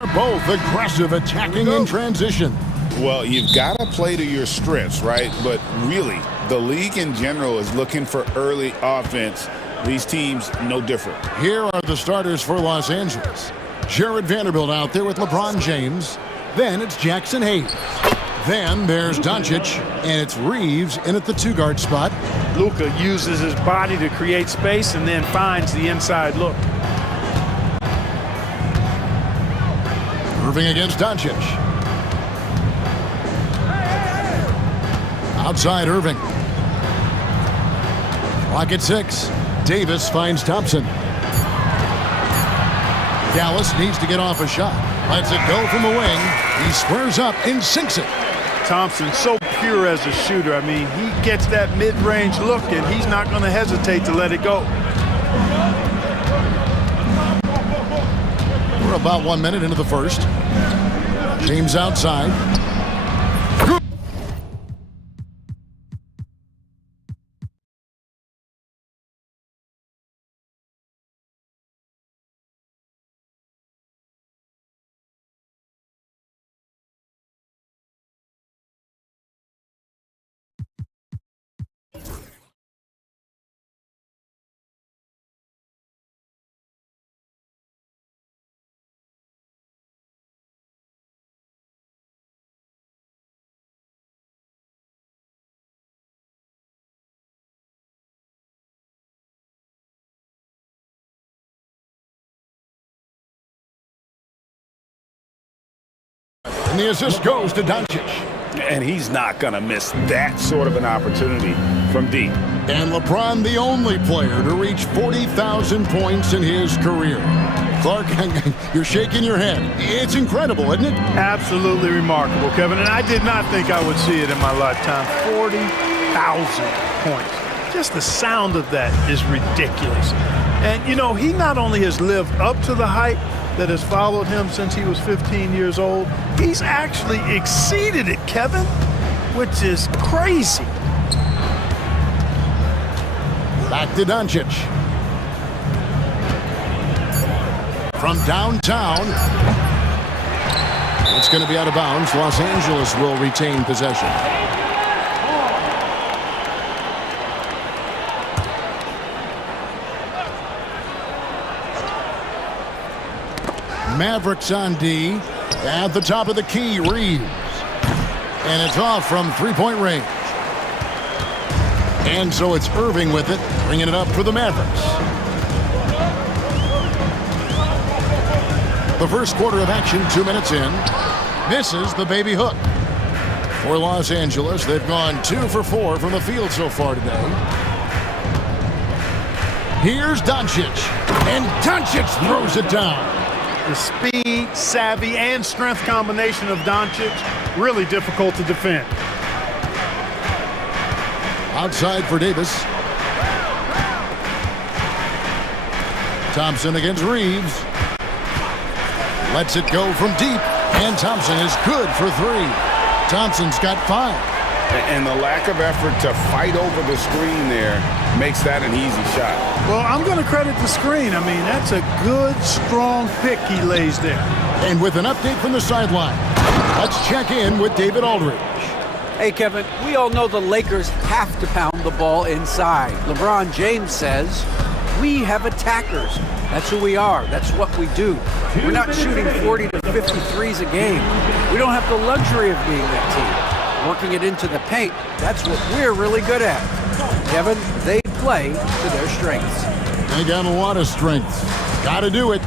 Both aggressive, attacking in transition. Well, you've got to play to your strengths, right? But really, the league in general is looking for early offense. These teams, no different. Here are the starters for Los Angeles. Jared Vanderbilt out there with LeBron James. Then it's Jackson Hayes. Then there's Doncic, and it's Reeves in at the two-guard spot. Luka uses his body to create space and then finds the inside look. Irving against Doncic. Outside Irving. Clock at 6. Davis finds Thompson. Dallas needs to get off a shot. Lets it go from the wing. He squares up and sinks it. Thompson, so pure as a shooter. I mean, he gets that mid-range look, and he's not going to hesitate to let it go. We're about 1 minute into the first. James outside. And the assist goes to Doncic. And he's not going to miss that sort of an opportunity from deep. And LeBron, the only player to reach 40,000 points in his career. Clark, you're shaking your head. It's incredible, isn't it? Absolutely remarkable, Kevin. And I did not think I would see it in my lifetime. 40,000 points. Just the sound of that is ridiculous. And, you know, he not only has lived up to the hype that has followed him since he was 15 years old, he's actually exceeded it, Kevin, which is crazy. Back to Doncic. From downtown. It's going to be out of bounds. Los Angeles will retain possession. Mavericks on D. At the top of the key, Reeves. And it's off from three-point range. And so it's Irving with it, bringing it up for the Mavericks. The first quarter of action, 2 minutes in. Misses the baby hook. For Los Angeles, they've gone 2 for 4 from the field so far today. Here's Doncic. And Doncic throws it down. The speed, savvy, and strength combination of Doncic, really difficult to defend. Outside for Davis. Thompson against Reeves. Lets it go from deep. And Thompson is good for 3. Thompson's got 5. And the lack of effort to fight over the screen there makes that an easy shot. Well, I'm going to credit the screen. I mean, that's a good, strong pick he lays there. And with an update from the sideline, let's check in with David Aldridge. Hey, Kevin, we all know the Lakers have to pound the ball inside. LeBron James says, we have attackers. That's who we are. That's what we do. We're not shooting 40 to 53s a game. We don't have the luxury of being that team. Working it into the paint, that's what we're really good at. Kevin, they play to their strengths. They got a lot of strength. Got to do it.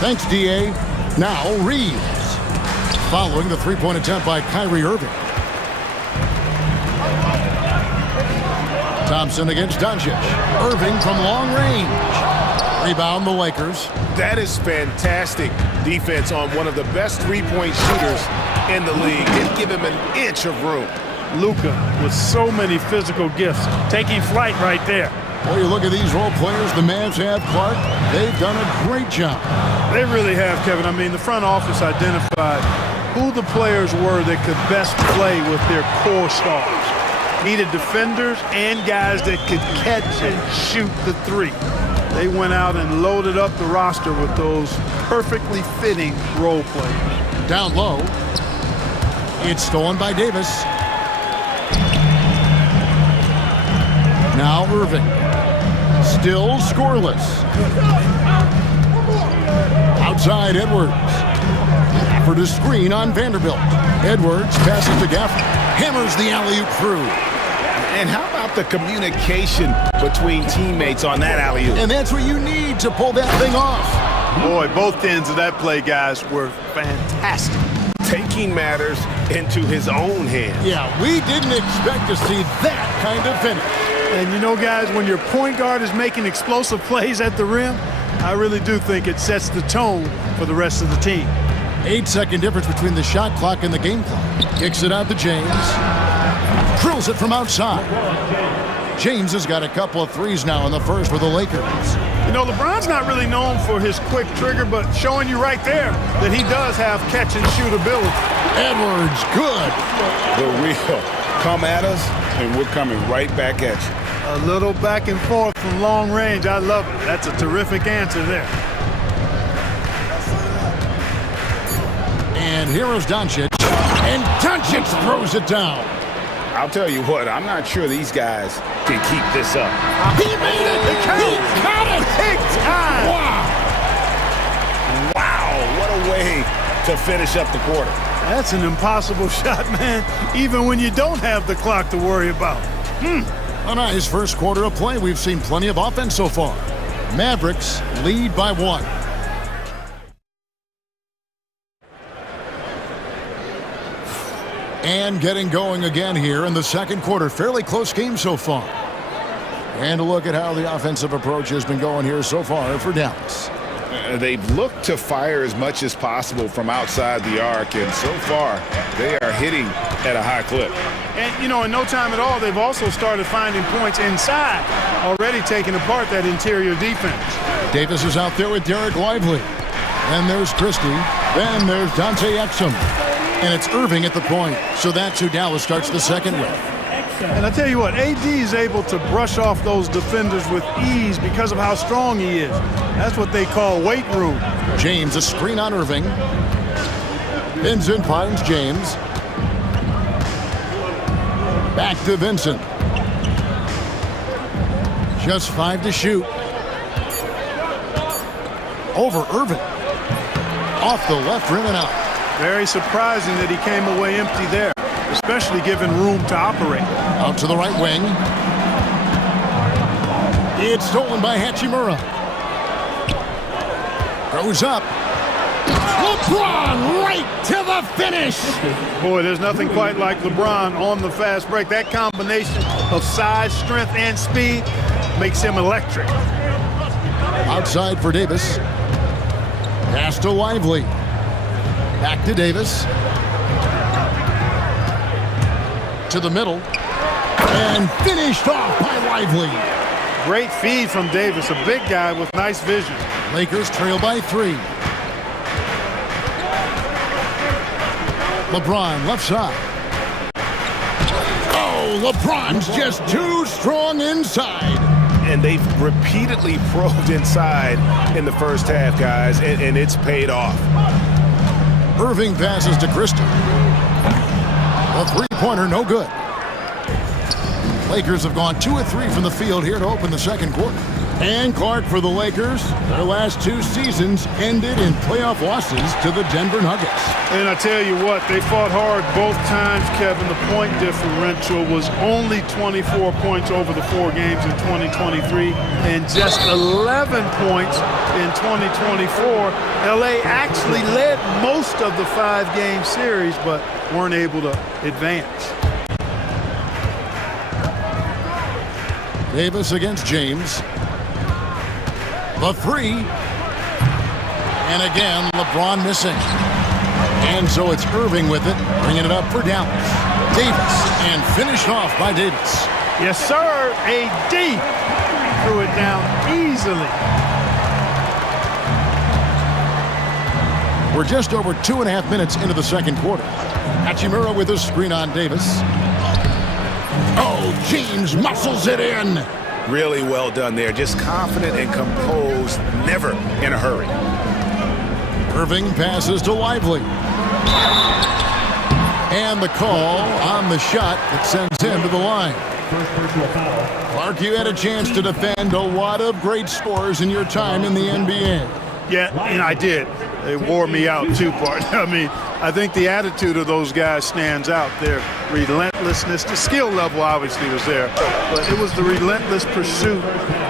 Thanks, D.A. Now, Reeves. Following the three-point attempt by Kyrie Irving. Thompson against Doncic. Irving from long range. Rebound the Lakers. That is fantastic defense on one of the best three-point shooters in the league. Didn't give him an inch of room. Luka with so many physical gifts, taking flight right there. Well, you look at these role players the Mavs have, Clark. They've done a great job. They really have, Kevin. I mean, the front office identified who the players were that could best play with their core stars. Needed defenders and guys that could catch and shoot the three. They went out and loaded up the roster with those perfectly fitting role players. Down low. It's stolen by Davis. Now Irving. Still scoreless. Outside Edwards. Gafford to screen on Vanderbilt. Edwards passes to Gafford. Hammers the alley-oop through. And how about the communication between teammates on that alley-oop? And that's what you need to pull that thing off. Boy, both ends of that play, guys, were fantastic. Taking matters into his own hands. Yeah, we didn't expect to see that kind of finish. And you know, guys, when your point guard is making explosive plays at the rim, I really do think it sets the tone for the rest of the team. 8-second difference between the shot clock and the game clock. Kicks it out to James. Drills it from outside. James has got a couple of threes now in the first for the Lakers. You know, LeBron's not really known for his quick trigger, but showing you right there that he does have catch-and-shoot ability. Edwards, good. The real come at us, and we're coming right back at you. A little back and forth from long range. I love it. That's a terrific answer there. And here is Doncic. And Doncic throws it down. I'll tell you what, I'm not sure these guys can keep this up. He made it! He got it! Big time! Wow! Wow, what a way to finish up the quarter. That's an impossible shot, man, even when you don't have the clock to worry about. A nice first quarter of play. We've seen plenty of offense so far. Mavericks lead by 1. And getting going again here in the second quarter. Fairly close game so far. And a look at how the offensive approach has been going here so far for Dallas. They've looked to fire as much as possible from outside the arc, and so far they are hitting at a high clip. And, you know, in no time at all, they've also started finding points inside, already taking apart that interior defense. Davis is out there with Derek Lively. Then there's Christie. Then there's Dante Exum. And it's Irving at the point. So that's who Dallas starts the second with. And I tell you what, AD is able to brush off those defenders with ease because of how strong he is. That's what they call weight room. James, a screen on Irving. Vincent finds James. Back to Vincent. Just 5 to shoot. Over Irving. Off the left rim and out. Very surprising that he came away empty there, especially given room to operate. Out to the right wing. It's stolen by Hachimura. Goes up. LeBron right to the finish. Boy, there's nothing quite like LeBron on the fast break. That combination of size, strength, and speed makes him electric. Outside for Davis. Pass to Lively. Back to Davis. To the middle. And finished off by Lively. Great feed from Davis, a big guy with nice vision. Lakers trail by 3. LeBron left side. Oh, LeBron's just too strong inside. And they've repeatedly probed inside in the first half, guys, and it's paid off. Irving passes to Christie. A three-pointer, no good. Lakers have gone 2 of 3 from the field here to open the second quarter. And Clark for the Lakers. Their last 2 seasons ended in playoff losses to the Denver Nuggets. And I tell you what, they fought hard both times, Kevin. The point differential was only 24 points over the 4 games in 2023 and just 11 points in 2024. LA actually led most of the 5-game series, but weren't able to advance. Davis against James. The 3. And again, LeBron missing. And so it's Irving with it, bringing it up for Dallas. Davis, and finished off by Davis. Yes, sir. AD threw it down easily. We're just over 2.5 minutes into the second quarter. Hachimura with a screen on Davis. Oh, James muscles it in. Really well done there. Just confident and composed, never in a hurry. Irving passes to Lively. And the call on the shot that sends him to the line. Clark, you had a chance to defend a lot of great scores in your time in the NBA. Yeah, and I did. They wore me out too, Bart. I mean, I think the attitude of those guys stands out. Their relentlessness, the skill level obviously was there, but it was the relentless pursuit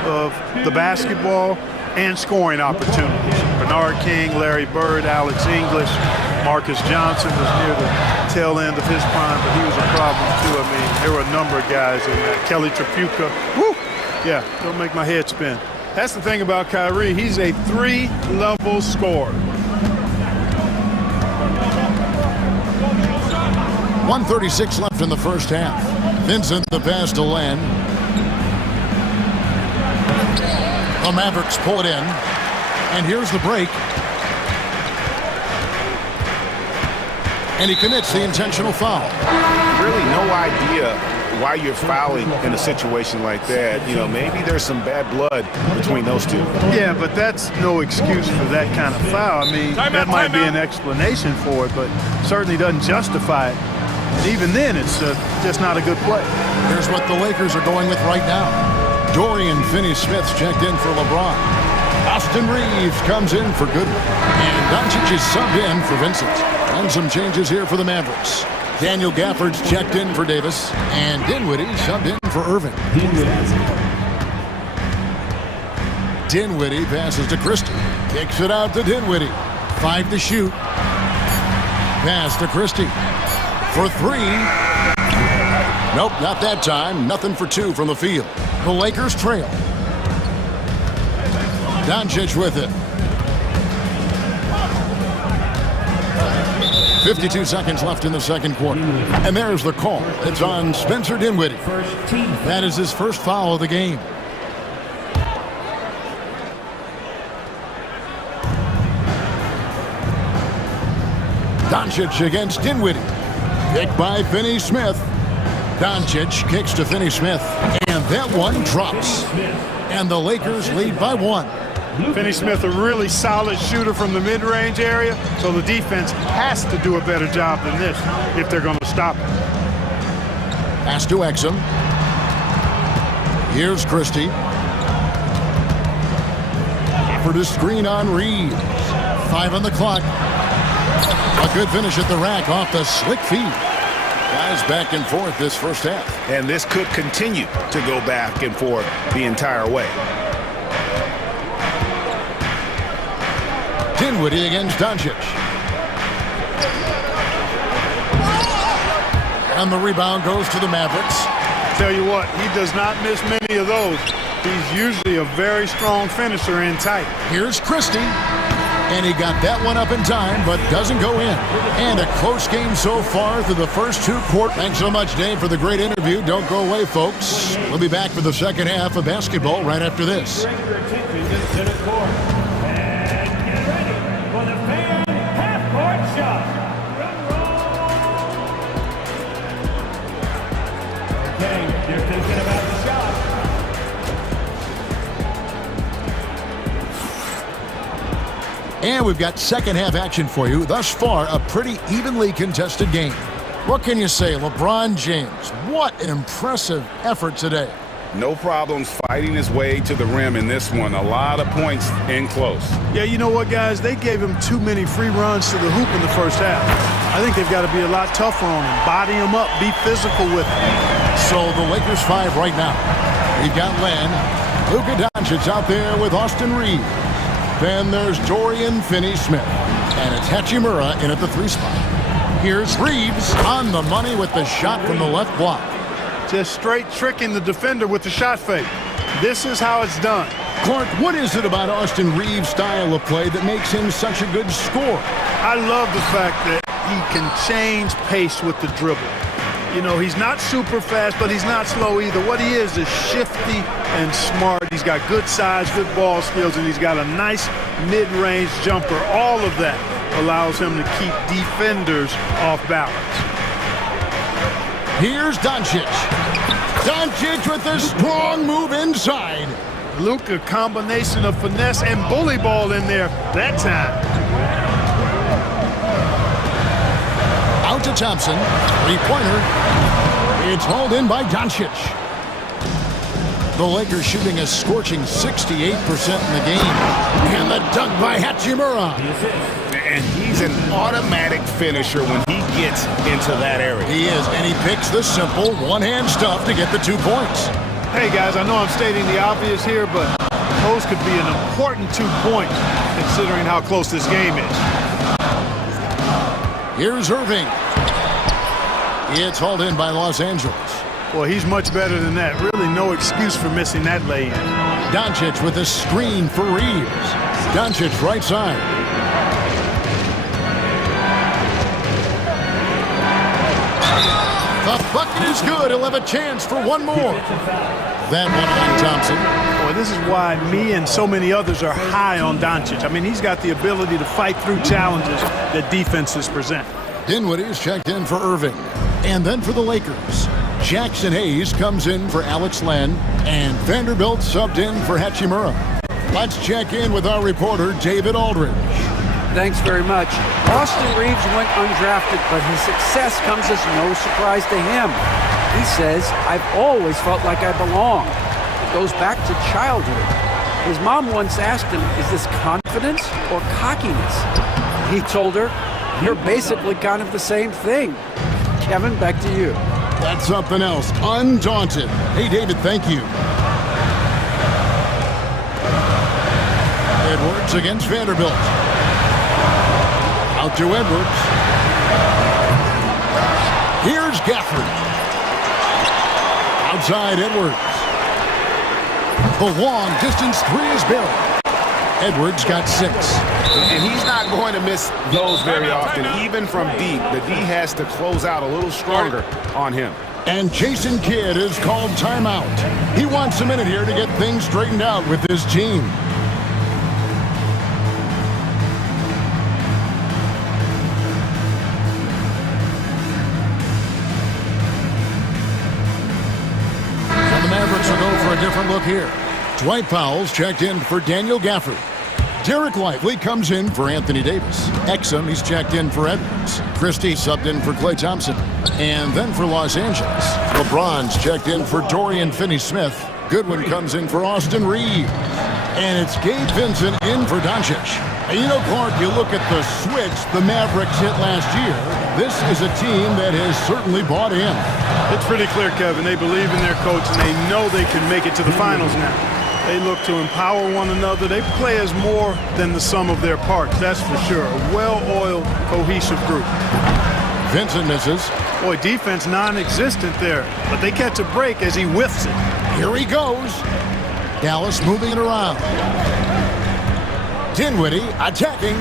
of the basketball and scoring opportunities. Bernard King, Larry Bird, Alex English, Marcus Johnson was near the tail end of his prime, but he was a problem too. I mean, there were a number of guys in that. Kelly Tripucka, woo! Yeah, don't make my head spin. That's the thing about Kyrie. He's a three-level scorer. 1:36 left in the first half. Vincent the pass to Len. The Mavericks pull it in. And here's the break. And he commits the intentional foul. Really no idea why you're fouling in a situation like that. You know, maybe there's some bad blood between those two. Yeah, but that's no excuse for that kind of foul. I mean, that might be an explanation for it, but certainly doesn't justify it. And even then, it's just not a good play. Here's what the Lakers are going with right now. Dorian Finney-Smith's checked in for LeBron. Austin Reeves comes in for Goodwin. And Doncic is subbed in for Vincent. And some changes here for the Mavericks. Daniel Gafford's checked in for Davis. And Dinwiddie subbed in for Irving. Dinwiddie passes to Christie. Kicks it out to Dinwiddie. 5 to shoot. Pass to Christie. For 3. Nope, not that time. Nothing for 2 from the field. The Lakers trail. Doncic with it. 52 seconds left in the second quarter. And there's the call. It's on Spencer Dinwiddie. That is his first foul of the game. Doncic against Dinwiddie. Picked by Finney-Smith. Doncic kicks to Finney-Smith. And that one drops. And the Lakers lead by 1. Finney-Smith, a really solid shooter from the mid-range area, so the defense has to do a better job than this if they're going to stop him. Pass to Exum. Here's Christie. For the screen on Reeves. 5 on the clock. A good finish at the rack off the slick feed. Guys back and forth this first half. And this could continue to go back and forth the entire way. Dinwiddie against Doncic. And the rebound goes to the Mavericks. Tell you what, he does not miss many of those. He's usually a very strong finisher in tight. Here's Christie. And he got that one up in time, but doesn't go in. And a close game so far through the first 2 quarters. Thanks so much, Dave, for the great interview. Don't go away, folks. We'll be back for the second half of basketball right after this. And we've got second half action for you. Thus far, a pretty evenly contested game. What can you say, LeBron James? What an impressive effort today. No problems fighting his way to the rim in this one. A lot of points in close. Yeah, you know what, guys? They gave him too many free runs to the hoop in the first half. I think they've got to be a lot tougher on him. Body him up. Be physical with him. So the Lakers 5 right now. We've got Len. Luka Doncic out there with Austin Reeves. Then there's Dorian Finney-Smith. And it's Hachimura in at the 3 spot. Here's Reeves on the money with the shot from the left block. Just straight tricking the defender with the shot fake. This is how it's done. Clark, what is it about Austin Reeves' style of play that makes him such a good scorer? I love the fact that he can change pace with the dribble. You know, he's not super fast, but he's not slow either. What he is shifty and smart. He's got good size, good ball skills, and he's got a nice mid-range jumper. All of that allows him to keep defenders off balance. Here's Doncic. Doncic with a strong move inside. Luka, combination of finesse and bully ball in there that time. Out to Thompson. Three-pointer. It's hauled in by Doncic. The Lakers shooting a scorching 68% in the game. And the dunk by Hachimura. And he's an automatic finisher when he gets into that area. He is, and he picks the simple one-hand stuff to get the 2 points. Hey, guys, I know I'm stating the obvious here, but those could be an important 2 points considering how close this game is. Here's Irving. It's hauled in by Los Angeles. Well, he's much better than that. Really no excuse for missing that lay-in. Doncic with a screen for Reeves. Doncic right side. The bucket is good. He'll have a chance for one more. That one on Thompson. Boy, this is why me and so many others are high on Doncic. I mean, he's got the ability to fight through challenges that defenses present. Dinwiddie's checked in for Irving. And then for the Lakers, Jackson Hayes comes in for Alex Len, and Vanderbilt subbed in for Hachimura. Let's check in with our reporter, David Aldridge. Thanks very much. Austin Reeves went undrafted, but his success comes as no surprise to him. He says, I've always felt like I belong. It goes back to childhood. His mom once asked him, is this confidence or cockiness? He told her, you're basically kind of the same thing. Kevin, back to you. That's something else. Undaunted. Hey, David, thank you. Edwards against Vanderbilt. Out to Edwards. Here's Gafford. Outside Edwards. The long distance three is barreled. Edwards got 6. And he's not going to miss those very often, even from deep. The D has to close out a little stronger on him. And Jason Kidd is called timeout. He wants a minute here to get things straightened out with his team. And the Mavericks will go for a different look here. Dwight Powell's checked in for Daniel Gafford. Derek Lively comes in for Anthony Davis. Exum, he's checked in for Edwards. Christie subbed in for Klay Thompson. And then for Los Angeles, LeBron's checked in for Dorian Finney-Smith. Goodwin comes in for Austin Reeves. And it's Gabe Vincent in for Doncic. And you know, Clark, you look at the switch the Mavericks hit last year. This is a team that has certainly bought in. It's pretty clear, Kevin. They believe in their coach, and they know they can make it to the finals now. They look to empower one another. They play as more than the sum of their parts, that's for sure. A well-oiled, cohesive group. Vincent misses. Boy, defense non-existent there, but they catch a break as he whiffs it. Here he goes. Dallas moving it around. Dinwiddie attacking.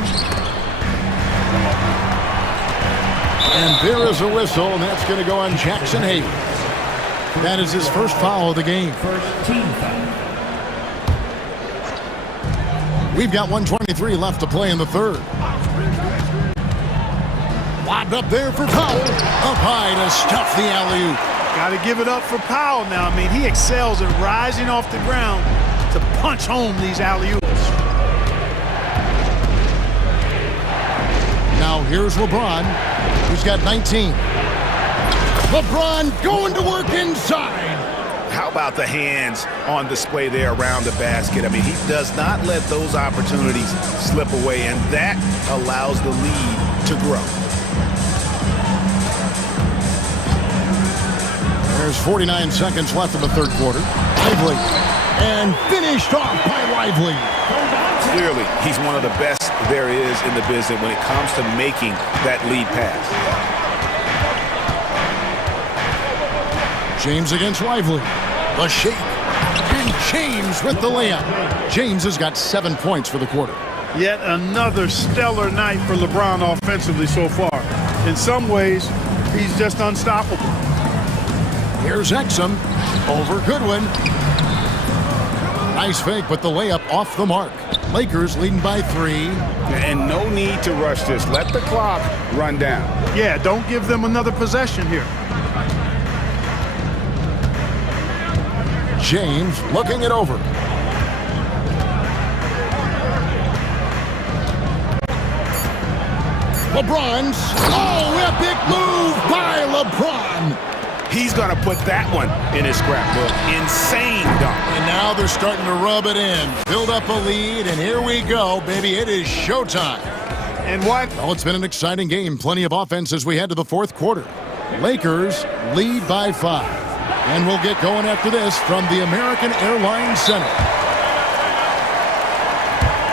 And there is a whistle, and that's going to go on Jackson Hayes. That is his first foul of the game. First team foul. We've got 1:23 left to play in the third. Lobbed up there for Powell. Up high to stuff the alley-oop. Got to give it up for Powell now. I mean, he excels at rising off the ground to punch home these alley-oops. Now here's LeBron. He's got 19. LeBron going to work inside. How about the hands on display there around the basket? I mean, he does not let those opportunities slip away, and that allows the lead to grow. There's 49 seconds left in the third quarter. Lively. And finished off by Lively. Clearly, he's one of the best there is in the business when it comes to making that lead pass. James against Lively. The shake. And James with the layup. James has got 7 points for the quarter. Yet another stellar night for LeBron offensively so far. In some ways, he's just unstoppable. Here's Exum over Goodwin. Nice fake, but the layup off the mark. Lakers leading by 3. And no need to rush this. Let the clock run down. Yeah, don't give them another possession here. James looking it over. LeBron's. Oh, epic move by LeBron. He's going to put that one in his scrapbook. Insane dunk. And now they're starting to rub it in. Build up a lead, and here we go, baby. It is showtime. And what? Well, it's been an exciting game. Plenty of offense as we head to the fourth quarter. Lakers lead by 5. And we'll get going after this from the American Airlines Center.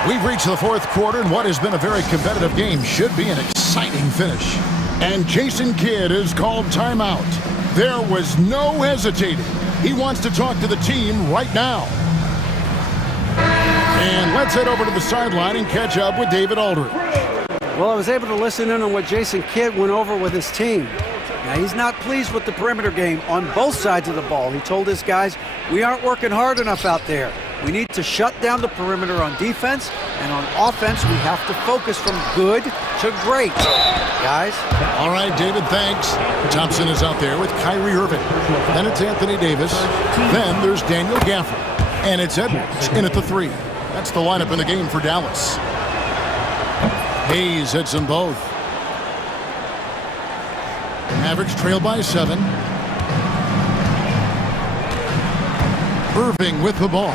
We've reached the fourth quarter, and what has been a very competitive game should be an exciting finish. And Jason Kidd is called timeout. There was no hesitating. He wants to talk to the team right now. And let's head over to the sideline and catch up with David Aldridge. Well, I was able to listen in on what Jason Kidd went over with his team. Now, he's not pleased with the perimeter game on both sides of the ball. He told his guys, we aren't working hard enough out there. We need to shut down the perimeter on defense, and on offense, we have to focus from good to great. Guys? All right, David, thanks. Thompson is out there with Kyrie Irving. Then it's Anthony Davis. Then there's Daniel Gafford. And it's Edwards in at the 3. That's the lineup in the game for Dallas. Hayes hits them both. Mavericks trail by 7. Irving with the ball.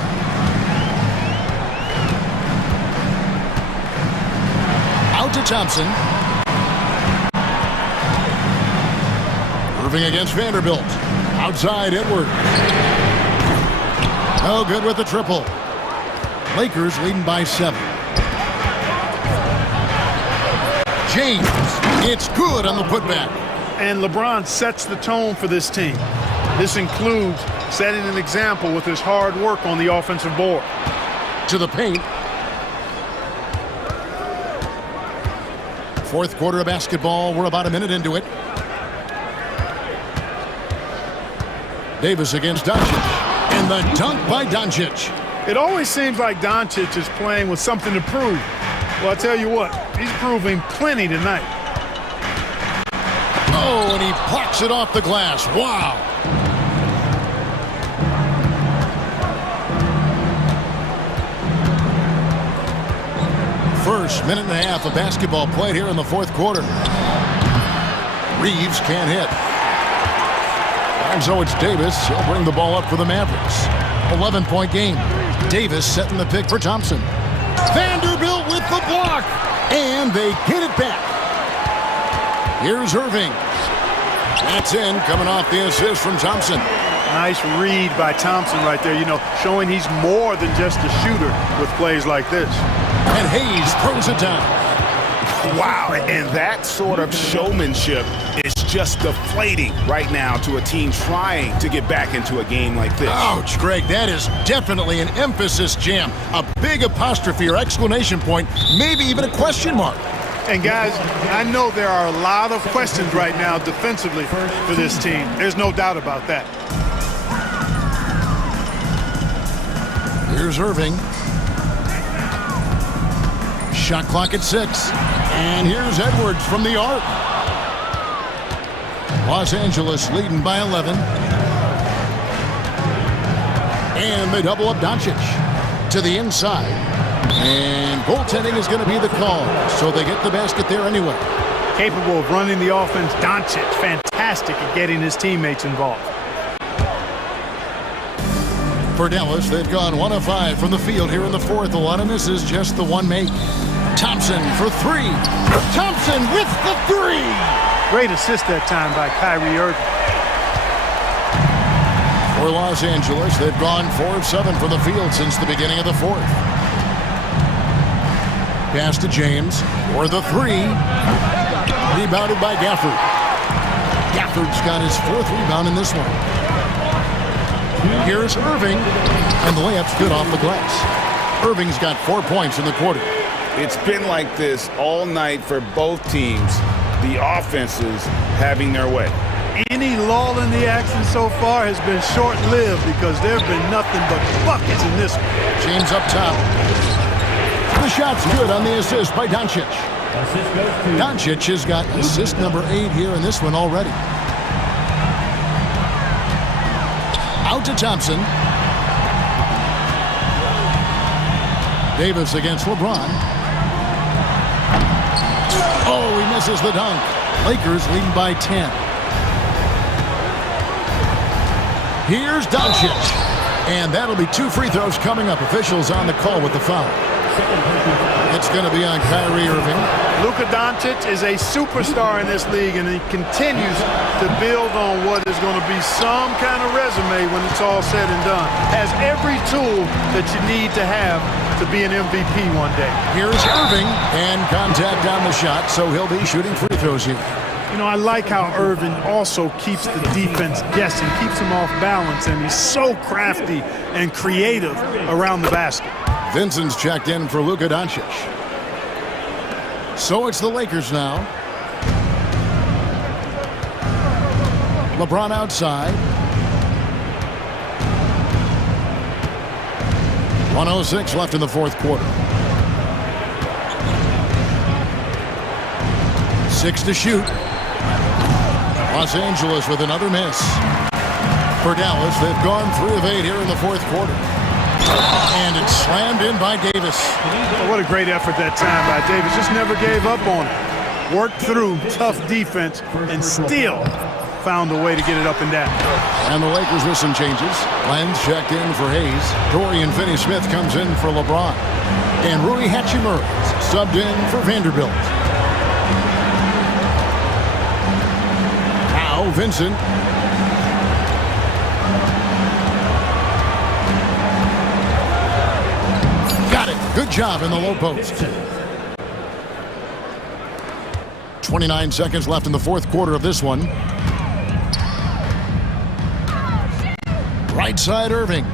Out to Thompson. Irving against Vanderbilt. Outside Edwards. Oh, good with the triple. Lakers leading by 7. James. It's good on the putback. And LeBron sets the tone for this team. This includes setting an example with his hard work on the offensive board. To the paint. Fourth quarter of basketball. We're about a minute into it. Davis against Doncic. And the dunk by Doncic. It always seems like Doncic is playing with something to prove. Well, I tell you what, he's proving plenty tonight. Oh, and he plucks it off the glass. Wow. First minute and a half of basketball played here in the fourth quarter. Reeves can't hit. And so it's Davis. He'll bring the ball up for the Mavericks. 11-point game. Davis setting the pick for Thompson. Vanderbilt with the block. And they get it back. Here's Irving. That's in, coming off the assist from Thompson. Nice read by Thompson right there, showing he's more than just a shooter with plays like this. And Hayes throws it down. Wow, and that sort of showmanship is just deflating right now to a team trying to get back into a game like this. Ouch, Greg, that is definitely an emphasis jam. A big apostrophe or exclamation point, maybe even a question mark. And guys, I know there are a lot of questions right now defensively for this team. There's no doubt about that. Here's Irving. Shot clock at 6. And here's Edwards from the arc. Los Angeles leading by 11. And they double up Doncic to the inside. And goaltending is going to be the call. So they get the basket there anyway. Capable of running the offense. Doncic, fantastic at getting his teammates involved. For Dallas, they've gone 1 of 5 from the field here in the fourth. A lot of misses, just the one make. Thompson for 3. Thompson with the 3. Great assist that time by Kyrie Irving. For Los Angeles, they've gone 4 of 7 from the field since the beginning of the fourth. Pass to James for the 3. Rebounded by Gafford. Gafford's got his 4th rebound in this one. Here's Irving, and the layup's good off the glass. Irving's got 4 points in the quarter. It's been like this all night for both teams. The offenses having their way. Any lull in the action so far has been short-lived because there have been nothing but buckets in this one. James up top. The shot's good on the assist by Doncic. Doncic has got assist number 8 here in this one already. Out to Thompson. Davis against LeBron. Oh, he misses the dunk. Lakers leading by 10. Here's Doncic. And that'll be 2 free throws coming up. Officials on the call with the foul. It's going to be on Kyrie Irving. Luka Doncic is a superstar in this league, and he continues to build on what is going to be some kind of resume when it's all said and done. Has every tool that you need to have to be an MVP one day. Here's Irving, and contact on the shot, so he'll be shooting free throws here. You know, I like how Irving also keeps the defense guessing, keeps them off balance, and he's so crafty and creative around the basket. Vincent's checked in for Luka Doncic. So it's the Lakers now. LeBron outside. 1:06 left in the fourth quarter. 6 to shoot. Los Angeles with another miss. For Dallas, they've gone 3 of 8 here in the fourth quarter. And it's slammed in by Davis. Oh, what a great effort that time by Davis. Just never gave up on it. Worked through tough defense and still found a way to get it up and down. And the Lakers with some changes. Lenz checked in for Hayes. Dorian Finney-Smith comes in for LeBron. And Rui Hachimura subbed in for Vanderbilt. Now Vincent. Good job in the low post. 29 seconds left in the fourth quarter of this one. Right side Irving.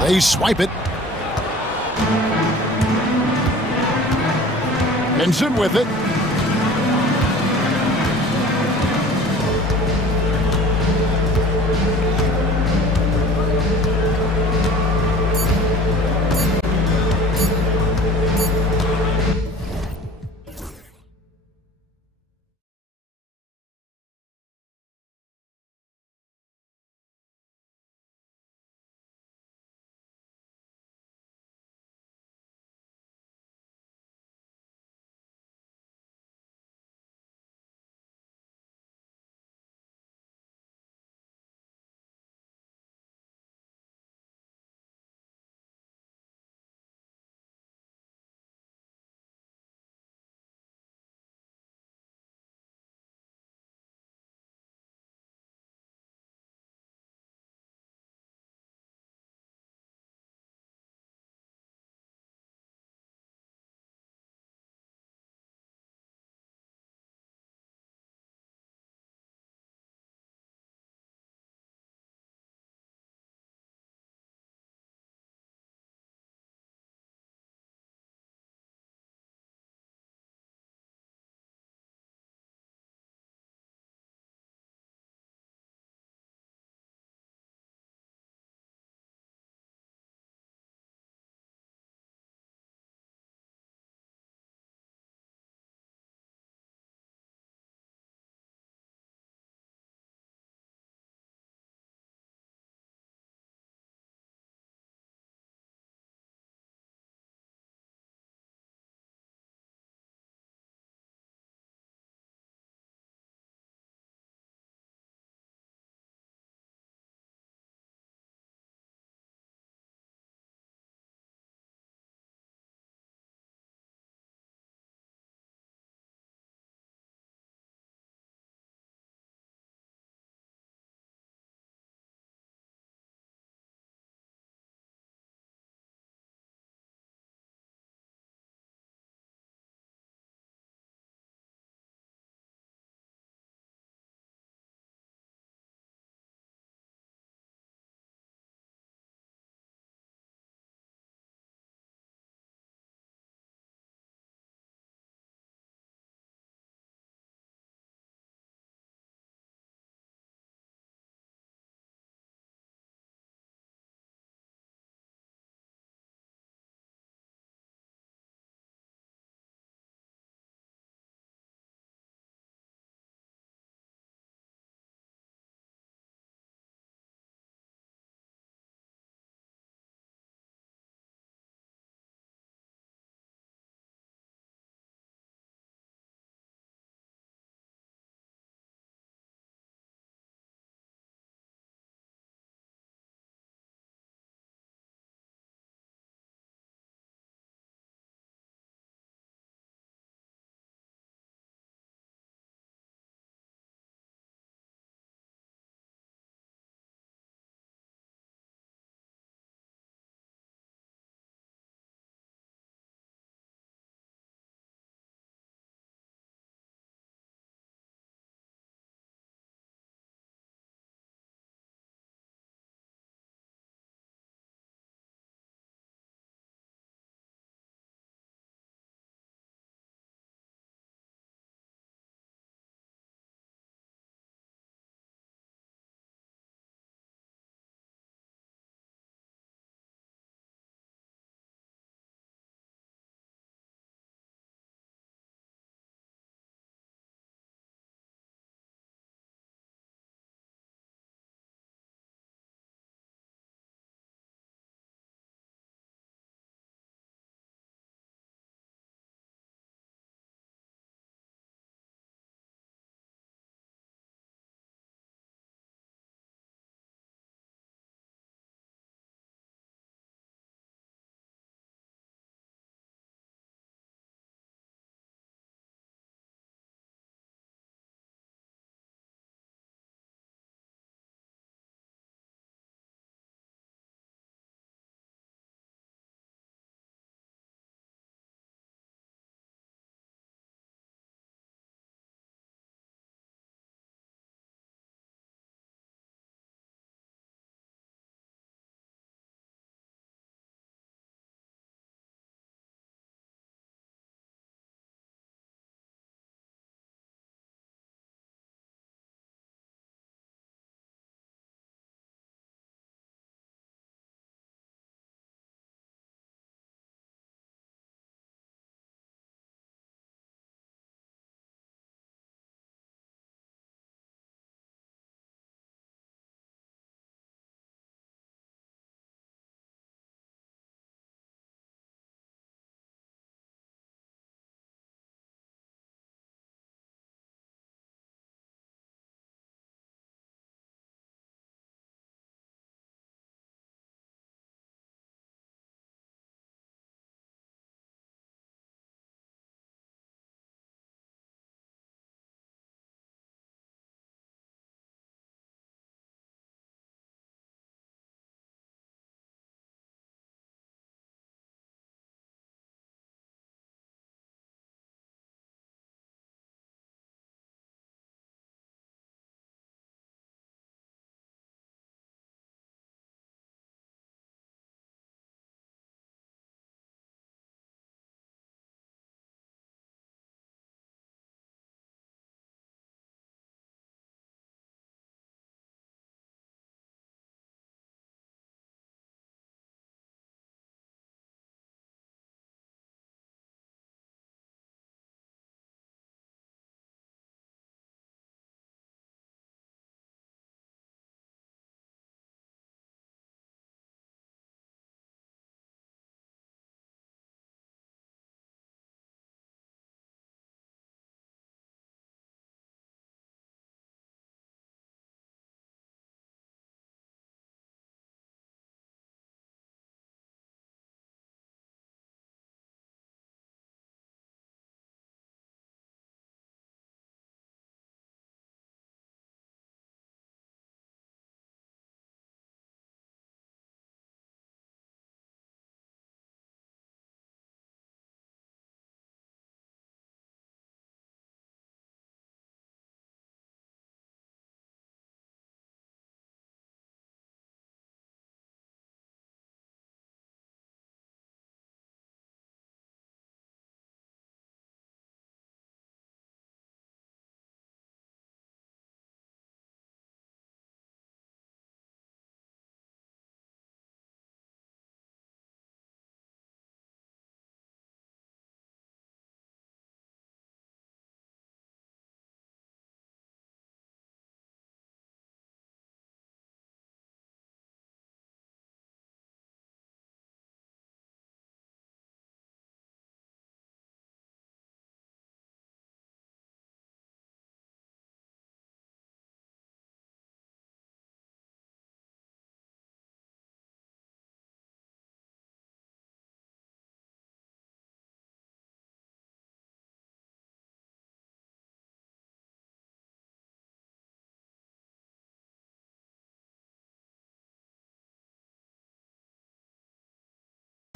They swipe it. Vincent with it.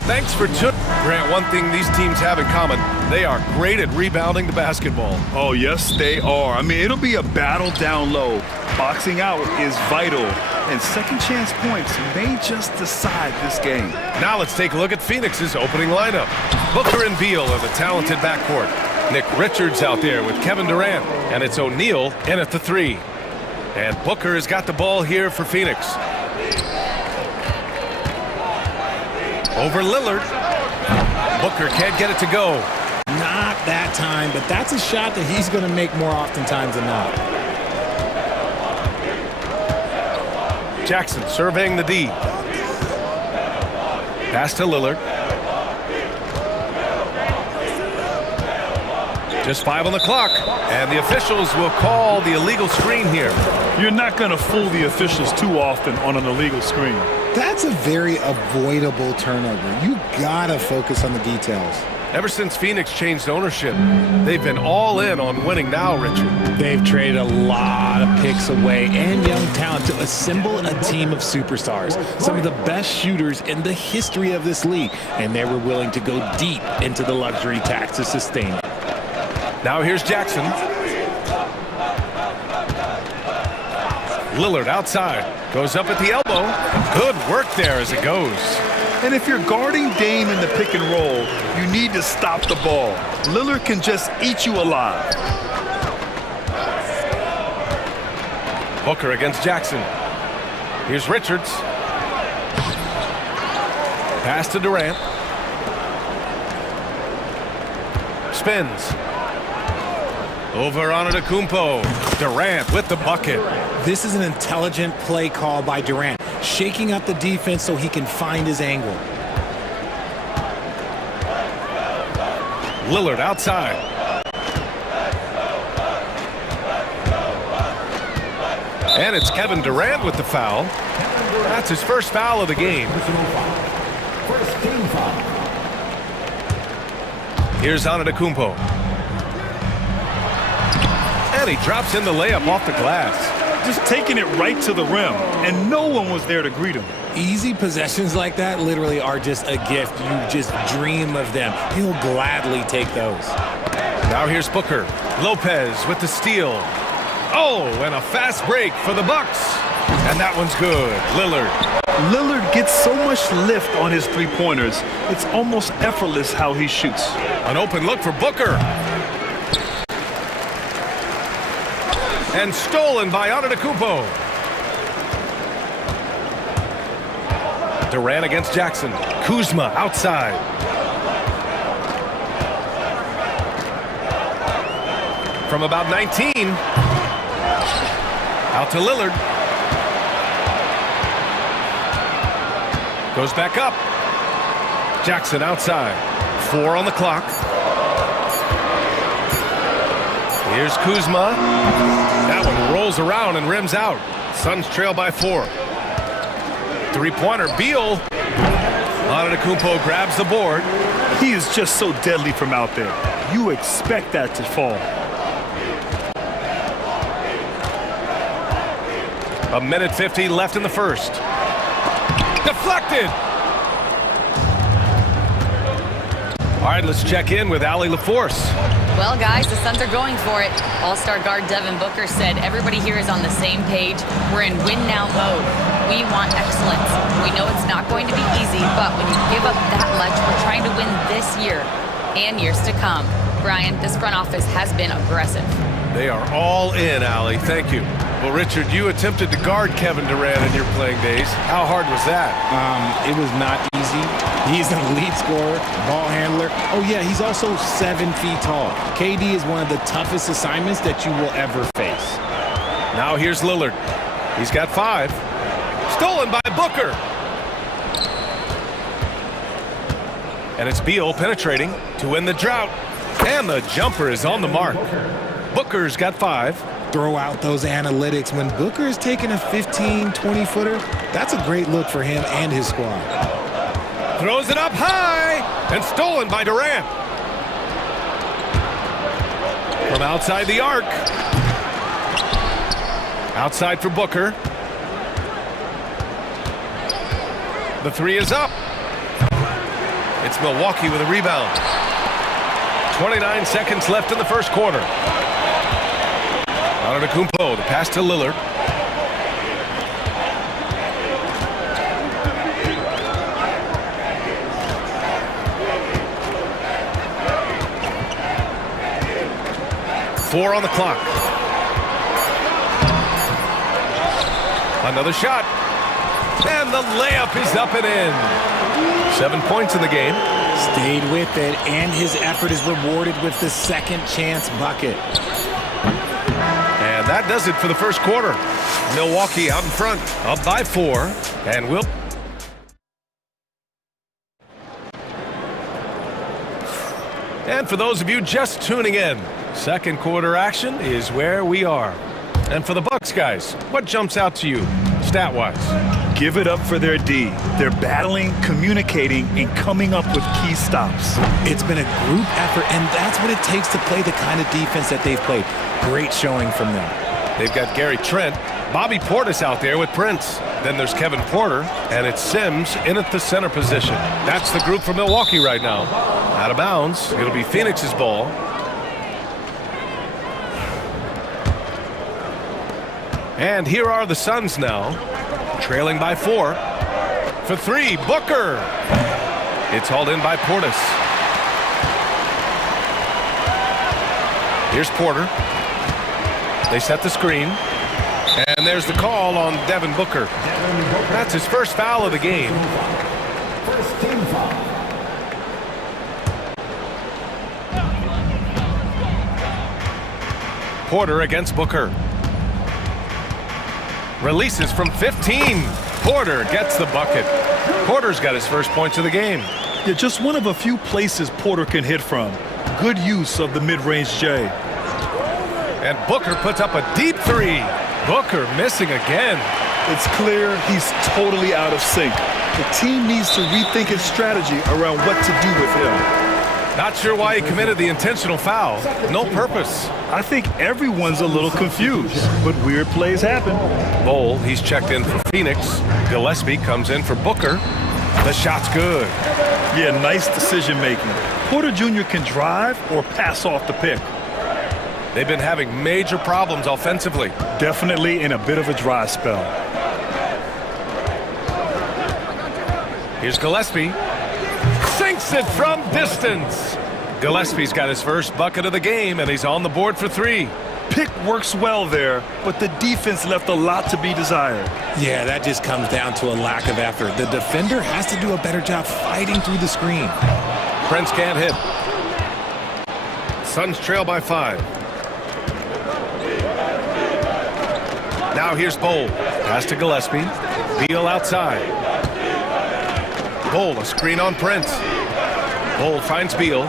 Thanks for Grant, one thing these teams have in common, they are great at rebounding the basketball. Oh, yes, they are. I mean, it'll be a battle down low. Boxing out is vital, and second chance points may just decide this game. Now let's take a look at Phoenix's opening lineup. Booker and Beal are the talented backcourt. Nick Richards out there with Kevin Durant, and it's O'Neal in at the 3. And Booker has got the ball here for Phoenix. Over Lillard. Booker can't get it to go. Not that time, but that's a shot that he's going to make more oftentimes than not. Jackson surveying the D. Pass to Lillard. Just 5 on the clock, and the officials will call the illegal screen here. You're not going to fool the officials too often on an illegal screen. That's a very avoidable turnover. You gotta focus on the details. Ever since Phoenix changed ownership, they've been all in on winning now, Richard. They've traded a lot of picks away and young talent to assemble a team of superstars. Some of the best shooters in the history of this league, and they were willing to go deep into the luxury tax to sustain it. Now here's Jackson. Lillard outside, goes up at the elbow. Good work there as it goes. And if you're guarding Dame in the pick and roll, you need to stop the ball. Lillard can just eat you alive. Booker against Jackson. Here's Richards. Pass to Durant. Spins. Over on Antetokounmpo. Durant with the bucket. This is an intelligent play call by Durant, shaking up the defense so he can find his angle. Lillard outside. And it's Kevin Durant with the foul. That's his first foul of the game. Here's Antetokounmpo. And he drops in the layup off the glass. Just taking it right to the rim, and no one was there to greet him. Easy possessions like that literally are just a gift. You just dream of them. He'll gladly take those. Now here's Booker. Lopez with the steal. Oh, and a fast break for the Bucks. And that one's good. Lillard gets so much lift on his three-pointers, it's almost effortless how he shoots. An open look for Booker. And stolen by Antetokounmpo. Durant against Jackson. Kuzma outside. From about 19. Out to Lillard. Goes back up. Jackson outside. 4 on the clock. Here's Kuzma. That one rolls around and rims out. Suns trail by 4. Three-pointer, Beal. Antetokounmpo grabs the board. He is just so deadly from out there. You expect that to fall. A minute 50 left in the first. Deflected. All right, let's check in with Allie LaForce. Well, guys, the Suns are going for it. All-star guard Devin Booker said everybody here is on the same page. We're in win-now mode. We want excellence. We know it's not going to be easy, but when you give up that much, we're trying to win this year and years to come. Brian, this front office has been aggressive. They are all in, Allie. Thank you. Well, Richard, you attempted to guard Kevin Durant in your playing days. How hard was that? It was not easy. He's an elite scorer, ball handler. Oh, yeah, he's also 7 feet tall. KD is one of the toughest assignments that you will ever face. Now here's Lillard. He's got 5. Stolen by Booker. And it's Beal penetrating to win the drought. And the jumper is on the mark. Booker's got 5. Throw out those analytics. When Booker is taking a 15, 20-footer, that's a great look for him and his squad. Throws it up high and stolen by Durant. From outside the arc. Outside for Booker. The 3 is up. It's Milwaukee with a rebound. 29 seconds left in the first quarter. Antetokounmpo, the pass to Lillard. Four on the clock. Another shot. And the layup is up and in. 7 points in the game. Stayed with it, and his effort is rewarded with the second chance bucket. And that does it for the first quarter. Milwaukee out in front, up by 4, and will. And for those of you just tuning in, second quarter action is where we are. And for the Bucks guys, what jumps out to you, stat-wise? Give it up for their D. They're battling, communicating, and coming up with key stops. It's been a group effort, and that's what it takes to play the kind of defense that they've played. Great showing from them. They've got Gary Trent, Bobby Portis out there with Prince. Then there's Kevin Porter, and it's Sims in at the center position. That's the group for Milwaukee right now. Out of bounds, it'll be Phoenix's ball. And here are the Suns now, trailing by 4. For 3, Booker. It's hauled in by Portis. Here's Porter. They set the screen. And there's the call on Devin Booker. That's his first foul of the game. First team foul. Porter against Booker. Releases from 15. Porter gets the bucket. Porter's got his first points of the game. Yeah, just one of a few places Porter can hit from. Good use of the mid-range J. And Booker puts up a deep 3. Booker missing again. It's clear he's totally out of sync. The team needs to rethink its strategy around what to do with him. Not sure why he committed the intentional foul. No purpose. I think everyone's a little confused, but weird plays happen. Bol, he's checked in for Phoenix. Gillespie comes in for Booker. The shot's good. Yeah, nice decision making. Porter Jr. can drive or pass off the pick. They've been having major problems offensively. Definitely in a bit of a dry spell. Here's Gillespie. Sinks it from distance. Gillespie's got his first bucket of the game, and he's on the board for 3. Pick works well there, but the defense left a lot to be desired. Yeah, that just comes down to a lack of effort. The defender has to do a better job fighting through the screen. Prince can't hit. Suns trail by 5. Now here's Bol. Pass to Gillespie. Beal outside. Bol, a screen on Prince. Bol finds Beal.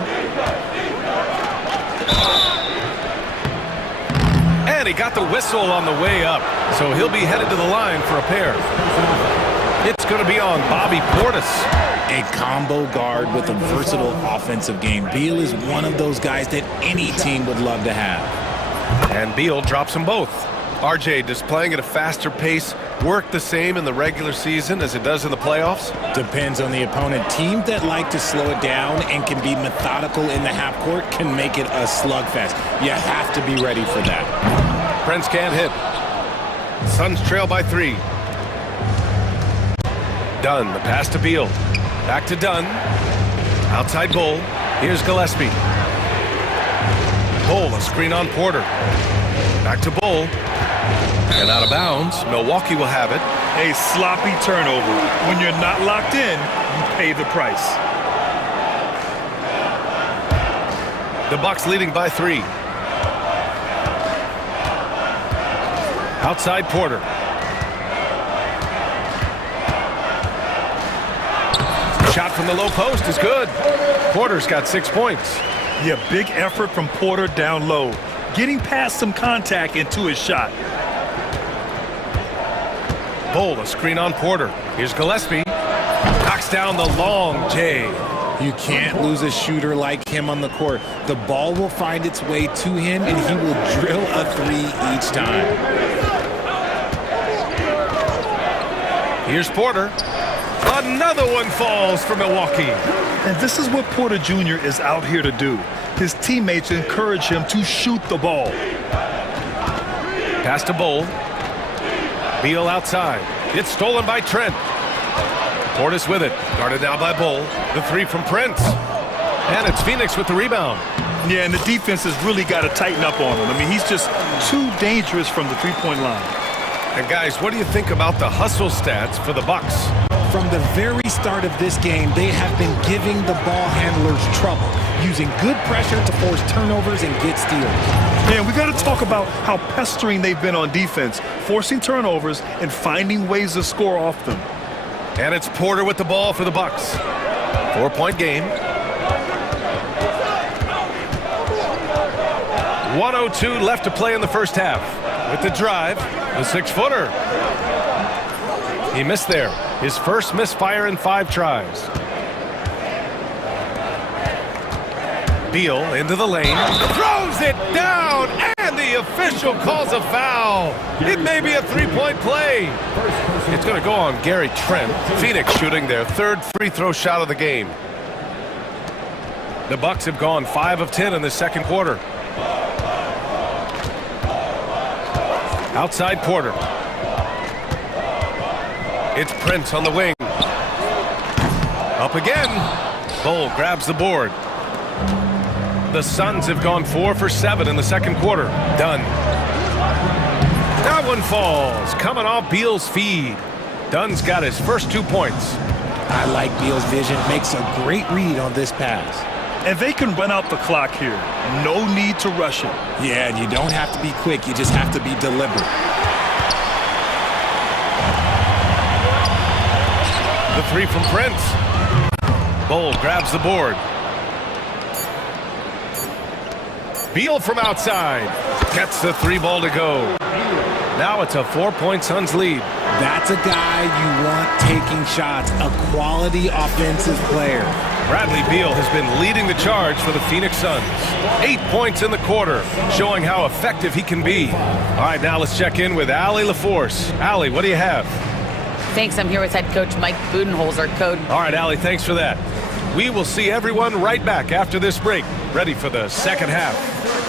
And he got the whistle on the way up. So he'll be headed to the line for a pair. It's going to be on Bobby Portis. A combo guard with a versatile offensive game. Beal is one of those guys that any team would love to have. And Beal drops them both. RJ, does playing at a faster pace work the same in the regular season as it does in the playoffs? Depends on the opponent. Teams that like to slow it down and can be methodical in the half court can make it a slugfest. You have to be ready for that. Prince can't hit. Suns trail by 3. Dunn, the pass to Beal. Back to Dunn. Outside Bol. Here's Gillespie. Bol, a screen on Porter. Back to Bol. And out of bounds. Milwaukee will have it. A sloppy turnover. When you're not locked in, you pay the price. The Bucks leading by 3. Outside Porter. Shot from the low post is good. Porter's got 6 points. Yeah, big effort from Porter down low. Getting past some contact into his shot. Bol, a screen on Porter. Here's Gillespie. Knocks down the long J. You can't lose a shooter like him on the court. The ball will find its way to him, and he will drill a 3 each time. Here's Porter. Another one falls for Milwaukee. And this is what Porter Jr. is out here to do. His teammates encourage him to shoot the ball. Pass to Bowl. Beal outside. It's stolen by Trent. Portis with it. Guarded now by Bowl. The three from Prince. And it's Phoenix with the rebound. Yeah, and the defense has really got to tighten up on him. I mean, he's just too dangerous from the three-point line. And guys, what do you think about the hustle stats for the Bucks? From the very start of this game, they have been giving the ball handlers trouble, using good pressure to force turnovers and get steals. Yeah, we got to talk about how pestering they've been on defense, forcing turnovers and finding ways to score off them. And it's Porter with the ball for the Bucks. 4-point game. 1:02 left to play in the first half. With the drive, the 6-footer. He missed there. His first misfire in 5 tries. Beal into the lane. Throws it down, and the official calls a foul. It may be a 3-point play. It's going to go on Gary Trent. Phoenix shooting their 3rd free throw shot of the game. The Bucks have gone 5 of 10 in the second quarter. Outside Porter. It's Prince on the wing. Up again. Bowl grabs the board. The Suns have gone 4 for 7 in the second quarter. Dunn. That one falls. Coming off Beal's feed. Dunn's got his first 2 points. I like Beal's vision. Makes a great read on this pass. And they can run out the clock here. No need to rush it. Yeah, and you don't have to be quick. You just have to be deliberate. The 3 from Prince. Bowl grabs the board. Beal from outside. Gets the 3 ball to go. Now it's a 4-point Suns lead. That's a guy you want taking shots. A quality offensive player. Bradley Beal has been leading the charge for the Phoenix Suns. 8 points in the quarter, showing how effective he can be. All right, now let's check in with Allie LaForce. Allie, what do you have? Thanks. I'm here with head coach Mike Budenholzer. Code. All right, Allie, thanks for that. We will see everyone right back after this break, ready for the second half.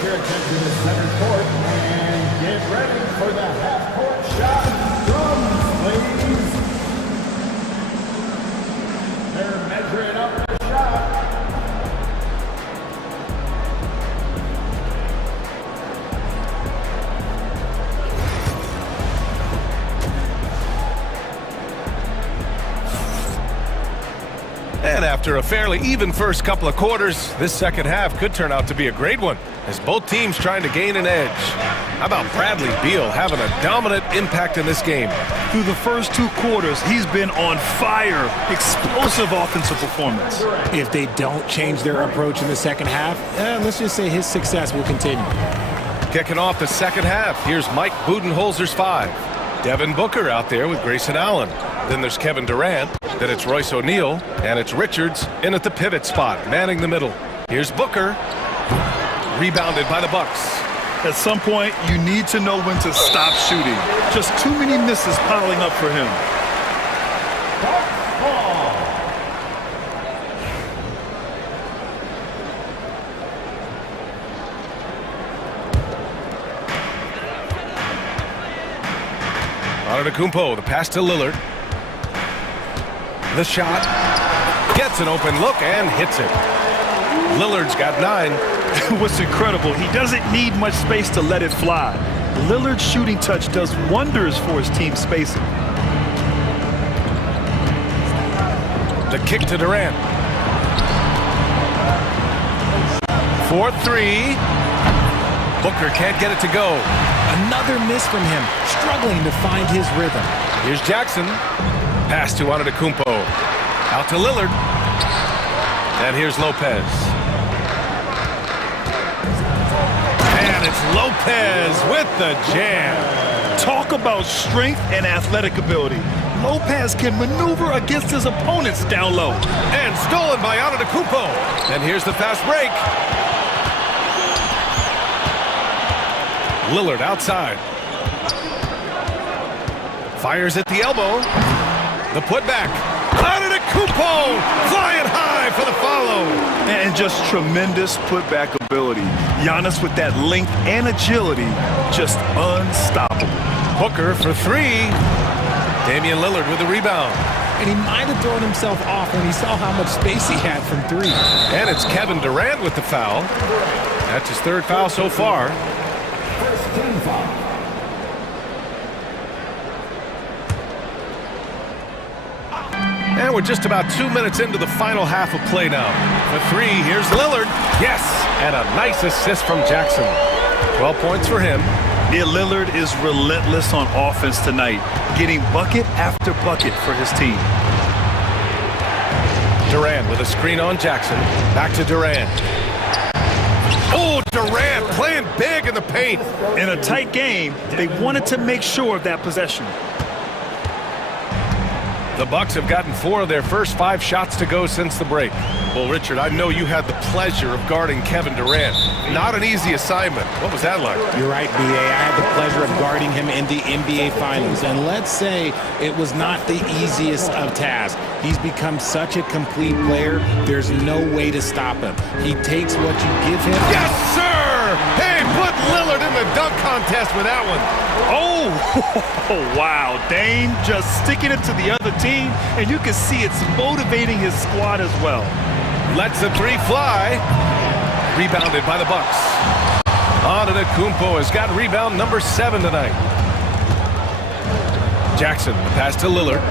Your attention to center court and get ready for the half-court shot. Drums, please. They're measuring up their shot. And after a fairly even first couple of quarters, this second half could turn out to be a great one, as both teams trying to gain an edge. How about Bradley Beal having a dominant impact in this game? Through the first 2 quarters, he's been on fire. Explosive offensive performance. If they don't change their approach in the second half, let's just say his success will continue. Kicking off the second half, here's Mike Budenholzer's 5. Devin Booker out there with Grayson Allen. Then there's Kevin Durant. Then it's Royce O'Neal. And it's Richards in at the pivot spot, manning the middle. Here's Booker. Rebounded by the Bucks. At some point, you need to know when to stop shooting. Just too many misses piling up for him. Antetokounmpo, the pass to Lillard. The shot. Gets an open look and hits it. Lillard's got 9. What's incredible, he doesn't need much space to let it fly. Lillard's shooting touch does wonders for his team spacing. The kick to Durant. 4-3. Booker can't get it to go. Another miss from him, struggling to find his rhythm. Here's Jackson. Pass to Antetokounmpo. Out to Lillard. And here's Lopez. And it's Lopez with the jam. Talk about strength and athletic ability. Lopez can maneuver against his opponents down low. And stolen by Antetokounmpo. And here's the fast break. Lillard outside. Fires at the elbow. The putback. Antetokounmpo flying high for the follow. And just tremendous putback ability. Giannis with that length and agility, just unstoppable. Booker for three. Damian Lillard with the rebound. And he might have thrown himself off when he saw how much space he had from three. And it's Kevin Durant with the foul. That's his third foul so far. First team foul. And we're just about 2 minutes into the final half of play now. For three, here's Lillard. Yes, and a nice assist from Jackson. 12 points for him. Yeah, Lillard is relentless on offense tonight, getting bucket after bucket for his team. Durant with a screen on Jackson. Back to Durant. Oh, Durant playing big in the paint. In a tight game, they wanted to make sure of that possession. The Bucks have gotten 4 of their first 5 shots to go since the break. Well, Richard, I know you had the pleasure of guarding Kevin Durant. Not an easy assignment. What was that like? You're right, B.A. I had the pleasure of guarding him in the NBA Finals. And let's say it was not the easiest of tasks. He's become such a complete player, there's no way to stop him. He takes what you give him. Yes, sir! Hey, put Lillard in the dunk contest with that one. Oh, wow. Dame just sticking it to the other team, and you can see it's motivating his squad as well. Lets the three fly. Rebounded by the Bucks. Antetokounmpo has got rebound number 7 tonight. Jackson, the pass to Lillard.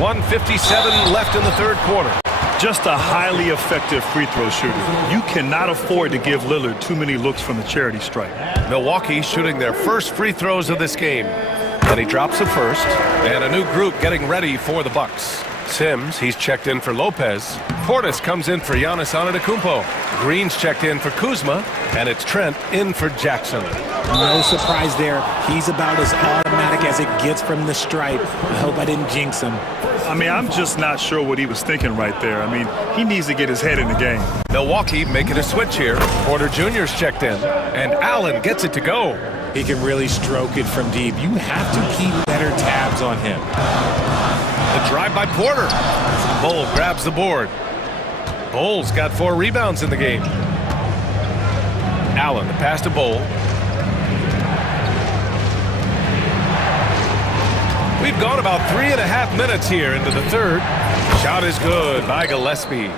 1:57 left in the third quarter. Just a highly effective free throw shooter. You cannot afford to give Lillard too many looks from the charity stripe. Milwaukee shooting their first free throws of this game. And he drops the first. And a new group getting ready for the Bucks. Sims, he's checked in for Lopez. Portis comes in for Giannis Antetokounmpo. Green's checked in for Kuzma. And it's Trent in for Jackson. No surprise there. He's about as automatic as it gets from the stripe. I hope I didn't jinx him. I mean, I'm just not sure what he was thinking right there. I mean, he needs to get his head in the game. Milwaukee making a switch here. Porter Jr.'s checked in. And Allen gets it to go. He can really stroke it from deep. You have to keep better tabs on him. The drive by Porter. Bull grabs the board. Bull's got 4 rebounds in the game. Allen, the pass to Bull. We've gone about 3.5 minutes here into the third. Shot is good by Gillespie.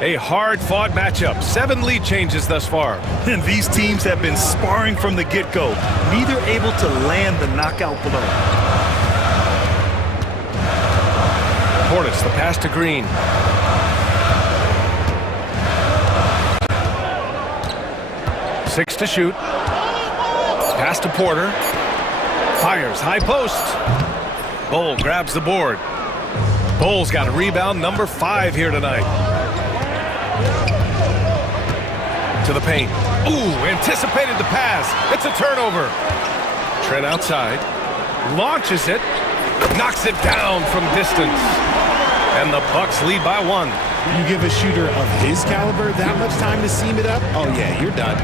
A hard-fought matchup. 7 lead changes thus far. And these teams have been sparring from the get-go. Neither able to land the knockout blow. Portis, the pass to Green. Six to shoot. Pass to Porter. Fires, high post. Bull grabs the board. Bull's got a rebound number 5 here tonight. To the paint. Ooh, anticipated the pass. It's a turnover. Trent outside. Launches it. Knocks it down from distance. And the Bucks lead by 1. You give a shooter of his caliber that much time to seam it up? Oh, yeah, you're done.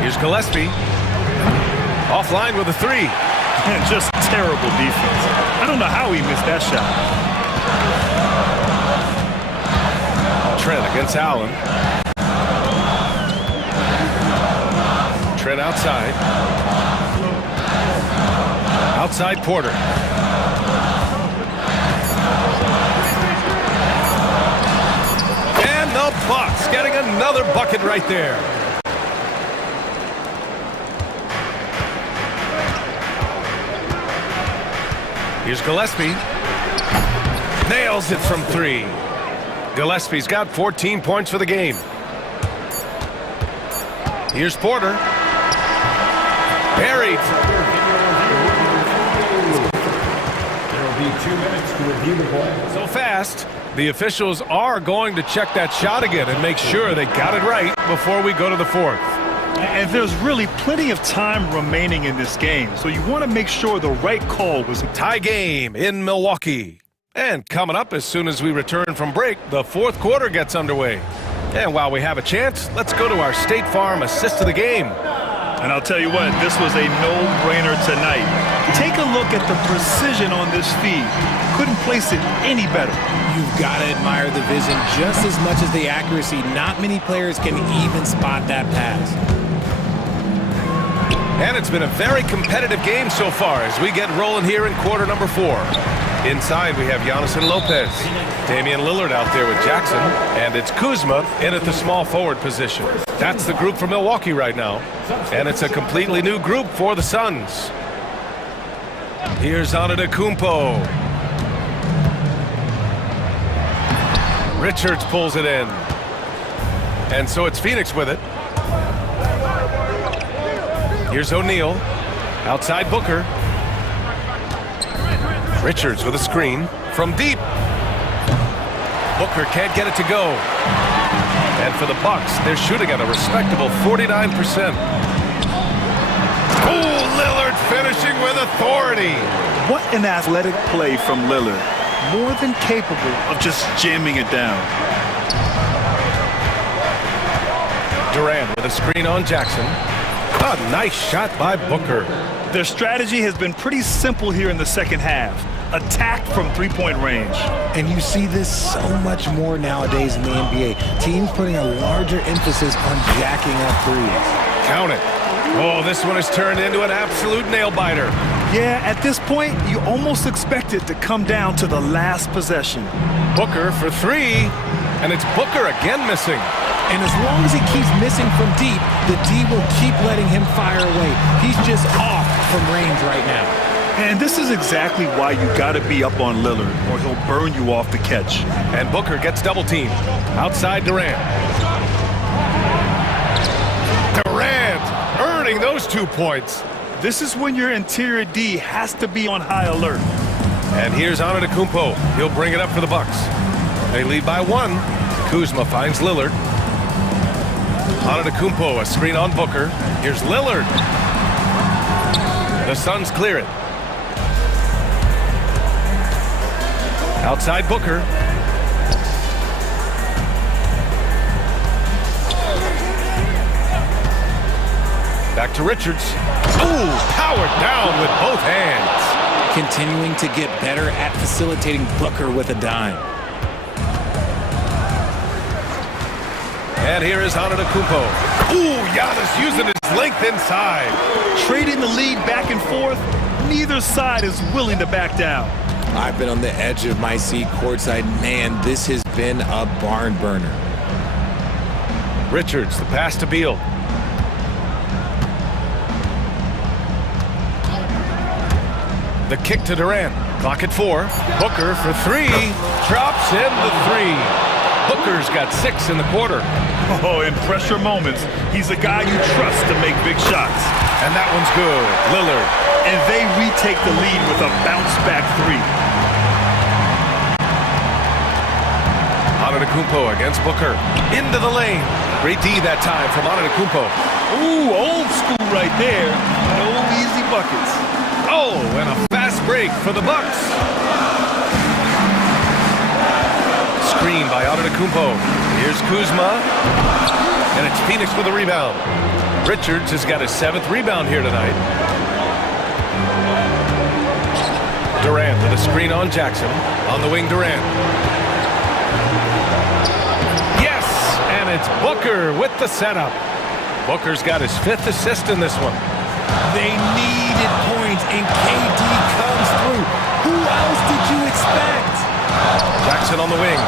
Here's Gillespie. Offline with a 3. And just terrible defense. I don't know how he missed that shot. Trent against Allen. Trent outside. Outside Porter. And the Bucks getting another bucket right there. Here's Gillespie. Nails it from 3. Gillespie's got 14 points for the game. Here's Porter. Buried. There will be 2 minutes to review the play. So fast, the officials are going to check that shot again and make sure they got it right before we go to the 4th. And there's really plenty of time remaining in this game, so you want to make sure the right call was a tie game in Milwaukee. And coming up as soon as we return from break, the 4th quarter gets underway. And while we have a chance, let's go to our State Farm assist of the game. And I'll tell you what, this was a no-brainer tonight. Take a look at the precision on this feed. Couldn't place it any better. You've got to admire the vision just as much as the accuracy. Not many players can even spot that pass. And it's been a very competitive game so far as we get rolling here in quarter number 4. Inside, we have Giannis and Lopez. Damian Lillard out there with Jackson. And it's Kuzma in at the small forward position. That's the group for Milwaukee right now. And it's a completely new group for the Suns. Here's Antetokounmpo. Richards pulls it in. And so it's Phoenix with it. Here's O'Neal. Outside Booker. Richards with a screen from deep. Booker can't get it to go. And for the Bucks, they're shooting at a respectable 49%. Oh, Lillard finishing with authority. What an athletic play from Lillard. More than capable of just jamming it down. Durant with a screen on Jackson. A nice shot by Booker. Their strategy has been pretty simple here in the second half. Attack from three-point range. And you see this so much more nowadays in the NBA. Teams putting a larger emphasis on jacking up threes. Count it. Oh, this one has turned into an absolute nail-biter. Yeah, at this point, you almost expect it to come down to the last possession. Booker for 3, and it's Booker again missing. And as long as he keeps missing from deep, the D will keep letting him fire away. He's just off from range right now. And this is exactly why you got to be up on Lillard, or he'll burn you off the catch. And Booker gets double-teamed. Outside Durant. Durant earning those 2 points. This is when your interior D has to be on high alert. And here's Antetokounmpo. He'll bring it up for the Bucks. They lead by 1. Kuzma finds Lillard. Antetokounmpo, a screen on Booker. Here's Lillard. The Suns clear it. Outside Booker. Back to Richards. Ooh, powered down with both hands. Continuing to get better at facilitating Booker with a dime. And here is Antetokounmpo. Ooh, Giannis using his length inside. Trading the lead back and forth, neither side is willing to back down. I've been on the edge of my seat courtside. Man, this has been a barn burner. Richards, the pass to Beal. The kick to Durant. Clock at 4. Booker for 3. Drops in the 3. Booker's got 6 in the quarter. Oh, in pressure moments, he's a guy you trust to make big shots. And that one's good. Lillard. And they retake the lead with a bounce-back 3. Antetokounmpo against Booker. Into the lane. Great D that time from Antetokounmpo. Ooh, old school right there. No easy buckets. Oh, and a fast break for the Bucks. Screen by Antetokounmpo. Here's Kuzma. And it's Phoenix with a rebound. Richards has got his 7th rebound here tonight. Durant with a screen on Jackson. On the wing, Durant. Yes! And it's Booker with the setup. Booker's got his 5th assist in this one. They needed points, and KD comes through. Who else did you expect? Jackson on the wing.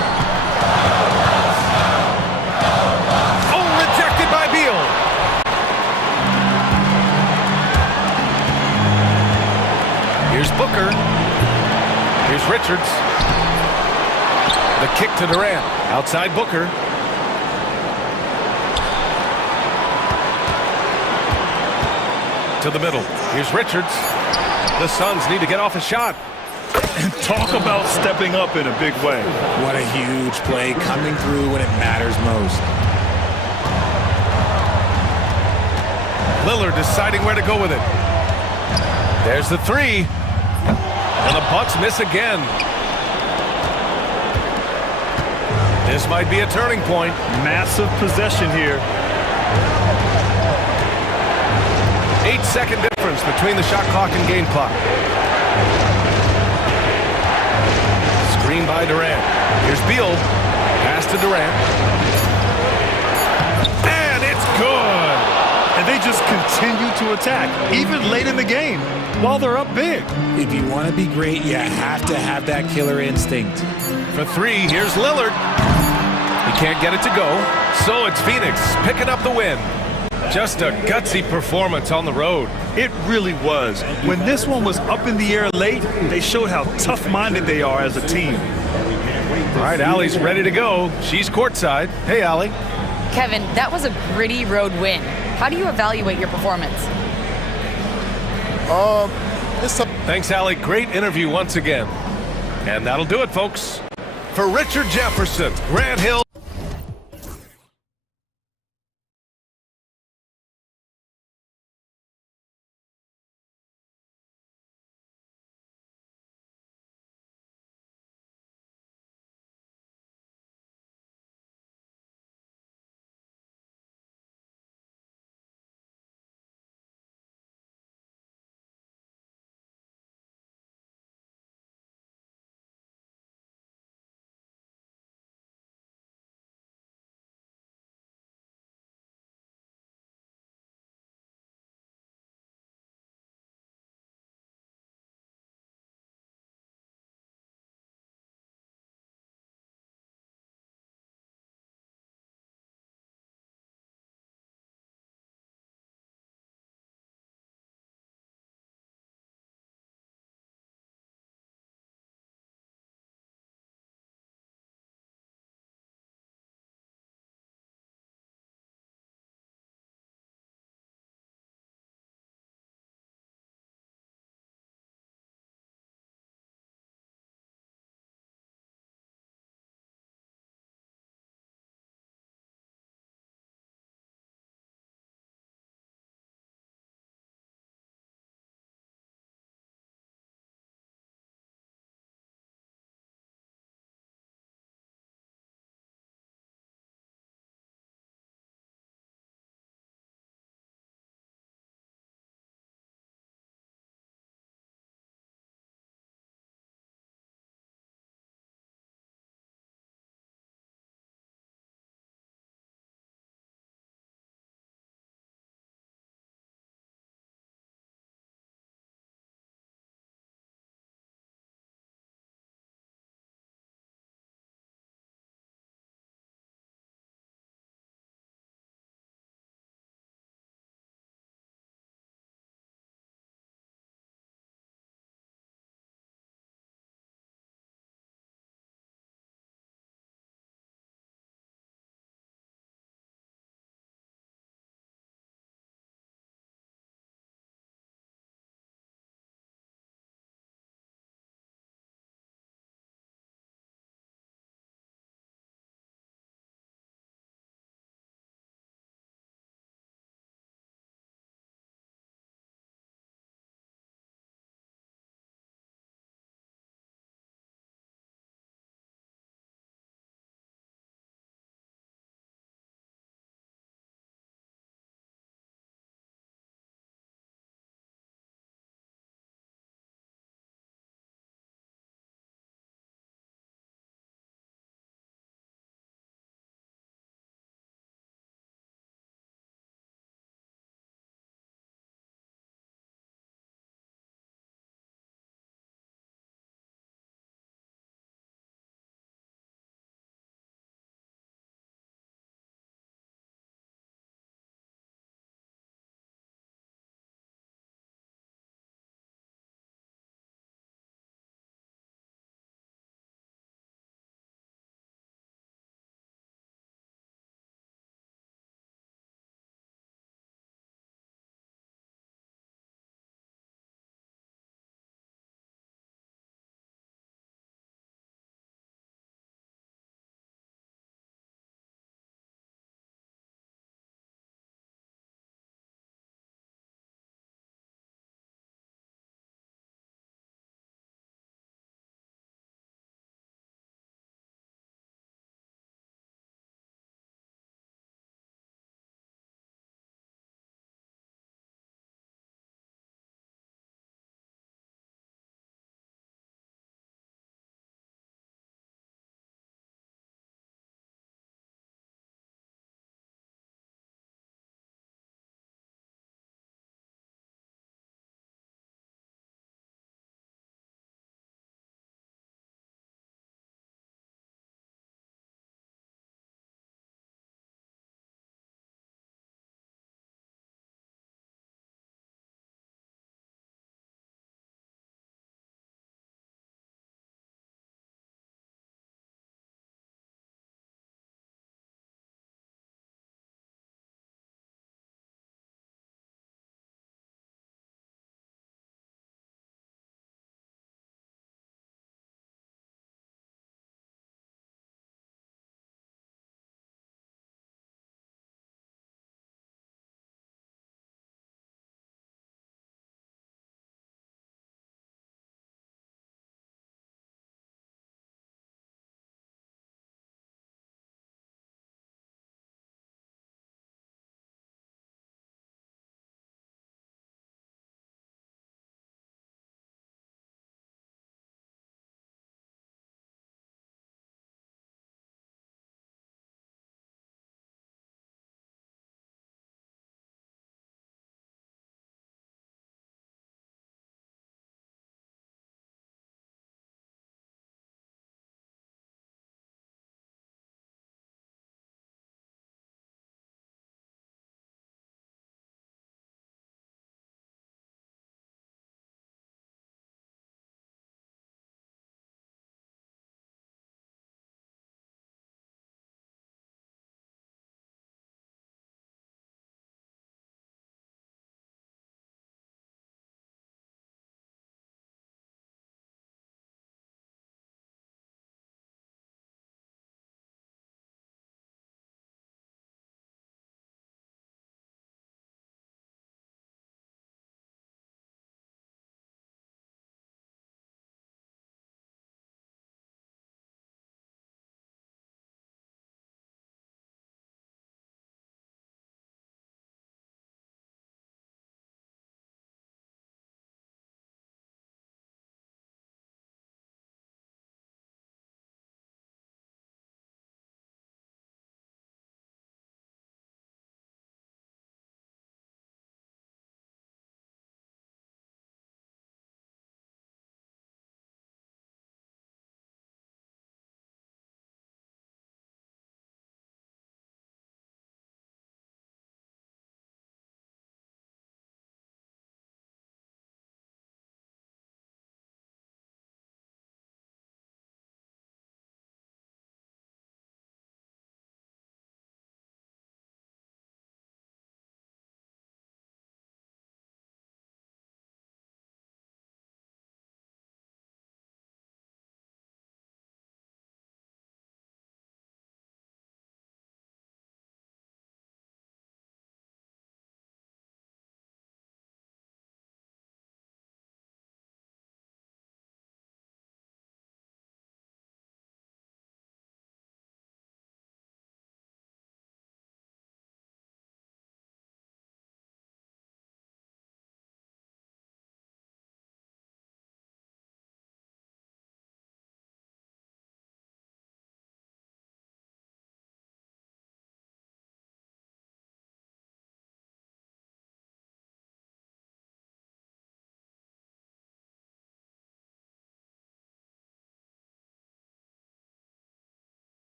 Oh, rejected by Beal. Here's Booker. Here's Richards. The kick to Durant. Outside Booker. To the middle. Here's Richards. The Suns need to get off a shot. And talk about stepping up in a big way. What a huge play, coming through when it matters most. Lillard deciding where to go with it. There's the 3. And the Bucks miss again. This might be a turning point. Massive possession here. 8-second difference between the shot clock and game clock. Screen by Durant. Here's Beal. Pass to Durant. And it's good. And they just continue to attack, even late in the game, while they're up big. If you want to be great, you have to have that killer instinct. For three, here's Lillard. He can't get it to go, so it's Phoenix picking up the win. Just a gutsy performance on the road. It really was. When this one was up in the air late, they showed how tough-minded they are as a team. All right, Allie's ready to go. She's courtside. Hey, Allie. Kevin, that was a gritty road win. How do you evaluate your performance? Thanks, Allie. Great interview once again. And that'll do it, folks. For Richard Jefferson, Grant Hill.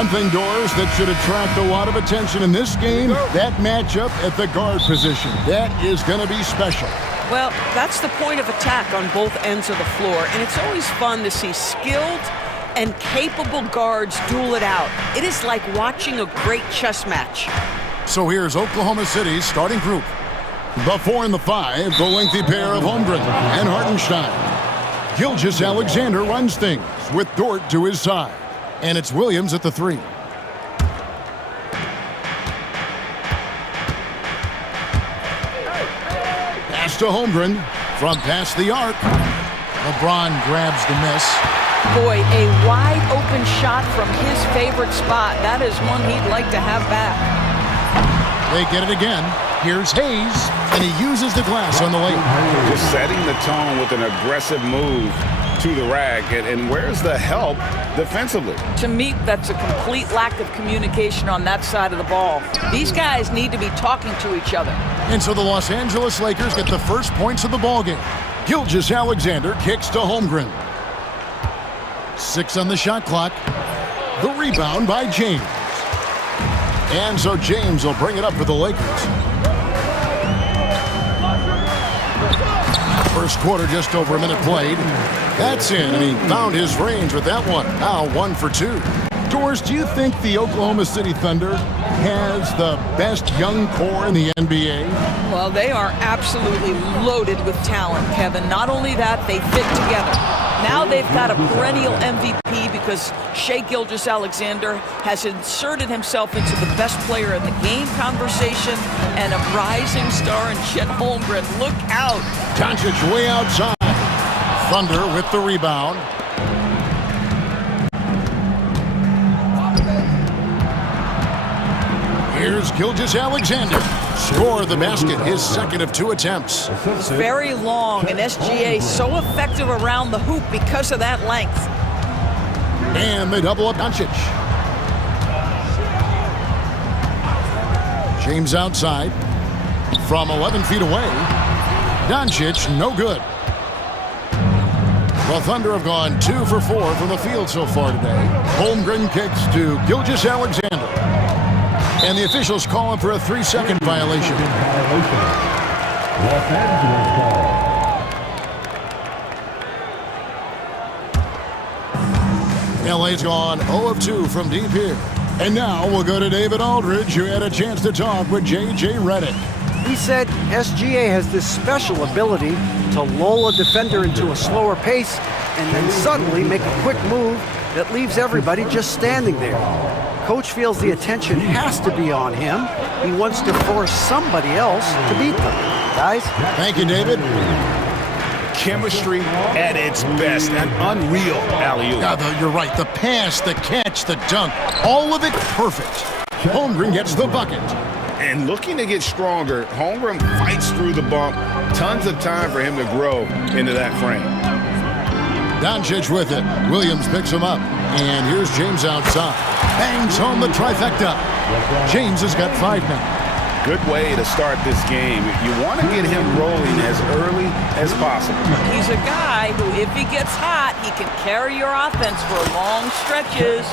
One thing, Doris, that should attract a lot of attention in this game, that matchup at the guard position. That is going to be special. Well, that's the point of attack on both ends of the floor, and it's always fun to see skilled and capable guards duel it out. It is like watching a great chess match. So here's Oklahoma City's starting group. The 4 and the 5, the lengthy pair of Holmgren and Hartenstein. Gilgeous-Alexander runs things with Dort to his side. And it's Williams at the 3. Pass to Holmgren from past the arc. LeBron grabs the miss. Boy, a wide open shot from his favorite spot. That is one he'd like to have back. They get it again. Here's Hayes, and he uses the glass on the lane. Just setting the tone with an aggressive move to the rack. And where's the help defensively? To me, that's a complete lack of communication on that side of the ball. These guys need to be talking to each other. And so the Los Angeles Lakers get the first points of the ballgame. Gilgeous-Alexander kicks to Holmgren. 6 on the shot clock. The rebound by James. And so James will bring it up for the Lakers. First quarter, just over a minute played. That's in, and he found his range with that one. Now 1 for 2. Doris, do you think the Oklahoma City Thunder has the best young core in the NBA? Well, they are absolutely loaded with talent, Kevin. Not only that, they fit together. Now they've got a perennial MVP because Shai Gilgeous-Alexander has inserted himself into the best player in the game conversation, and a rising star in Chet Holmgren. Look out. Doncic way outside. Thunder with the rebound. Here's Gilgeous-Alexander. Score the basket, his second of 2 attempts. Very long, and SGA so effective around the hoop because of that length. And they double up Doncic. James outside. From 11 feet away. Doncic, no good. The Thunder have gone 2 for 4 from the field so far today. Holmgren kicks to Gilgeous-Alexander. And the officials call him for a 3-second violation. Los Angeles ball. LA's gone 0 of 2 from deep here. And now we'll go to David Aldridge, who had a chance to talk with J.J. Redick. He said SGA has this special ability to lull a defender into a slower pace and then suddenly make a quick move that leaves everybody just standing there. Coach feels the attention has to be on him. He wants to force somebody else to beat them. Guys? Thank you, David. Chemistry at its best. An unreal alley-oop. Yeah, you're right. The pass, the catch, the dunk, all of it perfect. Holmgren gets the bucket. And looking to get stronger, Holmgren fights through the bump. Tons of time for him to grow into that frame. Doncic with it. Williams picks him up. And here's James outside. Bangs home the trifecta. James has got 5 now. Good way to start this game. You want to get him rolling as early as possible. He's a guy who, if he gets hot, he can carry your offense for long stretches.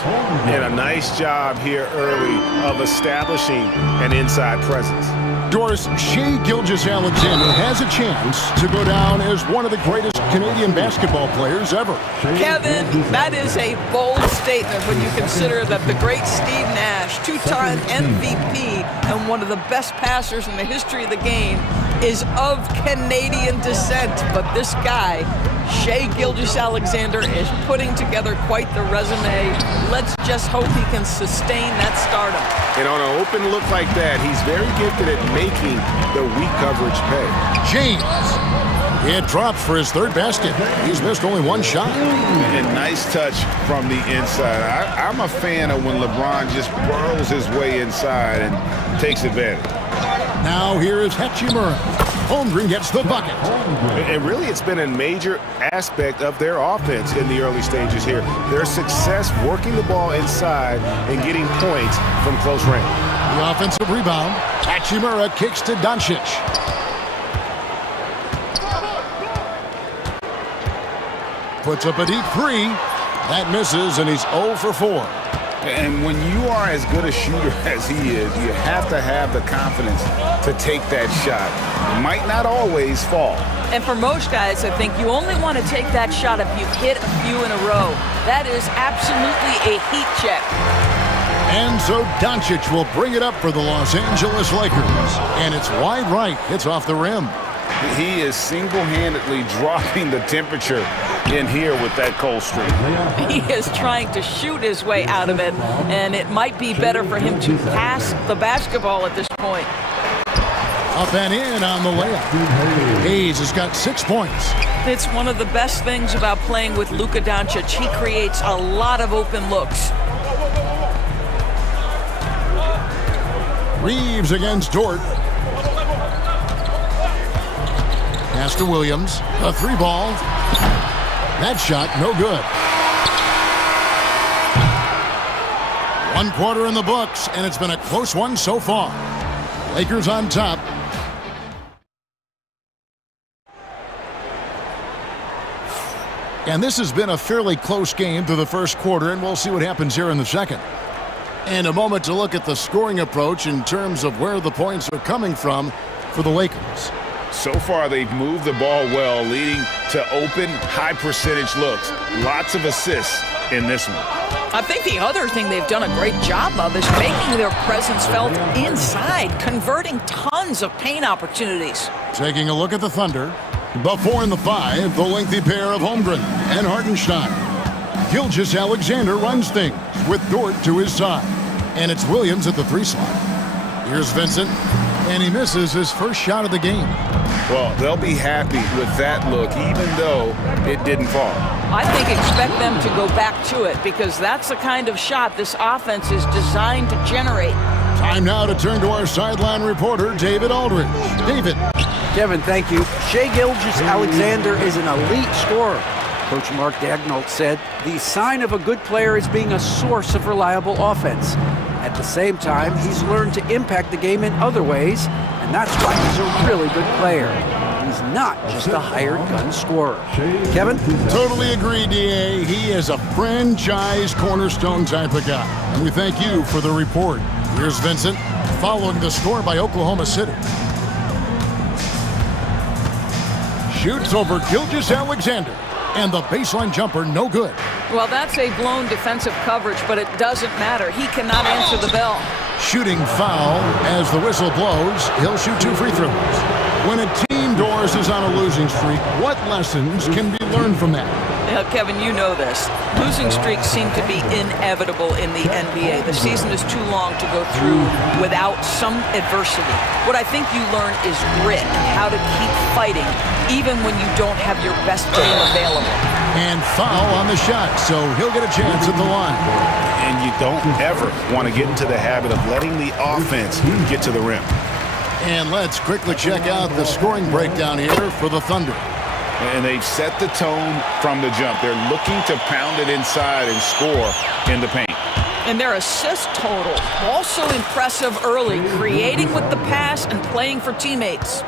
And a nice job here early of establishing an inside presence. Doris, Shai Gilgeous-Alexander has a chance to go down as one of the greatest Canadian basketball players ever. Kevin, that is a bold statement when you consider that the great Steve Nash, 2-time MVP and one of the best passers in the history of the game, is of Canadian descent. But this guy, Shai Gilgeous-Alexander, is putting together quite the resume. Let's just hope he can sustain that stardom. And on an open look like that, he's very gifted at making the weak coverage pay. James. It drops for his 3rd basket. He's missed only 1 shot. And nice touch from the inside. I'm a fan of when LeBron just burrows his way inside and takes advantage. Now here is Hachimura. Holmgren gets the bucket. And really, it's been a major aspect of their offense in the early stages here. Their success working the ball inside and getting points from close range. The offensive rebound. Hachimura kicks to Doncic. Puts up a deep 3. That misses, and he's 0 for 4. And when you are as good a shooter as he is, you have to have the confidence to take that shot. It might not always fall. And for most guys, I think you only want to take that shot if you've hit a few in a row. That is absolutely a heat check. And so Doncic will bring it up for the Los Angeles Lakers. And it's wide right. It's off the rim. He is single-handedly dropping the temperature in here with that cold streak. He is trying to shoot his way out of it, and it might be better for him to pass the basketball at this point. Up and in on the layup. Hayes has got 6 points. It's one of the best things about playing with Luka Doncic. He creates a lot of open looks. Reeves against Dort. Pass to Williams. A 3-ball. That shot, no good. 1 quarter in the books, and it's been a close one so far. Lakers on top. And this has been a fairly close game through the first quarter, and we'll see what happens here in the second. And a moment to look at the scoring approach in terms of where the points are coming from for the Lakers. So far, they've moved the ball well, leading to open, high-percentage looks. Lots of assists in this one. I think the other thing they've done a great job of is making their presence felt inside, converting tons of paint opportunities. Taking a look at the Thunder. The 4 and the 5, the lengthy pair of Holmgren and Hartenstein. Gilgeous-Alexander runs things with Dort to his side. And it's Williams at the 3 slot. Here's Vincent, and he misses his first shot of the game. Well, they'll be happy with that look, even though it didn't fall. I think expect them to go back to it, because that's the kind of shot this offense is designed to generate. Time now to turn to our sideline reporter, David Aldridge. David. Kevin, thank you. Shai Gilgeous-Alexander is an elite scorer. Coach Mark Daigneault said the sign of a good player is being a source of reliable offense. At the same time, he's learned to impact the game in other ways, and that's why he's a really good player. He's not just a hired gun scorer. Kevin? Totally agree, D.A. He is a franchise cornerstone type of guy. And we thank you for the report. Here's Vincent, following the score by Oklahoma City. Shoots over Gilgeous-Alexander. And the baseline jumper, no good. Well, that's a blown defensive coverage, but it doesn't matter. He cannot answer the bell. Shooting foul as the whistle blows. He'll shoot 2 free throws. When a team Doors is on a losing streak, what lessons can be learned from that? Now, Kevin, you know this. Losing streaks seem to be inevitable in the NBA. The season is too long to go through without some adversity. What I think you learn is grit and how to keep fighting, even when you don't have your best game available. And foul on the shot, so he'll get a chance at the line. And you don't ever want to get into the habit of letting the offense get to the rim. And let's quickly check out the scoring breakdown here for the Thunder. And they've set the tone from the jump. They're looking to pound it inside and score in the paint. And their assist total, also impressive early, creating with the pass and playing for teammates.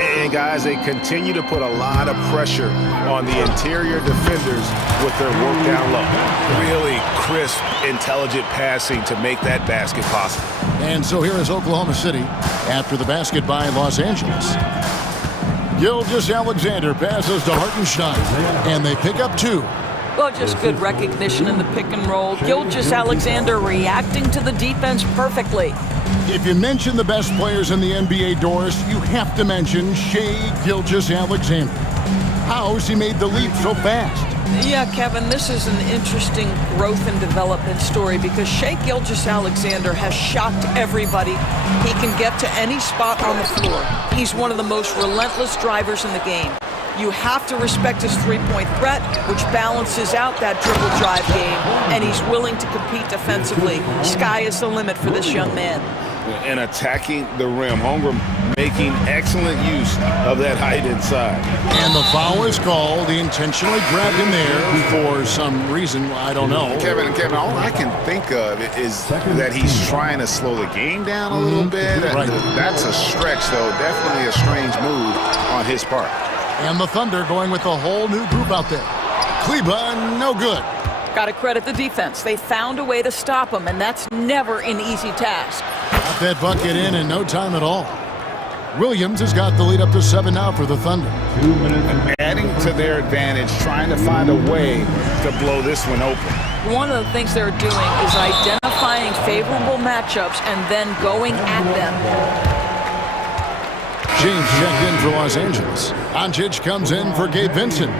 And guys, they continue to put a lot of pressure on the interior defenders with their work down low. Really crisp, intelligent passing to make that basket possible. And so here is Oklahoma City after the basket by Los Angeles. Gilgeous-Alexander passes to Hartenstein, and they pick up 2. Well, just good recognition in the pick and roll. Gilgeous-Alexander reacting to the defense perfectly. If you mention the best players in the NBA, Doris, you have to mention Shai Gilgeous-Alexander. How has he made the leap so fast? Yeah, Kevin, this is an interesting growth and development story because Shai Gilgeous-Alexander has shocked everybody. He can get to any spot on the floor. He's one of the most relentless drivers in the game. You have to respect his three-point threat, which balances out that dribble drive game, and he's willing to compete defensively. Sky is the limit for this young man. And attacking the rim. Holmgren making excellent use of that height inside. And the foul is called. He intentionally grabbed him there for some reason. I don't know. Kevin, all I can think of is that he's trying to slow the game down a little bit. Right. That's a stretch, though. Definitely a strange move on his part. And the Thunder going with a whole new group out there. Kleba, no good. Got to credit the defense. They found a way to stop him, and that's never an easy task. Got that bucket in no time at all. Williams has got the lead up to 7 now for the Thunder. Adding to their advantage, trying to find a way to blow this one open. One of the things they're doing is identifying favorable matchups and then going at them. James checked in for Los Angeles. Doncic comes in for Gabe Vincent.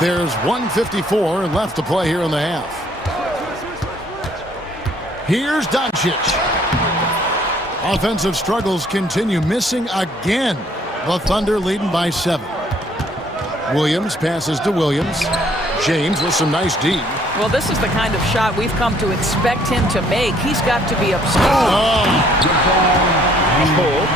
There's 1:54 left to play here in the half. Here's Doncic. Offensive struggles continue, missing again. The Thunder leading by 7. Williams passes to Williams. James with some nice D. Well, this is the kind of shot we've come to expect him to make. He's got to be upset. Oh,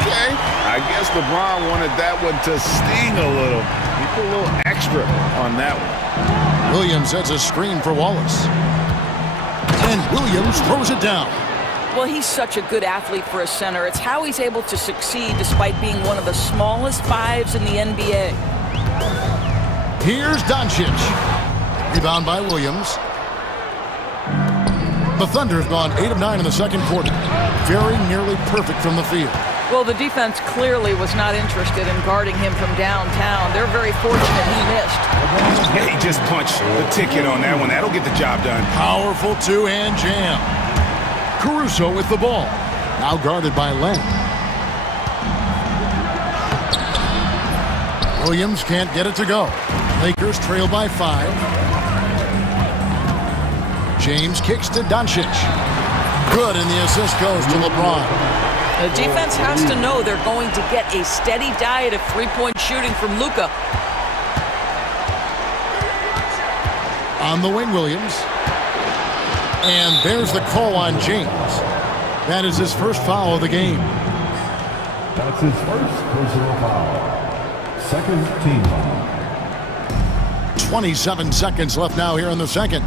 okay. I guess LeBron wanted that one to sting a little. He put a little extra on that one. Williams sets a screen for Wallace. And Williams throws it down. Well, he's such a good athlete for a center. It's how he's able to succeed despite being one of the smallest 5s in the NBA. Here's Doncic. Rebound by Williams. The Thunder have gone 8 of 9 in the second quarter. Very nearly perfect from the field. Well, the defense clearly was not interested in guarding him from downtown. They're very fortunate he missed. Yeah, he just punched the ticket on that one. That'll get the job done. Powerful two-hand jam. Caruso with the ball. Now guarded by Len. Williams can't get it to go. Lakers trail by 5. James kicks to Doncic. Good, and the assist goes to LeBron. The defense has to know they're going to get a steady diet of three-point shooting from Luka. On the wing, Williams. And there's the call on James. That is his first foul of the game. That's his first personal foul. Second team foul. 27 seconds left now here in the second.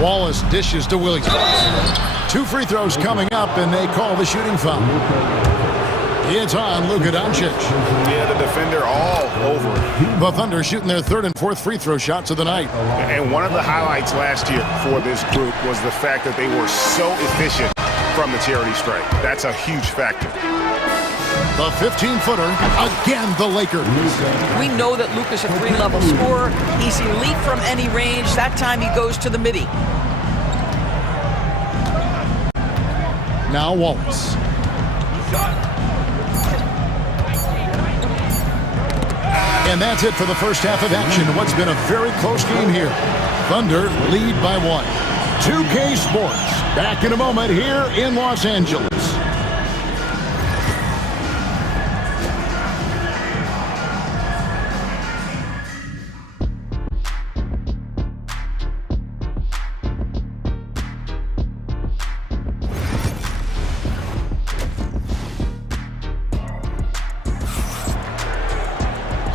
Wallace dishes to Williams. 2 free throws coming up, and they call the shooting foul. It's on Luka Doncic. Yeah, the defender all over it. The Thunder shooting their 3rd and 4th free throw shots of the night. And one of the highlights last year for this group was the fact that they were so efficient from the charity stripe. That's a huge factor. The 15-footer, again the Lakers. We know that Luka's a 3-level scorer. He's elite from any range. That time he goes to the midi. Now Wallace. And that's it for the first half of action. What's been a very close game here. Thunder lead by 1. 2K Sports back in a moment here in Los Angeles.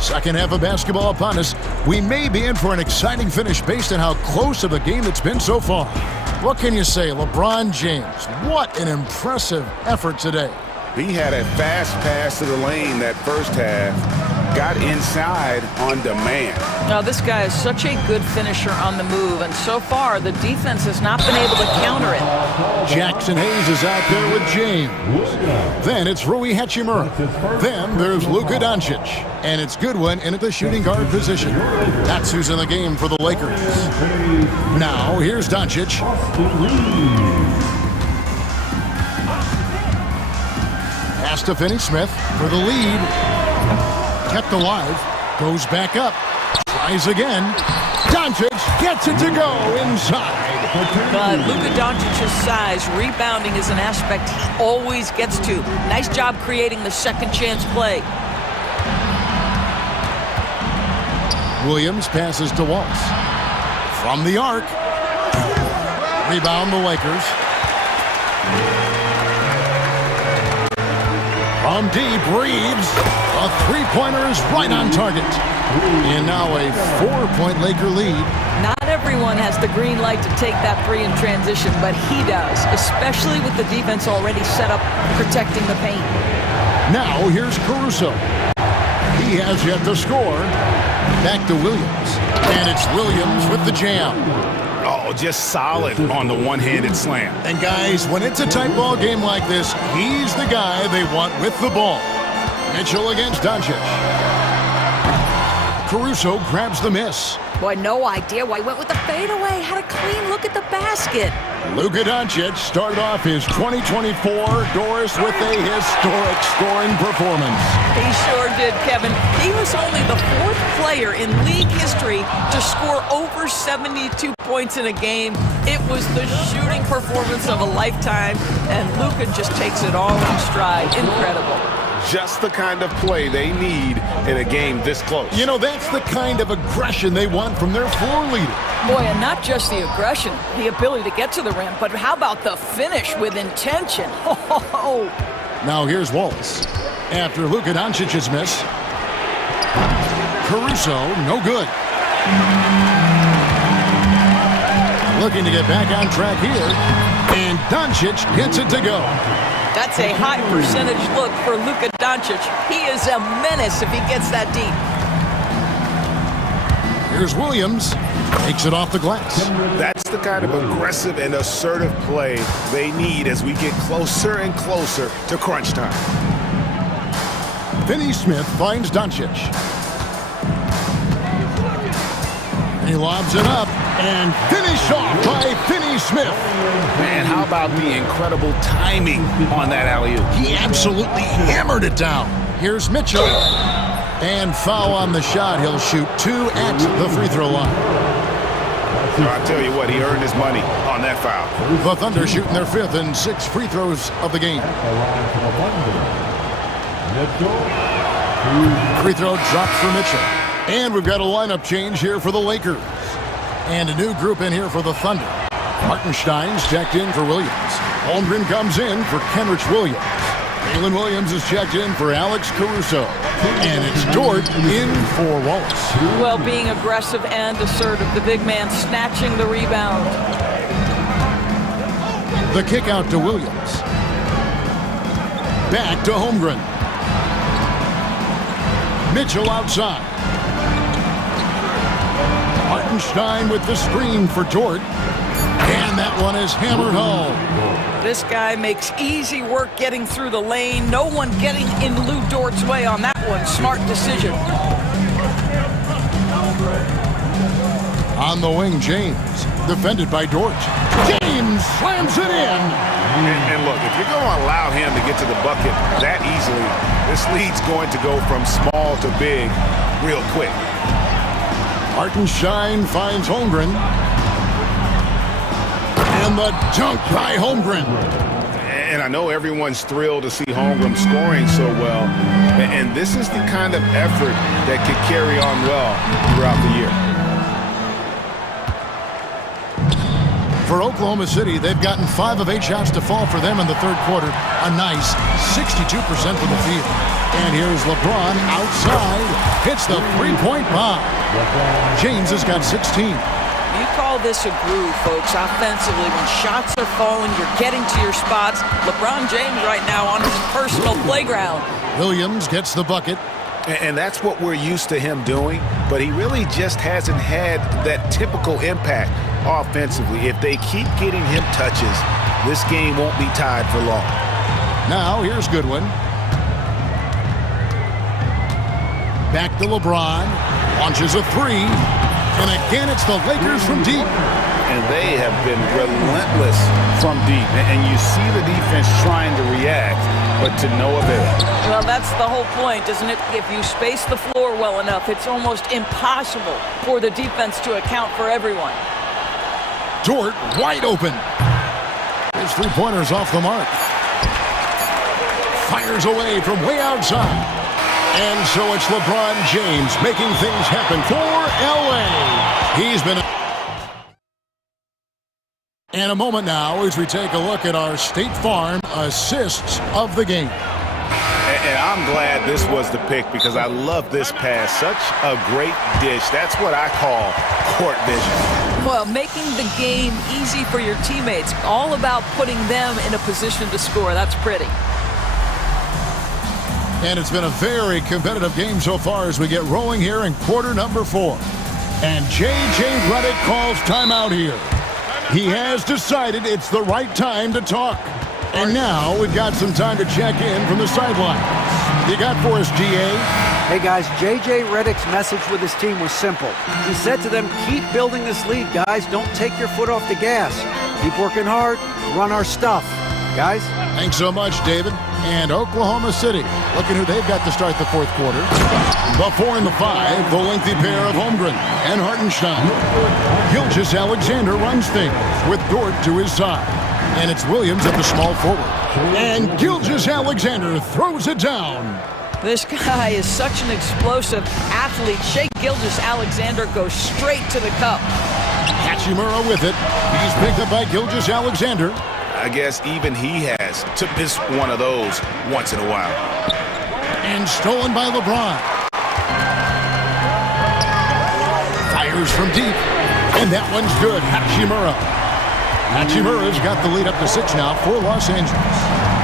Second half of basketball upon us. We may be in for an exciting finish based on how close of a game it's been so far. What can you say, LeBron James? What an impressive effort today. He had a fast pass to the lane that first half. Got inside on demand. Now, this guy is such a good finisher on the move, and so far, the defense has not been able to counter it. Jackson Hayes is out there with James. Then it's Rui Hachimura. Then there's Luka Doncic. And it's Goodwin in at the shooting guard position. That's who's in the game for the Lakers. Now, here's Doncic. Pass to Finney-Smith for the lead. Kept alive, goes back up, tries again. Doncic gets it to go inside. But Luka Doncic's size, rebounding is an aspect he always gets to. Nice job creating the second chance play. Williams passes to Wallace. From the arc. Rebound the Lakers. From deep, Reeves. A three-pointer is right on target. And now a 4-point Laker lead. Not everyone has the green light to take that three in transition, but he does, especially with the defense already set up protecting the paint. Now here's Caruso. He He has yet to score. Back to Williams. And it's Williams with the jam. Oh, just solid on the one-handed slam. And guys, when it's a tight ball game like this, he's the guy they want with the ball. Mitchell against Doncic. Caruso grabs the miss. Boy, no idea why he went with the fadeaway. Had a clean look at the basket. Luka Doncic started off his 2024 Doris with a historic scoring performance. He sure did, Kevin. He was only the fourth player in league history to score over 72 points in a game. It was the shooting performance of a lifetime, and Luka just takes it all in stride. Incredible. Just the kind of play they need in a game this close. You know, that's the kind of aggression they want from their floor leader. Boy, and not just the aggression, the ability to get to the rim, but how about the finish with intention? Oh. Now here's Wallace. After Luka Doncic's miss. Caruso, no good. Looking to get back on track here. And Doncic gets it to go. That's a high percentage look for Luka Doncic. He is a menace if he gets that deep. Here's Williams. Takes it off the glass. That's the kind of aggressive and assertive play they need as we get closer and closer to crunch time. Finney Smith finds Doncic. He lobs it up and finished off by Finney Smith. Man, how about the incredible timing on that alley-oop? He absolutely hammered it down. Here's Mitchell. And foul on the shot. He'll shoot 2 at the free throw line. I'll tell you what, he earned his money on that foul. The Thunder shooting their 5th and 6th free throws of the game. Free throw dropped for Mitchell. And we've got a lineup change here for the Lakers. And a new group in here for the Thunder. Hartenstein's checked in for Williams. Holmgren comes in for Kenrich Williams. Jalen Williams is checked in for Alex Caruso. And it's Dort in for Wallace. Well, being aggressive and assertive, the big man snatching the rebound. The kick out to Williams. Back to Holmgren. Mitchell outside. Hartenstein with the screen for Dort. And that one is hammered home. This guy makes easy work getting through the lane. No one getting in Lou Dort's way on that one. Smart decision. On the wing, James. Defended by Dort. James slams it in. And look, if you're going to allow him to get to the bucket that easily, this lead's going to go from small to big real quick. Hartenstein finds Holmgren. And the dunk by Holmgren. And I know everyone's thrilled to see Holmgren scoring so well. And this is the kind of effort that could carry on well throughout the year. For Oklahoma City, they've gotten 5 of 8 shots to fall for them in the third quarter. A nice 62% from the field. And here's LeBron outside. Hits the three-point bomb. James has got 16. You call this a groove, folks, offensively. When shots are falling, you're getting to your spots. LeBron James right now on his personal playground. Williams gets the bucket. And that's what we're used to him doing, but he really just hasn't had that typical impact offensively. If they keep getting him touches, this game won't be tied for long. Now, here's Goodwin. Back to LeBron. Launches a 3. And again, it's the Lakers from deep. And they have been relentless from deep. And you see the defense trying to react, but to no avail. Well, that's the whole point, isn't it? If you space the floor well enough, it's almost impossible for the defense to account for everyone. Dort wide open. His three-pointer's off the mark. Fires away from way outside. And so it's LeBron James making things happen for LA. He's been... And a moment now as we take a look at our State Farm assists of the game. And I'm glad this was the pick because I love this pass. Such a great dish. That's what I call court vision. Well, making the game easy for your teammates. All about putting them in a position to score. That's pretty. And it's been a very competitive game so far as we get rolling here in quarter number 4. And J.J. Redick calls timeout here. He has decided it's the right time to talk. And now we've got some time to check in from the sidelines. You got for us, G.A.? Hey guys, J.J. Redick's message with his team was simple. He said to them, keep building this lead, guys. Don't take your foot off the gas. Keep working hard, run our stuff. Guys? Thanks so much, David. And Oklahoma City, looking who they've got to start the fourth quarter. The 4 and the 5, the lengthy pair of Holmgren and Hartenstein. Gilgeous Alexander runs things with Dort to his side. And it's Williams at the small forward. And Gilgeous Alexander throws it down. This guy is such an explosive athlete. Shea Gilgeous-Alexander goes straight to the cup. Hachimura with it. He's picked up by Gilgeous-Alexander. I guess even he has to miss one of those once in a while. And stolen by LeBron. Fires from deep. And that one's good. Hachimura. Hachimura's got the lead up to 6 now for Los Angeles.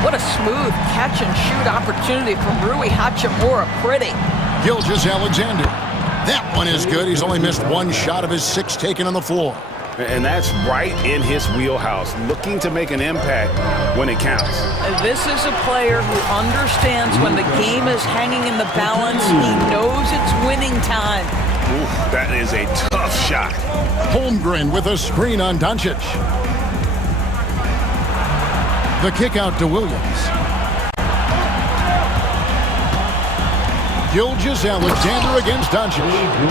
What a smooth catch-and-shoot opportunity from Rui Hachimura. Pretty. Gilgeous-Alexander. That one is good. He's only missed 1 shot of his 6 taken on the floor. And that's right in his wheelhouse, looking to make an impact when it counts. This is a player who understands when the game is hanging in the balance. He knows it's winning time. Ooh, that is a tough shot. Holmgren with a screen on Doncic. The kick out to Williams. Gilgeous-Alexander against Doncic.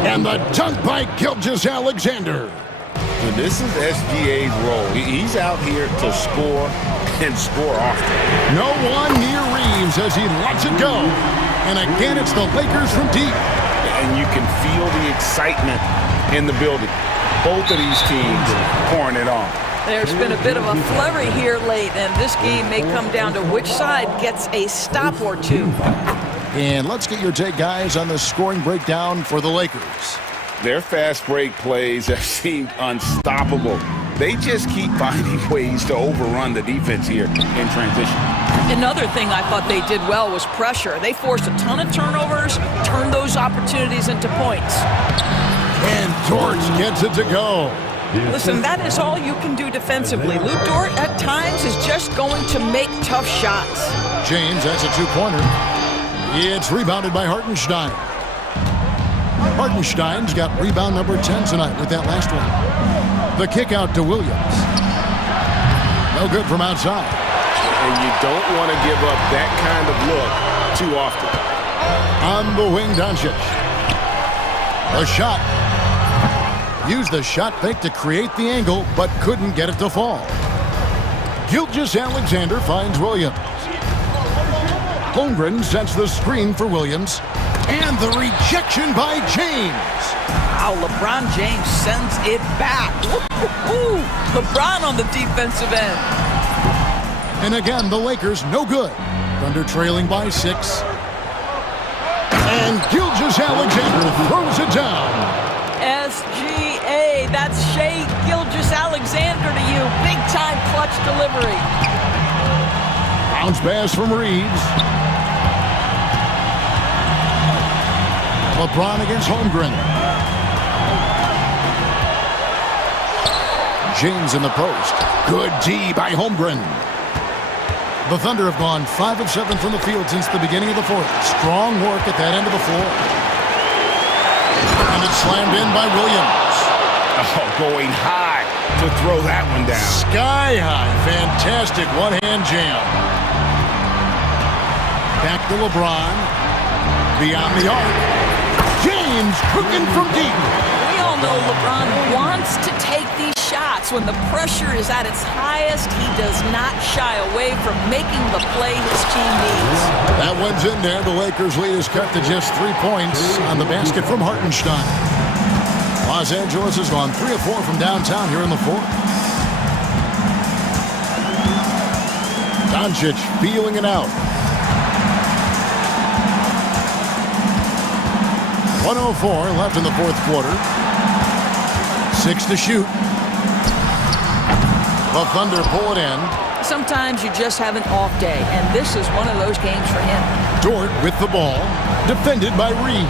And the dunk by Gilgeous-Alexander. And this is SGA's role. He's out here to score and score often. No one near Reeves as he lets it go. And again, it's the Lakers from deep. And you can feel the excitement in the building. Both of these teams pouring it on. There's been a bit of a flurry here late, and this game may come down to which side gets a stop or two. And let's get your take, guys, on the scoring breakdown for the Lakers. Their fast break plays have seemed unstoppable. They just keep finding ways to overrun the defense here in transition. Another thing I thought they did well was pressure. They forced a ton of turnovers, turned those opportunities into points. And Dort gets it to go. Listen, that is all you can do defensively. Lou Dort, at times, is just going to make tough shots. James, that's a 2-pointer. It's rebounded by Hartenstein. Hartenstein's got rebound number 10 tonight with that last one. The kick out to Williams. No good from outside. And you don't want to give up that kind of look too often. On the wing, Doncic. The shot. Used the shot fake to create the angle, but couldn't get it to fall. Gilgeous-Alexander finds Williams. Holmgren sets the screen for Williams. And the rejection by James. Wow, LeBron James sends it back. Woo-hoo-hoo. LeBron on the defensive end. And again, the Lakers no good. Thunder trailing by 6. And Gilgeous-Alexander throws it down. SGA, that's Shea Gilgeous-Alexander to you. Big time clutch delivery. Bounce pass from Reeves. LeBron against Holmgren. James in the post. Good D by Holmgren. The Thunder have gone 5 of 7 from the field since the beginning of the fourth. Strong work at that end of the floor. And it's slammed in by Williams. Oh, going high to throw that one down. Sky high. Fantastic one-hand jam. Back to LeBron. Beyond the arc. James cooking from deep. We all know LeBron wants to take these shots. When the pressure is at its highest, he does not shy away from making the play his team needs. That one's in there. The Lakers' lead is cut to just 3 points on the basket from Hartenstein. Los Angeles has gone 3 of 4 from downtown here in the fourth. Doncic feeling it out. 1:04 left in the fourth quarter. 6 to shoot. The Thunder pull it in. Sometimes you just have an off day, and this is one of those games for him. Dort with the ball, defended by Reeves.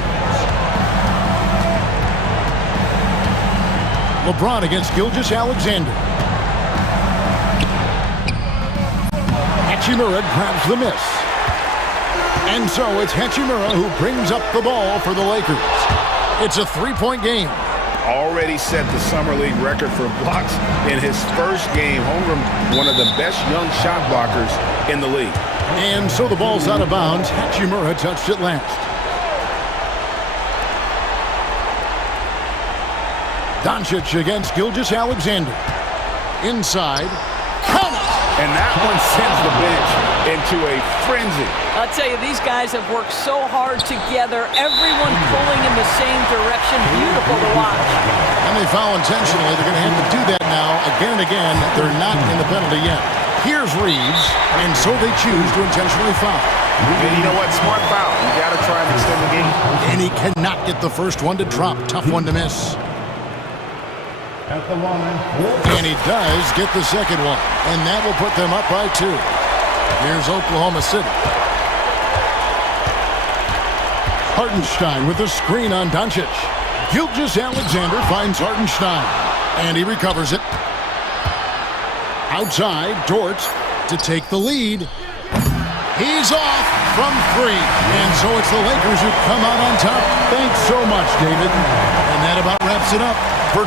LeBron against Gilgeous-Alexander. Hachimura grabs the miss. And so it's Hachimura who brings up the ball for the Lakers. It's a three-point game. Already set the Summer League record for blocks in his first game. Holmgren, one of the best young shot blockers in the league. And so the ball's out of bounds. Hachimura touched it last. Doncic against Gilgeous-Alexander. Inside. Count it! And that one sends the bench into a frenzy. I'll tell you, these guys have worked so hard together. Everyone pulling in the same direction. Beautiful to watch. And they foul intentionally. They're going to have to do that now again and again. They're not in the penalty yet. Here's Reeves, and so they choose to intentionally foul. And you know what? Smart foul. You got to try and extend the game. And he cannot get the first one to drop. Tough one to miss. At the line. And he does get the second one. And that will put them up by 2. Here's Oklahoma City. Hartenstein with a screen on Doncic. Gilgeous-Alexander finds Hartenstein. And he recovers it. Outside, Dort to take the lead. He's off from 3. And so it's the Lakers who come out on top. Thanks so much, David. And that about wraps it up for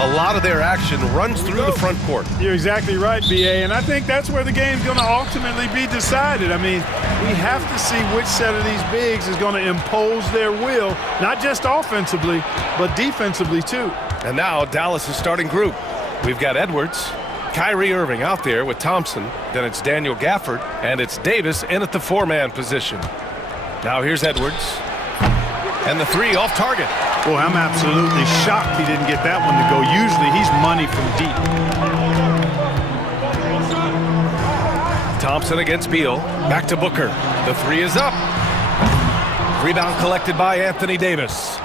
A lot of their action runs through the front court. You're exactly right, B.A., and I think that's where the game's going to ultimately be decided. I mean, we have to see which set of these bigs is going to impose their will, not just offensively, but defensively too. And now Dallas' starting group. We've got Edwards, Kyrie Irving out there with Thompson, then it's Daniel Gafford, and it's Davis in at the four-man position. Now here's Edwards, and the three off target. Well, I'm absolutely shocked he didn't get that one to go. Usually he's money from deep. Thompson against Beal, back to Booker. The three is up. Rebound collected by Anthony Davis.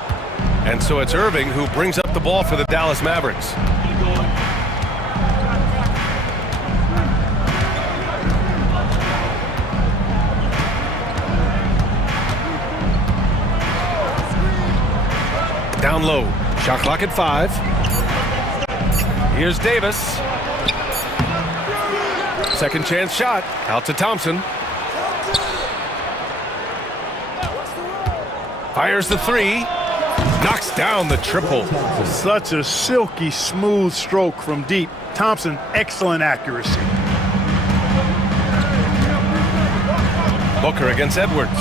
And so it's Irving who brings up the ball for the Dallas Mavericks. Down low, shot clock at 5. Here's Davis. Second chance shot, out to Thompson. Fires the three, knocks down the triple. Such a silky, smooth stroke from deep. Thompson, excellent accuracy. Booker against Edwards.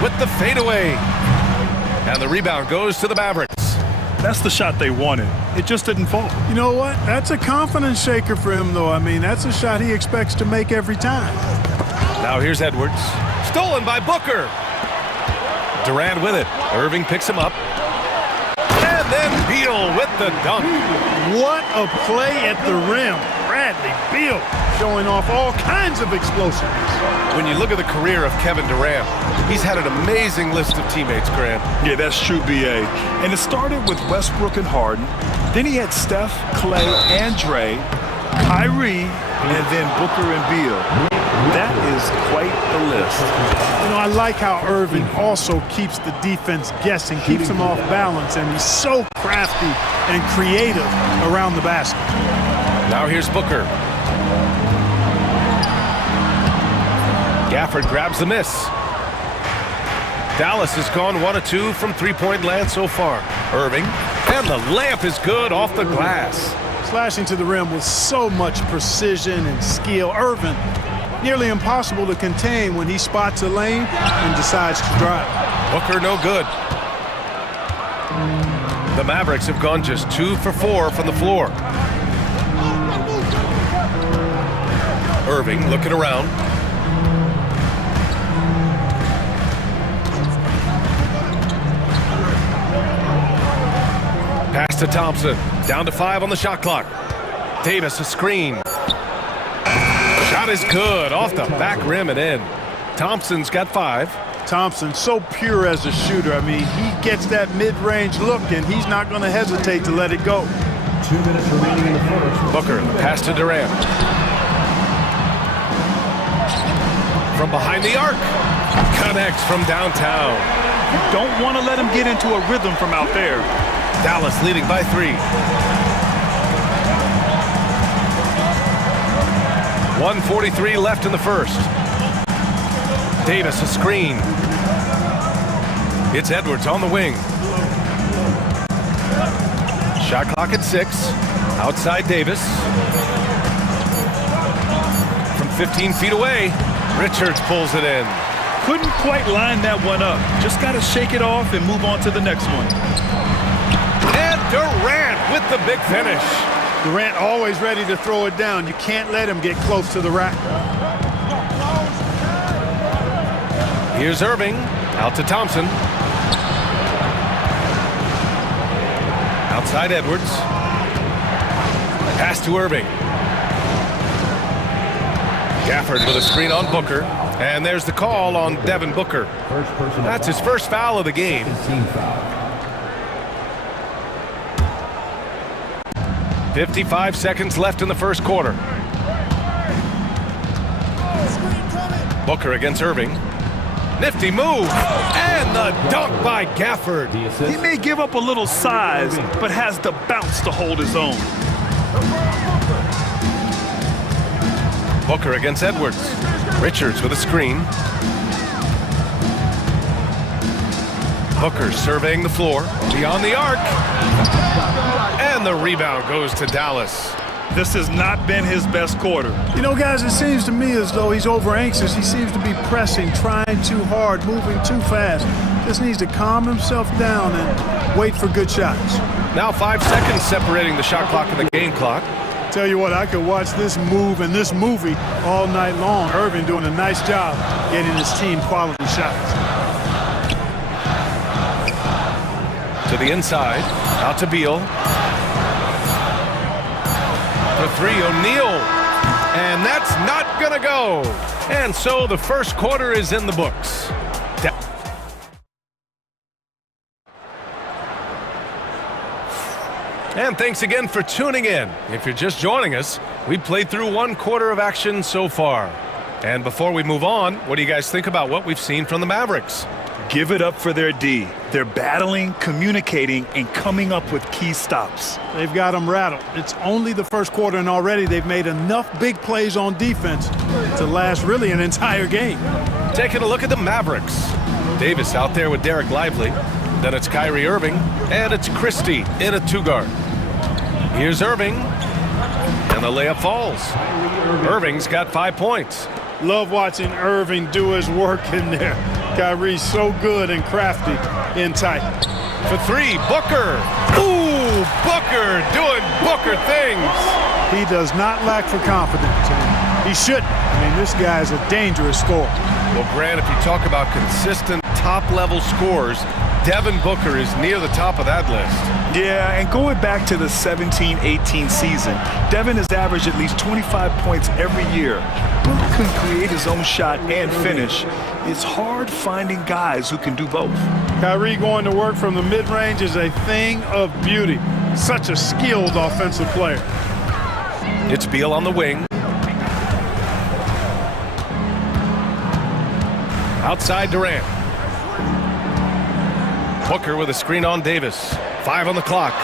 With the fadeaway. And the rebound goes to the Mavericks. That's the shot they wanted. It just didn't fall. You know what? That's a confidence shaker for him, though. I mean, that's a shot he expects to make every time. Now here's Edwards. Stolen by Booker. Durant with it. Irving picks him up. And then Beal with the dunk. What a play at the rim. Bradley Beal showing off all kinds of explosiveness. When you look at the career of Kevin Durant, he's had an amazing list of teammates, Grant. Yeah, that's true, B.A. And it started with Westbrook and Harden. Then he had Steph, Clay, and Dre, Kyrie, and then Booker and Beal. That is quite the list. You know, I like how Irving also keeps the defense guessing, keeps them off balance, and he's so crafty and creative around the basket. Now here's Booker. Gafford grabs the miss. Dallas has gone 1 of 2 from three-point land so far. Irving, and the layup is good off the glass. Slashing to the rim with so much precision and skill. Irving, nearly impossible to contain when he spots a lane and decides to drive. Booker no good. The Mavericks have gone just 2 for 4 from the floor. Irving looking around. Pass to Thompson. Down to 5 on the shot clock. Davis a screen. Shot is good. Off the back rim and in. Thompson's got 5. Thompson, so pure as a shooter. I mean, he gets that mid-range look, and he's not going to hesitate to let it go. 2 minutes remaining in the first. Booker, pass to Durant. From behind the arc. Connects from downtown. You don't want to let him get into a rhythm from out there. Dallas leading by 3. 1:43 left in the first. Davis a screen. It's Edwards on the wing. Shot clock at 6. Outside Davis. From 15 feet away, Richards pulls it in. Couldn't quite line that one up. Just got to shake it off and move on to the next one. And Durant with the big finish. Durant always ready to throw it down. You can't let him get close to the rack. Here's Irving, out to Thompson. Outside Edwards. Pass to Irving. Gafford with a screen on Booker. And there's the call on Devin Booker. That's his first foul of the game. 55 seconds left in the first quarter. Booker against Irving. Nifty move, and the dunk by Gafford. He may give up a little size, but has the bounce to hold his own. Booker against Edwards. Richards with a screen. Booker surveying the floor, beyond the arc. And the rebound goes to Dallas. This has not been his best quarter. You know, guys, it seems to me as though he's over anxious. He seems to be pressing, trying too hard, moving too fast. Just needs to calm himself down and wait for good shots. Now 5 seconds separating the shot clock and the game clock. Tell you what, I could watch this move and this movie all night long. Irving doing a nice job getting his team quality shots. To the inside, out to Beal. For three, O'Neal. And that's not gonna go. And so the first quarter is in the books. And thanks again for tuning in. If you're just joining us, we played through 1 quarter of action so far. And before we move on, what do you guys think about what we've seen from the Mavericks? Give it up for their D. They're battling, communicating, and coming up with key stops. They've got them rattled. It's only the first quarter, and already they've made enough big plays on defense to last really an entire game. Taking a look at the Mavericks. Davis out there with Derek Lively. Then it's Kyrie Irving, and it's Christie in a 2-guard. Here's Irving, and the layup falls. Irving's got 5 points. Love watching Irving do his work in there. Kyrie's so good and crafty in tight. For three, Booker. Ooh, Booker doing Booker things. He does not lack for confidence, and he shouldn't. I mean, this guy's a dangerous scorer. Well, Grant, if you talk about consistent top-level scores, Devin Booker is near the top of that list. Yeah, and going back to the 17-18 season, Devin has averaged at least 25 points every year. Booker can create his own shot and finish. It's hard finding guys who can do both. Kyrie going to work from the mid-range is a thing of beauty. Such a skilled offensive player. It's Beal on the wing. Outside Durant. Booker with a screen on Davis. 5 on the clock.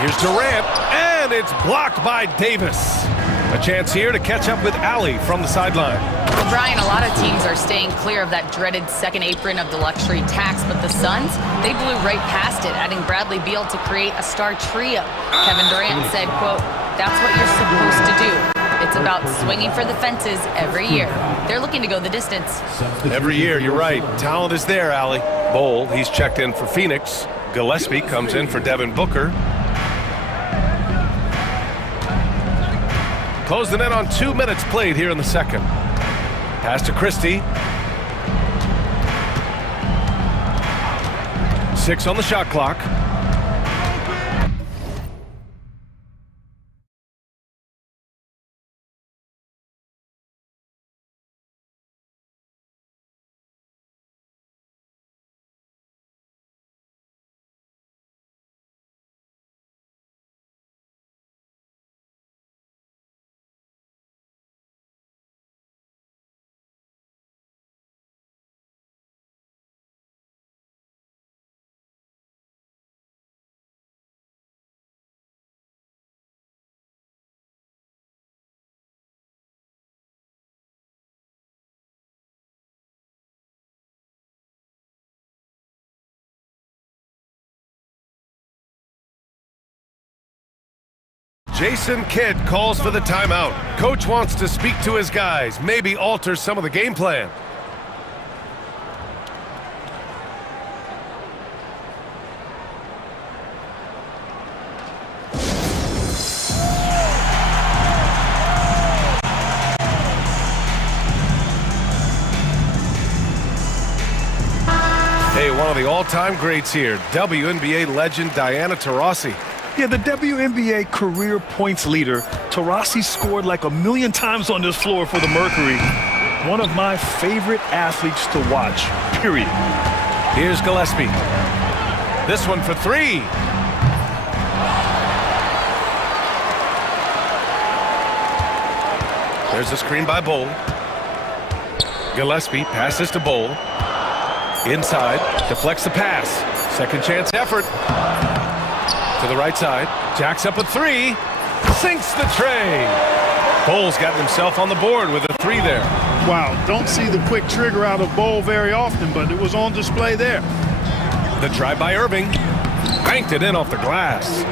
Here's Durant, and it's blocked by Davis. A chance here to catch up with Allie from the sideline. Well, Brian, a lot of teams are staying clear of that dreaded second apron of the luxury tax, but the Suns, they blew right past it, adding Bradley Beal to create a star trio. Kevin Durant said, quote, "That's what you're supposed to do. It's about swinging for the fences every year." They're looking to go the distance. Every year, you're right. Talent is there, Allie. Bowl, he's checked in for Phoenix. Gillespie comes in for Devin Booker. Closing in on 2 minutes played here in the second. Pass to Christie. 6 on the shot clock. Jason Kidd calls for the timeout. Coach wants to speak to his guys, maybe alter some of the game plan. Hey, one of the all-time greats here, WNBA legend Diana Taurasi. Yeah, the WNBA career points leader, Taurasi scored like a million times on this floor for the Mercury. One of my favorite athletes to watch, period. Here's Gillespie. This one for three. There's a screen by Bowl. Gillespie passes to Bowl. Inside, deflects the pass. Second chance effort. To the right side, jacks up a three, sinks the tray. Bowl's gotten himself on the board with a three there. Wow, don't see the quick trigger out of Bowl very often, but it was on display there. The drive by Irving. Banked it in off the glass.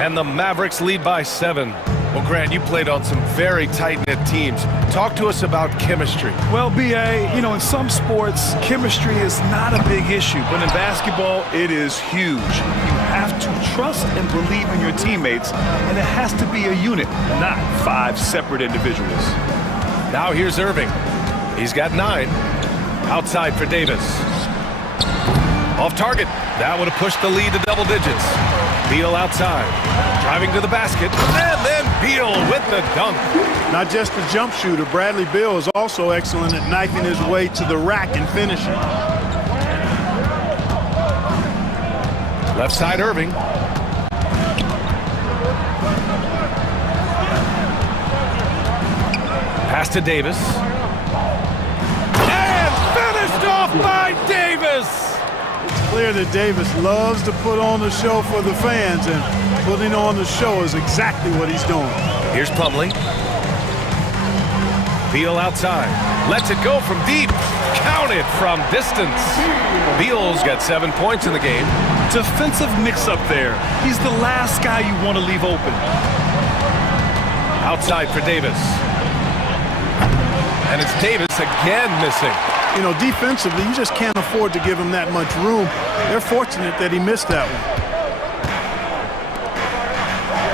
And the Mavericks lead by 7. Well, Grant, you played on some very tight-knit teams. Talk to us about chemistry. Well, B.A., you know, in some sports, chemistry is not a big issue. But in basketball, it is huge. You have to trust and believe in your teammates, and it has to be a unit, not 5 separate individuals. Now here's Irving. He's got 9. Outside for Davis. Off target. That would have pushed the lead to double digits. Beal outside. Driving to the basket. And then Beal with the dunk. Not just a jump shooter, Bradley Beal is also excellent at knifing his way to the rack and finishing. Left side Irving. Pass to Davis. And finished off by Davis! It's clear that Davis loves to put on the show for the fans, and putting on the show is exactly what he's doing. Here's Plumlee. Beal outside. Lets it go from deep. Counted from distance. Beal's got 7 points in the game. Defensive mix-up there. He's the last guy you want to leave open. Outside for Davis. And it's Davis again missing. You know, defensively, you just can't afford to give him that much room. They're fortunate that he missed that one.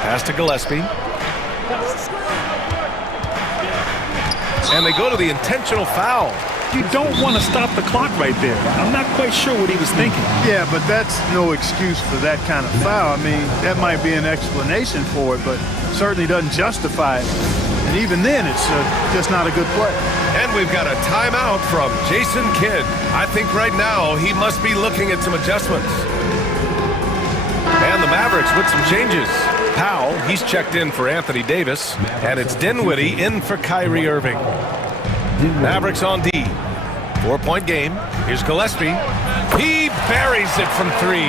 Pass to Gillespie. And they go to the intentional foul. You don't want to stop the clock right there. I'm not quite sure what he was thinking. Yeah, but that's no excuse for that kind of foul. I mean, that might be an explanation for it, but certainly doesn't justify it. And even then, it's just not a good play. And we've got a timeout from Jason Kidd. I think right now he must be looking at some adjustments. And the Mavericks with some changes. Powell, he's checked in for Anthony Davis. And it's Dinwiddie in for Kyrie Irving. Mavericks on D. 4-point game. Here's Gillespie. He buries it from 3.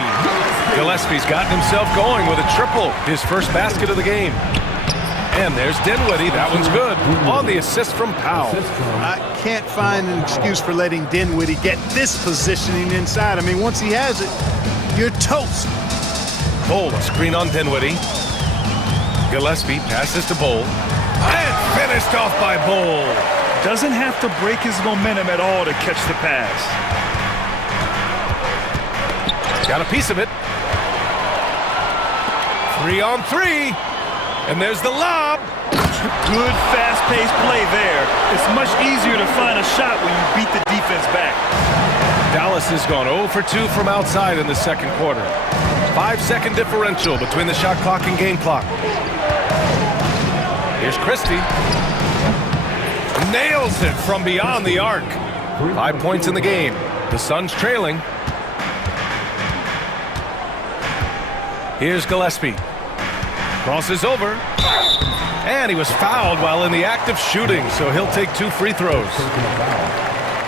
Gillespie's gotten himself going with a triple. His first basket of the game. And there's Dinwiddie. That one's good. On the assist from Powell. I can't find an excuse for letting Dinwiddie get this positioning inside. I mean, once he has it, you're toast. Bowl, a screen on Dinwiddie. Gillespie passes to Bowl. And finished off by Bowl. Doesn't have to break his momentum at all to catch the pass. Got a piece of it. 3 on 3. And there's the lob. Good fast-paced play there. It's much easier to find a shot when you beat the defense back. Dallas has gone 0 for 2 from outside in the second quarter. 5-second differential between the shot clock and game clock. Here's Christie. Nails it from beyond the arc. 5 points in the game. The Suns trailing. Here's Gillespie. Crosses over. And he was fouled while in the act of shooting, so he'll take 2 free throws.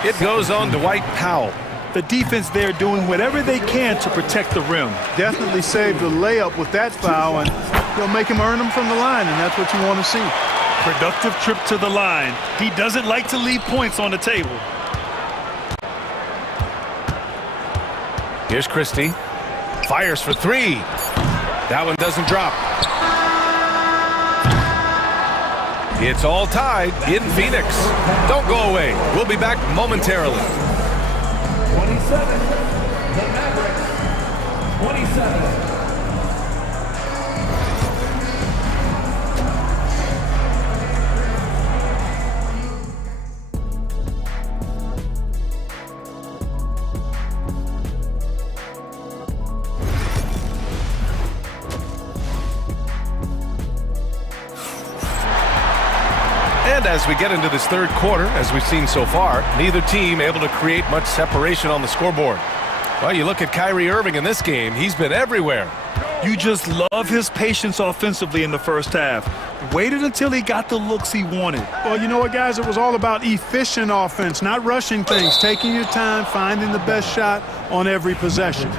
It goes on Dwight Powell. The defense there doing whatever they can to protect the rim. Definitely saved the layup with that foul, and he'll make him earn them from the line, and that's what you want to see. Productive trip to the line. He doesn't like to leave points on the table. Here's Christie. Fires for 3. That one doesn't drop. It's all tied in Phoenix. Don't go away. We'll be back momentarily. 27, the Mavericks, 27. And as we get into this third quarter, as we've seen so far, neither team able to create much separation on the scoreboard. Well, you look at Kyrie Irving in this game, he's been everywhere. You just love his patience offensively in the first half. Waited until he got the looks he wanted. Well, you know what, guys? It was all about efficient offense, not rushing things, taking your time, finding the best shot on every possession.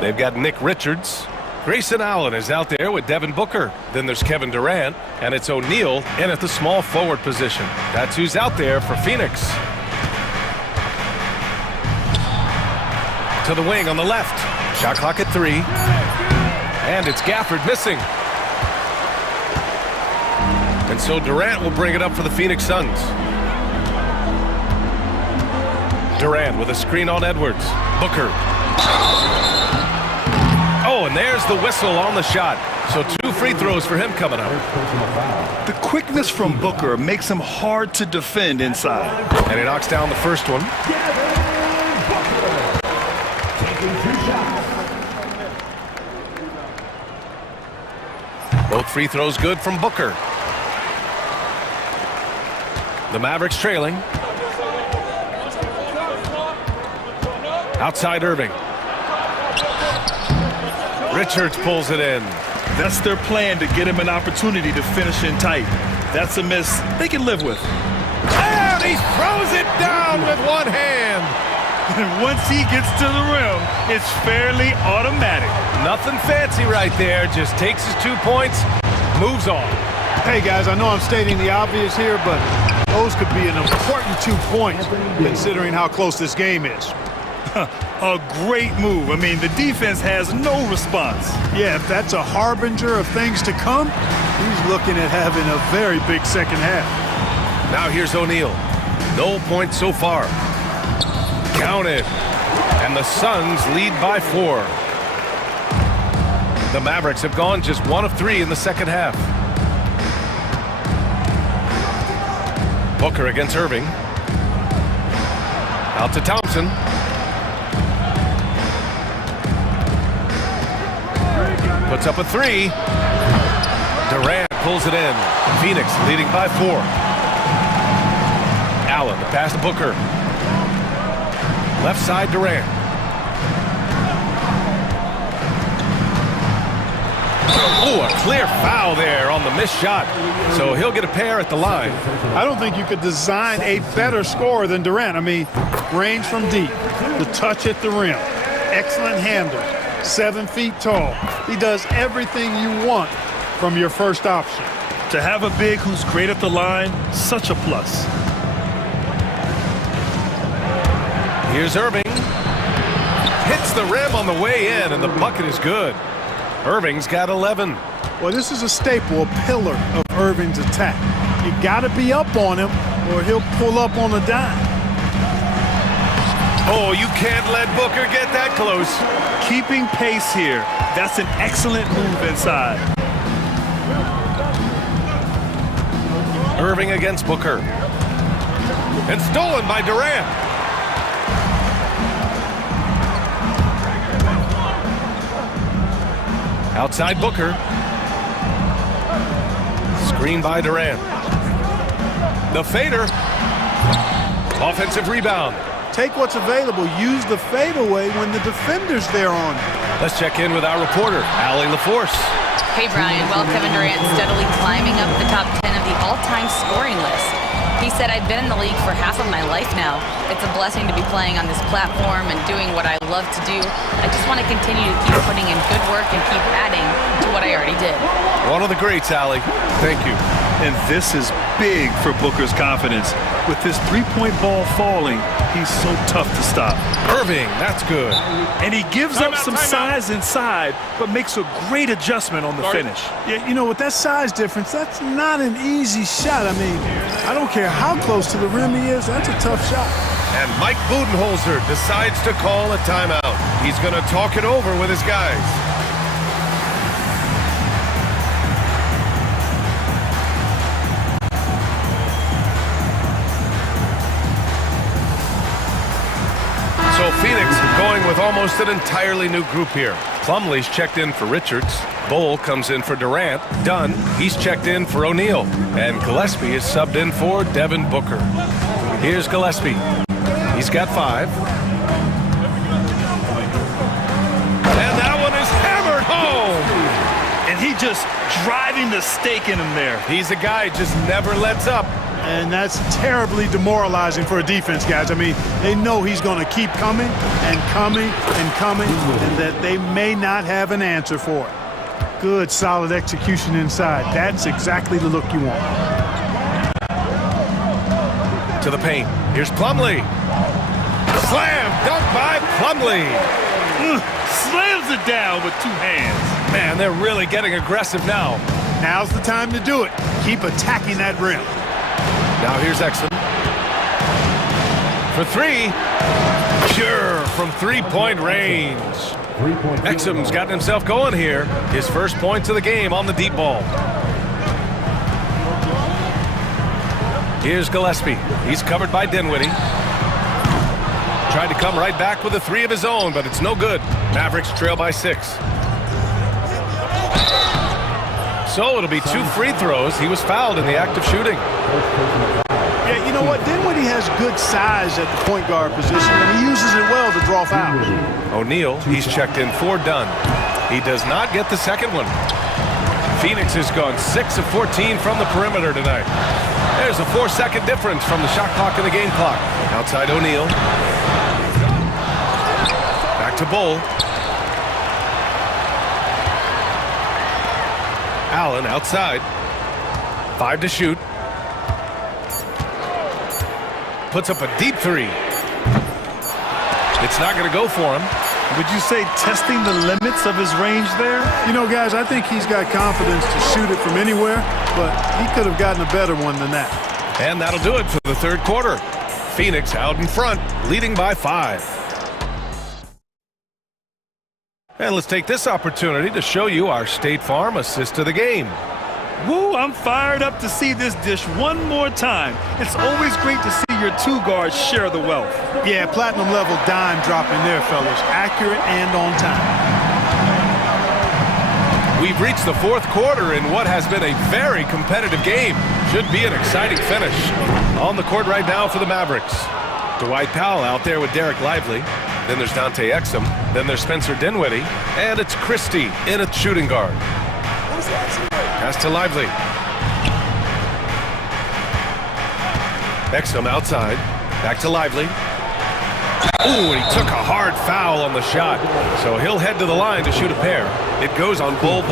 They've got Nick Richards. Grayson Allen is out there with Devin Booker. Then there's Kevin Durant, and it's O'Neal in at the small forward position. That's who's out there for Phoenix. To the wing on the left. Shot clock at 3. And it's Gafford missing. And so Durant will bring it up for the Phoenix Suns. Durant with a screen on Edwards. Booker. Oh, and there's the whistle on the shot. So 2 free throws for him coming up. The quickness from Booker makes him hard to defend inside. And he knocks down the first one. Both free throws good from Booker. The Mavericks trailing. Outside Irving. Richards pulls it in. That's their plan, to get him an opportunity to finish in tight. That's a miss they can live with. And he throws it down with one hand. And once he gets to the rim, it's fairly automatic. Nothing fancy right there. Just takes his 2 points, moves on. Hey, guys, I know I'm stating the obvious here, but those could be an important 2 points considering how close this game is. A great move. I mean, the defense has no response. Yeah, if that's a harbinger of things to come, he's looking at having a very big second half. Now here's O'Neal. No points so far. Counted. And the Suns lead by 4. The Mavericks have gone just 1 of 3 in the second half. Booker against Irving. Out to Thompson. Puts up a 3. Durant pulls it in. Phoenix leading by 4. Allen, the pass to Booker. Left side, Durant. Oh, a clear foul there on the missed shot. So he'll get a pair at the line. I don't think you could design a better scorer than Durant. I mean, range from deep, the touch at the rim, excellent handles, 7 feet tall. He does everything you want from your first option. To have a big who's great at the line, such a plus. Here's Irving. Hits the rim on the way in, and the bucket is good. Irving's got 11. Well, this is a staple, a pillar of Irving's attack. You got to be up on him, or he'll pull up on a dime. Oh, you can't let Booker get that close. Keeping pace here. That's an excellent move inside. Irving against Booker. And stolen by Durant. Outside Booker. Screen by Durant. The fader. Offensive rebound. Take what's available. Use the fadeaway when the defender's there on you. Let's check in with our reporter, Allie LaForce. Hey, Brian. Well, Kevin Durant steadily climbing up the top 10 of the all-time scoring list. He said, I've been in the league for half of my life now. It's a blessing to be playing on this platform and doing what I love to do. I just want to continue to keep putting in good work and keep adding to what I already did. One of the greats, Allie. Thank you. And this is big for Booker's confidence. With this three-point ball falling, he's so tough to stop. Irving, that's good. And he gives up some size inside, but makes a great adjustment on the finish. Yeah, you know, with that size difference, that's not an easy shot. I mean, I don't care how close to the rim he is, that's a tough shot. And Mike Budenholzer decides to call a timeout. He's going to talk it over with his guys. So Phoenix going with almost an entirely new group here. Plumlee's checked in for Richards. Bowl comes in for Durant. Dunn, he's checked in for O'Neal. And Gillespie is subbed in for Devin Booker. Here's Gillespie. He's got 5. And that one is hammered home. And he just driving the stake in him there. He's a guy who just never lets up. And that's terribly demoralizing for a defense, guys. I mean, they know he's going to keep coming and coming and coming, and that they may not have an answer for it. Good, solid execution inside. That's exactly the look you want. To the paint. Here's Plumlee. Slam dunk by Plumlee. slams it down with 2 hands. Man, they're really getting aggressive now. Now's the time to do it. Keep attacking that rim. Now here's Exum. For 3. Sure, from 3-point range. Exum's gotten himself going here. His first points of the game on the deep ball. Here's Gillespie. He's covered by Dinwiddie. Tried to come right back with a 3 of his own, but it's no good. Mavericks trail by 6. So it'll be 2 free throws. He was fouled in the act of shooting. Yeah, you know what? Dinwiddie has good size at the point guard position, and he uses it well to draw fouls. O'Neal, he's checked in for Dunn. He does not get the second one. Phoenix has gone 6 of 14 from the perimeter tonight. There's a 4-second difference from the shot clock and the game clock. Outside O'Neal. Back to Bull. Allen outside. 5 to shoot. Puts up a deep 3. It's not going to go for him. Would you say testing the limits of his range there? You know, guys, I think he's got confidence to shoot it from anywhere, but he could have gotten a better one than that. And that'll do it for the third quarter. Phoenix out in front, leading by 5. And let's take this opportunity to show you our State Farm assist of the game. Woo, I'm fired up to see this dish one more time. It's always great to see your 2 guards share the wealth. Yeah, platinum level dime dropping there, fellas. Accurate and on time. We've reached the fourth quarter in what has been a very competitive game. Should be an exciting finish. On the court right now for the Mavericks. Dwight Powell out there with Derek Lively. Then there's Dante Exum. Then there's Spencer Dinwiddie. And it's Christie in at shooting guard. Pass to Lively. Exum outside. Back to Lively. Ooh, and he took a hard foul on the shot. So he'll head to the line to shoot a pair. It goes on Bull.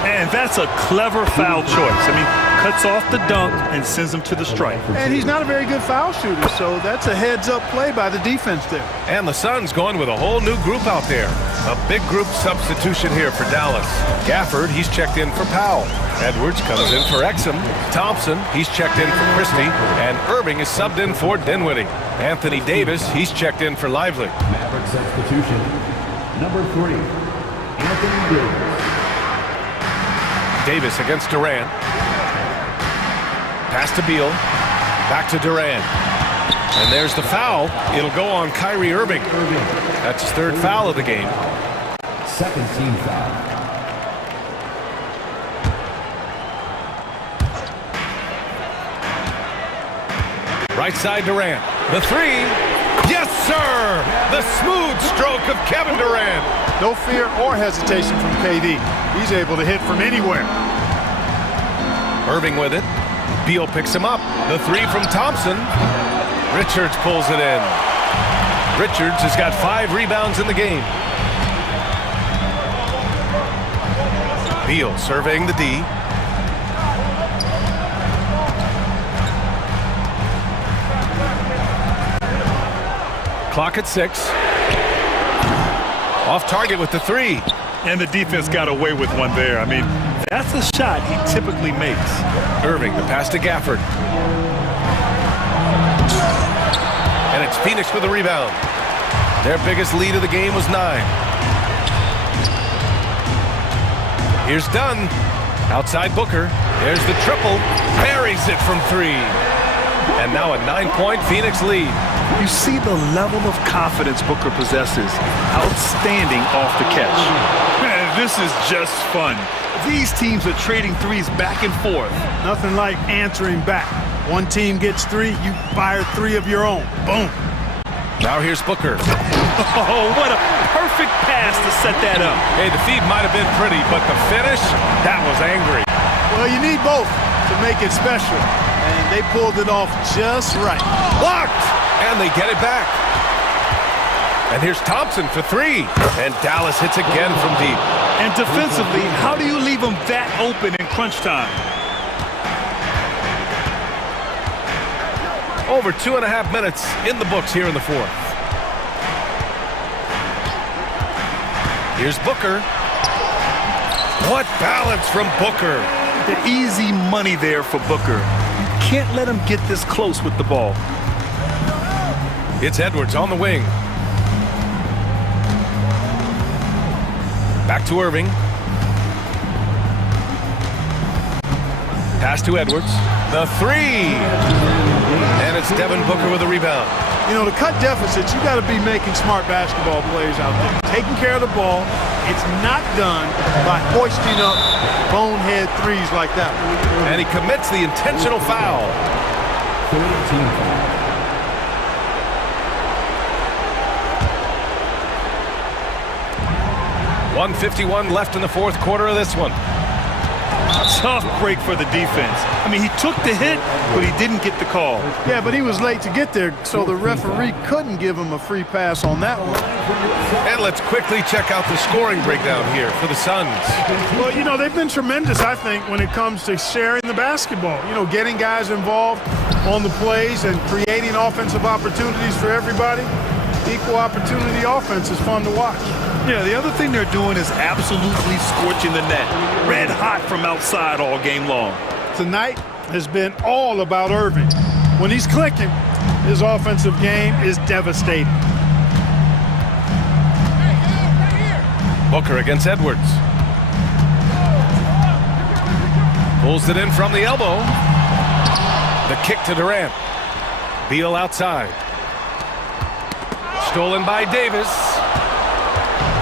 And that's a clever foul choice. I mean, cuts off the dunk and sends him to the strike. And he's not a very good foul shooter, so that's a heads-up play by the defense there. And the Suns going with a whole new group out there. A big group substitution here for Dallas. Gafford, he's checked in for Powell. Edwards comes in for Exum. Thompson, he's checked in for Christie. And Irving is subbed in for Dinwiddie. Anthony Davis, he's checked in for Lively. Maverick substitution, number 3, Anthony Davis. Davis against Durant. Pass to Beal. Back to Durant. And there's the foul. It'll go on Kyrie Irving. That's his 3rd foul of the game. 2nd team foul. Right side Durant. The 3. Yes, sir! The smooth stroke of Kevin Durant. No fear or hesitation from KD. He's able to hit from anywhere. Irving with it. Beal picks him up. The 3 from Thompson. Richards pulls it in. Richards has got 5 rebounds in the game. Beal surveying the D. Clock at 6. Off target with the 3. And the defense got away with one there. I mean, that's a shot he typically makes. Irving, the pass to Gafford. And it's Phoenix with the rebound. Their biggest lead of the game was 9. Here's Dunn. Outside Booker. There's the triple. Buries it from 3. And now a 9-point Phoenix lead. You see the level of confidence Booker possesses. Outstanding off the catch. Man, this is just fun. These teams are trading threes back and forth. Nothing like answering back. One team gets 3, you fire 3 of your own. Boom. Now here's Booker. Oh, what a perfect pass to set that up. Hey, the feed might have been pretty, but the finish, that was angry. Well, you need both to make it special. And they pulled it off just right. Blocked! And they get it back. And here's Thompson for 3. And Dallas hits again from deep. And defensively, how do you leave them that open in crunch time? Over 2.5 minutes in the books here in the 4th. Here's Booker. What balance from Booker. The easy money there for Booker. You can't let him get this close with the ball. It's Edwards on the wing. Back to Irving. Pass to Edwards. The three. And it's Devin Booker with a rebound. You know, to cut deficits, you got to be making smart basketball plays out there. Taking care of the ball. It's not done by hoisting up bonehead threes like that. And he commits the intentional foul. 1:51 left in the fourth quarter of this one. Tough break for the defense. I mean, he took the hit, but he didn't get the call. Yeah, but he was late to get there, so the referee couldn't give him a free pass on that one. And let's quickly check out the scoring breakdown here for the Suns. Well, you know, they've been tremendous, I think, when it comes to sharing the basketball. You know, getting guys involved on the plays and creating offensive opportunities for everybody. Equal opportunity offense is fun to watch. Yeah, the other thing they're doing is absolutely scorching the net. Red hot from outside all game long. Tonight has been all about Irving. When he's clicking, his offensive game is devastating. Booker against Edwards. Pulls it in from the elbow. The kick to Durant. Beal outside. Stolen by Davis.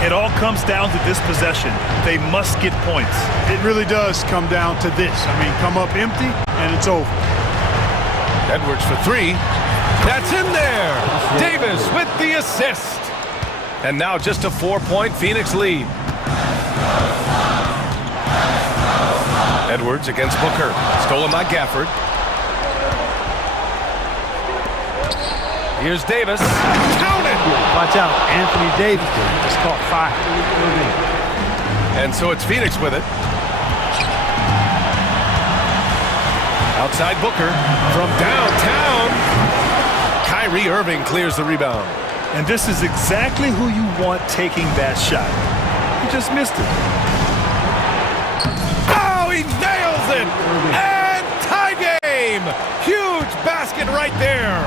It all comes down to this possession. They must get points. It really does come down to this. I mean, come up empty, and it's over. Edwards for three. That's in there. Davis with the assist. And now just a 4-point Phoenix lead. Edwards against Booker. Stolen by Gafford. Here's Davis. Count it! Watch out, Anthony Davis just caught fire. And so it's Phoenix with it. Outside Booker from downtown. Kyrie Irving clears the rebound. And this is exactly who you want taking that shot. He just missed it. Oh, he nails it! And tie game! Huge basket right there.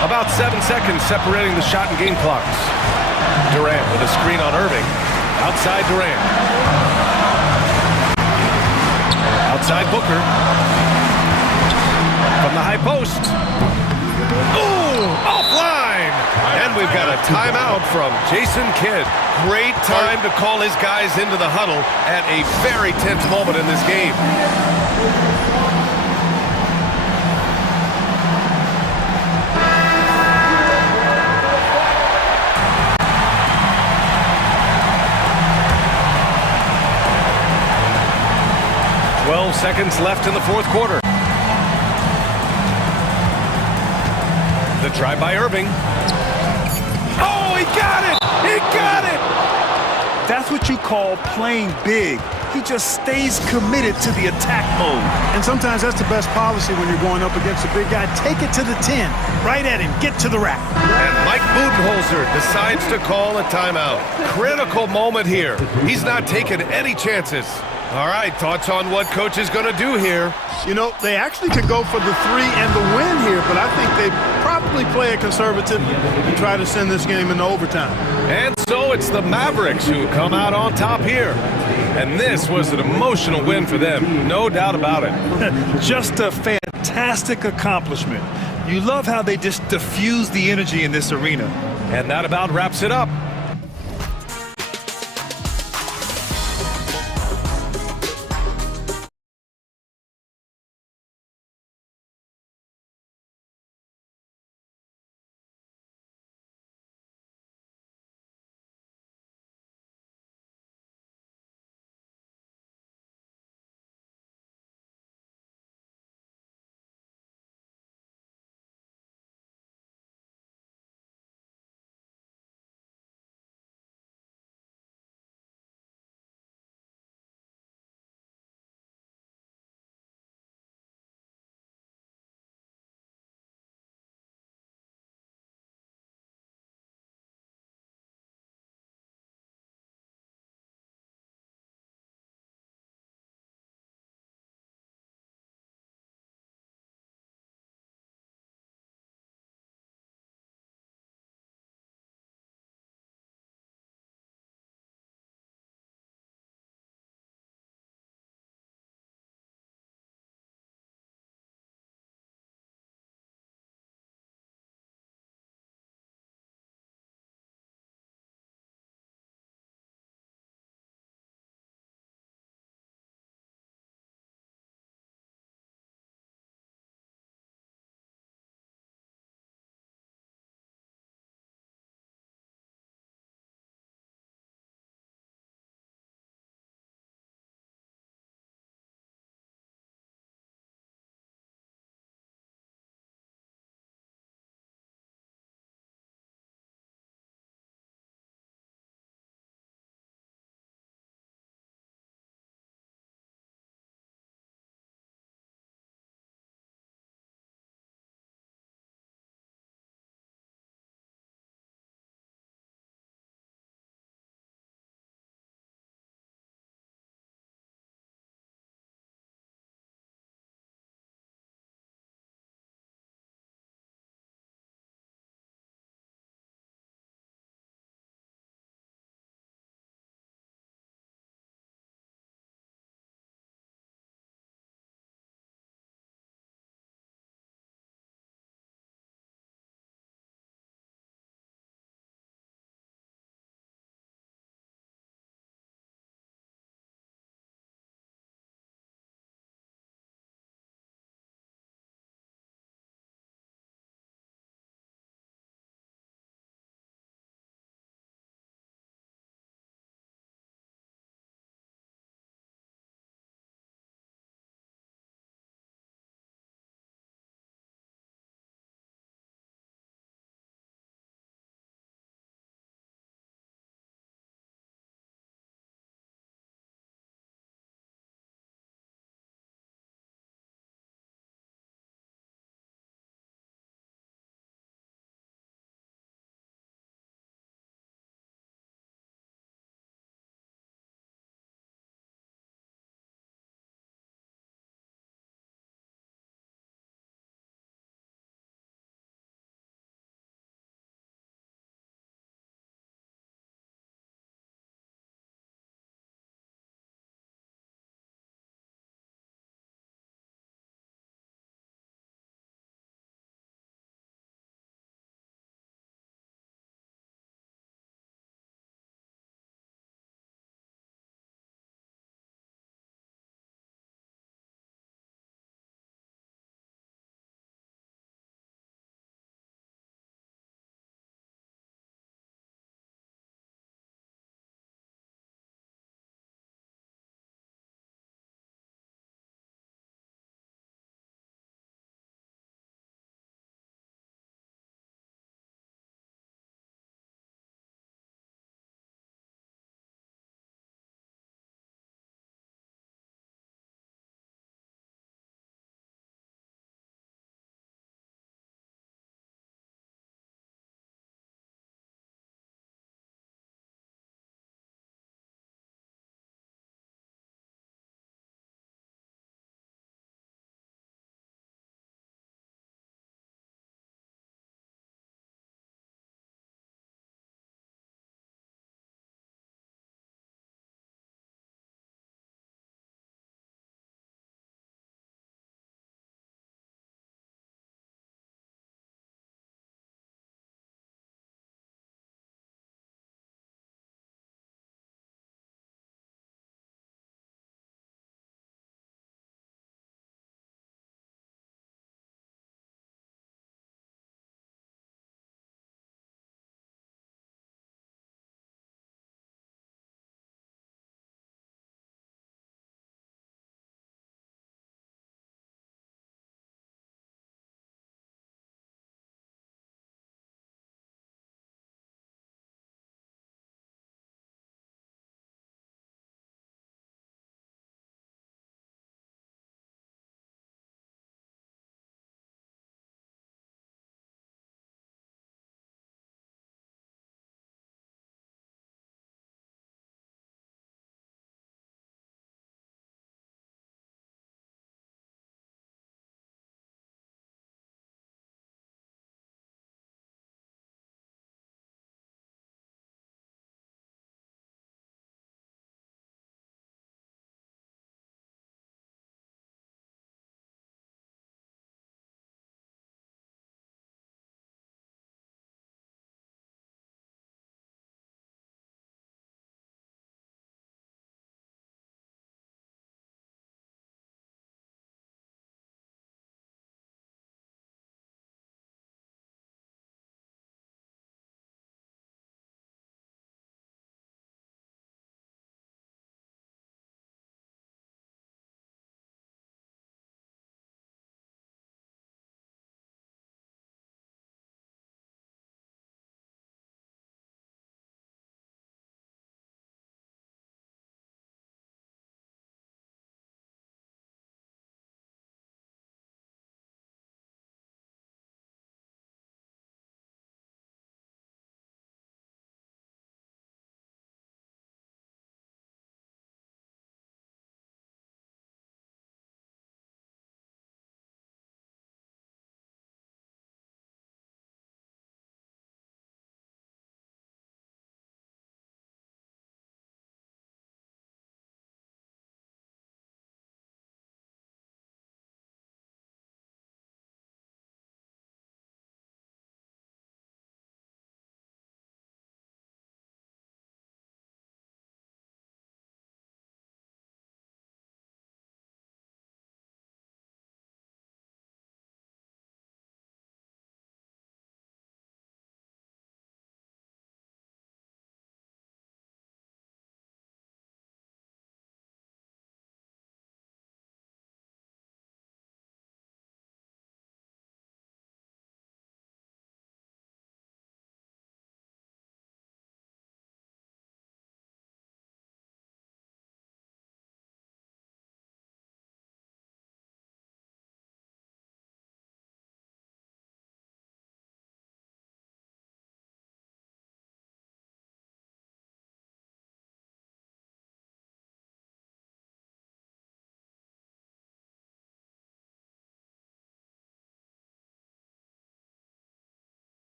About 7 seconds separating the shot and game clocks. Durant with a screen on Irving. Outside Durant. Outside Booker. From the high post. Ooh, offline! And we've got a timeout from Jason Kidd. Great time to call his guys into the huddle at a very tense moment in this game. Seconds left in the fourth quarter. The drive by Irving. Oh, he got it! He got it! That's what you call playing big. He just stays committed to the attack mode. And sometimes that's the best policy when you're going up against a big guy. Take it to the 10. Right at him. Get to the rack. And Mike Budenholzer decides to call a timeout. Critical moment here. He's not taking any chances. All right, thoughts on what coach is going to do here? You know, they actually could go for the 3 and the win here, but I think they probably play it conservative and try to send this game into overtime. And so it's the Mavericks who come out on top here. And this was an emotional win for them, no doubt about it. Just a fantastic accomplishment. You love how they just diffuse the energy in this arena. And that about wraps it up.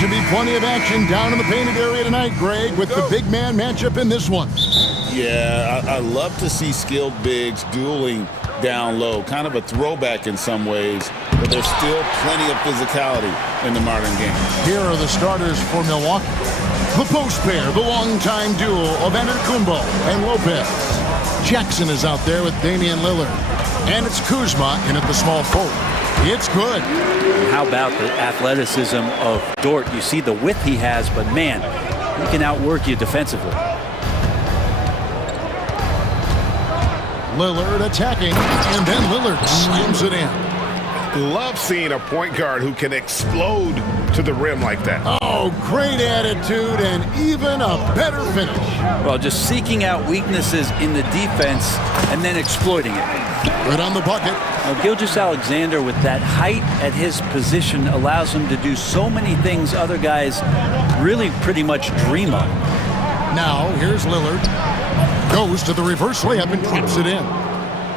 should be plenty of action down in the painted area tonight, Greg, with the big man matchup in this one. Yeah, I love to see skilled bigs dueling down low. Kind of a throwback in some ways, but there's still plenty of physicality in the modern game. Here are the starters for Milwaukee. The post pair, the longtime duo of Antetokounmpo and Lopez. Jackson is out there with Damian Lillard. And it's Kuzma in at the small forward. It's good. How about the athleticism of Dort? You see the width he has, but man, he can outwork you defensively. Lillard attacking, and then Lillard slams it in. Love seeing a point guard who can explode to the rim like that. Oh, great attitude and even a better finish. Well, just seeking out weaknesses in the defense and then exploiting it. Right on the bucket. Now, Gilgeous-Alexander, with that height at his position, allows him to do so many things other guys really pretty much dream of. Now, here's Lillard. Goes to the reverse layup and drops it in.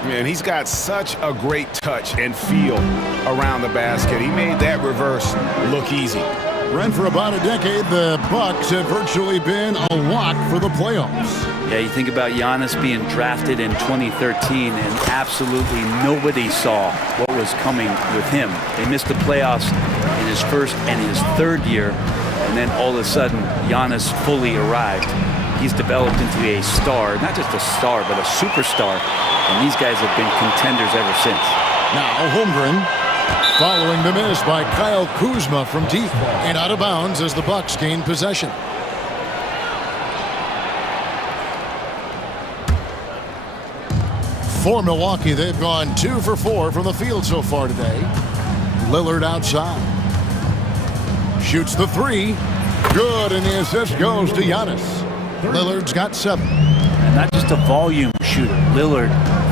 Man, he's got such a great touch and feel around the basket. He made that reverse look easy. Ran for about a decade, the Bucks have virtually been a lock for the playoffs. Yeah, you think about Giannis being drafted in 2013, and absolutely nobody saw what was coming with him. They missed the playoffs in his first and his third year, and then all of a sudden, Giannis fully arrived. He's developed into a star, not just a star, but a superstar. And these guys have been contenders ever since. Now Holmgren following the miss by Kyle Kuzma from deep and out of bounds as the Bucks gain possession. For Milwaukee, they've gone 2 for 4 from the field so far today. Lillard outside. Shoots the three. Good, and the assist goes to Giannis. Lillard's got 7. And not just a volume shooter. Lillard,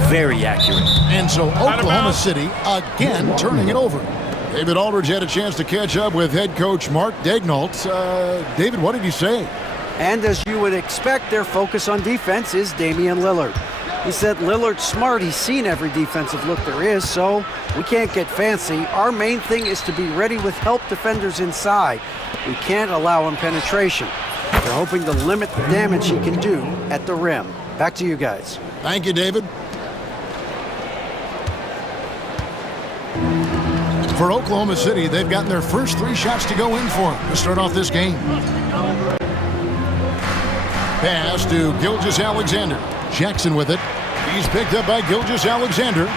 very accurate. And so Oklahoma City again turning it over. David Aldridge had a chance to catch up with head coach Mark Daignault. David, what did he say? And as you would expect, their focus on defense is Damian Lillard. He said Lillard's smart. He's seen every defensive look there is, so we can't get fancy. Our main thing is to be ready with help defenders inside. We can't allow him penetration. They're hoping to limit the damage he can do at the rim. Back to you guys. Thank you, David. For Oklahoma City, they've gotten their first 3 shots to go in for to start off this game. Pass to Gilgeous-Alexander. Jackson with it. He's picked up by Gilgeous-Alexander.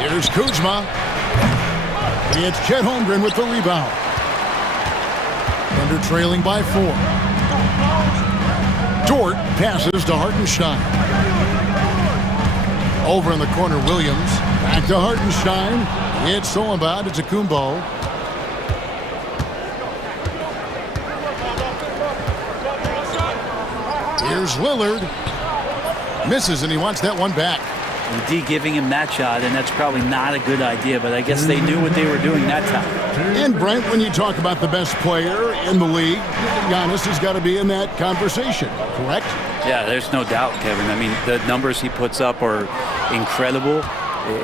Here's Kuzma. It's Chet Holmgren with the rebound. Thunder trailing by 4. Dort passes to Hartenstein. Over in the corner, Williams. Back to Hartenstein. It's stolen by Antetokounmpo. Here's Lillard. Misses, and he wants that one back. D giving him that shot, and that's probably not a good idea, but I guess they knew what they were doing that time. And Brent, when you talk about the best player in the league, Giannis has got to be in that conversation, correct? Yeah, there's no doubt, Kevin. I mean, the numbers he puts up are incredible.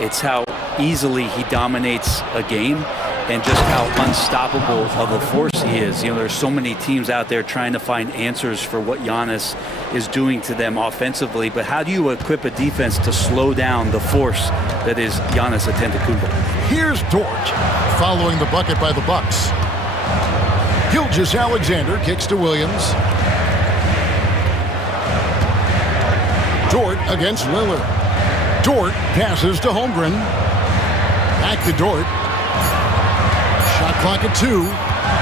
It's how easily he dominates a game and just how unstoppable of a force he is. You know, there's so many teams out there trying to find answers for what Giannis is doing to them offensively, but how do you equip a defense to slow down the force that is Giannis Antetokounmpo? Here's Dort following the bucket by the Bucks. Gilgeous-Alexander kicks to Williams. Dort against Lillard. Dort passes to Holmgren. Back to Dort. Shot clock at 2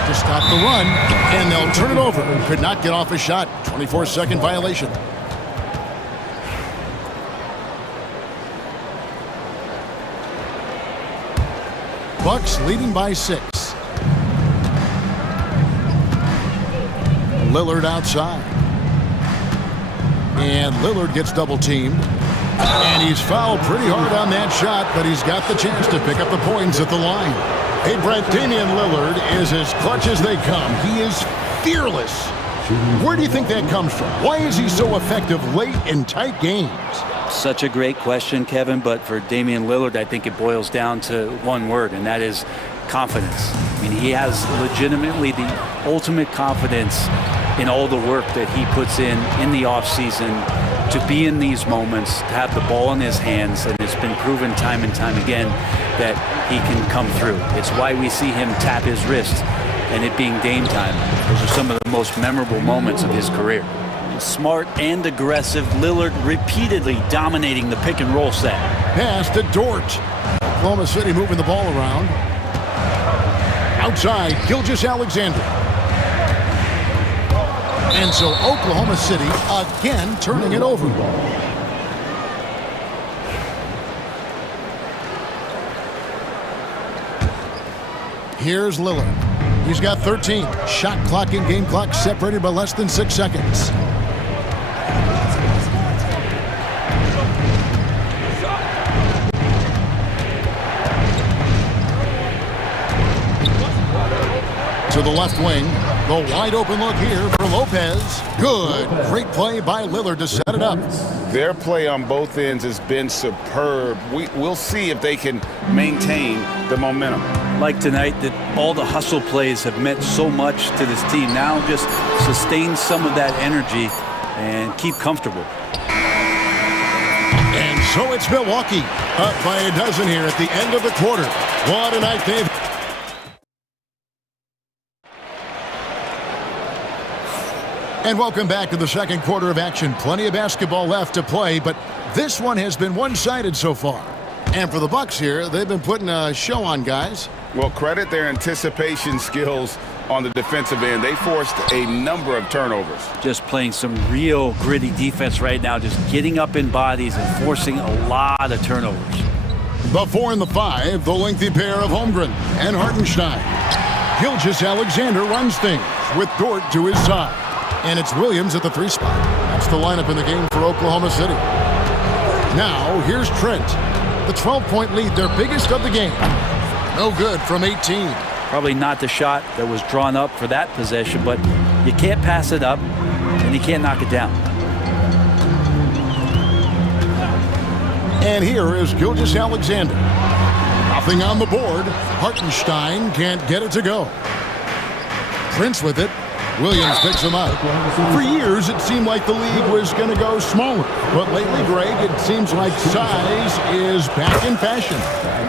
to stop the run, and they'll turn it over. Could not get off a shot. 24-second violation. Bucks leading by 6. Lillard outside. And Lillard gets double teamed. And he's fouled pretty hard on that shot, but he's got the chance to pick up the points at the line. Hey, Brent, Damian Lillard is as clutch as they come. He is fearless. Where do you think that comes from? Why is he so effective late in tight games? Such a great question, Kevin, but for Damian Lillard, I think it boils down to one word, and that is confidence. I mean, he has legitimately the ultimate confidence in all the work that he puts in the offseason to be in these moments, to have the ball in his hands, and it's been proven time and time again that he can come through. It's why we see him tap his wrist and it being Dame time. Those are some of the most memorable moments of his career. Smart and aggressive, Lillard repeatedly dominating the pick and roll set. Pass to Dort. Oklahoma City moving the ball around. Outside, Gilgeous-Alexander. And so Oklahoma City again turning it over. Here's Lillard. He's got 13. Shot clock and game clock separated by less than 6 seconds. To the left wing, the wide open look here for Lopez. Good. Great play by Lillard to set it up. Their play on both ends has been superb. We'll see if they can maintain the momentum. Like tonight, that all the hustle plays have meant so much to this team. Now just sustain some of that energy and keep comfortable. And so it's Milwaukee up by a dozen here at the end of the quarter. What a night they've. And welcome back to the second quarter of action. Plenty of basketball left to play, but this one has been one-sided so far. And for the Bucks here, they've been putting a show on, guys. Well, credit their anticipation skills on the defensive end. They forced a number of turnovers. Just playing some real gritty defense right now, just getting up in bodies and forcing a lot of turnovers. The 4 and the 5, the lengthy pair of Holmgren and Hartenstein. Gilgeous-Alexander runs things with Dort to his side. And it's Williams at the 3 spot. That's the lineup in the game for Oklahoma City. Now, here's Trent. The 12-point lead, their biggest of the game. No good from 18. Probably not the shot that was drawn up for that possession, but you can't pass it up, and you can't knock it down. And here is Gilgeous-Alexander. Nothing on the board. Hartenstein can't get it to go. Prince with it. Williams picks him up. For years, it seemed like the league was going to go smaller. But lately, Greg, it seems like size is back in fashion.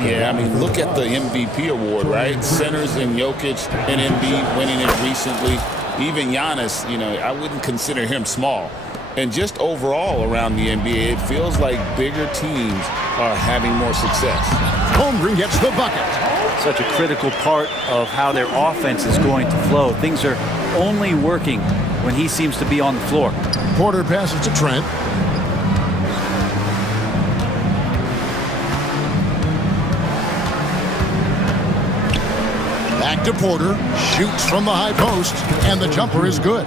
Yeah, I mean, look at the MVP award, right? Centers and Jokic and Embiid winning it recently. Even Giannis, you know, I wouldn't consider him small. And just overall around the NBA, it feels like bigger teams are having more success. Holmgren gets the bucket. Such a critical part of how their offense is going to flow. Things are only working when he seems to be on the floor. Porter passes to Trent. Back to Porter. Shoots from the high post, and the jumper is good.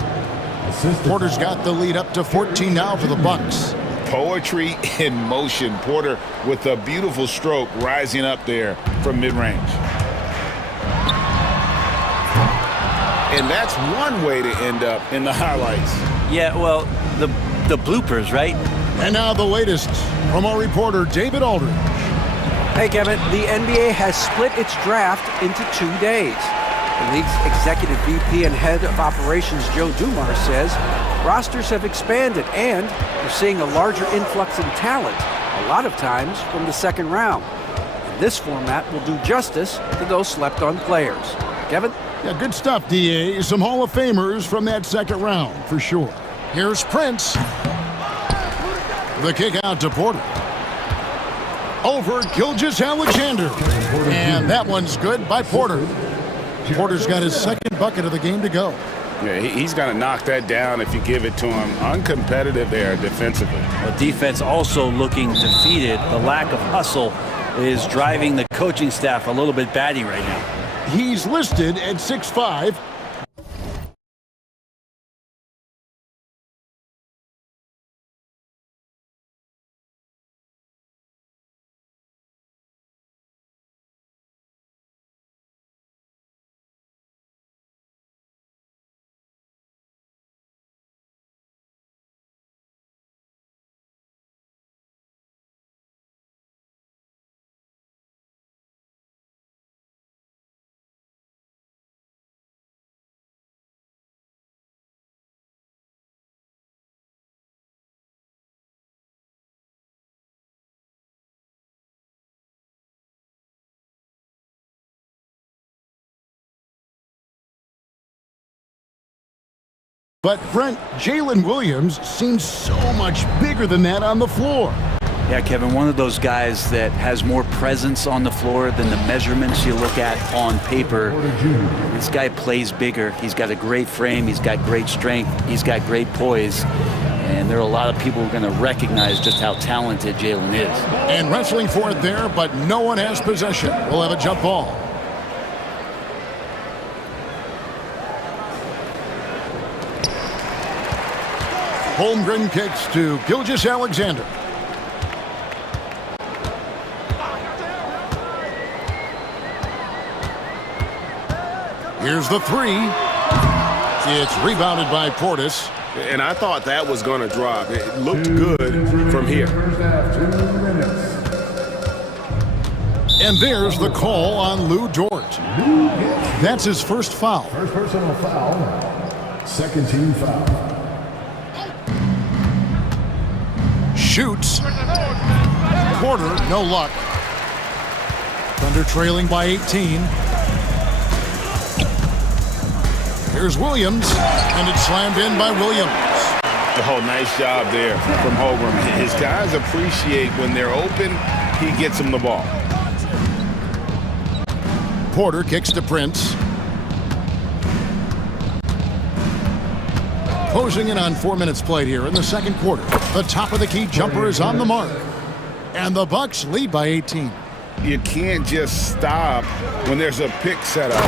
Porter's got the lead up to 14 now for the Bucks. Poetry in motion. Porter with a beautiful stroke rising up there from mid-range. And that's one way to end up in the highlights. Yeah, well, the bloopers, right? And now the latest from our reporter, David Aldridge. Hey, Kevin, the NBA has split its draft into 2 days. The league's executive VP and head of operations, Joe Dumars, says rosters have expanded and we're seeing a larger influx in talent, a lot of times from the second round. And this format will do justice to those slept-on players. Kevin? Yeah, good stuff, D.A. Some Hall of Famers from that second round, for sure. Here's Prince. The kick out to Porter. Over Gilgeous-Alexander. And that one's good by Porter. Porter's got his second bucket of the game to go. Yeah, he's going to knock that down if you give it to him. Uncompetitive there defensively. Well, defense also looking defeated. The lack of hustle is driving the coaching staff a little bit batty right now. He's listed at 6'5", But, Brent, Jalen Williams seems so much bigger than that on the floor. Yeah, Kevin, one of those guys that has more presence on the floor than the measurements you look at on paper. This guy plays bigger. He's got a great frame. He's got great strength. He's got great poise. And there are a lot of people who are going to recognize just how talented Jalen is. And wrestling for it there, but no one has possession. We'll have a jump ball. Holmgren kicks to Gilgeous-Alexander. Here's the three. It's rebounded by Portis. And I thought that was going to drop. It looked good from here. And there's the call on Lou Dort. That's his first foul. First personal foul. Second team foul. Shoots. Porter, no luck. Thunder trailing by 18. Here's Williams, and it's slammed in by Williams. Oh, nice job there from Holmgren. His guys appreciate when they're open, he gets them the ball. Porter kicks to Prince. Closing in on 4 minutes played here in the second quarter. The top of the key jumper is on the mark. And the Bucks lead by 18. You can't just stop when there's a pick set up.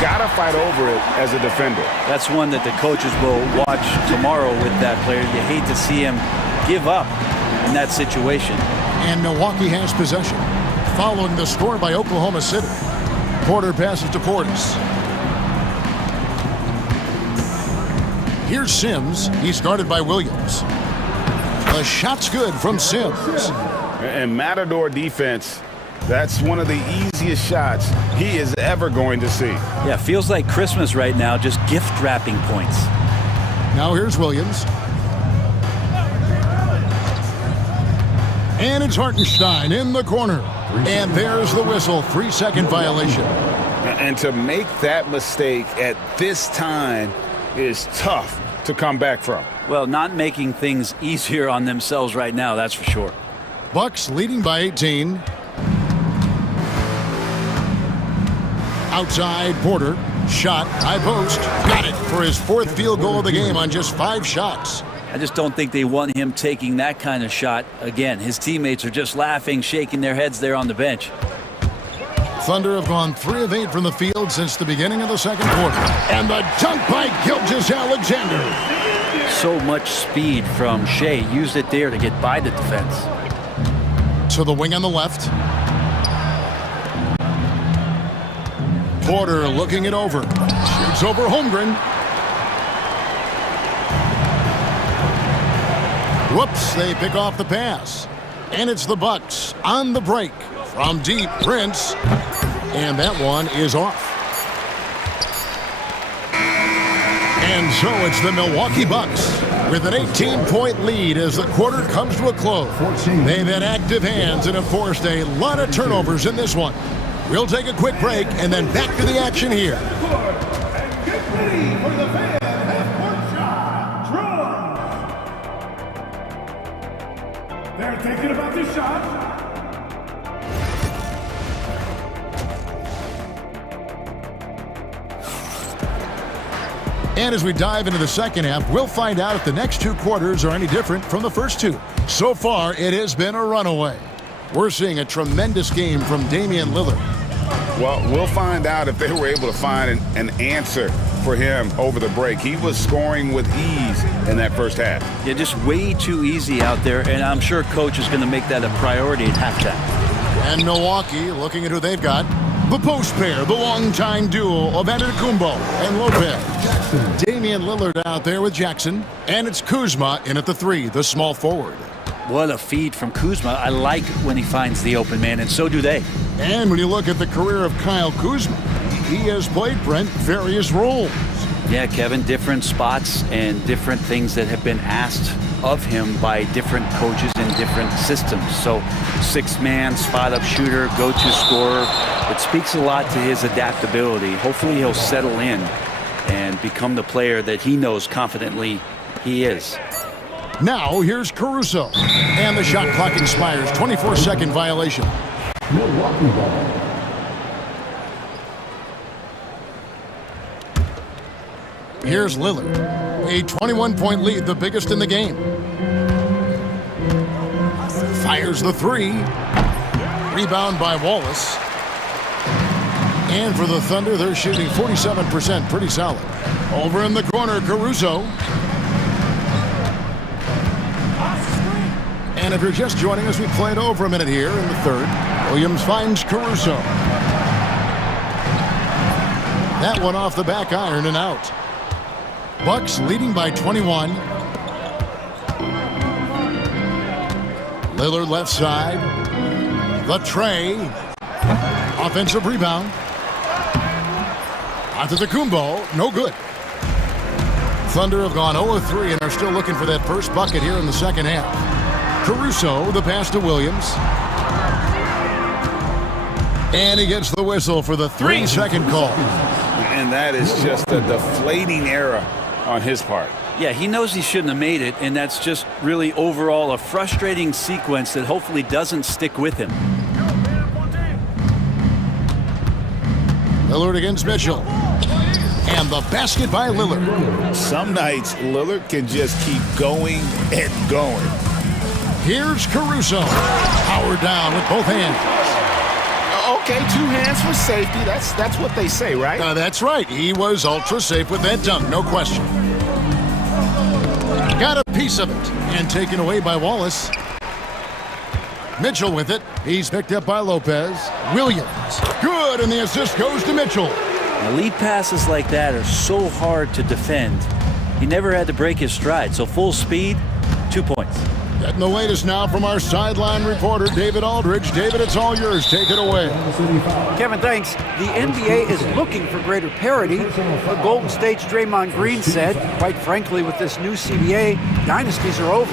Gotta fight over it as a defender. That's one that the coaches will watch tomorrow with that player. You hate to see him give up in that situation. And Milwaukee has possession. Following the score by Oklahoma City. Porter passes to Portis. Here's Sims. He's guarded by Williams. The shot's good from Sims. And Matador defense, that's one of the easiest shots he is ever going to see. Yeah, feels like Christmas right now, just gift wrapping points. Now here's Williams. And it's Hartenstein in the corner. And there's the whistle, 3-second violation. And to make that mistake at this time is tough to come back from. Well, not making things easier on themselves right now, that's for sure. Bucks leading by 18. Outside, Porter. Shot, high post. Got it for his fourth field goal of the game on just 5 shots. I just don't think they want him taking that kind of shot again. His teammates are just laughing, shaking their heads there on the bench. Thunder have gone 3 of 8 from the field since the beginning of the second quarter. And the dunk by Gilgeous-Alexander. So much speed from Shea. Used it there to get by the defense. To the wing on the left. Porter looking it over. Shoots over Holmgren. Whoops, they pick off the pass. And it's the Bucks on the break. From deep, Prince. And that one is off. And so it's the Milwaukee Bucks with an 18-point lead as the quarter comes to a close. They've had active hands and have forced a lot of turnovers in this one. We'll take a quick break and then back to the action here. And get ready for the fan half-court shot. Drum. They're thinking about this shot. And as we dive into the second half, we'll find out if the next 2 quarters are any different from the first 2. So far, it has been a runaway. We're seeing a tremendous game from Damian Lillard. Well, we'll find out if they were able to find an answer for him over the break. He was scoring with ease in that first half. Yeah, just way too easy out there, and I'm sure coach is going to make that a priority at halftime. And Milwaukee, looking at who they've got, the post pair, the longtime duo of Antetokounmpo and Lopez. Damian Lillard out there with Jackson, and it's Kuzma in at the 3, the small forward. What a feed from Kuzma. I like when he finds the open man, and so do they. And when you look at the career of Kyle Kuzma, he has played, Brent, various roles. Yeah, Kevin, different spots and different things that have been asked of him by different coaches in different systems. So 6-man, spot-up shooter, go-to scorer. It speaks a lot to his adaptability. Hopefully he'll settle in and become the player that he knows confidently he is. Now here's Caruso. And the shot clock expires. 24-second violation. Milwaukee ball. Here's Lillard. A 21-point lead, the biggest in the game. Fires the three. Rebound by Wallace. And for the Thunder, they're shooting 47%, pretty solid. Over in the corner, Caruso. And if you're just joining us, we played over a minute here in the third. Williams finds Caruso. That one off the back iron and out. Bucks leading by 21. Lillard left side. The tray. Offensive rebound. Onto the Kumbo. No good. Thunder have gone 0-3 and are still looking for that first bucket here in the second half. Caruso, the pass to Williams. And he gets the whistle for the 3-second call. And that is just a deflating error on his part. Yeah, he knows he shouldn't have made it, and that's just really overall a frustrating sequence that hopefully doesn't stick with him. Lillard against Mitchell. And the basket by Lillard. Some nights, Lillard can just keep going and going. Here's Caruso. Power down with both hands. Okay, 2 hands for safety. That's what they say, right? That's right. He was ultra safe with that dunk, no question. Got a piece of it and taken away by Wallace. Mitchell with it. He's picked up by Lopez. Williams. Good, and the assist goes to Mitchell. Now, lead passes like that are so hard to defend. He never had to break his stride, so full speed, 2 points. Getting the latest now from our sideline reporter, David Aldridge. David, it's all yours. Take it away. Kevin, thanks. The NBA is looking for greater parity. The Golden State's Draymond Green said, quite frankly, with this new CBA, dynasties are over.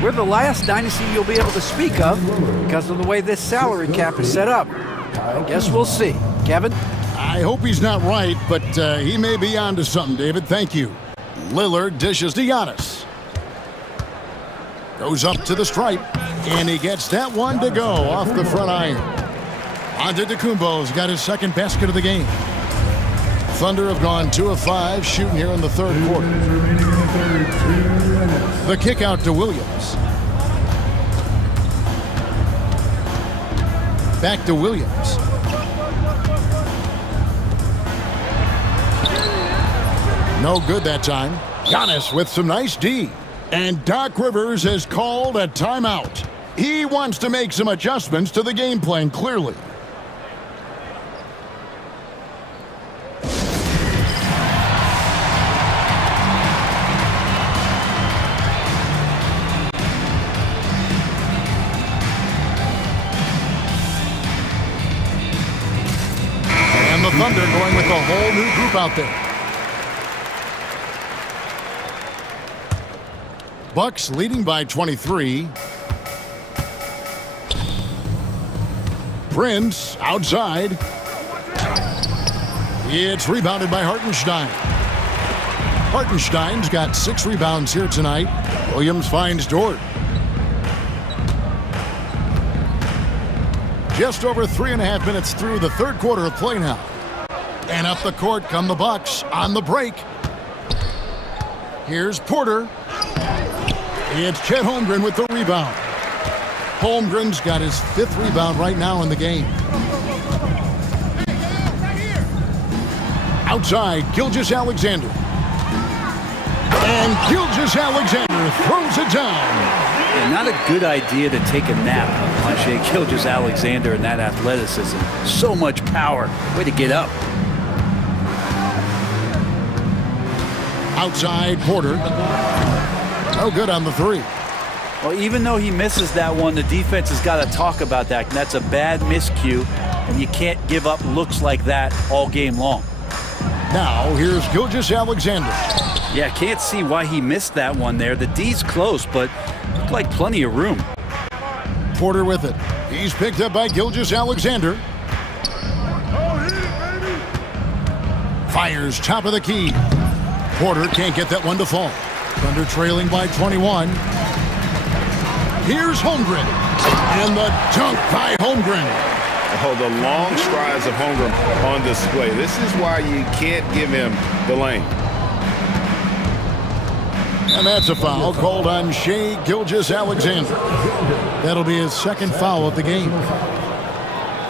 We're the last dynasty you'll be able to speak of because of the way this salary cap is set up. I guess we'll see. Kevin? I hope he's not right, but he may be onto something, David. Thank you. Lillard dishes to Giannis. Goes up to the stripe, and he gets that one to go off the front iron. Antetokounmpo's got his second basket of the game. Thunder have gone 2 of 5 shooting here in the third quarter. The kick out to Williams. Back to Williams. No good that time. Giannis with some nice D. And Doc Rivers has called a timeout. He wants to make some adjustments to the game plan, clearly. And the Thunder going with a whole new group out there. Bucks leading by 23. Prince outside. It's rebounded by Hartenstein. Hartenstein's got 6 rebounds here tonight. Williams finds Dort. Just over 3.5 minutes through the third quarter of play now. And up the court come the Bucks on the break. Here's Porter. It's Chet Holmgren with the rebound. Holmgren's got his 5th rebound right now in the game. Outside, Gilgeous-Alexander. And Gilgeous-Alexander throws it down. Yeah, not a good idea to take a nap on Shai Gilgeous-Alexander and that athleticism. So much power. Way to get up. Outside, Porter. No good on the 3. Well, even though he misses that one, the defense has got to talk about that. And that's a bad miscue, and you can't give up looks like that all game long. Now, here's Gilgeous-Alexander. Yeah, can't see why he missed that one there. The D's close, but looked like plenty of room. Porter with it. He's picked up by Gilgeous-Alexander. Fires top of the key. Porter can't get that one to fall. Thunder trailing by 21. Here's Holmgren. And the dunk by Holmgren. Oh, the long strides of Holmgren on display. This is why you can't give him the lane. And that's a foul called on Shai Gilgeous-Alexander. That'll be his second foul of the game.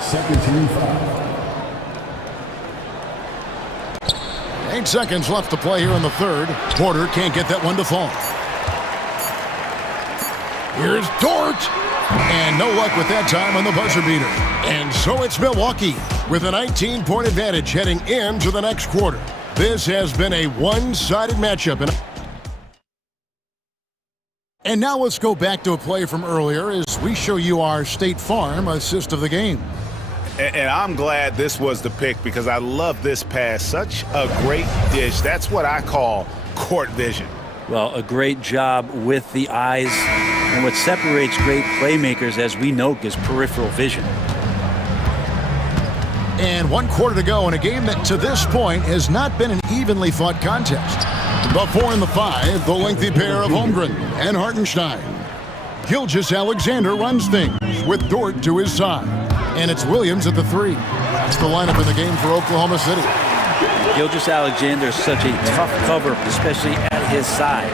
Second team foul. 8 seconds left to play here in the third. Porter can't get that one to fall. Here's Dort. And no luck with that time on the buzzer beater. And so it's Milwaukee with a 19-point advantage heading into the next quarter. This has been a one-sided matchup. And now let's go back to a play from earlier as we show you our State Farm assist of the game. And I'm glad this was the pick because I love this pass. Such a great dish. That's what I call court vision. Well, a great job with the eyes. And what separates great playmakers, as we know, is peripheral vision. And 1 quarter to go in a game that to this point has not been an evenly fought contest. The 4 and the 5, the lengthy pair of Holmgren and Hartenstein. Gilgeous-Alexander runs things with Dort to his side. And it's Williams at the 3. That's the lineup in the game for Oklahoma City. Gilgeous-Alexander is such a tough cover, especially at his size.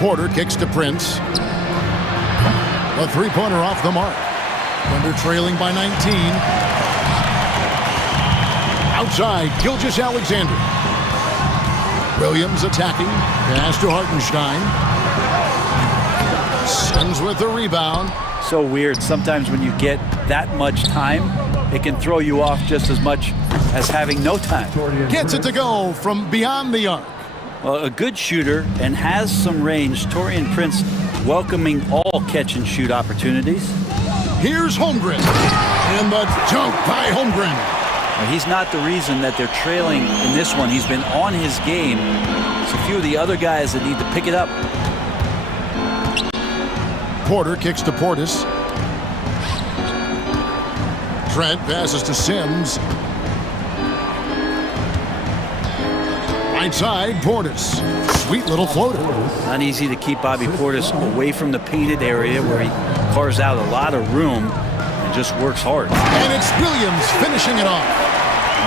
Porter kicks to Prince. A three-pointer off the mark. Thunder trailing by 19. Outside, Gilgeous-Alexander. Williams attacking. Pass to Hartenstein. Sends with the rebound. So weird. Sometimes when you get that much time, it can throw you off just as much as having no time. Gets it to go from beyond the arc. Well, a good shooter and has some range. Taurean Prince welcoming all catch-and-shoot opportunities. Here's Holmgren. And the dunk by Holmgren. Well, he's not the reason that they're trailing in this one. He's been on his game. It's a few of the other guys that need to pick it up. Porter kicks to Portis. Trent passes to Sims. Right side, Portis. Sweet little floater. Not easy to keep Bobby Portis away from the painted area where he carves out a lot of room and just works hard. And it's Williams finishing it off.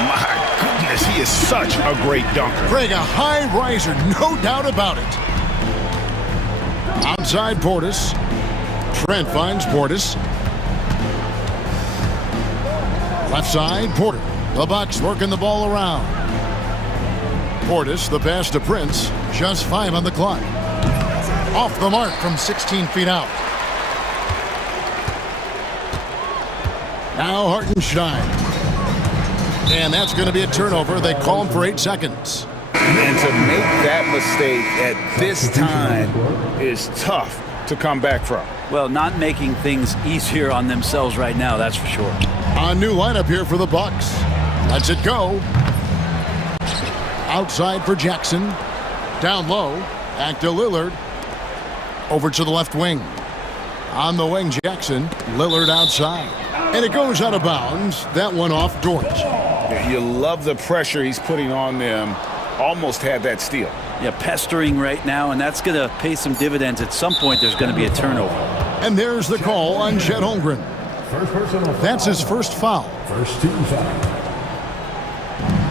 My goodness, he is such a great dunker. Greg, a high riser, no doubt about it. Outside Portis. Trent finds Portis. Left side, Porter. The Bucks working the ball around. Portis, the pass to Prince. Just 5 on the clock. Off the mark from 16 feet out. Now Hartenstein. And that's going to be a turnover. They call him for 8 seconds. And to make that mistake at this time is tough to come back from. Well, not making things easier on themselves right now, that's for sure. A new lineup here for the Bucks. Lets it go. Outside for Jackson. Down low. Back to Lillard. Over to the left wing. On the wing, Jackson. Lillard outside. And it goes out of bounds. That one off Dort. You love the pressure he's putting on them. Almost had that steal. Yeah, pestering right now, and that's going to pay some dividends. At some point, there's going to be a turnover. And there's the call on Chet Holmgren. That's his first foul. First team foul.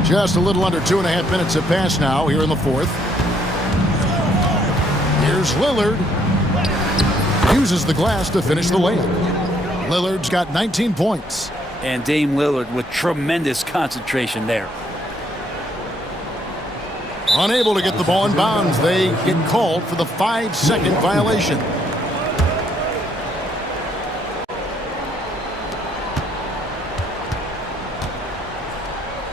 Just a little under 2.5 minutes have passed now here in the fourth. Here's Lillard. Uses the glass to finish the layup. Lillard's got 19 points. And Dame Lillard with tremendous concentration there. Unable to get the ball in bounds. They get called for the 5-second violation.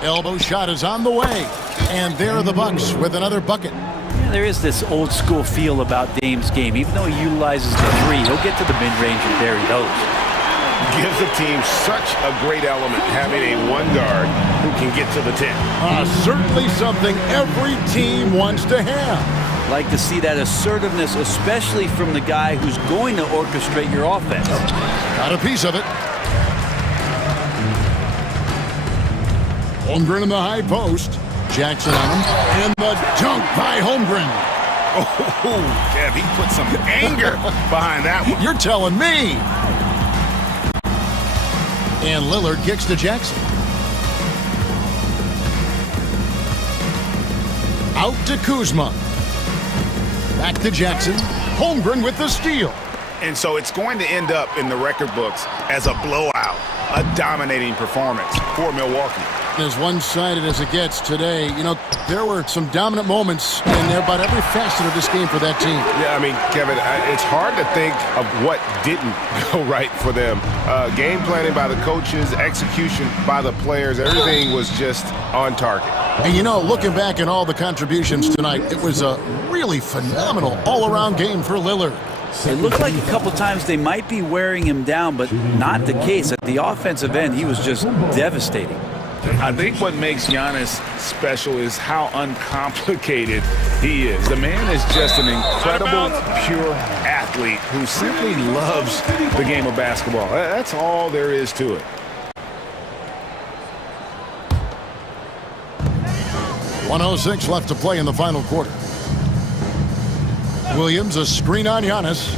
Elbow shot is on the way. And there are the Bucks with another bucket. Yeah, there is this old school feel about Dame's game. Even though he utilizes the three, he'll get to the mid-range and bury those. Gives the team such a great element having a one guard who can get to the 10. Certainly something every team wants to have. Like to see that assertiveness, especially from the guy who's going to orchestrate your offense. Got a piece of it. Holmgren in the high post. Jackson on him. And the dunk by Holmgren. Oh, Kev, he put some anger behind that one. You're telling me. And Lillard kicks to Jackson. Out to Kuzma. Back to Jackson. Holmgren with the steal. And so it's going to end up in the record books as a blowout, a dominating performance for Milwaukee. As one-sided as it gets today, you know, there were some dominant moments in there about every facet of this game for that team. Yeah, I mean, Kevin, it's hard to think of what didn't go right for them. Game planning by the coaches, execution by the players, everything was just on target. And you know, looking back at all the contributions tonight, it was a really phenomenal all-around game for Lillard. It looked like a couple times they might be wearing him down, but not the case. At the offensive end, he was just devastating. I think what makes Giannis special is how uncomplicated he is. The man is just an incredible, pure athlete who simply loves the game of basketball. That's all there is to it. .106 left to play in the final quarter. Williams, a screen on Giannis.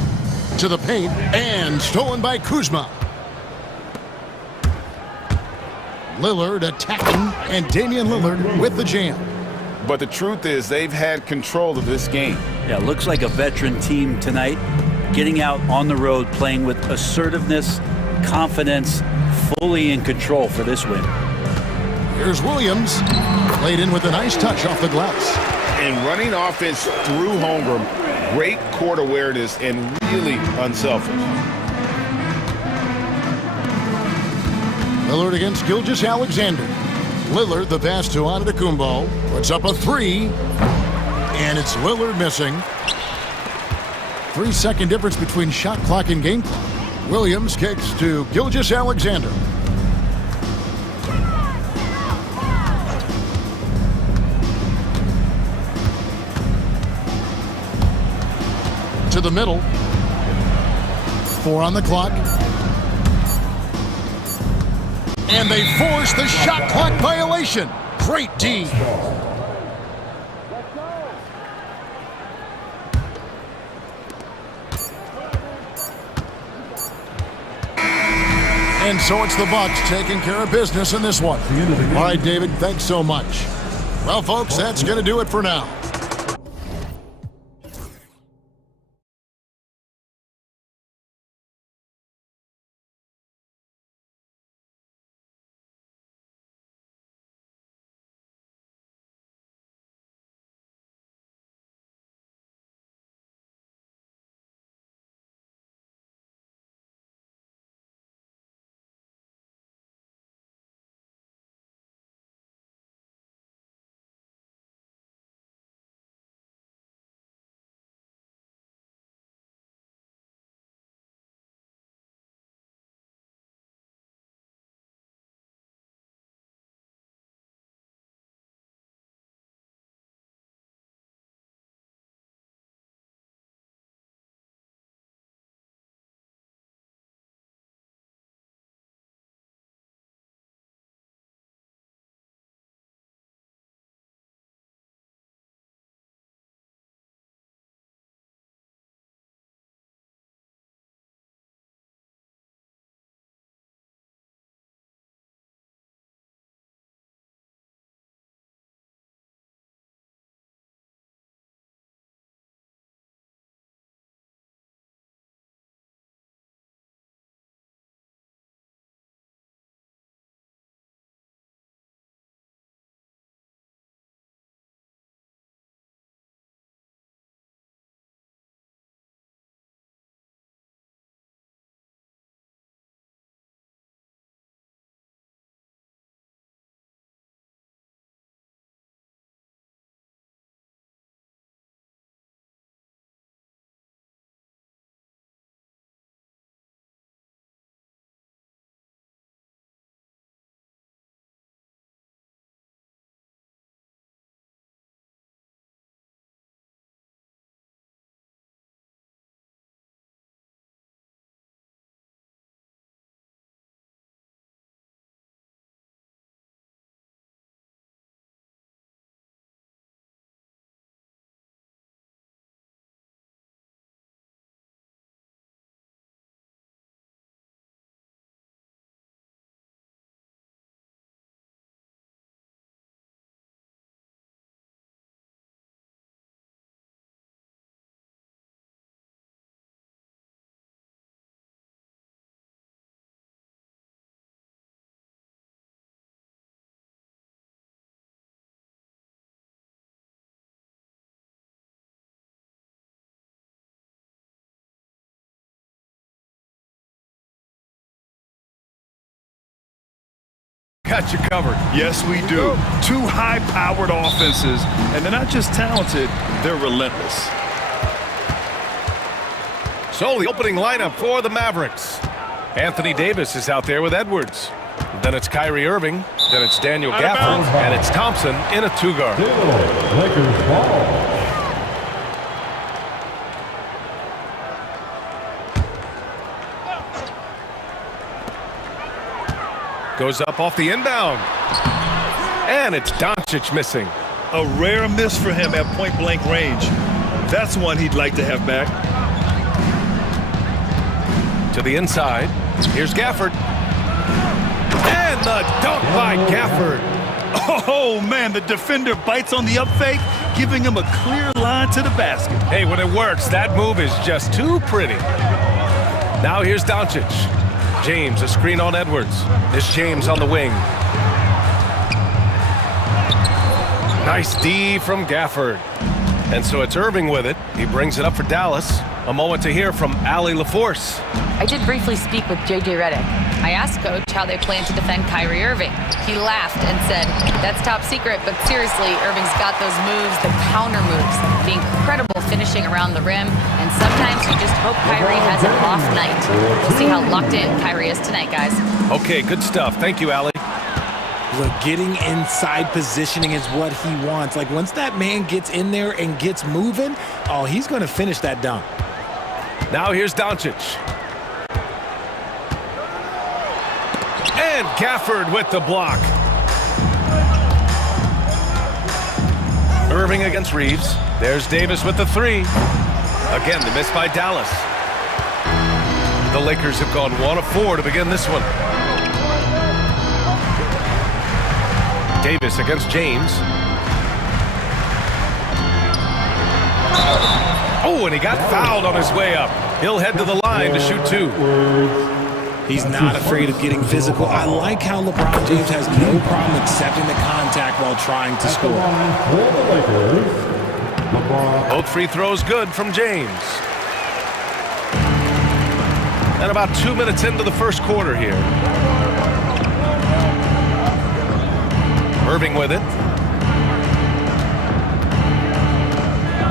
To the paint, and stolen by Kuzma. Lillard attacking, and Damian Lillard with the jam. But the truth is, they've had control of this game. Yeah, looks like a veteran team tonight, getting out on the road, playing with assertiveness, confidence, fully in control for this win. Here's Williams, laid in with a nice touch off the glass. And running offense through Holmgren, great court awareness and really unselfish. Lillard against Gilgeous-Alexander. Lillard, the pass to Antetokounmpo, puts up a three, and it's Lillard missing. 3-second difference between shot clock and game clock. Williams kicks to Gilgeous-Alexander. To the middle. 4 on the clock. And they force the shot clock violation. Great D. And so it's the Bucks taking care of business in this one. All right, David, thanks so much. Well, folks, that's going to do it for now. got you covered. Yes, we do. Two high-powered offenses, and they're not just talented, they're relentless. So the opening lineup for the Mavericks. Anthony Davis is out there with Edwards. Then it's Kyrie Irving. Then it's Daniel Gafford. And it's Thompson in a two-guard. Lakers ball. Goes up off the inbound. And it's Doncic missing. A rare miss for him at point-blank range. That's one he'd like to have back. To the inside. Here's Gafford. And the dunk by Gafford. Oh, man, the defender bites on the up fake, giving him a clear line to the basket. Hey, when it works, that move is just too pretty. Now here's Doncic. James, a screen on Edwards. This James on the wing. Nice D from Gafford. And so it's Irving with it. He brings it up for Dallas. A moment to hear from Allie LaForce. I did briefly speak with J.J. Redick. I asked Coach how they plan to defend Kyrie Irving. He laughed and said, that's top secret, but seriously, Irving's got those moves, the counter moves, the incredible finishing around the rim, and sometimes you just hope Kyrie has an off night. We'll see how locked in Kyrie is tonight, guys. Okay, good stuff. Thank you, Allie. Look, getting inside positioning is what he wants. Like, once that man gets in there and gets moving, oh, he's going to finish that dunk. Now here's Doncic. And Gafford with the block. Irving against Reeves. There's Davis with the three. Again, the miss by Dallas. The Lakers have gone 1 of 4 to begin this one. Davis against James. Oh, and he got fouled on his way up. He'll head to the line to shoot 2. He's not afraid of getting physical. I like how LeBron James has no problem accepting the contact while trying to score. Both free throws good from James. And about 2 minutes into the first quarter here. Irving with it.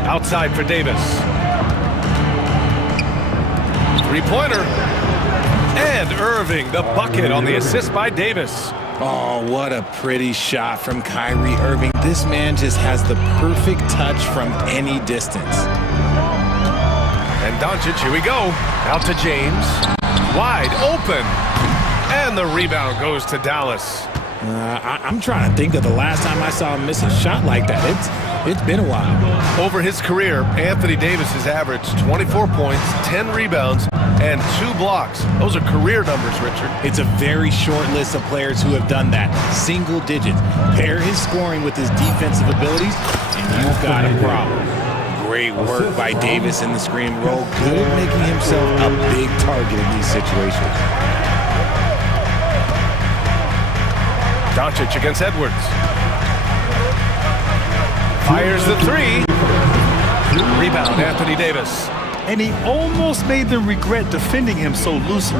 Outside for Davis. Three-pointer. And Irving, the bucket on the assist by Davis. Oh, what a pretty shot from Kyrie Irving. This man just has the perfect touch from any distance. And Doncic, here we go. Out to James. Wide open. And the rebound goes to Dallas. I'm trying to think of the last time I saw him miss a shot like that. It's been a while. Over his career, Anthony Davis has averaged 24 points, 10 rebounds, and 2 blocks. Those are career numbers, Richard. It's a very short list of players who have done that. Single digits. Pair his scoring with his defensive abilities, and you've got a problem. Great work by Davis in the screen roll. Good at making himself a big target in these situations. Doncic against Edwards. Fires the three. Rebound, Anthony Davis. And he almost made them regret defending him so loosely.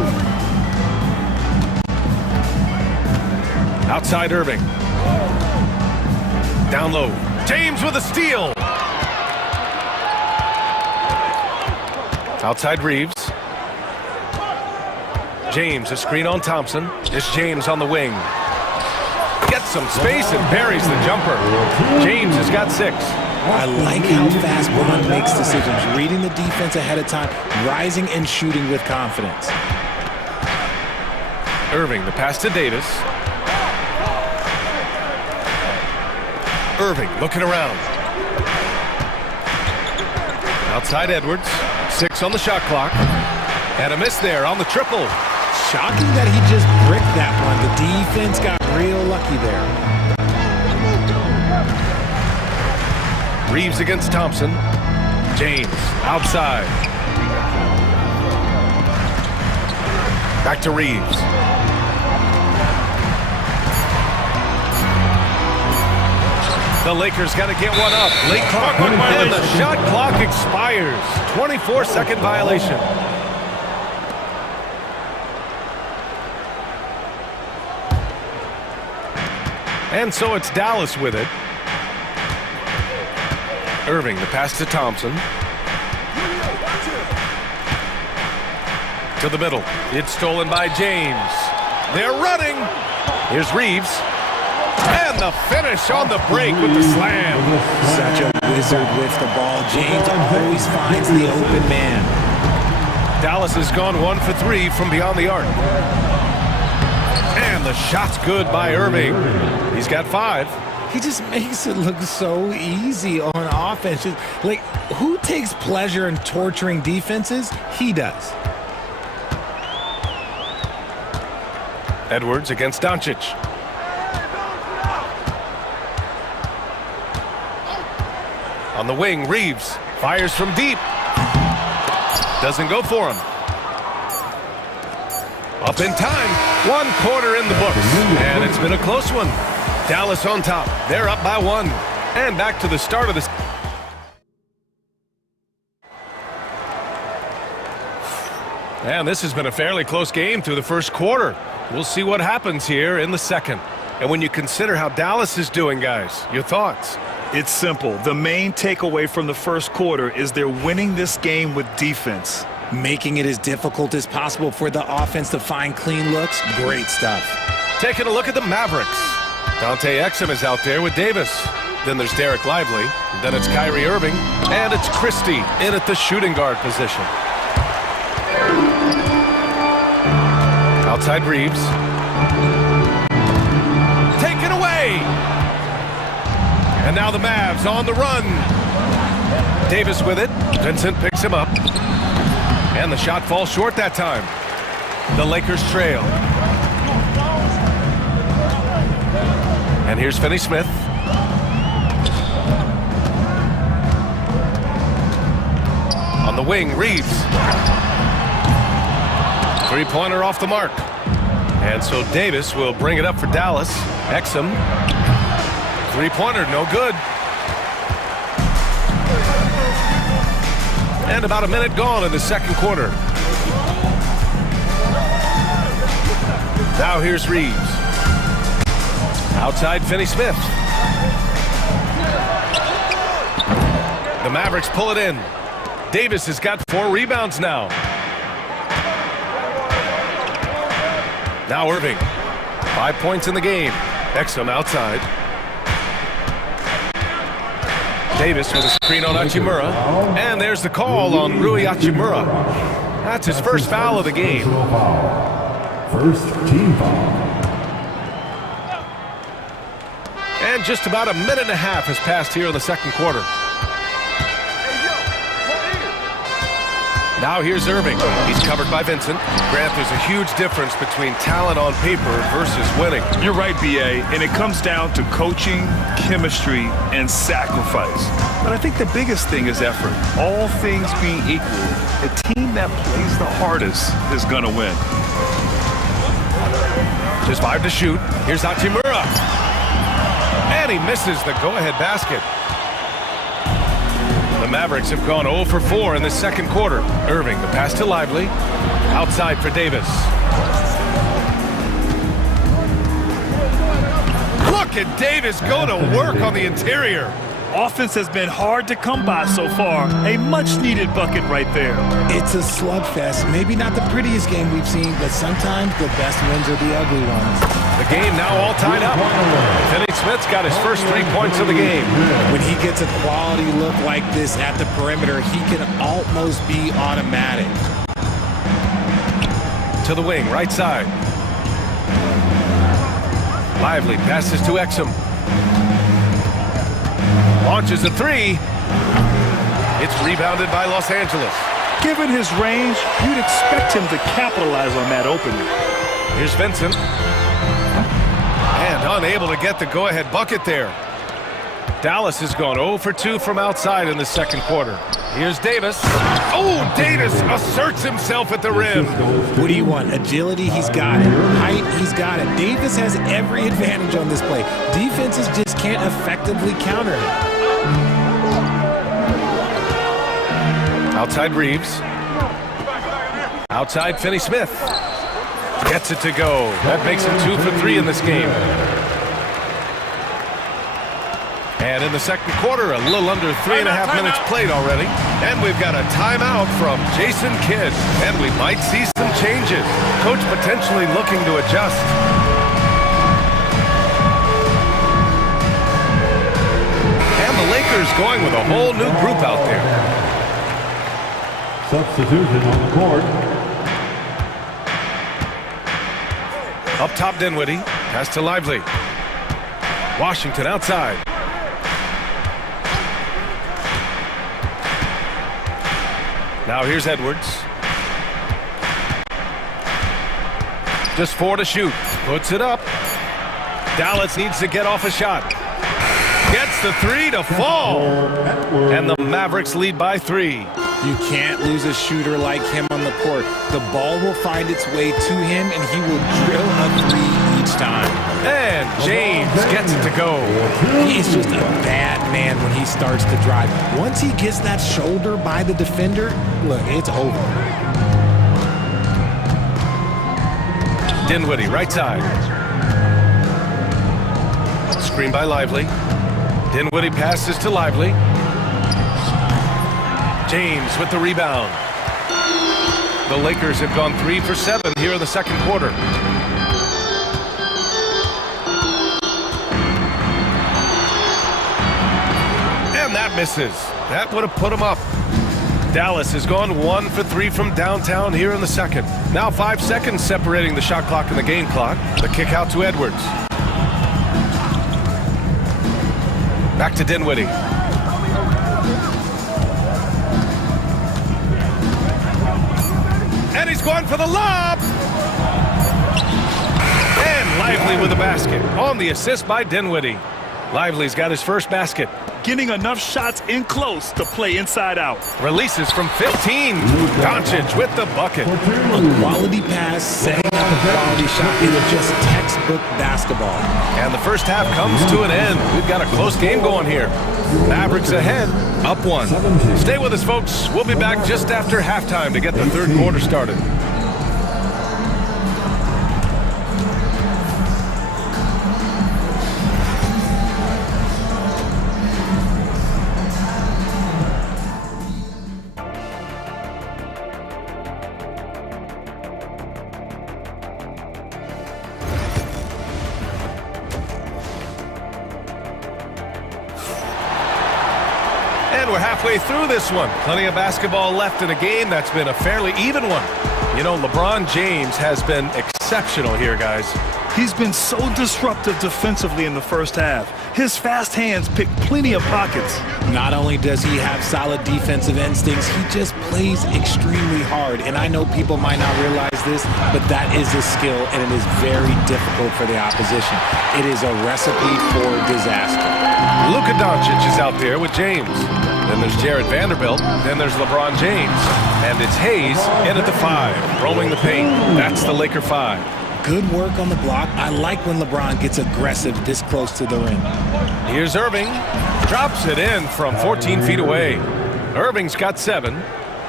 Outside Irving. Down low. James with a steal. Outside Reeves. James, a screen on Thompson. It's James on the wing. Gets some space and buries the jumper. James has got 6. I like how fast Bond makes decisions, reading the defense ahead of time, rising and shooting with confidence. Irving, the pass to Davis. Irving looking around. Outside Edwards. 6 on the shot clock. And a miss there on the triple. Shocking that he just bricked that one. The defense got real lucky there. Reeves against Thompson. James outside. Back to Reeves. The Lakers got to get one up. Late clock and the shot clock expires. 24-second violation. And so it's Dallas with it. Irving, the pass to Thompson. To the middle. It's stolen by James. They're running. Here's Reeves. And the finish on the break with the slam. Such a wizard with the ball. James always finds the open man. Dallas has gone 1 for 3 from beyond the arc. And the shot's good by Irving. He's got 5. He just makes it look so easy on offense. Like, who takes pleasure in torturing defenses? He does. Edwards against Doncic. On the wing, Reeves fires from deep. Doesn't go for him. Up in time. 1 quarter in the books. And it's been a close one. Dallas on top. They're up by 1. And back to the start of this. And this has been a fairly close game through the first quarter. We'll see what happens here in the second. And when you consider how Dallas is doing, guys, your thoughts? It's simple. The main takeaway from the first quarter is they're winning this game with defense. Making it as difficult as possible for the offense to find clean looks. Great stuff. Taking a look at the Mavericks. Dante Exum is out there with Davis. Then there's Derek Lively. Then it's Kyrie Irving. And it's Christie in at the shooting guard position. Outside Reeves. Taken away. And now the Mavs on the run. Davis with it. Vincent picks him up. And the shot falls short that time. The Lakers trail. And here's Finney-Smith. On the wing, Reeves. Three-pointer off the mark. And so Davis will bring it up for Dallas. Exum. Three-pointer, no good. And about a minute gone in the second quarter. Now here's Reeves. Outside Finney-Smith. The Mavericks pull it in. Davis has got 4 rebounds now. Now Irving. 5 points in the game. Exum outside. Davis with a screen on Hachimura. And there's the call on Rui Hachimura. That's his first foul of the game. First team foul. And just about a minute and a half has passed here in the second quarter. Now here's Irving. He's covered by Vincent. Grant, there's a huge difference between talent on paper versus winning. You're right, B.A., and it comes down to coaching, chemistry, and sacrifice. But I think the biggest thing is effort. All things being equal, the team that plays the hardest is going to win. Just 5 to shoot. Here's Hachimura. And he misses the go-ahead basket. The Mavericks have gone 0 for 4 in the second quarter. Irving, the pass to Lively. Outside for Davis. Look at Davis go to work on the interior. Offense has been hard to come by so far. A much-needed bucket right there. It's a slugfest. Maybe not the prettiest game we've seen, but sometimes the best wins are the ugly ones. The game now all tied up. Finney-Smith's got his first 3 points of the game. When he gets a quality look like this at the perimeter, he can almost be automatic. To the wing, right side. Lively passes to Exum. Launches a 3. It's rebounded by Los Angeles. Given his range, you'd expect him to capitalize on that opening. Here's Vincent. And unable to get the go-ahead bucket there. Dallas has gone 0 for 2 from outside in the second quarter. Here's Davis. Oh, Davis asserts himself at the rim. What do you want? Agility, he's got it. Height, he's got it. Davis has every advantage on this play. Defenses just can't effectively counter it. Outside Reeves. Outside Finney-Smith. Gets it to go. That makes him 2 for 3 in this game. And in the second quarter, a little under 3.5 minutes played already. And we've got a timeout from Jason Kidd. And we might see some changes. Coach potentially looking to adjust. And the Lakers going with a whole new group out there. Substitution on the court. Up top, Dinwiddie. Pass to Lively. Washington outside. Now here's Edwards. Just 4 to shoot. Puts it up. Dallas needs to get off a shot. Gets the 3 to fall. And the Mavericks lead by 3. You can't lose a shooter like him on the court. The ball will find its way to him, and he will drill a 3 each time. And James gets it to go. He is just a bad man when he starts to drive. Once he gets that shoulder by the defender, look, it's over. Dinwiddie, right side. Screen by Lively. Dinwiddie passes to Lively. James with the rebound. The Lakers have gone 3 for 7 here in the second quarter. And that misses. That would have put him up. Dallas has gone 1 for 3 from downtown here in the second. Now 5 seconds separating the shot clock and the game clock. The kick out to Edwards. Back to Dinwiddie. And he's going for the lob. And Lively with the basket. On the assist by Dinwiddie. Lively's got his first basket. Getting enough shots in close to play inside out. Releases from 15. Doncic with the bucket. A quality pass, setting up a quality shot. It's just textbook basketball. And the first half comes to an end. We've got a close game going here. Mavericks ahead, up 1. Stay with us, folks. We'll be back just after halftime to get the third quarter started. We're halfway through this one. Plenty of basketball left in a game that's been a fairly even one. You know, LeBron James has been exceptional here, guys. He's been so disruptive defensively in the first half. His fast hands pick plenty of pockets. Not only does he have solid defensive instincts, he just plays extremely hard. And I know people might not realize this, but that is a skill, and it is very difficult for the opposition. It is a recipe for disaster. Luka Doncic is out there with James. Then there's Jared Vanderbilt. Then there's LeBron James. And it's Hayes in at the 5, roaming the paint. That's the Laker 5. Good work on the block. I like when LeBron gets aggressive this close to the rim. Here's Irving. Drops it in from 14 feet away. Irving's got 7.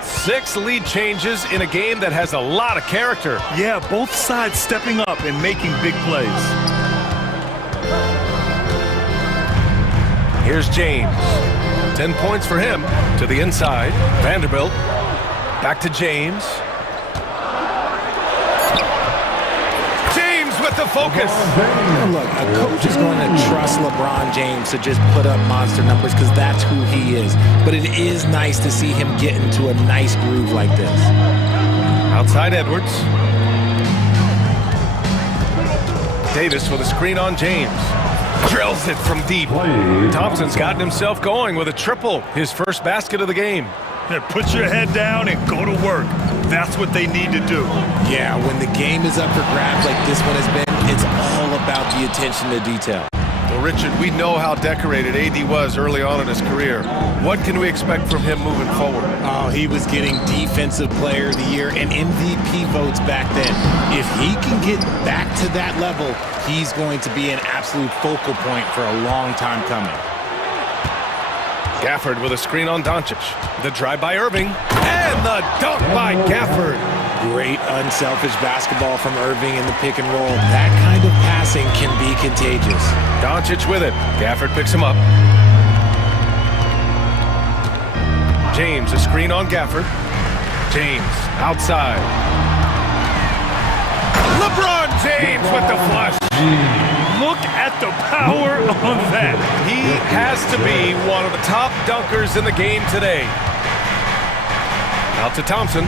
6 lead changes in a game that has a lot of character. Yeah, both sides stepping up and making big plays. Here's James. 10 points for him. To the inside. Vanderbilt. Back to James. James with the focus. Look, a coach is going to trust LeBron James to just put up monster numbers because that's who he is. But it is nice to see him get into a nice groove like this. Outside Edwards. Davis with a screen on James. Drills it from deep. Thompson's gotten himself going with a triple. His first basket of the game. Put your head down and go to work. That's what they need to do. Yeah, when the game is up for grabs like this one has been, it's all about the attention to detail. Well, Richard, we know how decorated AD was early on in his career. What can we expect from him moving forward? Oh, he was getting Defensive Player of the Year and MVP votes back then. If he can get back to that level, he's going to be an absolute focal point for a long time coming. Gafford with a screen on Doncic. The drive by Irving. And the dunk by Gafford. Great unselfish basketball from Irving in the pick and roll. That kind of passing can be contagious. Doncic with it. Gafford picks him up. James, a screen on Gafford. James, outside. LeBron James with the flush. Look at the power on that. He has to be one of the top dunkers in the game today. Out to Thompson.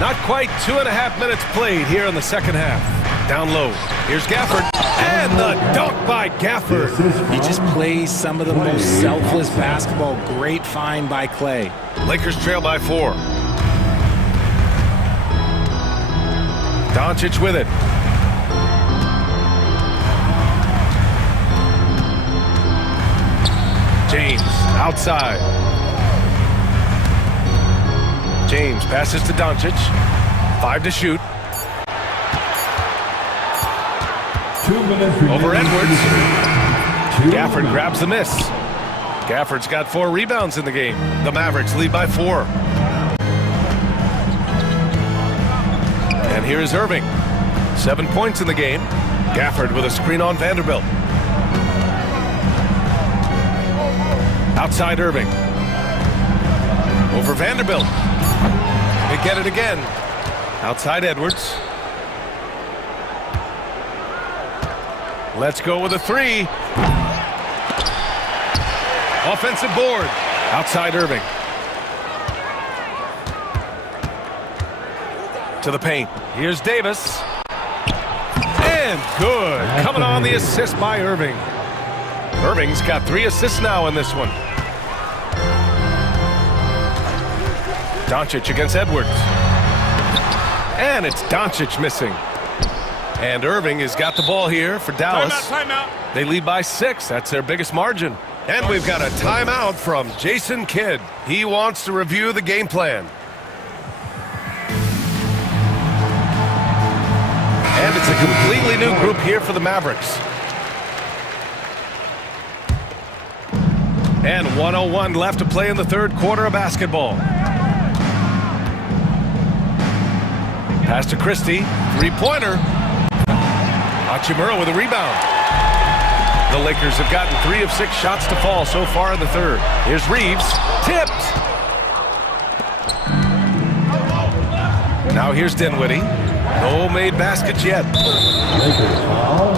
Not quite 2.5 minutes played here in the second half. Down low. Here's Gafford. And the dunk by Gafford. He just plays some of the most selfless basketball. Great find by Clay. Lakers trail by 4. Doncic with it. James outside. James passes to Doncic. 5 to shoot. 2 minutes. Over Edwards. Gafford grabs the miss. Gafford's got 4 rebounds in the game. The Mavericks lead by 4. And here is Irving. 7 points in the game. Gafford with a screen on Vanderbilt. Outside Irving. Over Vanderbilt. They get it again. Outside Edwards. Let's go with a 3. Offensive board. Outside Irving. To the paint. Here's Davis. And good. Coming on the assist by Irving. Irving's got 3 assists now in this one. Doncic against Edwards. And it's Doncic missing. And Irving has got the ball here for Dallas. Timeout. They lead by 6. That's their biggest margin. And we've got a timeout from Jason Kidd. He wants to review the game plan. And it's a completely new group here for the Mavericks. And 1:01 left to play in the third quarter of basketball. Pass to Christie. 3-pointer. Hachimura with a rebound. The Lakers have gotten 3 of 6 shots to fall so far in the third. Here's Reeves. Tipped. Now here's Dinwiddie. No made baskets yet. Lakers foul.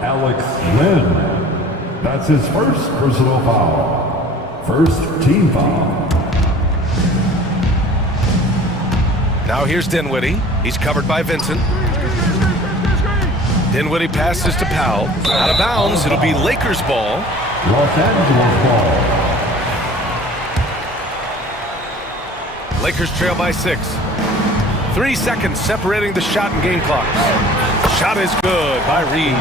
Alex Lynn. That's his first personal foul. First team foul. Now here's Dinwiddie. He's covered by Vincent. Dinwiddie passes to Powell. Out of bounds. It'll be Lakers ball. Los Angeles ball. Lakers trail by 6. 3 seconds separating the shot and game clocks. Shot is good by Reeves.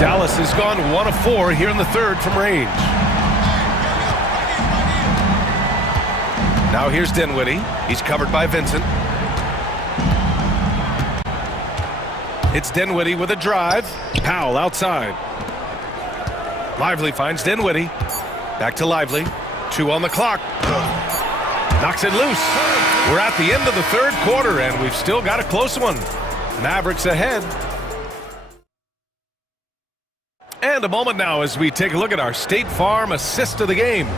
Dallas has gone 1 of 4 here in the third from range. Now here's Dinwiddie. He's covered by Vincent. It's Dinwiddie with a drive. Powell outside. Lively finds Dinwiddie. Back to Lively. 2 on the clock. Knocks it loose. We're at the end of the third quarter, and we've still got a close one. Mavericks ahead. And a moment now as we take a look at our State Farm assist of the game.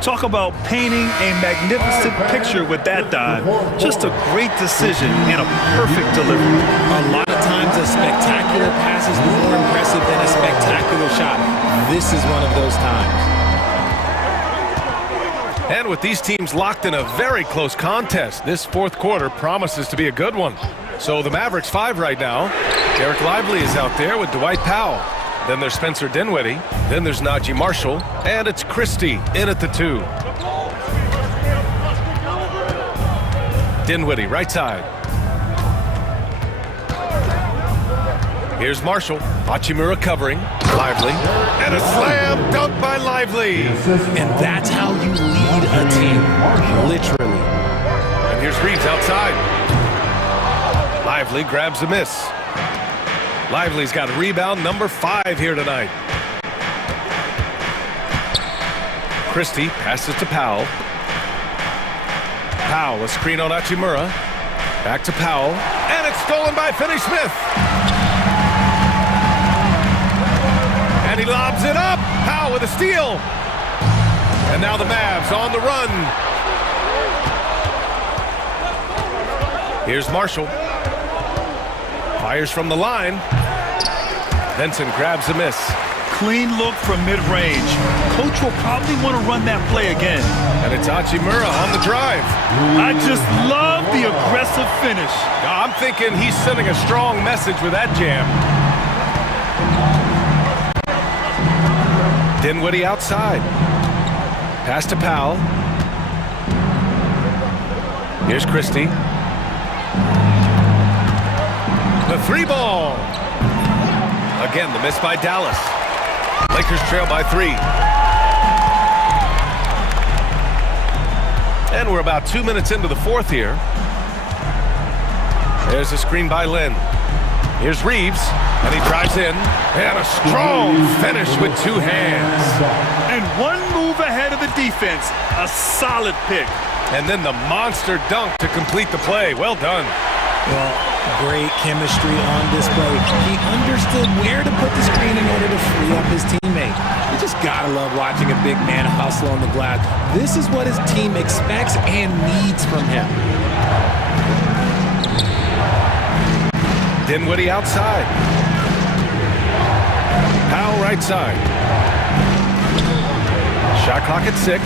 Talk about painting a magnificent picture with that dive. Just a great decision and a perfect delivery. A lot of times a spectacular pass is more impressive than a spectacular shot. This is one of those times. And with these teams locked in a very close contest, this fourth quarter promises to be a good one. So the Mavericks 5 right now. Derek Lively is out there with Dwight Powell. Then there's Spencer Dinwiddie. Then there's Najee Marshall. And it's Christie in at the 2. Dinwiddie, right side. Here's Marshall. Hachimura covering. Lively. And a slam dunk by Lively. And that's how you lead a team. Literally. And here's Reeves outside. Lively grabs a miss. Lively's got rebound number 5 here tonight. Christie passes to Powell. Powell, a screen on Hachimura. Back to Powell. And it's stolen by Finney-Smith. And he lobs it up. Powell with a steal. And now the Mavs on the run. Here's Marshall. Fires from the line. Benson grabs a miss. Clean look from mid-range. Coach will probably want to run that play again. And it's Hachimura on the drive. I just love the aggressive finish. I'm thinking he's sending a strong message with that jam. Dinwiddie outside. Pass to Powell. Here's Christie. The three ball. Again, the miss by Dallas. Lakers trail by 3. And we're about 2 minutes into the fourth here. There's a screen by Lynn. Here's Reeves, and he drives in. And a strong finish with 2 hands. And one move ahead of the defense. A solid pick. And then the monster dunk to complete the play. Well done. Well, great chemistry on display. He understood where to put the screen in order to free up his teammate. You just gotta love watching a big man hustle on the glass. This is what his team expects and needs from him. Dinwiddie outside. Powell right side. Shot clock at 6.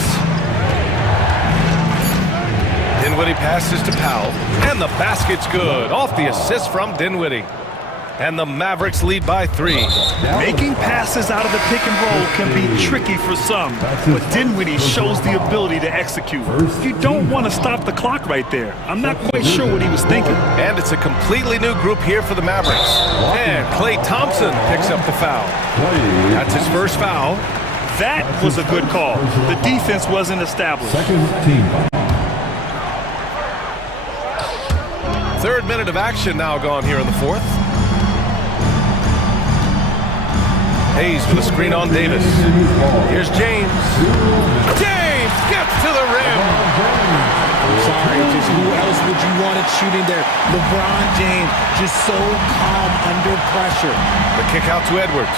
Dinwiddie passes to Powell, and the basket's good. Off the assist from Dinwiddie. And the Mavericks lead by 3. Making passes out of the pick and roll can be tricky for some, but Dinwiddie shows the ability to execute. You don't want to stop the clock right there. I'm not quite sure what he was thinking. And it's a completely new group here for the Mavericks. And Klay Thompson picks up the foul. That's his first foul. That was a good call. The defense wasn't established. Third minute of action now gone here in the fourth. Hayes with a screen on Davis. Here's James. James gets to the rim. I'm sorry, just who else would you want it shooting there? LeBron James, just so calm under pressure. The kick out to Edwards.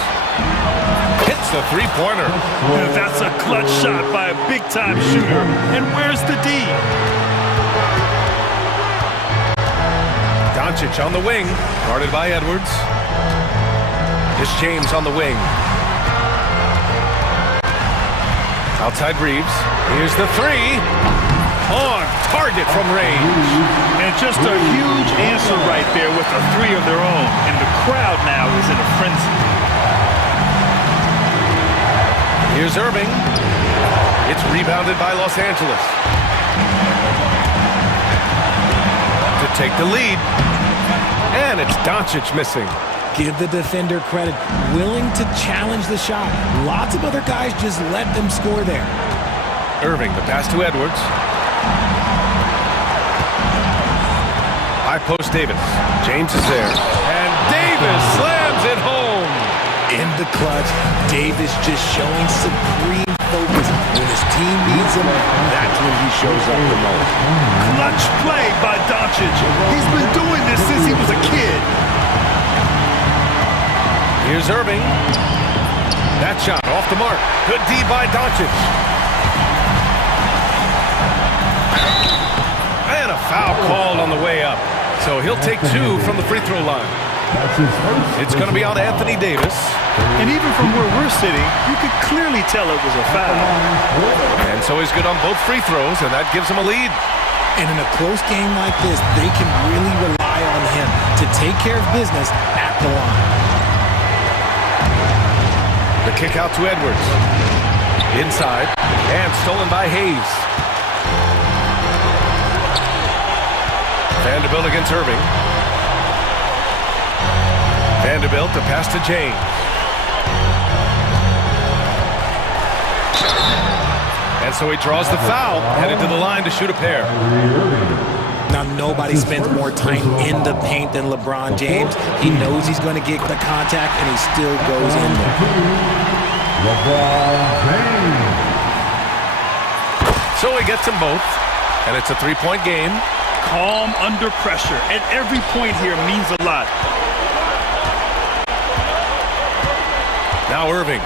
Hits the three-pointer. That's a clutch shot by a big-time shooter. And where's the D? Doncic on the wing, guarded by Edwards. It's James on the wing. Outside Reeves. Here's the 3. On target from range. And just a huge answer right there with a 3 of their own. And the crowd now is in a frenzy. Here's Irving. It's rebounded by Los Angeles. To take the lead. And it's Doncic missing. Give the defender credit. Willing to challenge the shot. Lots of other guys just let them score there. Irving, the pass to Edwards. High post Davis. James is there. And Davis slams it home. In the clutch, Davis just showing supreme focus. When his team needs him, that's when he shows up the most. Clutch play by Doncic. He's been doing this since he was a kid. Here's Irving. That shot off the mark. Good D by Doncic. And a foul called on the way up. So he'll take 2 from the free throw line. It's going to be on Anthony Davis. And even from where we're sitting, you could clearly tell it was a foul. And so he's good on both free throws, and that gives him a lead. And in a close game like this, they can really rely on him to take care of business at the line. The kick out to Edwards. Inside, and stolen by Hayes. Vanderbilt against Irving. Vanderbilt to pass to James. And so he draws the foul, headed to the line to shoot a pair. Now, nobody spends more time in the paint than LeBron James. He knows he's going to get the contact, and he still goes in there. LeBron James. So he gets them both, and it's a three-point game. Calm under pressure, and every point here means a lot. Now Irving.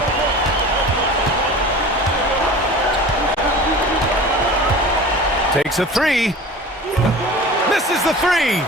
Takes a three. Misses the three.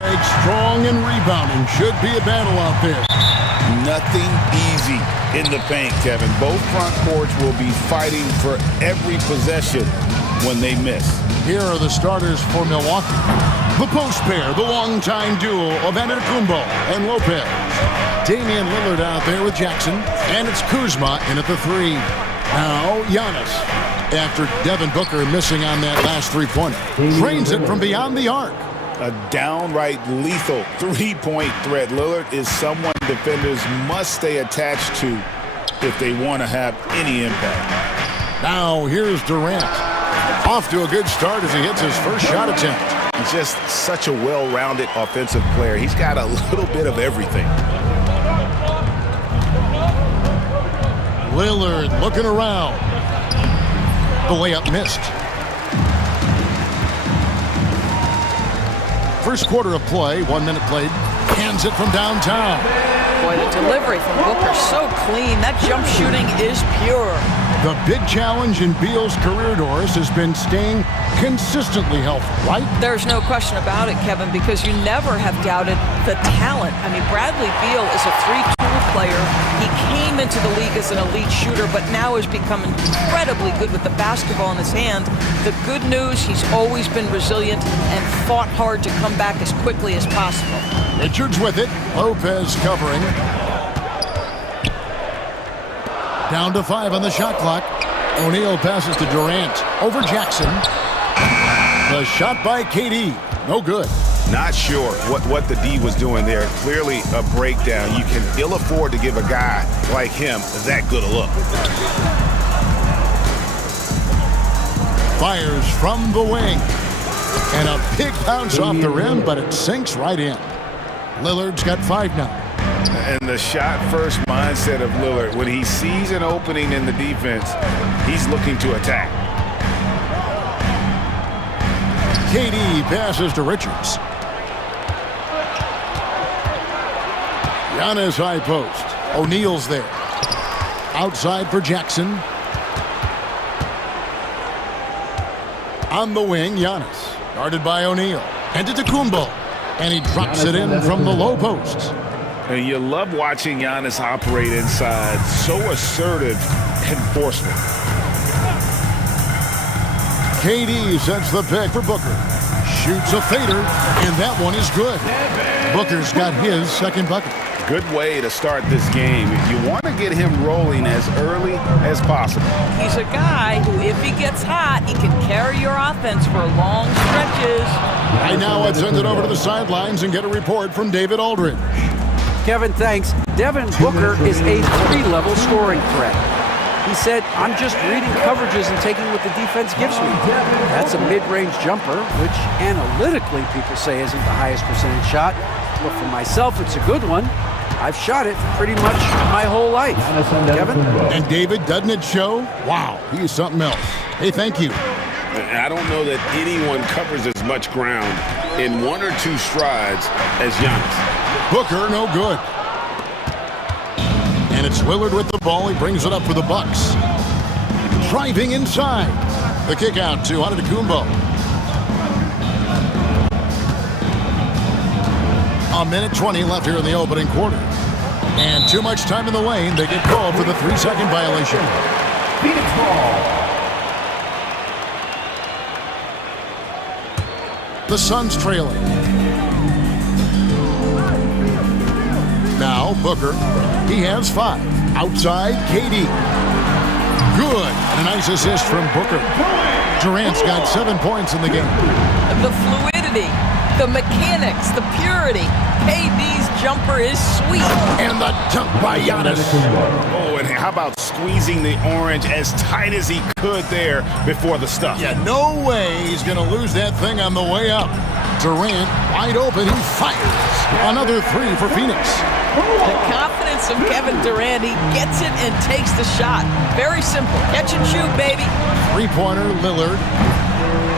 Strong and rebounding. Should be a battle out there. Nothing easy in the paint, Kevin. Both front courts will be fighting for every possession when they miss. Here are the starters for Milwaukee. The post pair, the longtime duo of Antetokounmpo and Lopez. Damian Lillard out there with Jackson, and it's Kuzma in at the 3. Now Giannis, after Devin Booker missing on that last three-pointer, trains it from beyond the arc. A downright lethal three-point threat. Lillard is someone defenders must stay attached to if they want to have any impact. Now here's Durant. Off to a good start as he hits his first shot attempt. He's just such a well-rounded offensive player. He's got a little bit of everything. Lillard looking around. The layup missed. First quarter of play, 1 minute played. Hands it from downtown. Boy, the delivery from Booker so clean. That jump shooting is pure. The big challenge in Beal's career, Doris, has been staying consistently healthy, right? There's no question about it, Kevin, because you never have doubted the talent. I mean, Bradley Beal is a three-tool player. He came into the league as an elite shooter, but now has become incredibly good with the basketball in his hand. The good news, he's always been resilient and fought hard to come back as quickly as possible. Richards with it. Lopez covering. Down to 5 on the shot clock. O'Neal passes to Durant. Over Jackson. The shot by KD. No good. Not sure what the D was doing there. Clearly a breakdown. You can ill afford to give a guy like him that good a look. Fires from the wing. And a big bounce off the rim, but it sinks right in. Lillard's got 5 now. And the shot-first mindset of Lillard, when he sees an opening in the defense, he's looking to attack. KD passes to Richards. Giannis high post. O'Neal's there. Outside for Jackson. On the wing, Giannis. Guarded by O'Neal. Antetokounmpo. And he drops it in from the low post. And you love watching Giannis operate inside. So assertive and forceful. KD sets the pick for Booker. Shoots a fader, and that one is good. Booker's got his second bucket. Good way to start this game. You want to get him rolling as early as possible. He's a guy who, if he gets hot, he can carry your offense for long stretches. Right now, let's send it over to the sidelines and get a report from David Aldridge. Kevin, thanks. Devin Booker is a 3-level scoring threat. He said, I'm just reading coverages and taking what the defense gives me. That's a mid-range jumper, which analytically people say isn't the highest percentage shot. But for myself, it's a good one. I've shot it pretty much my whole life. Kevin? And David, doesn't it show? Wow, he's something else. Hey, thank you. I don't know that anyone covers as much ground in 1 or 2 strides as Giannis. Booker, no good. And it's Lillard with the ball. He brings it up for the Bucks. Driving inside. The kick out to Antetokounmpo. A minute 20 left here in the opening quarter. And too much time in the lane. They get called for the 3-second violation. Phoenix ball. The Suns trailing. Now Booker. He has 5. Outside, KD. Good. And a nice assist from Booker. Durant's got 7 points in the game. The fluidity, the mechanics, the purity. KD's jumper is sweet. And the dunk by Giannis. Oh, and how about squeezing the orange as tight as he could there before the stuff? Yeah, no way he's going to lose that thing on the way up. Durant, wide open, he fires. Another 3 for Phoenix. The confidence of Kevin Durant, he gets it and takes the shot. Very simple. Catch and shoot, baby. 3-pointer, Lillard.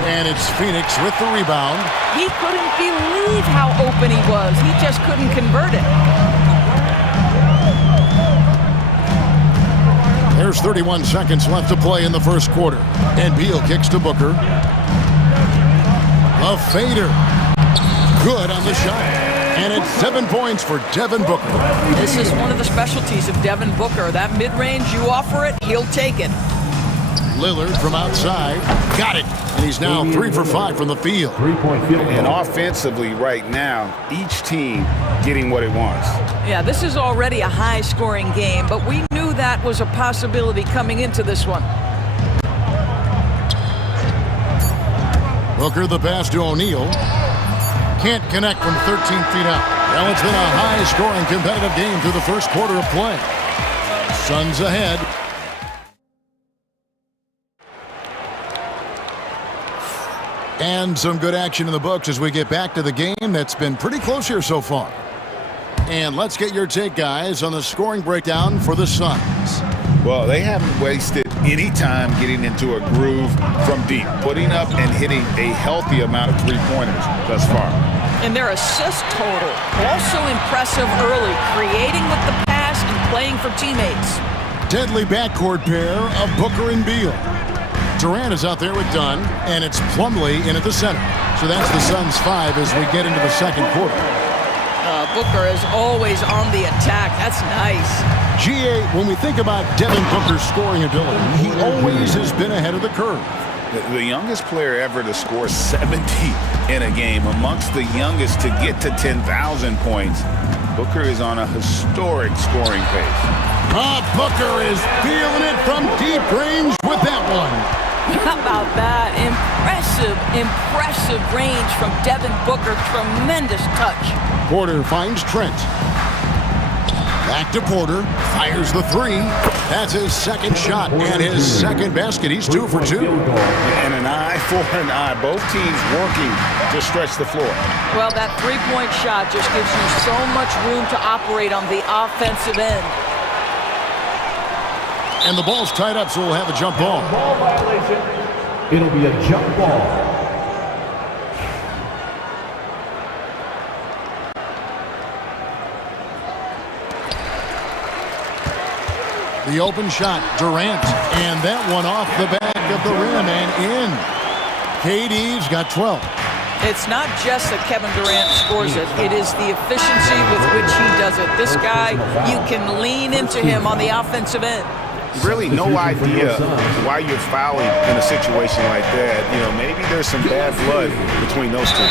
And it's Phoenix with the rebound. He couldn't believe how open he was. He just couldn't convert it. There's 31 seconds left to play in the first quarter. And Beal kicks to Booker. A fader. Good on the shot. And it's 7 points for Devin Booker. This is one of the specialties of Devin Booker. That mid-range, you offer it, he'll take it. Lillard from outside. Got it. And he's now 3 for 5 from the field. And offensively right now, each team getting what it wants. Yeah, this is already a high-scoring game, but we knew that was a possibility coming into this one. Booker the pass to O'Neal. Can't connect from 13 feet out. Well, it's been a high-scoring competitive game through the first quarter of play. Suns ahead. And some good action in the books as we get back to the game that's been pretty close here so far. And let's get your take, guys, on the scoring breakdown for the Suns. Well, they haven't wasted any time getting into a groove from deep, putting up and hitting a healthy amount of three-pointers thus far. And their assist total, also impressive early, creating with the pass and playing for teammates. Deadly backcourt pair of Booker and Beal. Durant is out there with Dunn, and it's Plumlee in at the center. So that's the Suns' 5 as we get into the second quarter. Booker is always on the attack. That's nice. GA, when we think about Devin Booker's scoring ability, he always has been ahead of the curve. The youngest player ever to score 70 in a game, amongst the youngest to get to 10,000 points. Booker is on a historic scoring pace. Booker is feeling it from deep range with that one. How about that? Impressive range from Devin Booker. Tremendous touch. Porter finds Trent. Back to Porter. Fires the 3. That's his second shot and his second basket. He's 2 for 2. And an eye for an eye. Both teams working to stretch the floor. Well, that three-point shot just gives you so much room to operate on the offensive end. And the ball's tied up, so we'll have a jump ball. Ball violation. It'll be a jump ball. The open shot, Durant, and that one off the back of the rim and in. KD's got 12. It's not just that Kevin Durant scores it. It is the efficiency with which he does it. This guy, you can lean into him on the offensive end. Really no idea why you're fouling in a situation like that. You know, maybe there's some bad blood between those two.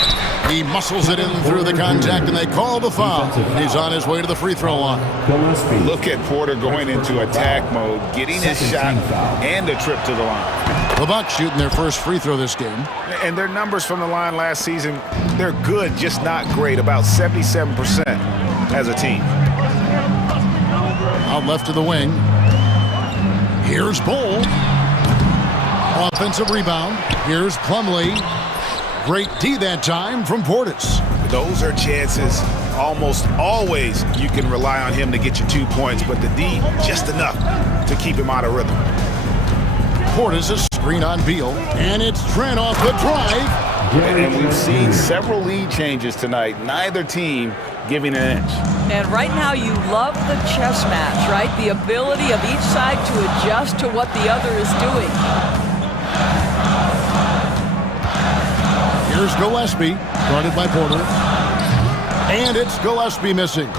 He muscles it in through the contact, and they call the foul. He's on his way to the free throw line. Look at Porter going into attack mode, getting his shot and a trip to the line. The Bucks shooting their first free throw this game. And their numbers from the line last season, they're good, just not great, about 77% as a team. Out left to the wing. Here's Bull. Offensive rebound. Here's Plumlee. Great D that time from Portis. Those are chances almost always you can rely on him to get you 2 points, but the D just enough to keep him out of rhythm. Portis a screen on Beal, and it's Trent off the drive. And we've seen several lead changes tonight. Neither team giving an inch. And right now you love the chess match, right? The ability of each side to adjust to what the other is doing. Here's Gillespie, guarded by Porter. And it's Gillespie missing.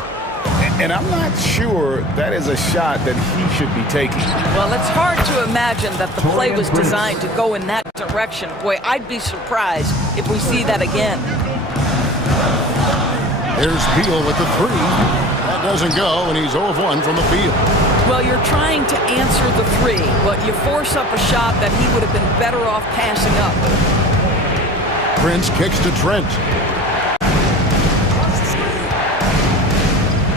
And I'm not sure that is a shot that he should be taking. Well, it's hard to imagine that the play was designed to go in that direction. Boy, I'd be surprised if we see that again. There's Beal with the 3. That doesn't go, and he's 0 of 1 from the field. Well, you're trying to answer the 3, but you force up a shot that he would have been better off passing up. Prince kicks to Trent.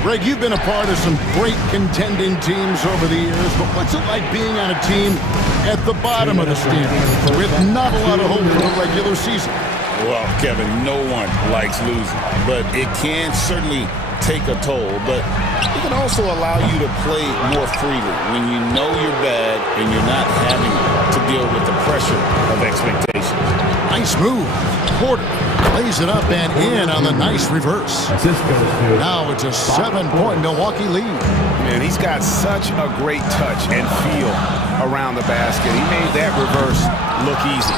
Greg, you've been a part of some great contending teams over the years, but what's it like being on a team at the bottom of the standings with not a lot of hope for the regular season? Well, Kevin, no one likes losing, but it can certainly take a toll. But it can also allow you to play more freely when you know you're bad and you're not having to deal with the pressure of expectations. Nice move. Porter lays it up and in on the nice reverse. Now it's a 7-point Milwaukee lead. Man, he's got such a great touch and feel around the basket. He made that reverse look easy.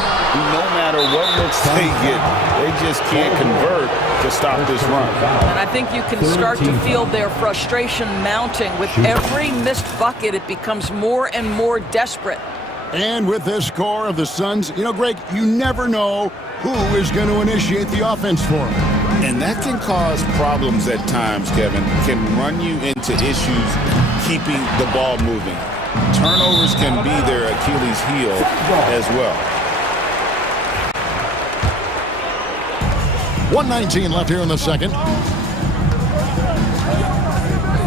No matter what looks they get, they just can't convert. to stop this run. And I think you can start to feel their frustration mounting. With every missed bucket, it becomes more and more desperate. And with this score of the Suns, you know, Greg, you never know who is going to initiate the offense for them. And that can cause problems at times, Kevin. Can run you into issues keeping the ball moving. Turnovers can be their Achilles heel as well. 1:19 left here in the second.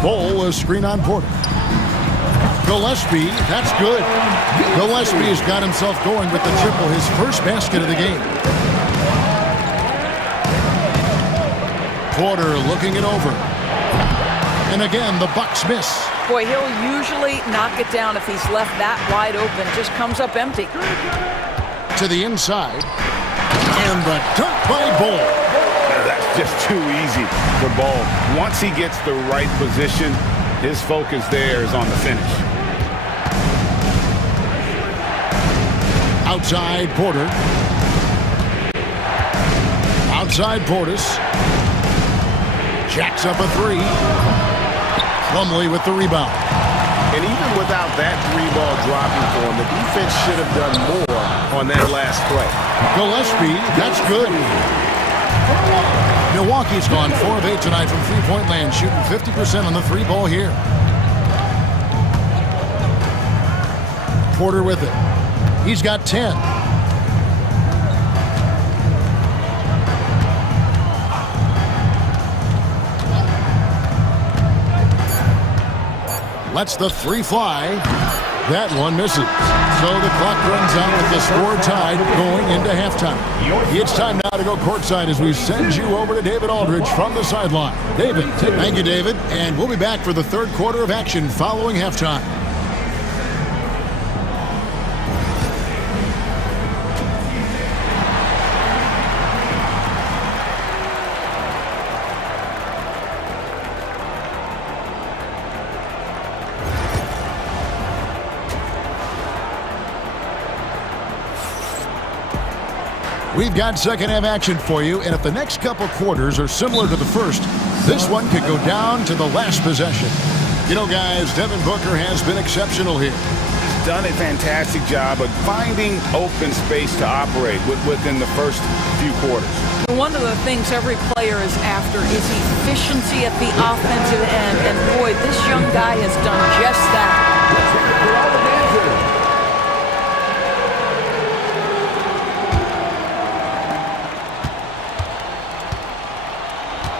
Bowl, a screen on Porter. Gillespie, that's good. Gillespie has got himself going with the triple, his first basket of the game. Porter looking it over. And again, the Bucks miss. Boy, he'll usually knock it down if he's left that wide open. Just comes up empty. To the inside. And the dunk by Bull. That's just too easy for Ball. Once he gets the right position, his focus there is on the finish. Outside Porter. Outside Portis. Jacks up a three. Plumlee with the rebound. And even without that three-ball dropping for him, the defense should have done more on that last play. Gillespie, that's good. Milwaukee's gone 4 of 8 tonight from three-point land, shooting 50% on the three ball here. Porter with it. He's got 10. Lets the three fly. That one misses. So the clock runs out with the score tied going into halftime. It's time now to go courtside as we send you over to David Aldridge from the sideline. David, thank you, David. And we'll be back for the third quarter of action following halftime. We've got second half action for you, and if the next couple quarters are similar to the first, this one could go down to the last possession. You know, guys, Devin Booker has been exceptional here. He's done a fantastic job of finding open space to operate within the first few quarters. One of the things every player is after is efficiency at the offensive end, and boy, this young guy has done just that.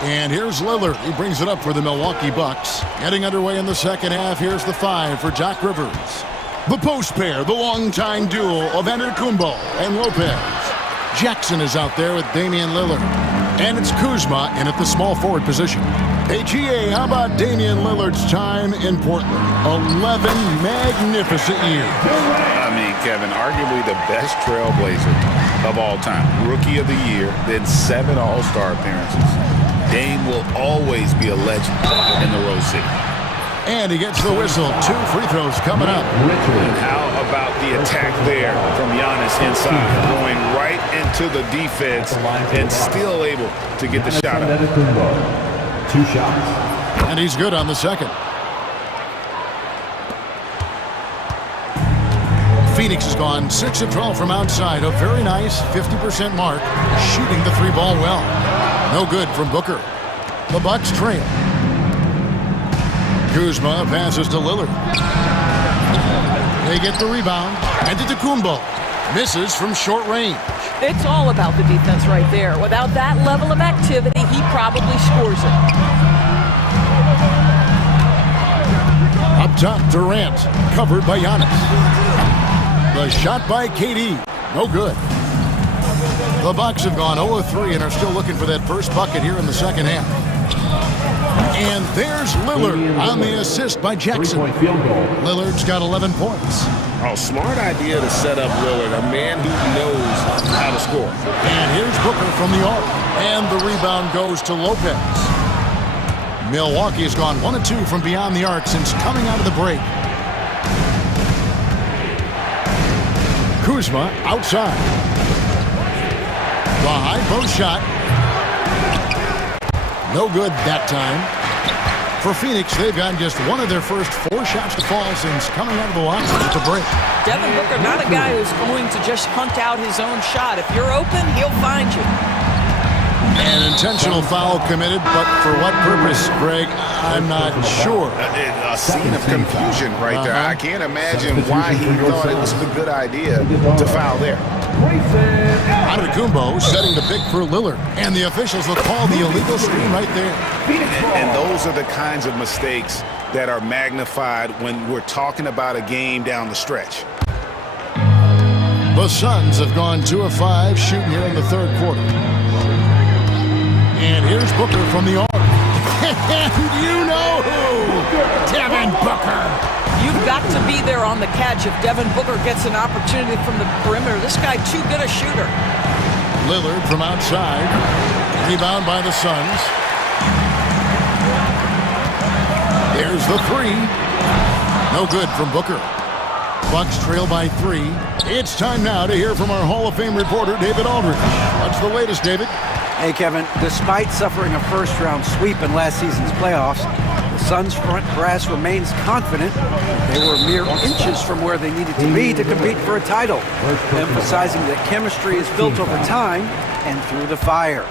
And here's Lillard. He brings it up for the Milwaukee Bucks. Getting underway in the second half. Here's the 5 for Doc Rivers. The post pair, the longtime duo of Antetokounmpo and Lopez. Jackson is out there with Damian Lillard. And it's Kuzma in at the small forward position. HEA, how about Damian Lillard's time in Portland? 11 magnificent years. I mean, Kevin, arguably the best trailblazer of all time. Rookie of the year, then 7 All-Star appearances. Dame will always be a legend in the Rose City. And he gets the whistle. 2 free throws coming up. And how about the attack there from Giannis inside, going right into the defense and still able to get the shot up. 2 shots. And he's good on the second. Phoenix has gone 6 of 12 from outside. A very nice 50% mark. Shooting the three ball well. No good from Booker. The Bucks trail. Kuzma passes to Lillard. They get the rebound. And Antetokounmpo misses from short range. It's all about the defense right there. Without that level of activity, he probably scores it. Up top, Durant, covered by Giannis. The shot by KD, no good. The Bucks have gone 0-3 and are still looking for that first bucket here in the second half. And there's Lillard on the assist by Jackson. Lillard's got 11 points. Oh, smart idea to set up Lillard, a man who knows how to score. And here's Booker from the arc. And the rebound goes to Lopez. Milwaukee has gone 1-2 from beyond the arc since coming out of the break. Kuzma outside. The high post shot. No good that time. For Phoenix, they've gotten just one of their first 4 shots to fall since coming out of the locker at the break. Devin Booker, not a guy who's going to just hunt out his own shot. If you're open, he'll find you. An intentional foul committed, but for what purpose, Greg? I'm not sure. A scene of confusion right there. I can't imagine why he thought it was a good idea to foul there. Antetokounmpo setting the pick for Lillard, and the officials will call the illegal screen right there. And those are the kinds of mistakes that are magnified when we're talking about a game down the stretch. The Suns have gone 2 of 5 shooting here in the third quarter. And here's Booker from the arc. And you know who? Devin Booker. You've got to be there on the catch if Devin Booker gets an opportunity from the perimeter. This guy too good a shooter. Lillard from outside. Rebound by the Suns. There's the 3. No good from Booker. Bucks trail by 3. It's time now to hear from our Hall of Fame reporter, David Aldridge. What's the latest, David? Hey, Kevin, despite suffering a first-round sweep in last season's playoffs, the Suns' front brass remains confident they were mere inches from where they needed to be to compete for a title, emphasizing that chemistry is built over time and through the fire.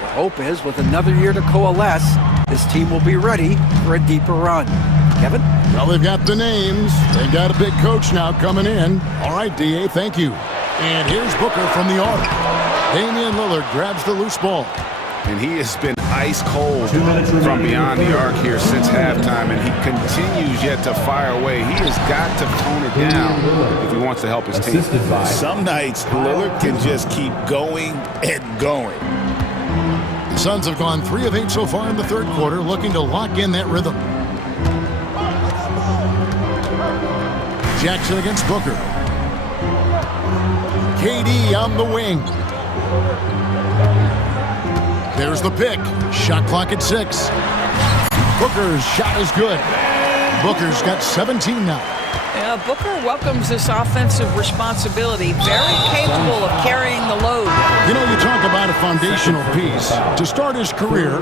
The hope is, with another year to coalesce, this team will be ready for a deeper run. Kevin? Well, they've got the names. They've got a big coach now coming in. All right, D.A., thank you. And here's Booker from the arc. Damian Lillard grabs the loose ball. And he has been ice cold from beyond the arc here since halftime, and he continues yet to fire away. He has got to tone it down if he wants to help his team. Some nights, Lillard can just keep going and going. The Suns have gone 3 of 8 so far in the third quarter, looking to lock in that rhythm. Jackson against Booker. KD on the wing. There's the pick. Shot clock at 6. Booker's shot is good. Booker's got 17 now. Yeah, Booker welcomes this offensive responsibility. Very capable of carrying the load. You know, you talk about a foundational piece. To start his career,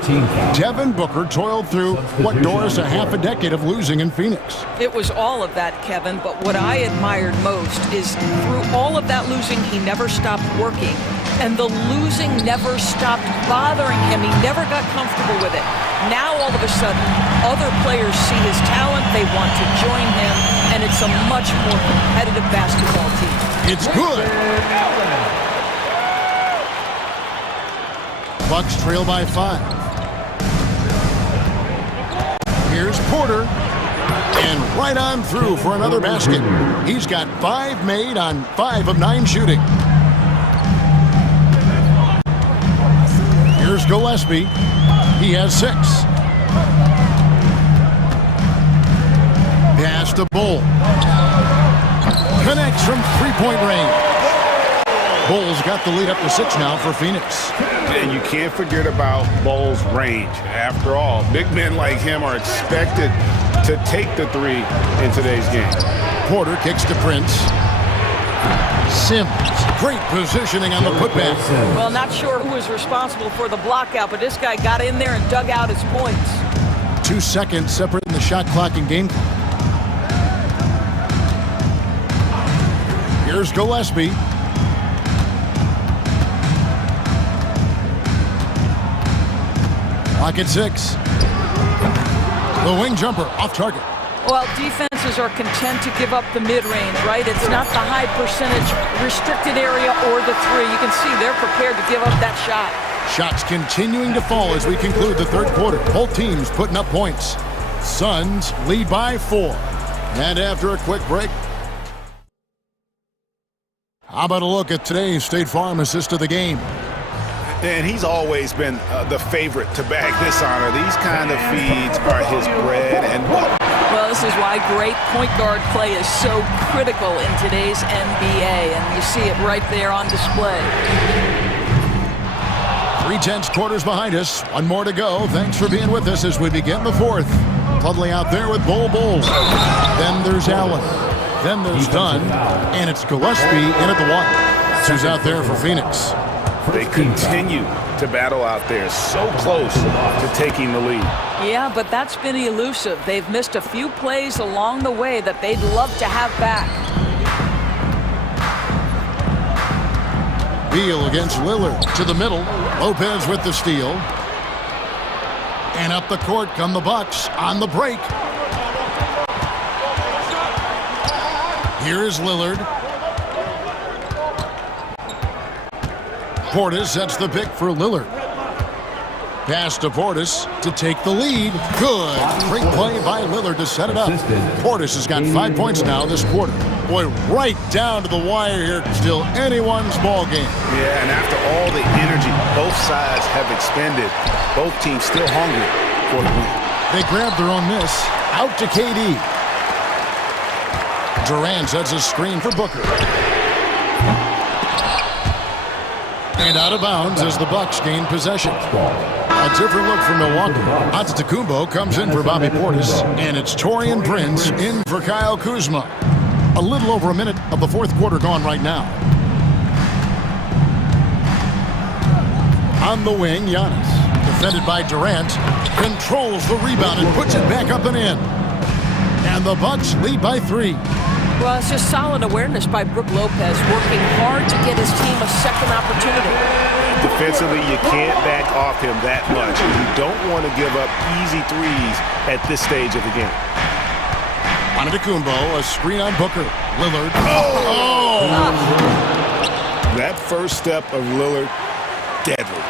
Devin Booker toiled through what Doris a half a decade of losing in Phoenix. It was all of that, Kevin, but what I admired most is through all of that losing, he never stopped working. And the losing never stopped bothering him. He never got comfortable with it. Now, all of a sudden, other players see his talent, they want to join him, and it's a much more competitive basketball team. It's good. Bucks trail by 5. Here's Porter. And right on through for another basket. He's got 5 made on 5 of 9 shooting. Here's Gillespie. He has 6. Pass to Bull. Connects from 3-point range. Bull's got the lead up to 6 now for Phoenix. And you can't forget about Bull's range. After all, big men like him are expected to take the 3 in today's game. Porter kicks to Prince. Sims, great positioning on the putback. Well, not sure who was responsible for the block out, but this guy got in there and dug out his points. 2 seconds separating the shot clock and game clock. Here's Gillespie. Clock at 6. The wing jumper off target. Well, defenses are content to give up the mid-range, right? It's not the high percentage restricted area or the 3. You can see they're prepared to give up that shot. Shots continuing to fall as we conclude the third quarter. Both teams putting up points. Suns lead by 4. And after a quick break, how about a look at today's State Farm assist of the game? And he's always been the favorite to bag this honor. These kind of feeds are his bread and butter. Well, this is why great point guard play is so critical in today's NBA, and you see it right there on display. 3/10 quarters behind us. 1 more to go. Thanks for being with us as we begin the fourth. Puddling out there with Bull. Then there's Allen. Then there's Dunn. And it's Gillespie in at the 1. Who's out there for Phoenix? They continue to battle out there, so close to taking the lead. Yeah, but that's been elusive. They've missed a few plays along the way that they'd love to have back. Beal against Lillard to the middle. Lopez with the steal. And up the court come the Bucks on the break. Here is Lillard. Portis sets the pick for Lillard. Pass to Portis to take the lead. Good. Great play by Lillard to set it up. Portis has got 5 points now this quarter. Boy, right down to the wire here. Still anyone's ball game. Yeah, and after all the energy both sides have expended, both teams still hungry for the win. They grab their own miss. Out to KD. Durant sets a screen for Booker. And out of bounds as the Bucks gain possession. A different look from Milwaukee. Antetokounmpo comes in for Bobby Portis, and it's Taurean Prince in for Kyle Kuzma. A little over a minute of the fourth quarter gone right now. On the wing, Giannis, defended by Durant, controls the rebound and puts it back up and in. And the Bucks lead by 3. Well, it's just solid awareness by Brook Lopez, working hard to get his team a second opportunity. Defensively, you can't back off him that much. You don't want to give up easy threes at this stage of the game. Antetokounmpo, a screen on Booker. Lillard. That first step of Lillard, deadly.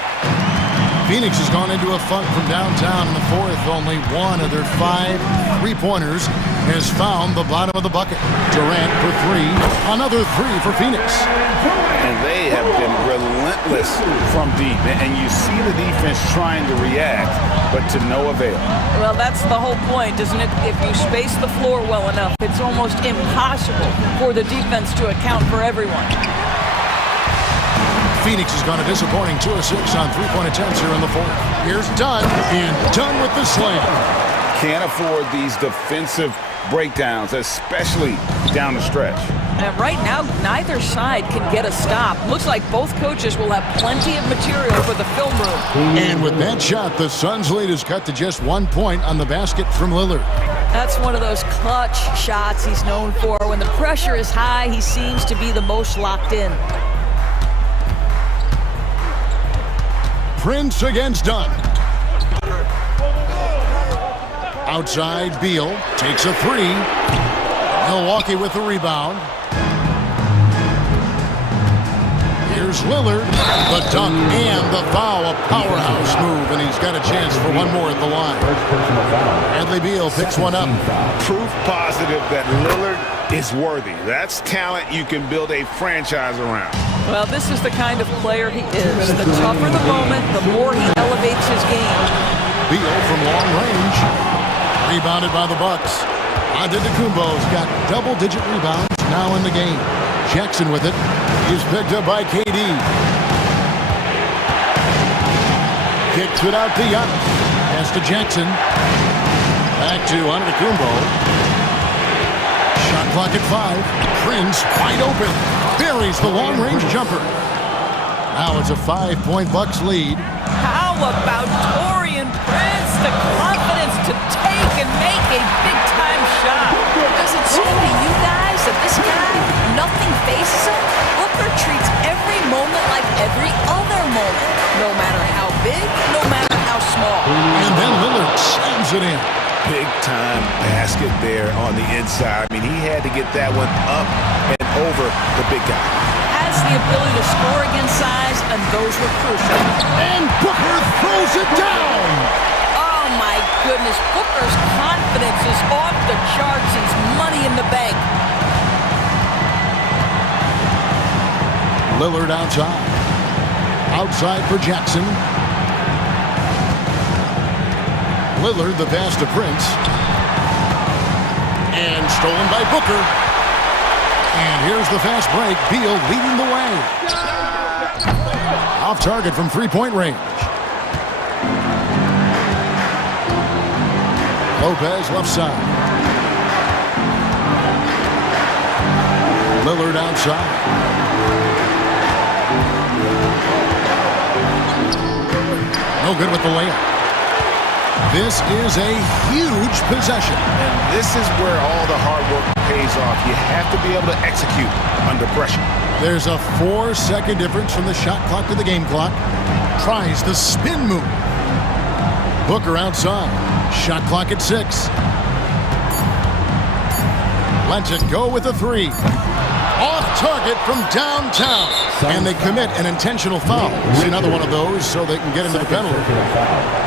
Phoenix has gone into a funk from downtown in the fourth. Only one of their 5 three-pointers has found the bottom of the bucket. Durant for 3. Another 3 for Phoenix. And they have been relentless from deep. And you see the defense trying to react, but to no avail. Well, that's the whole point, isn't it? If you space the floor well enough, it's almost impossible for the defense to account for everyone. Phoenix has gone a disappointing 2 of 6 on three-point attempts here in the fourth. Here's Dunn, and Dunn with the slam. Can't afford these defensive breakdowns, especially down the stretch. And right now, neither side can get a stop. Looks like both coaches will have plenty of material for the film room. And with that shot, the Suns' lead is cut to just 1 point on the basket from Lillard. That's one of those clutch shots he's known for. When the pressure is high, he seems to be the most locked in. Prince against Dunn. Outside, Beal takes a 3. Milwaukee with the rebound. Here's Lillard, the dunk and the foul, a powerhouse move, and he's got a chance for one more at the line. Bradley Beal picks one up. Proof positive that Lillard is worthy. That's talent you can build a franchise around. Well, this is the kind of player he is. The tougher the moment, the more he elevates his game. Beal from long range. Rebounded by the Bucks. Antetokounmpo's got double-digit rebounds now in the game. Jackson with it. He's picked up by KD. Kicks it out to Giannis. Pass to Jackson. Back to Antetokounmpo. Shot clock at 5. Prince wide open. Buries the long-range jumper. Now it's a 5-point Bucks lead. How about Taurean Prince? The confidence to take and make a big-time shot. Does it seem to you guys that this guy, nothing faces him? Booker treats every moment like every other moment. No matter how big, no matter how small. And then Lillard slams it in. Big-time basket there on the inside. I mean, he had to get that one up and over the big guy. Has the ability to score against size, and those were crucial. And Booker throws it down. Oh, my goodness. Booker's confidence is off the charts. It's money in the bank. Lillard outside. Outside for Jackson. Lillard, the pass to Prince. And stolen by Booker. And here's the fast break. Beal leading the way. Off target from three-point range. Lopez left side. Lillard outside. good with the layup. This is a huge possession. And this is where all the hard work pays off. You have to be able to execute under pressure. There's a 4-second difference from the shot clock to the game clock. Tries the spin move. Booker outside. Shot clock at 6. Lets it go with a 3. Off target from downtown. And they commit an intentional foul. It's another one of those so they can get into the penalty.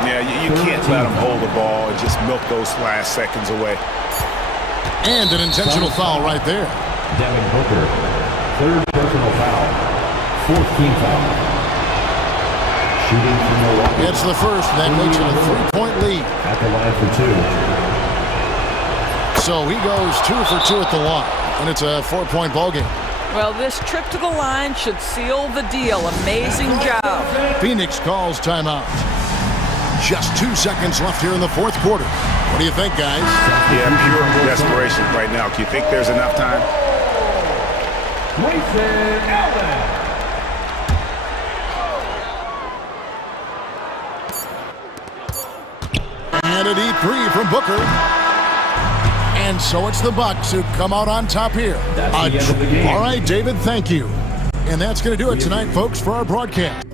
Yeah, you can't let them hold the ball and just milk those last seconds away. And an intentional foul right there. Devin Booker, third personal foul, 4th team foul. Shooting from Milwaukee. It's the first. That makes it a 3-point lead. At the line for 2. So he goes 2 for 2 at the line. And it's a 4-point ball game. Well, this trip to the line should seal the deal. Amazing job. Phoenix calls timeout. Just 2 seconds left here in the fourth quarter. What do you think, guys? Yeah, pure desperation right now. Do you think there's enough time? Grayson Allen. And a deep 3 from Booker. And so it's the Bucks who come out on top here. That's the end of the game. All right, David, thank you. And that's going to do it tonight, folks, for our broadcast.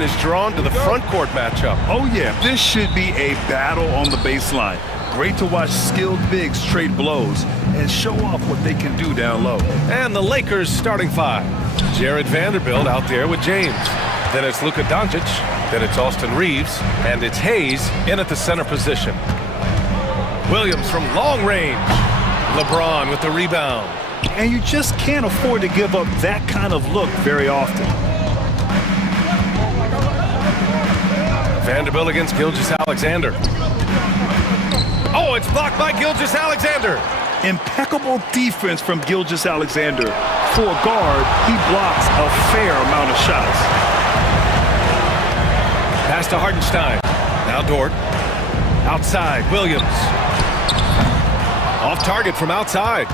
is drawn to the front court matchup. Oh, yeah, this should be a battle on the baseline. Great to watch skilled bigs trade blows and show off what they can do down low. And the Lakers starting five. Jared Vanderbilt out there with James. Then it's Luka Doncic. Then it's Austin Reeves. And it's Hayes in at the center position. Williams from long range. LeBron with the rebound. And you just can't afford to give up that kind of look very often. Vanderbilt against Gilgeous-Alexander. Oh, it's blocked by Gilgeous-Alexander. Impeccable defense from Gilgeous-Alexander. For a guard, he blocks a fair amount of shots. Pass to Hartenstein. Now Dort. Outside, Williams. Off target from outside.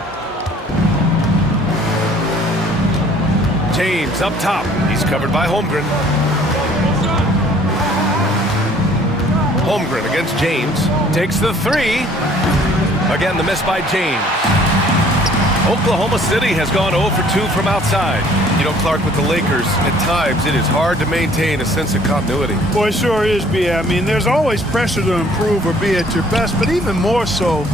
James up top. He's covered by Holmgren. Holmgren against James. Takes the three. Again, the miss by James. Oklahoma City has gone 0 for 2 from outside. You know, Clark, with the Lakers, at times it is hard to maintain a sense of continuity. Boy, it sure is, B.A. I mean, there's always pressure to improve or be at your best, but even more so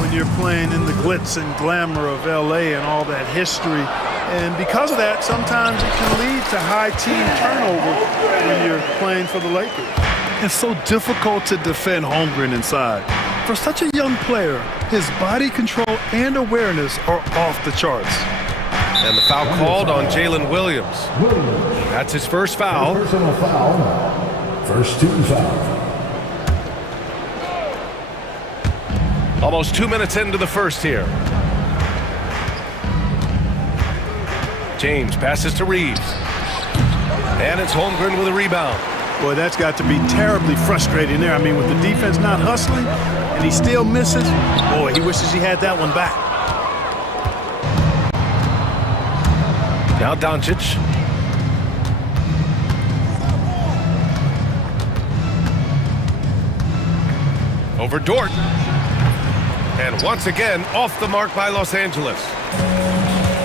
when you're playing in the glitz and glamour of L.A. and all that history. And because of that, sometimes it can lead to high team turnover when you're playing for the Lakers. It's so difficult to defend Holmgren inside. For such a young player, his body control and awareness are off the charts. And the foul called on Jalen Williams. That's his first foul. Personal foul. First team foul. Almost 2 minutes into the first here. James passes to Reeves. And it's Holmgren with a rebound. Boy, that's got to be terribly frustrating there. I mean, with the defense not hustling and he still misses, boy, he wishes he had that one back. Now Doncic. Over Dort. And once again, off the mark by Los Angeles.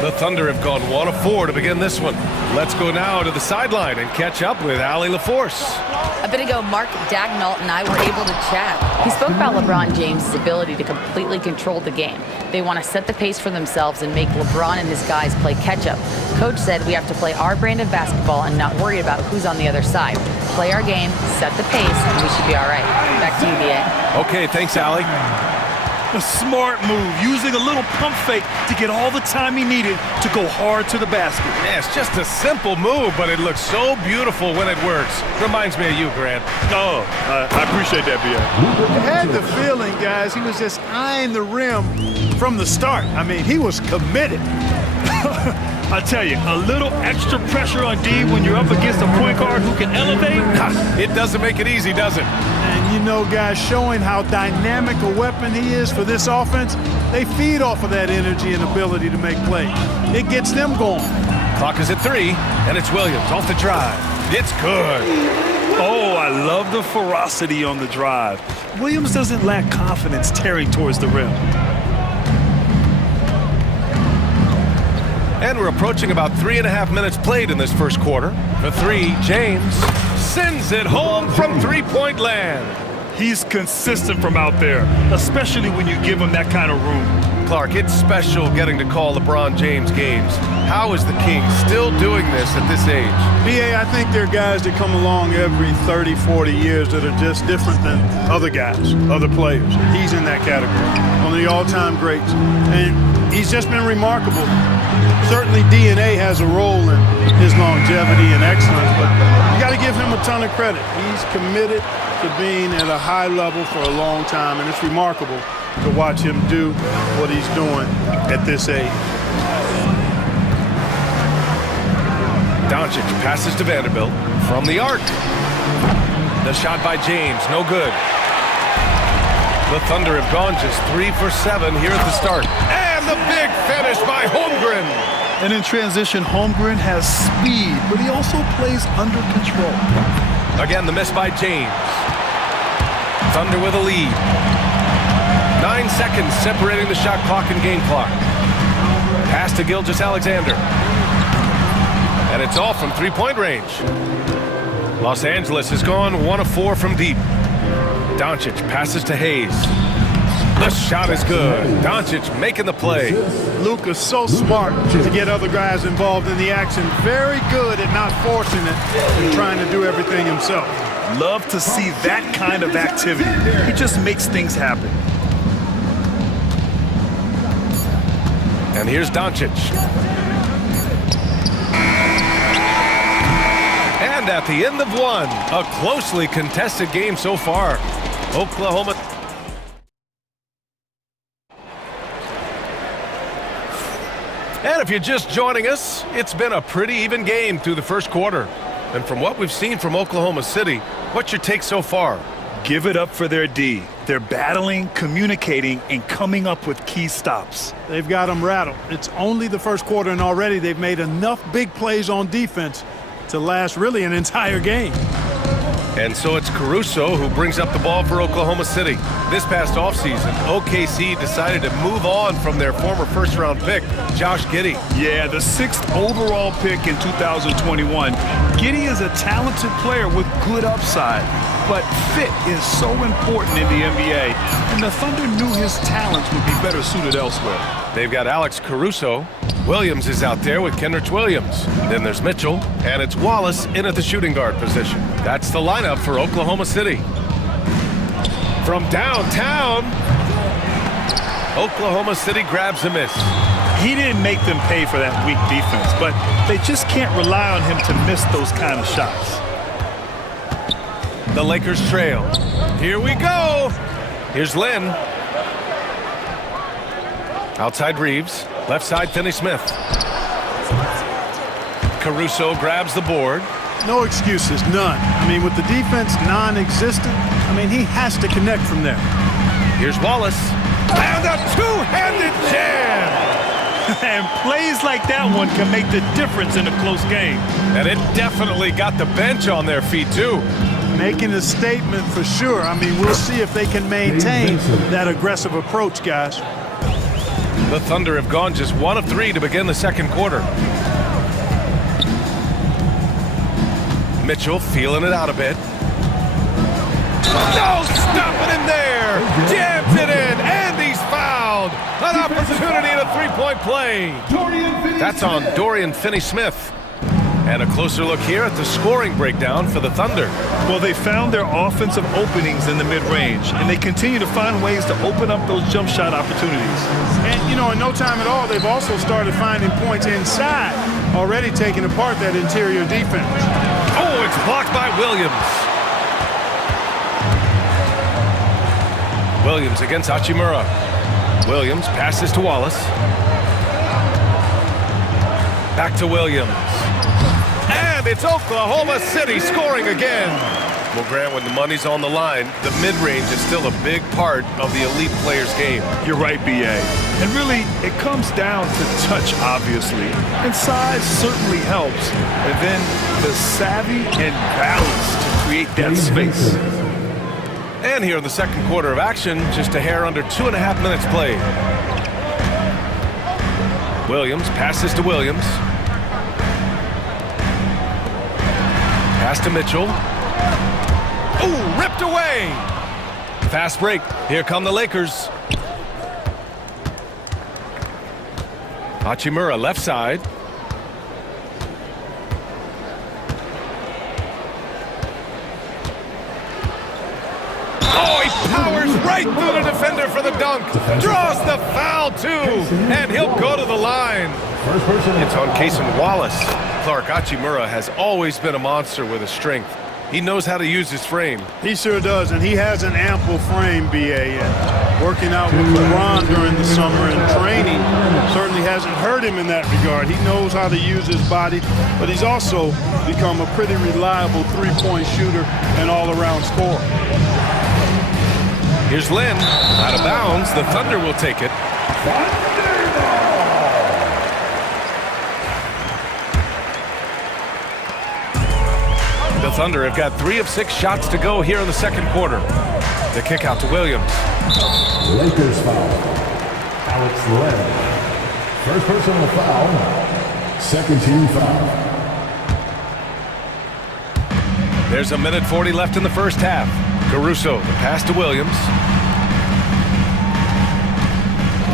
The Thunder have gone 1 of 4 to begin this one. Let's go now to the sideline and catch up with Allie LaForce. A bit ago, Mark Dagnall and I were able to chat. He spoke about LeBron James' ability to completely control the game. They want to set the pace for themselves and make LeBron and his guys play catch-up. Coach said we have to play our brand of basketball and not worry about who's on the other side. Play our game, set the pace, and we should be all right. Back to you, B.A. Okay, thanks, Allie. A smart move, using a little pump fake to get all the time he needed to go hard to the basket. Yeah, it's just a simple move, but it looks so beautiful when it works. Reminds me of you, Grant. Oh, I appreciate that, B.A. I had the feeling, guys, he was just eyeing the rim from the start. I mean, he was committed. I tell you, a little extra pressure on D when you're up against a point guard who can elevate. It doesn't make it easy, does it? And you know, guys, showing how dynamic a weapon he is for this offense, they feed off of that energy and ability to make plays. It gets them going. Clock is at 3, and it's Williams off the drive. It's good. Oh, I love the ferocity on the drive. Williams doesn't lack confidence tearing towards the rim. And we're approaching about 3.5 minutes played in this first quarter. The 3, James sends it home from three-point land. He's consistent from out there, especially when you give him that kind of room. Clark, it's special getting to call LeBron James games. How is the King still doing this at this age? B.A., I think there are guys that come along every 30, 40 years that are just different than other guys, other players. He's in that category, one of the all-time greats. And he's just been remarkable. Certainly DNA has a role in his longevity and excellence, but you got to give him a ton of credit. He's committed to being at a high level for a long time, and it's remarkable to watch him do what he's doing at this age. Doncic passes to Vanderbilt from the arc. The shot by James, no good. The Thunder have gone just 3 for 7 here at the start. And the big finish by Holmgren. And in transition, Holmgren has speed, but he also plays under control. Again, the miss by James. Thunder with a lead. 9 seconds separating the shot clock and game clock. Pass to Gilgeous-Alexander. And it's off from three-point range. Los Angeles has gone 1 of 4 from deep. Doncic passes to Hayes. The shot is good. Doncic making the play. Luka's so smart to get other guys involved in the action. Very good at not forcing it and trying to do everything himself. Love to see that kind of activity. He just makes things happen. And here's Doncic. And at the end of one, a closely contested game so far. Oklahoma. And if you're just joining us, it's been a pretty even game through the first quarter. And from what we've seen from Oklahoma City, what's your take so far? Give it up for their D. They're battling, communicating, and coming up with key stops. They've got them rattled. It's only the first quarter, and already they've made enough big plays on defense to last really an entire game. And so it's Caruso who brings up the ball for Oklahoma City. This past offseason, OKC decided to move on from their former first-round pick, Josh Giddey. Yeah, the 6th overall pick in 2021. Giddey is a talented player with good upside, but fit is so important in the NBA, and the Thunder knew his talents would be better suited elsewhere. They've got Alex Caruso. Williams is out there with Kenrich Williams. Then there's Mitchell, and it's Wallace in at the shooting guard position. That's the lineup for Oklahoma City. From downtown, Oklahoma City grabs a miss. He didn't make them pay for that weak defense, but they just can't rely on him to miss those kind of shots. The Lakers trail. Here we go. Here's Lynn. Outside Reeves. Left side, Finney-Smith. Caruso grabs the board. No excuses, none. I mean, with the defense non-existent, I mean, he has to connect from there. Here's Wallace. And a two-handed jam! And plays like that one can make the difference in a close game. And it definitely got the bench on their feet, too. Making a statement for sure. I mean, we'll see if they can maintain that aggressive approach, guys. The Thunder have gone just 1 of 3 to begin the second quarter. Mitchell feeling it out a bit. No, stopping him there. Jams it in, and he's fouled. An opportunity and a three-point play. That's on Dorian Finney-Smith. And a closer look here at the scoring breakdown for the Thunder. Well, they found their offensive openings in the mid-range, and they continue to find ways to open up those jump shot opportunities. And, you know, in no time at all, they've also started finding points inside, already taking apart that interior defense. Oh, it's blocked by Williams. Williams against Hachimura. Williams passes to Wallace. Back to Williams. And it's Oklahoma City scoring again. Well, Grant, when the money's on the line, the mid-range is still a big part of the elite player's game. You're right, B.A. And really, it comes down to touch, obviously. And size certainly helps. And then the savvy and balance to create that space. And here in the second quarter of action, just a hair under 2.5 minutes played. Williams passes to Williams. Pass to Mitchell. Ooh, ripped away. Fast break. Here come the Lakers. Hachimura left side. Oh, he powers right through the defender for the dunk. Draws the foul, too. And he'll go to the line. It's on Cason Wallace. Clark, Hachimura has always been a monster with his strength. He knows how to use his frame. He sure does, and he has an ample frame, B.A. And working out with LeBron during the summer and training certainly hasn't hurt him in that regard. He knows how to use his body, but he's also become a pretty reliable three-point shooter and all-around scorer. Here's Lynn. Out of bounds. The Thunder will take it. The Thunder have got 3 of 6 shots to go here in the second quarter. The kick out to Williams. Lakers foul. Alex Len. First personal foul. Second team foul. There's a minute 40 left in the first half. Caruso, the pass to Williams.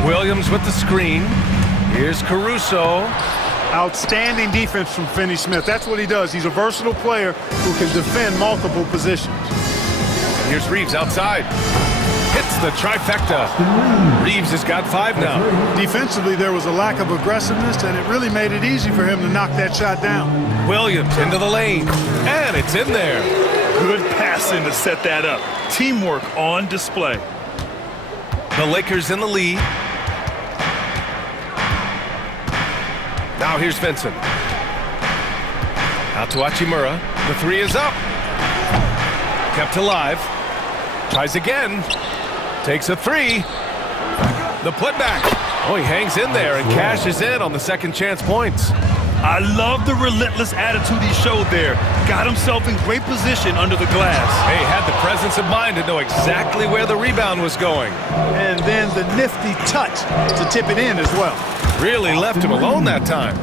Williams with the screen. Here's Caruso. Outstanding defense from Finney Smith. That's what he does. He's a versatile player who can defend multiple positions. Here's Reeves outside. Hits the trifecta. Reeves has got 5 now. Defensively, there was a lack of aggressiveness, and it really made it easy for him to knock that shot down. Williams into the lane, and it's in there. Good passing to set that up. Teamwork on display. The Lakers in the lead. Now here's Vincent. Out to Hachimura. The 3 is up. Kept alive. Tries again. Takes a 3. The putback. Oh, he hangs in there and cashes in on the second chance points. I love the relentless attitude he showed there. Got himself in great position under the glass. Hey, had the presence of mind to know exactly where the rebound was going. And then the nifty touch to tip it in as well. Really left him alone that time.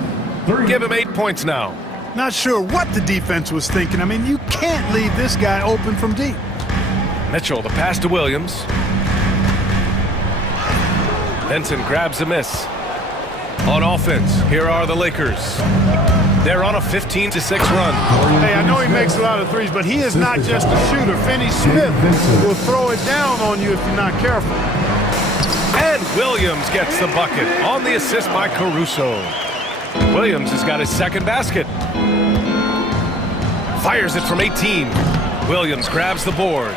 Give him 8 points now. Not sure what the defense was thinking. I mean, you can't leave this guy open from deep. Mitchell, the pass to Williams. Vincent grabs a miss. On offense, here are the Lakers. They're on a 15-6 run. Hey, I know he makes a lot of threes, but he is not just a shooter. Finney Smith will throw it down on you if you're not careful. And Williams gets the bucket on the assist by Caruso. Williams has got his second basket. Fires it from 18. Williams grabs the board.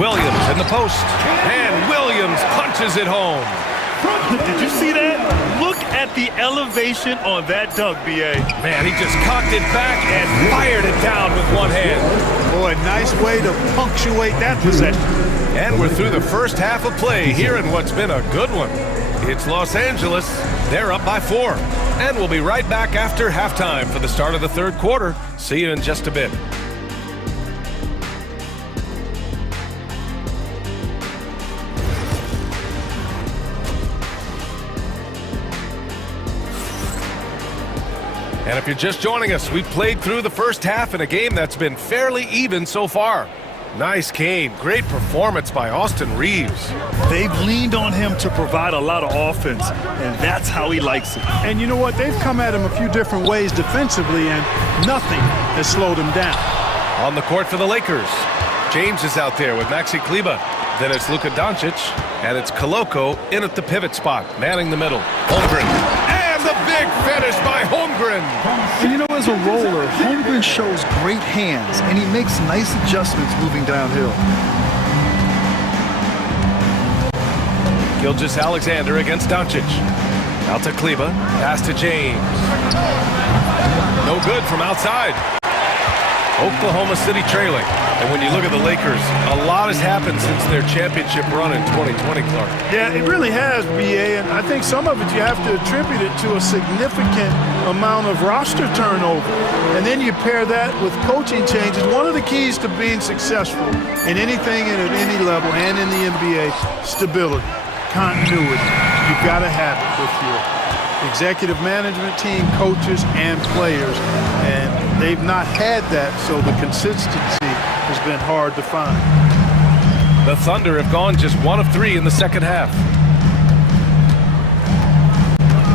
Williams in the post. And Williams punches it home. Did you see that? Look at the elevation on that dunk, B.A. Man, he just cocked it back and fired it down with one hand. Boy, nice way to punctuate that possession. And we're through the first half of play here in what's been a good one. It's Los Angeles. They're up by 4. And we'll be right back after halftime for the start of the third quarter. See you in just a bit. And if you're just joining us, we've played through the first half in a game that's been fairly even so far. Nice game. Great performance by Austin Reeves. They've leaned on him to provide a lot of offense, and that's how he likes it. And you know what? They've come at him a few different ways defensively, and nothing has slowed him down. On the court for the Lakers, James is out there with Maxi Kleber. Then it's Luka Doncic, and it's Koloko in at the pivot spot, manning the middle. Holmgren. And the big finish by Holmgren. And you know, as a roller, Holmgren shows great hands, and he makes nice adjustments moving downhill. Gilgeous-Alexander against Doncic. Out to Kleber, pass to James. No good from outside. Oklahoma City trailing. And when you look at the Lakers, a lot has happened since their championship run in 2020, Clark. Yeah, it really has, B.A., and I think some of it you have to attribute it to a significant amount of roster turnover. And then you pair that with coaching changes. One of the keys to being successful in anything and at any level and in the NBA, stability, continuity. You've got to have it with your executive management team, coaches, and players. And they've not had that, so the consistency has been hard to find. The Thunder have gone just 1 of 3 in the second half.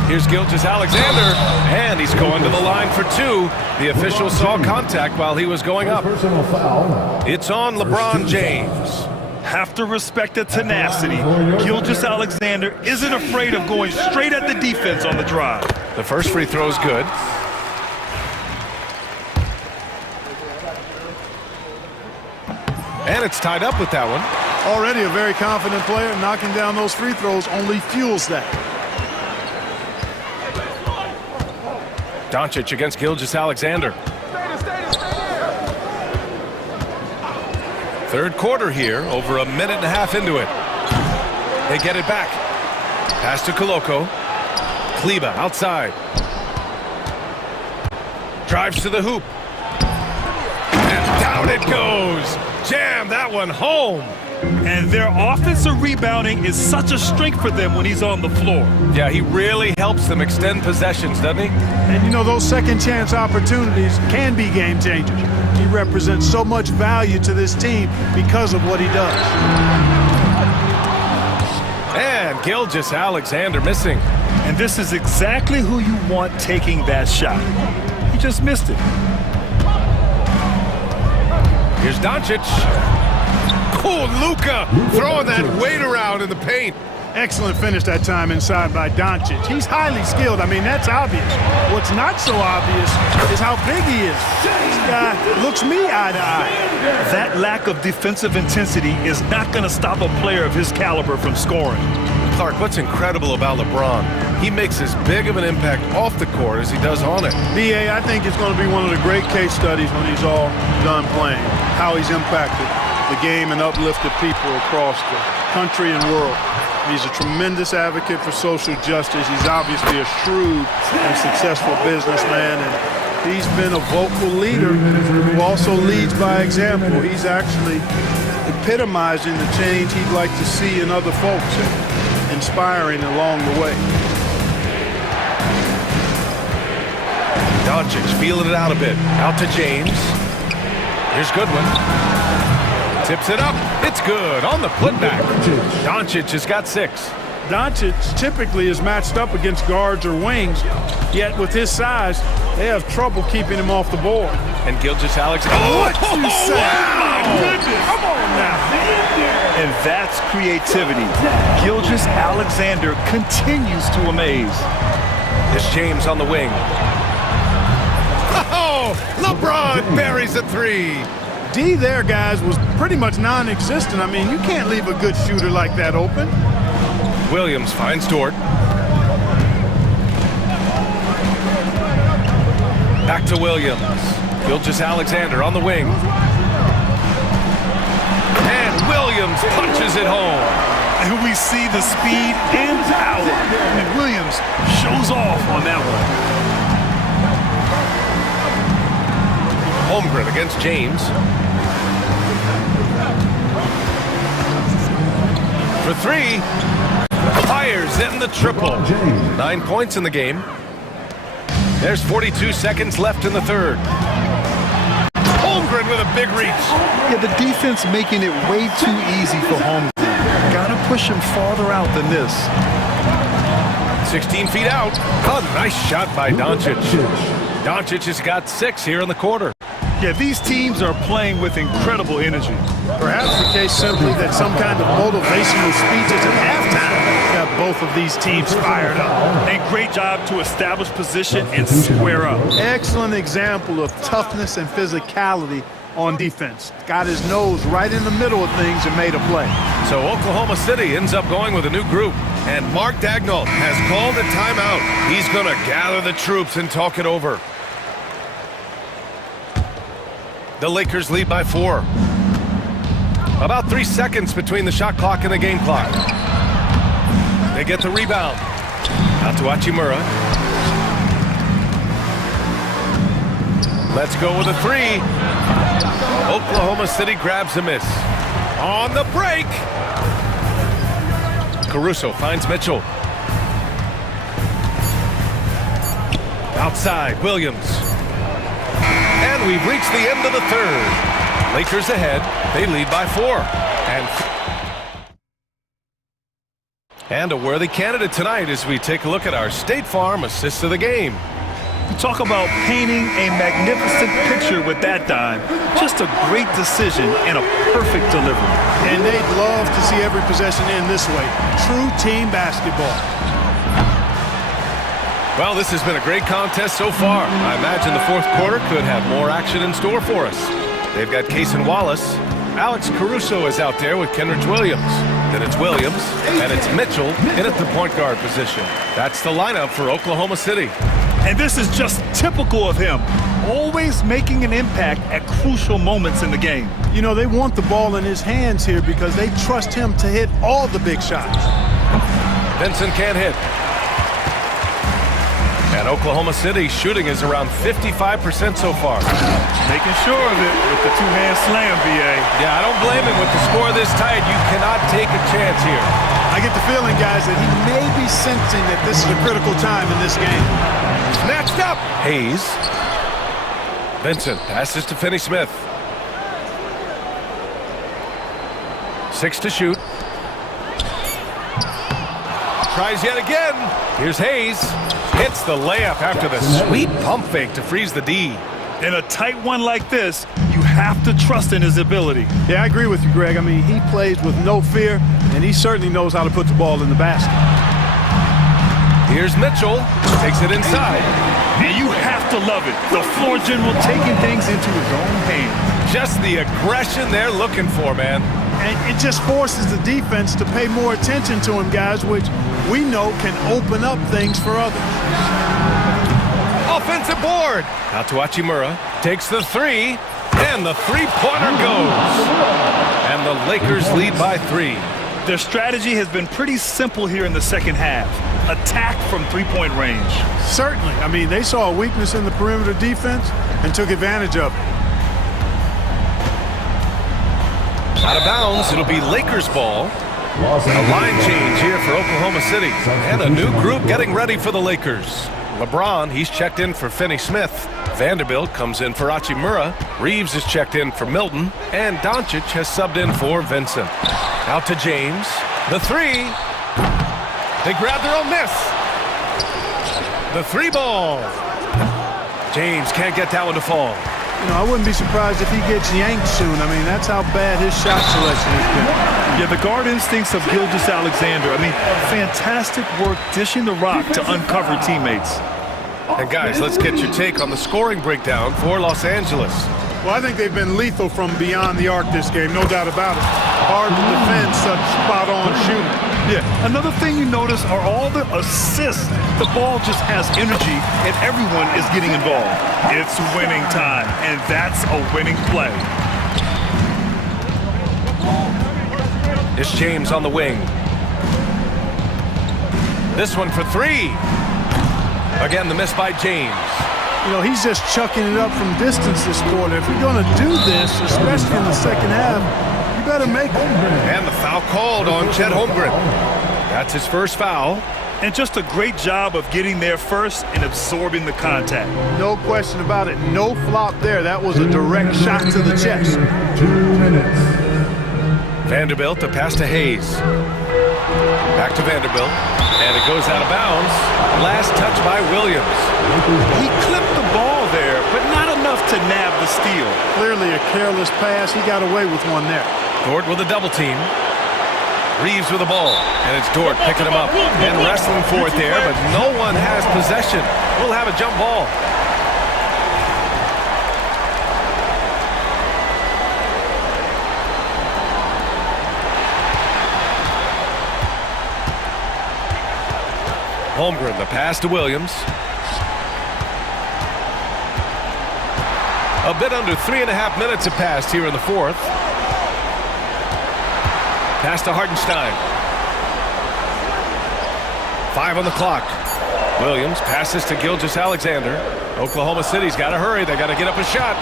Here's Gilgeous-Alexander, and he's going to the line for 2. The official saw contact while he was going up. It's on LeBron James. Have to respect the tenacity. Gilgeous-Alexander isn't afraid of going straight at the defense on the drive. The first free throw is good. And it's tied up with that one. Already a very confident player. Knocking down those free throws only fuels that. Doncic against Gilgeous-Alexander. Third quarter here, over a minute and a half into it. They get it back. Pass to Koloko. Kleber outside. Drives to the hoop. And down it goes. Jam that one home. And their offensive rebounding is such a strength for them when he's on the floor. Yeah, he really helps them extend possessions, doesn't he? And you know, those second chance opportunities can be game changers. He represents so much value to this team because of what he does. And Gilgeous-Alexander missing. And this is exactly who you want taking that shot. He just missed it. Here's Doncic. Oh, Luka throwing that weight around in the paint. Excellent finish that time inside by Doncic. He's highly skilled. I mean, that's obvious. What's not so obvious is how big he is. This guy looks me eye to eye. That lack of defensive intensity is not going to stop a player of his caliber from scoring. Clark, what's incredible about LeBron, he makes as big of an impact off the court as he does on it. B.A., I think it's going to be one of the great case studies when he's all done playing, how he's impacted the game and uplifted people across the country and world. He's a tremendous advocate for social justice. He's obviously a shrewd and successful businessman, and he's been a vocal leader who also leads by example. He's actually epitomizing the change he'd like to see in other folks and inspiring along the way. Doncic feeling it out a bit. Out to James. Here's Goodwin. Tips it up. It's good on the putback. Doncic has got 6. Doncic typically is matched up against guards or wings, yet with his size, they have trouble keeping him off the board. And Gilgeous-Alexander. What you say? My goodness. Come on now. And that's creativity. Gilgeous-Alexander continues to amaze. Here's James on the wing. Oh, LeBron buries a 3. D there, guys, was pretty much non-existent. I mean, you can't leave a good shooter like that open. Williams finds Dort. Back to Williams. Gilgeous-Alexander on the wing. And Williams punches it home. And we see the speed and power. And Williams shows off on that one. Holmgren against James. For 3. Fires in the triple. 9 points in the game. There's 42 seconds left in the third. Holmgren with a big reach. Yeah, the defense making it way too easy for Holmgren. Gotta push him farther out than this. 16 feet out. A nice shot by Doncic. Doncic has got 6 here in the quarter. Yeah, these teams are playing with incredible energy. Perhaps the case simply that some kind of motivational speeches at halftime got both of these teams fired up. And great job to establish position and square up. Excellent example of toughness and physicality on defense. Got his nose right in the middle of things and made a play. So Oklahoma City ends up going with a new group. And Mark Daigneault has called a timeout. He's going to gather the troops and talk it over. The Lakers lead by 4. About 3 seconds between the shot clock and the game clock. They get the rebound. Out to Hachimura. Let's go with a 3. Oklahoma City grabs a miss. On the break. Caruso finds Mitchell. Outside, Williams. And we've reached the end of the third. Lakers ahead. They lead by 4. And a worthy candidate tonight as we take a look at our State Farm assist of the game. You talk about painting a magnificent picture with that dime. Just a great decision and a perfect delivery. And they'd love to see every possession end this way. True team basketball. Well, this has been a great contest so far. I imagine the fourth quarter could have more action in store for us. They've got Cason Wallace. Alex Caruso is out there with Kenrich Williams. Then it's Williams, and it's Mitchell in at the point guard position. That's the lineup for Oklahoma City. And this is just typical of him. Always making an impact at crucial moments in the game. You know, they want the ball in his hands here because they trust him to hit all the big shots. Benson can't hit. And Oklahoma City's shooting is around 55% so far. Making sure of it with the two-hand slam, BA. Yeah, I don't blame him. With the score this tight, you cannot take a chance here. I get the feeling, guys, that he may be sensing that this is a critical time in this game. Snatched up. Hayes. Vincent passes to Finney-Smith. 6 to shoot. Tries yet again. Here's Hayes. Hits the layup after the sweet pump fake to freeze the D. In a tight one like this, you have to trust in his ability. Yeah, I agree with you, Greg. I mean, he plays with no fear, and he certainly knows how to put the ball in the basket. Here's Mitchell. Takes it inside. And you have to love it. The floor general taking things into his own hands. Just the aggression they're looking for, man. And it just forces the defense to pay more attention to him, guys, which we know can open up things for others. Offensive board. Out to Hachimura. Takes the three. And the three-pointer goes. And the Lakers lead by 3. Their strategy has been pretty simple here in the second half. Attack from three-point range. Certainly. I mean, they saw a weakness in the perimeter defense and took advantage of it. Out of bounds, it'll be Lakers ball. A line change here for Oklahoma City. And a new group getting ready for the Lakers. LeBron, he's checked in for Finney-Smith. Vanderbilt comes in for Hachimura. Reeves is checked in for Milton. And Doncic has subbed in for Vincent. Out to James. The three. They grab their own miss. The three ball. James can't get that one to fall. You know, I wouldn't be surprised if he gets yanked soon. I mean, that's how bad his shot selection has been. Yeah, the guard instincts of Gilgeous-Alexander. I mean, fantastic work dishing the rock to uncover teammates. And guys, let's get your take on the scoring breakdown for Los Angeles. Well, I think they've been lethal from beyond the arc this game, no doubt about it. Hard to defend such spot-on shooting. Yeah, another thing you notice are all the assists. The ball just has energy, and everyone is getting involved. It's winning time, and that's a winning play. It's James on the wing. This one for 3. Again, the miss by James. You know, he's just chucking it up from distance this quarter. If you're going to do this, especially in the second half, you better make it. And the foul called on Chet Holmgren. That's his first foul. And just a great job of getting there first and absorbing the contact. No question about it. No flop there. That was a direct shot to the chest. 2 minutes. Vanderbilt, the pass to Hayes. Back to Vanderbilt. And it goes out of bounds. Last touch by Williams. He clipped the ball there, but not enough to nab the steal. Clearly a careless pass. He got away with one there. Dort with a double team. Reeves with the ball. And it's Dort picking him up and wrestling for it there, but no one has possession. We'll have a jump ball. Holmgren, the pass to Williams. A bit under 3.5 minutes have passed here in the fourth. Pass to Hartenstein. 5 on the clock. Williams passes to Gilgeous-Alexander. Oklahoma City's got to hurry. They got to get up a shot.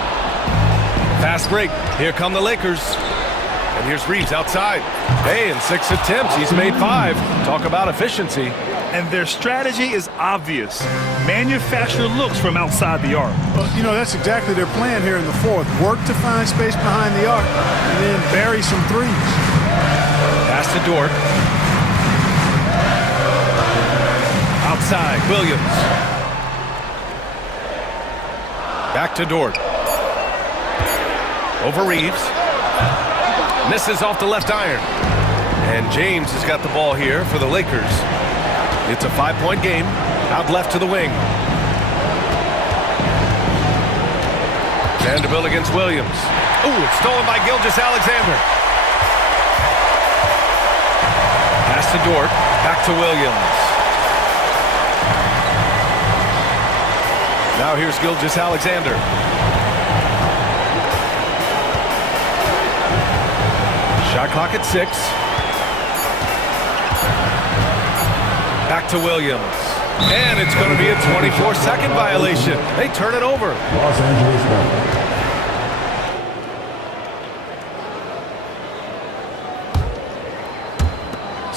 Fast break. Here come the Lakers. And here's Reeves outside. Hey, in 6 attempts, he's made 5. Talk about efficiency. And their strategy is obvious. Manufacture looks from outside the arc. Well, you know, that's exactly their plan here in the fourth. Work to find space behind the arc and then bury some threes. Pass to Dort. Outside, Williams. Back to Dort. Over Reeves. Misses off the left iron. And James has got the ball here for the Lakers. It's a 5-point game. Out left to the wing. Vanderbilt against Williams. Ooh, it's stolen by Gilgeous-Alexander. Pass to Dort. Back to Williams. Now here's Gilgeous-Alexander. Shot clock at 6. Back to Williams. And it's going to be a 24-second violation. They turn it over. Los Angeles Mavericks.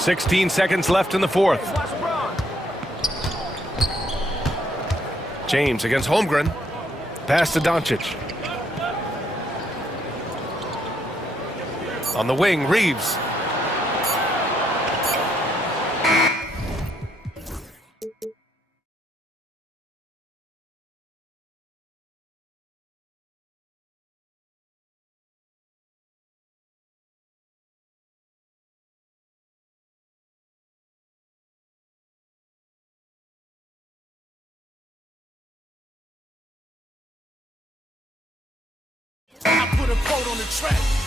16 seconds left in the fourth. James against Holmgren. Pass to Doncic. On the wing, Reeves. I put a quote on the track.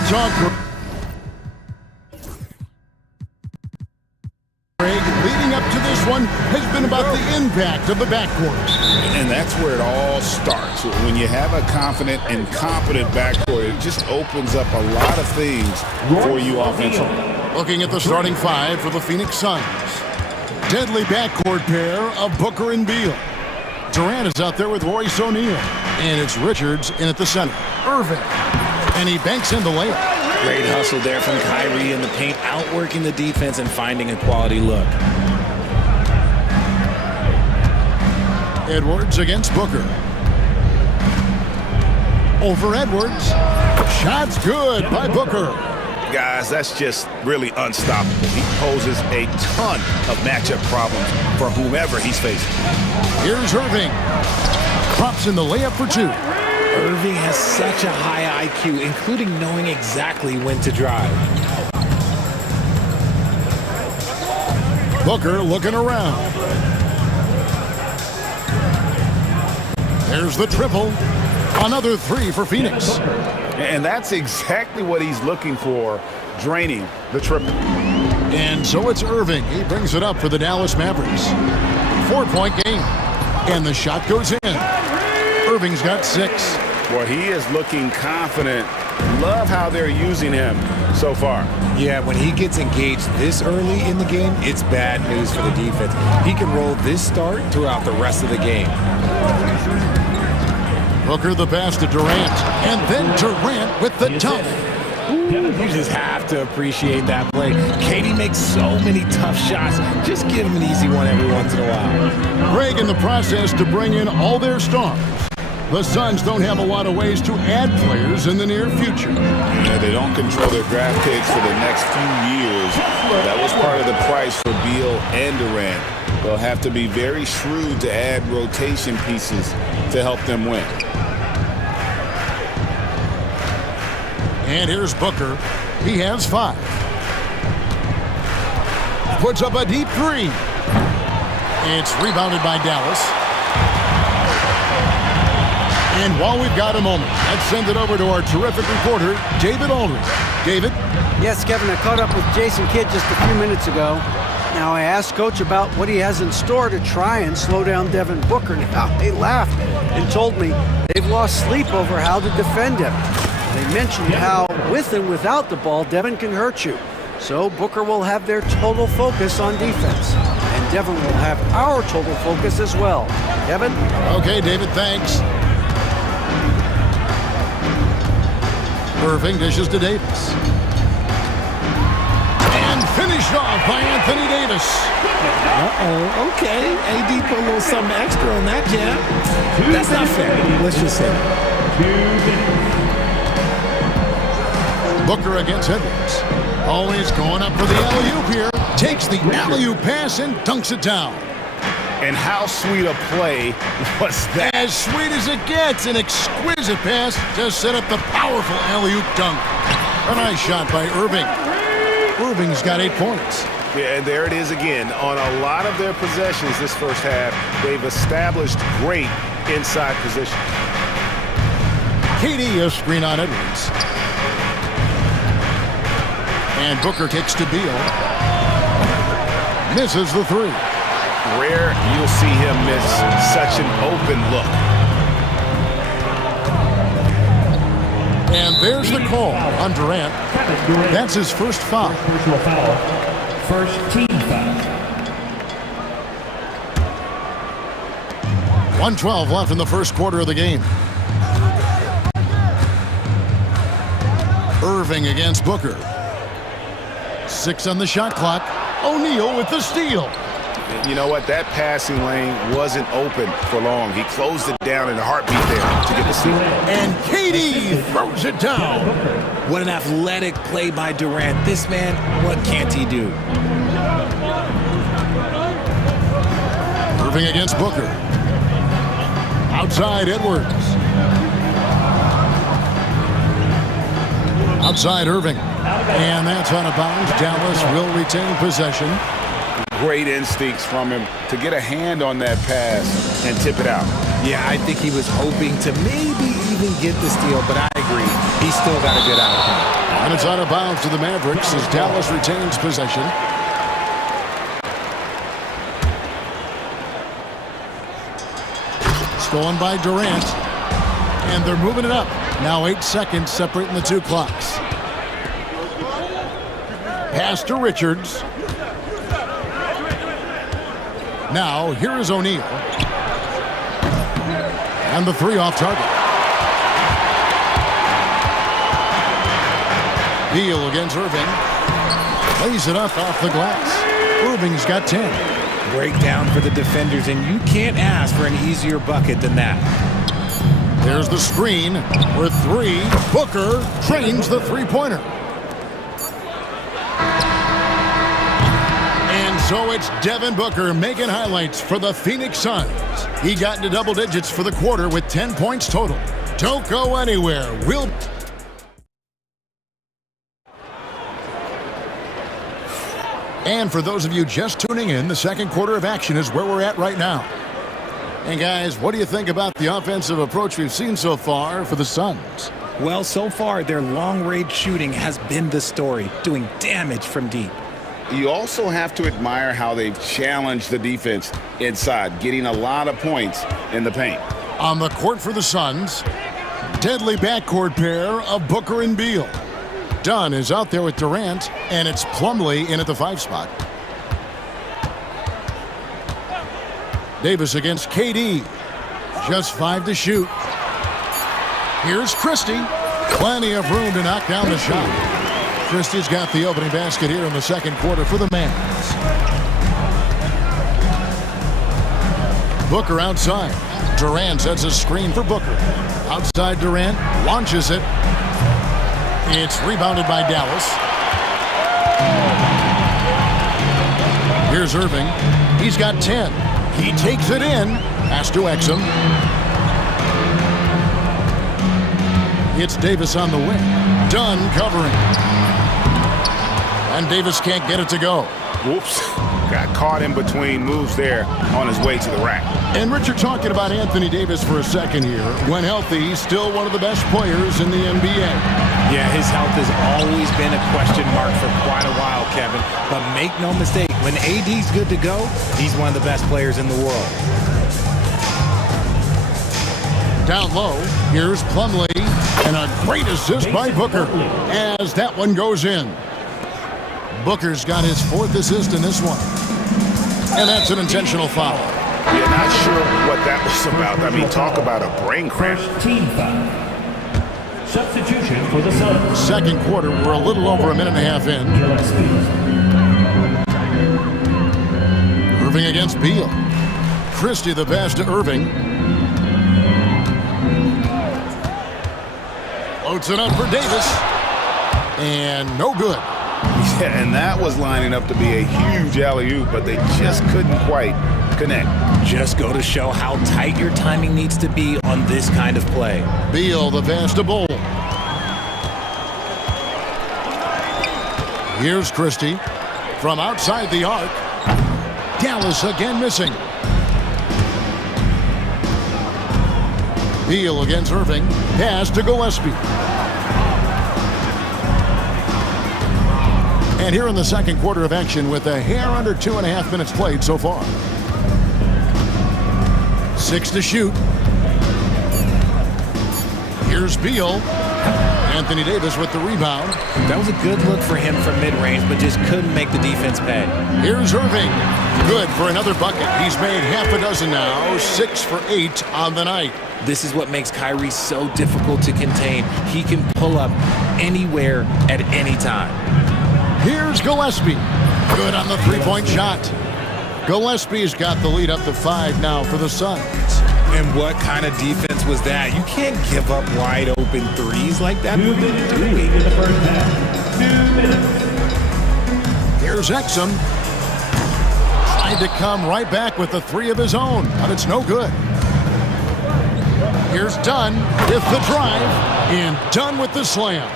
the talk. Leading up to this one has been about the impact of the backcourt. And that's where it all starts. When you have a confident and competent backcourt, it just opens up a lot of things for you offensively. Looking at the starting five for the Phoenix Suns. Deadly backcourt pair of Booker and Beal. Durant is out there with Royce O'Neal. And it's Richards in at the center. Irving. And he banks in the layup. Great hustle there from Kyrie in the paint, outworking the defense and finding a quality look. Edwards against Booker. Over Edwards. Shot's good by Booker. Guys, that's just really unstoppable. He poses a ton of matchup problems for whomever he's facing. Here's Irving. Drops in the layup for two. Irving has such a high IQ, including knowing exactly when to drive. Booker looking around. There's the triple. Another three for Phoenix. And that's exactly what he's looking for, draining the triple. And so it's Irving. He brings it up for the Dallas Mavericks. 4-point game. And the shot goes in. Irving's got 6. Boy, he is looking confident. Love how they're using him so far. Yeah, when he gets engaged this early in the game, it's bad news for the defense. He can roll this start throughout the rest of the game. Booker the pass to Durant. And then Durant with the tough. You just have to appreciate that play. Katie makes so many tough shots. Just give him an easy one every once in a while. Greg in the process to bring in all their stars. The Suns don't have a lot of ways to add players in the near future. Yeah, they don't control their draft picks for the next few years. That was part of the price for Beal and Durant. They'll have to be very shrewd to add rotation pieces to help them win. And here's Booker. He has 5. Puts up a deep 3. It's rebounded by Dallas. And while we've got a moment, let's send it over to our terrific reporter, David Aldridge. David? Yes, Kevin, I caught up with Jason Kidd just a few minutes ago. Now, I asked Coach about what he has in store to try and slow down Devin Booker. Now, he laughed and told me they've lost sleep over how to defend him. They mentioned how, with and without the ball, Devin can hurt you. So Booker will have their total focus on defense. And Devin will have our total focus as well. Kevin? Okay, David, thanks. Irving dishes to Davis. And finished off by Anthony Davis. Uh-oh, okay. AD put a little something extra on that jam. That's not fair. Let's just say. Booker against Edwards. Always going up for the alley-oop here. Takes the alley-oop pass and dunks it down. And how sweet a play was that? As sweet as it gets. An exquisite pass to set up the powerful alley-oop dunk. A nice shot by Irving. Irving's got 8 points. Yeah, and there it is again. On a lot of their possessions this first half, they've established great inside position. KD a screen on Edwards. And Booker kicks to Beal. Misses the 3. Rare you'll see him miss such an open look. And there's the call on Durant. That's his first foul. First team foul. 1:12 left in the first quarter of the game. Irving against Booker. 6 on the shot clock. O'Neal with the steal. You know what? That passing lane wasn't open for long. He closed it down in a heartbeat there to get the steal. And KD throws it down. What an athletic play by Durant. This man, what can't he do? Irving against Booker. Outside Edwards. Outside Irving. And that's out of bounds. Dallas will retain possession. Great instincts from him to get a hand on that pass and tip it out. Yeah, I think he was hoping to maybe even get the steal, but I agree. He still got a good outcome. And it's out of bounds to the Mavericks as Dallas retains possession. Stolen by Durant. And they're moving it up. Now 8 seconds separating the two clocks. Pass to Richards. Now, here is O'Neal. And the three off target. Beal against Irving. Lays it up off the glass. Irving's got 10. Breakdown for the defenders, and you can't ask for an easier bucket than that. There's the screen with three. Booker trains the three-pointer. And so it's Devin Booker making highlights for the Phoenix Suns. He got into double digits for the quarter with 10 points total. Don't go anywhere. And for those of you just tuning in, the second quarter of action is where we're at right now. And guys, what do you think about the offensive approach we've seen so far for the Suns? Well, so far, their long-range shooting has been the story, doing damage from deep. You also have to admire how they've challenged the defense inside, getting a lot of points in the paint. On the court for the Suns, deadly backcourt pair of Booker and Beal. Dunn is out there with Durant, and it's Plumlee in at the 5 spot. Davis against KD. Just 5 to shoot. Here's Christie. Plenty of room to knock down the shot. Christie's got the opening basket here in the second quarter for the Mavs. Booker outside. Durant sets a screen for Booker. Outside Durant, launches it. It's rebounded by Dallas. Here's Irving. He's got 10. He takes it in. Pass to Exum. It's Davis on the wing. Dunn covering. And Davis can't get it to go. Whoops. Got caught in between moves there on his way to the rack. And Richard, talking about Anthony Davis for a second here. When healthy, he's still one of the best players in the NBA. Yeah, his health has always been a question mark for quite a while, Kevin. But make no mistake, when AD's good to go, he's one of the best players in the world. Down low, here's Plumlee. And a great assist by Booker as that one goes in. Booker's got his 4th assist in this one. And that's an intentional foul. Yeah, not sure what that was about. I mean, talk about a brain cramp. Team foul. Substitution for the Suns. Second quarter, we're a little over a minute and a half in. Irving against Beal. Christie the pass to Irving. Loads it up for Davis. And no good. Yeah, and that was lining up to be a huge alley-oop, but they just couldn't quite connect. Just go to show how tight your timing needs to be on this kind of play. Beal the pass to Bull. Here's Christie from outside the arc. Dallas again missing. Beal against Irving. Pass to Gillespie. And here in the second quarter of action with a hair under 2.5 minutes played so far. 6 to shoot. Here's Beal. Anthony Davis with the rebound. That was a good look for him from mid-range, but just couldn't make the defense pay. Here's Irving. Good for another bucket. He's made half a dozen now. 6 for 8 on the night. This is what makes Kyrie so difficult to contain. He can pull up anywhere at any time. Here's Gillespie. Good on the three-point shot. Gillespie's got the lead up to 5 now for the Suns. And what kind of defense was that? You can't give up wide open threes like that. What are you doing? In the first half. 2 minutes. Here's Exum. Tried to come right back with the 3 of his own, but it's no good. Here's Dunn with the drive, and Dunn with the slam.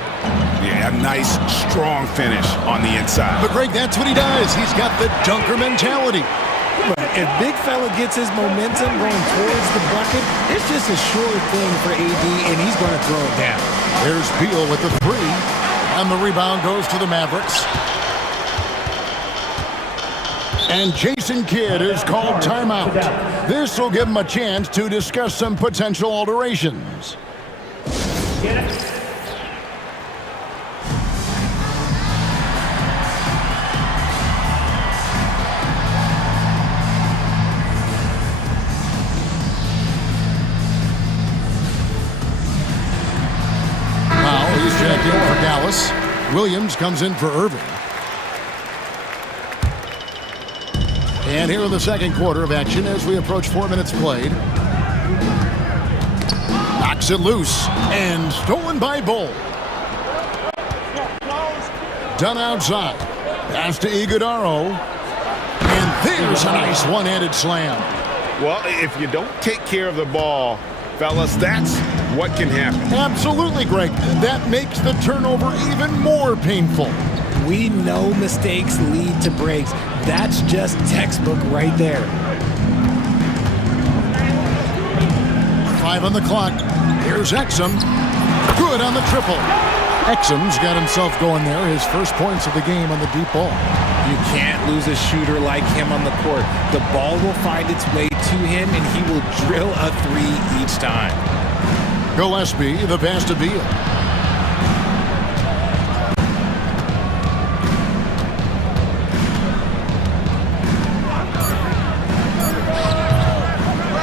Yeah, a nice, strong finish on the inside. But Greg, that's what he does. He's got the dunker mentality. If big fella gets his momentum going towards the bucket, it's just a sure thing for AD, and he's going to throw it down. There's Beal with the 3. And the rebound goes to the Mavericks. And Jason Kidd is called timeout. This will give him a chance to discuss some potential alterations. Now he's checked in for Dallas. Williams comes in for Irving. And here in the second quarter of action as we approach 4 minutes played. Knocks it loose and stolen by Bull. Done outside. Pass to Iguodaro. And there's a nice one-handed slam. Well, if you don't take care of the ball, fellas, that's what can happen. Absolutely, Greg. That makes the turnover even more painful. We know mistakes lead to breaks. That's just textbook right there. 5 on the clock. Here's Exum. Good on the triple. Exum's got himself going there. His first points of the game on the deep ball. You can't lose a shooter like him on the court. The ball will find its way to him, and he will drill a three each time. Gillespie, the pass to Beal.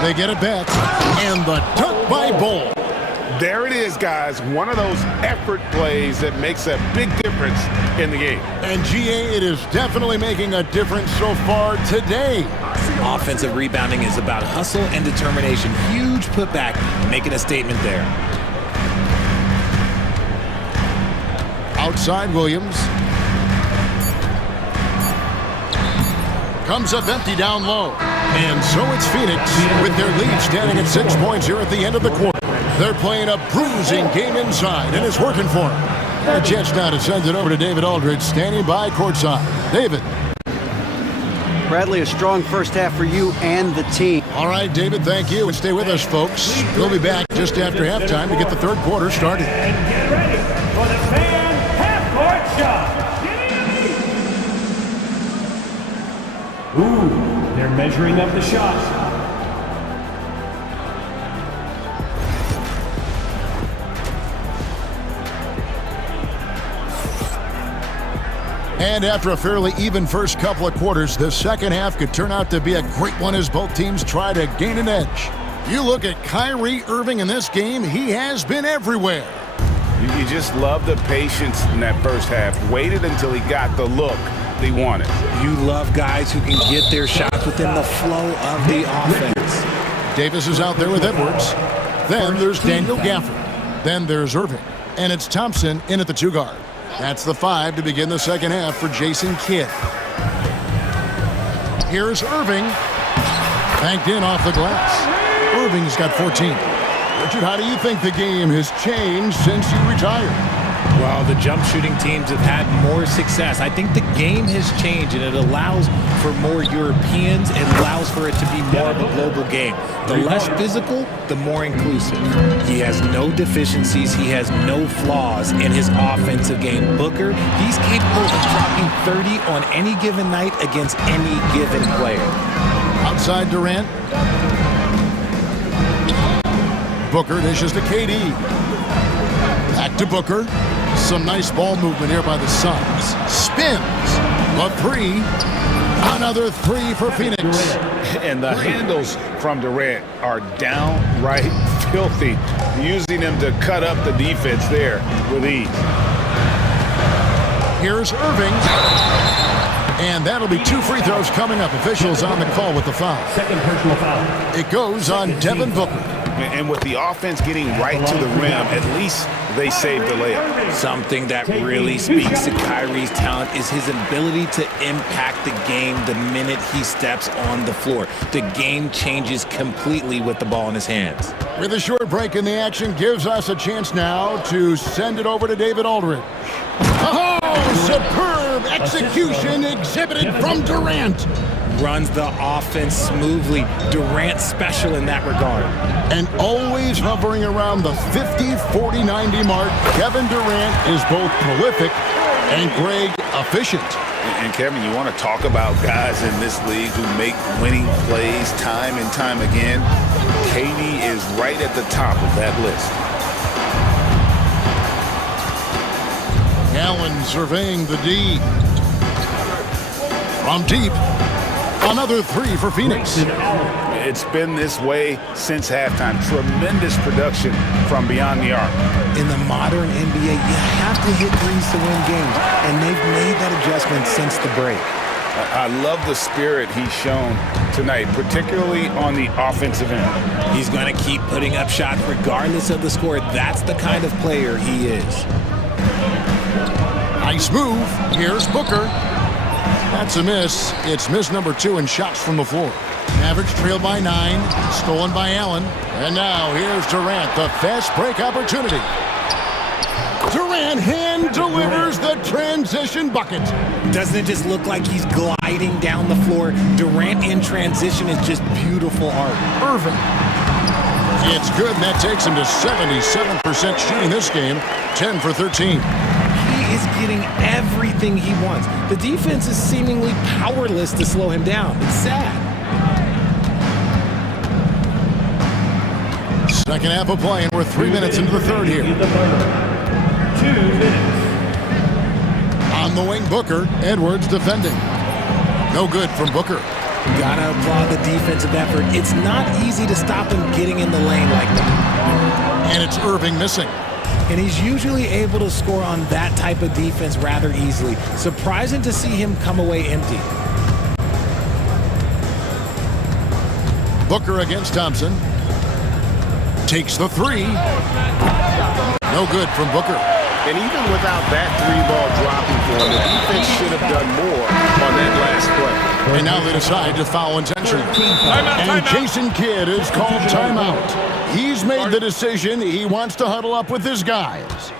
They get it back, and the dunk by Bull. There it is, guys. One of those effort plays that makes a big difference in the game. And GA, it is definitely making a difference so far today. Offensive rebounding is about hustle and determination. Huge putback, making a statement there. Outside Williams. Comes up empty down low. And so it's Phoenix with their lead standing at 6 points here at the end of the quarter. They're playing a bruising game inside, and it's working for them. A chance now to send it over to David Aldridge, standing by courtside. David. Bradley, a strong first half for you and the team. All right, David, thank you. And stay with us, folks. We'll be back just after halftime to get the third quarter started. And get ready for the fan half-court shot. Ooh, they're measuring up the shot. And after a fairly even first couple of quarters, the second half could turn out to be a great one as both teams try to gain an edge. You look at Kyrie Irving in this game, he has been everywhere. You just love the patience in that first half. Waited until he got the look he wanted. You love guys who can get their shots within the flow of the offense. Davis is out there with Edwards. Then there's Daniel Gafford. Then there's Irving. And it's Thompson in at the 2 guard. That's the 5 to begin the second half for Jason Kidd. Here's Irving. Banked in off the glass. Irving's got 14. Richard, how do you think the game has changed since you retired? Well, the jump shooting teams have had more success. I think the game has changed, and it allows for more Europeans. It allows for it to be more of a global game. The less physical, the more inclusive. He has no deficiencies. He has no flaws in his offensive game. Booker, he's capable of dropping 30 on any given night against any given player. Outside Durant. Booker dishes to KD. Back to Booker. Some nice ball movement here by the Suns. Spins. A 3. Another 3 for Phoenix. And the handles from Durant are downright filthy. Using them to cut up the defense there with ease. Here's Irving. And that'll be 2 free throws coming up. Officials on the call with the foul. Second personal foul. It goes on Devin Booker. And with the offense getting right to the rim, at least they saved the layup. Something that really speaks to Kyrie's talent is his ability to impact the game the minute he steps on the floor. The game changes completely with the ball in his hands. With a short break in the action, gives us a chance now to send it over to David Aldridge. Oh, superb execution exhibited from Durant. runs the offense smoothly. Durant special in that regard. And always hovering around the 50, 40, 90 mark, Kevin Durant is both prolific and, Greg, efficient. And Kevin, you want to talk about guys in this league who make winning plays time and time again? KD is right at the top of that list. Allen surveying the D. From deep, another three for Phoenix. It's been this way since halftime. Tremendous production from beyond the arc. In the modern NBA, you have to hit threes to win games, and they've made that adjustment since the break. I love the spirit he's shown tonight, particularly on the offensive end. He's going to keep putting up shots regardless of the score. That's the kind of player he is. Nice move. Here's Booker. That's a miss. It's miss number 2 in shots from the floor. Mavericks trailed by 9. Stolen by Allen. And now here's Durant, the fast break opportunity. Durant hand delivers the transition bucket. Doesn't it just look like he's gliding down the floor? Durant in transition is just beautiful art. Irving. It's good, and that takes him to 77% shooting this game. 10 for 13. He is getting everything he wants. The defense is seemingly powerless to slow him down. It's sad. Second half of play, and we're 3 minutes into the third here. 2 minutes. On the wing, Booker. Edwards defending. No good from Booker. Gotta applaud the defensive effort. It's not easy to stop him getting in the lane like that. And it's Irving missing. And he's usually able to score on that type of defense rather easily. Surprising to see him come away empty. Booker against Thompson. Takes the three. No good from Booker. And even without that three-ball dropping for him, the defense should have done more on that last play. And now they decide to foul intentionally. And Jason Kidd is called timeout. He's made the decision. He wants to huddle up with his guys.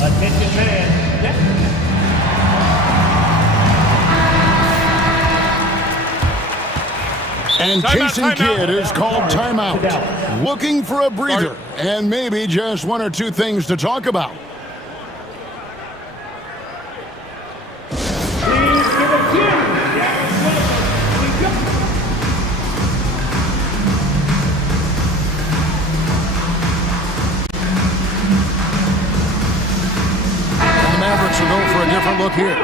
Attention, man. Yes. And Jason Kidd is called timeout. Looking for a breather and maybe just 1 or 2 things to talk about. Mavericks will go for a different look here.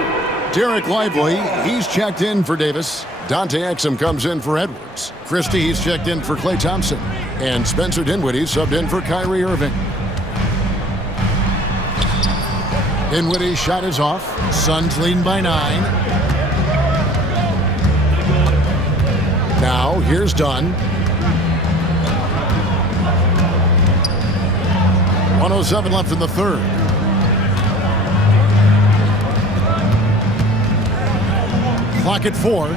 Derek Lively, he's checked in for Davis. Dante Exum comes in for Edwards. Christie, he's checked in for Klay Thompson. And Spencer Dinwiddie subbed in for Kyrie Irving. Dinwiddie's shot is off. Suns leading by 9. Now, here's Dunn. 1:07 left in the third. Clock at 4.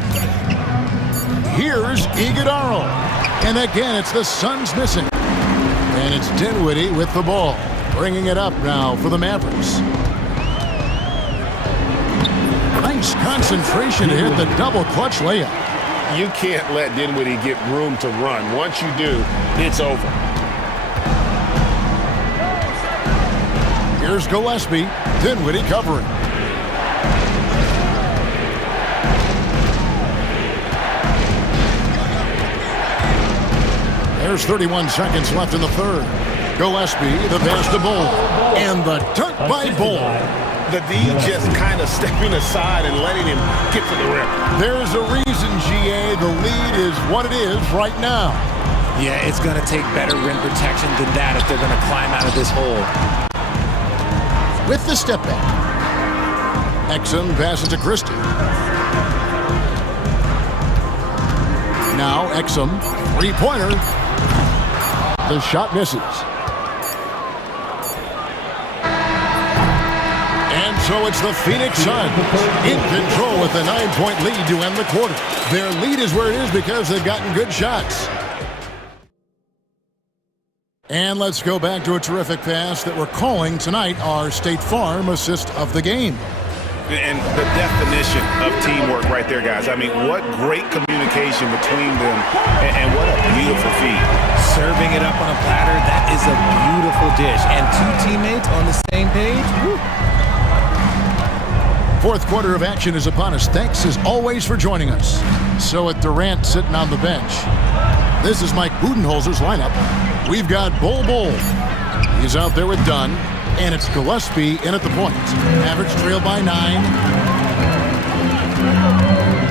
Here's Iguodala. And again, it's the Suns missing. And it's Dinwiddie with the ball. Bringing it up now for the Mavericks. Nice concentration to hit the double clutch layup. You can't let Dinwiddie get room to run. Once you do, it's over. Here's Gillespie. Dinwiddie covering. There's 31 seconds left in the third. Gillespie, the pass to Bull. And the dunk by Bull. The D just kind of stepping aside and letting him get to the rim. There's a reason, GA, the lead is what it is right now. Yeah, it's going to take better rim protection than that if they're going to climb out of this hole. With the step back. Exum passes to Christie. Now Exum, three-pointer. The shot misses. And so it's the Phoenix Suns in control with a 9-point lead to end the quarter. Their lead is where it is because they've gotten good shots. And let's go back to a terrific pass that we're calling tonight our State Farm assist of the game. And the definition of teamwork right there, guys. I mean, what great communication between them, and what a beautiful feed. Serving it up on a platter, that is a beautiful dish. And two teammates on the same page. Woo. Fourth quarter of action is upon us. Thanks as always for joining us. So with Durant sitting on the bench, this is Mike Budenholzer's lineup. We've got Bol. He's out there with Dunn. And it's Gillespie in at the point. Mavericks trail by 9.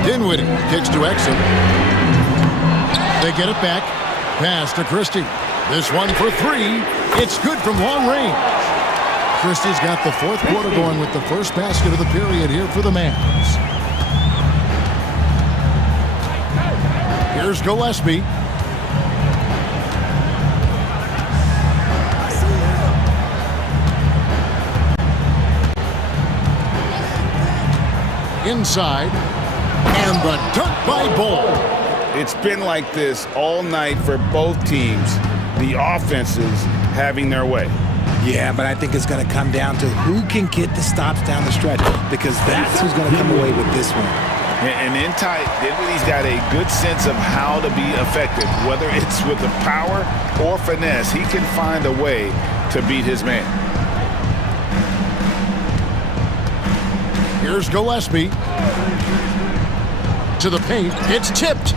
Dinwiddie kicks to Exum. They get it back. Pass to Christie. This one for 3. It's good from long range. Christie's got the fourth quarter going with the first basket of the period here for the Mavs. Here's Gillespie. Inside, and the dunk by Bol. It's been like this all night for both teams. The offenses having their way. Yeah, but I think it's going to come down to who can get the stops down the stretch, because that's who's going to come away with this one. And in tight, Dinwiddie's got a good sense of how to be effective. Whether it's with the power or finesse, he can find a way to beat his man. Here's Gillespie. To the paint. It's tipped.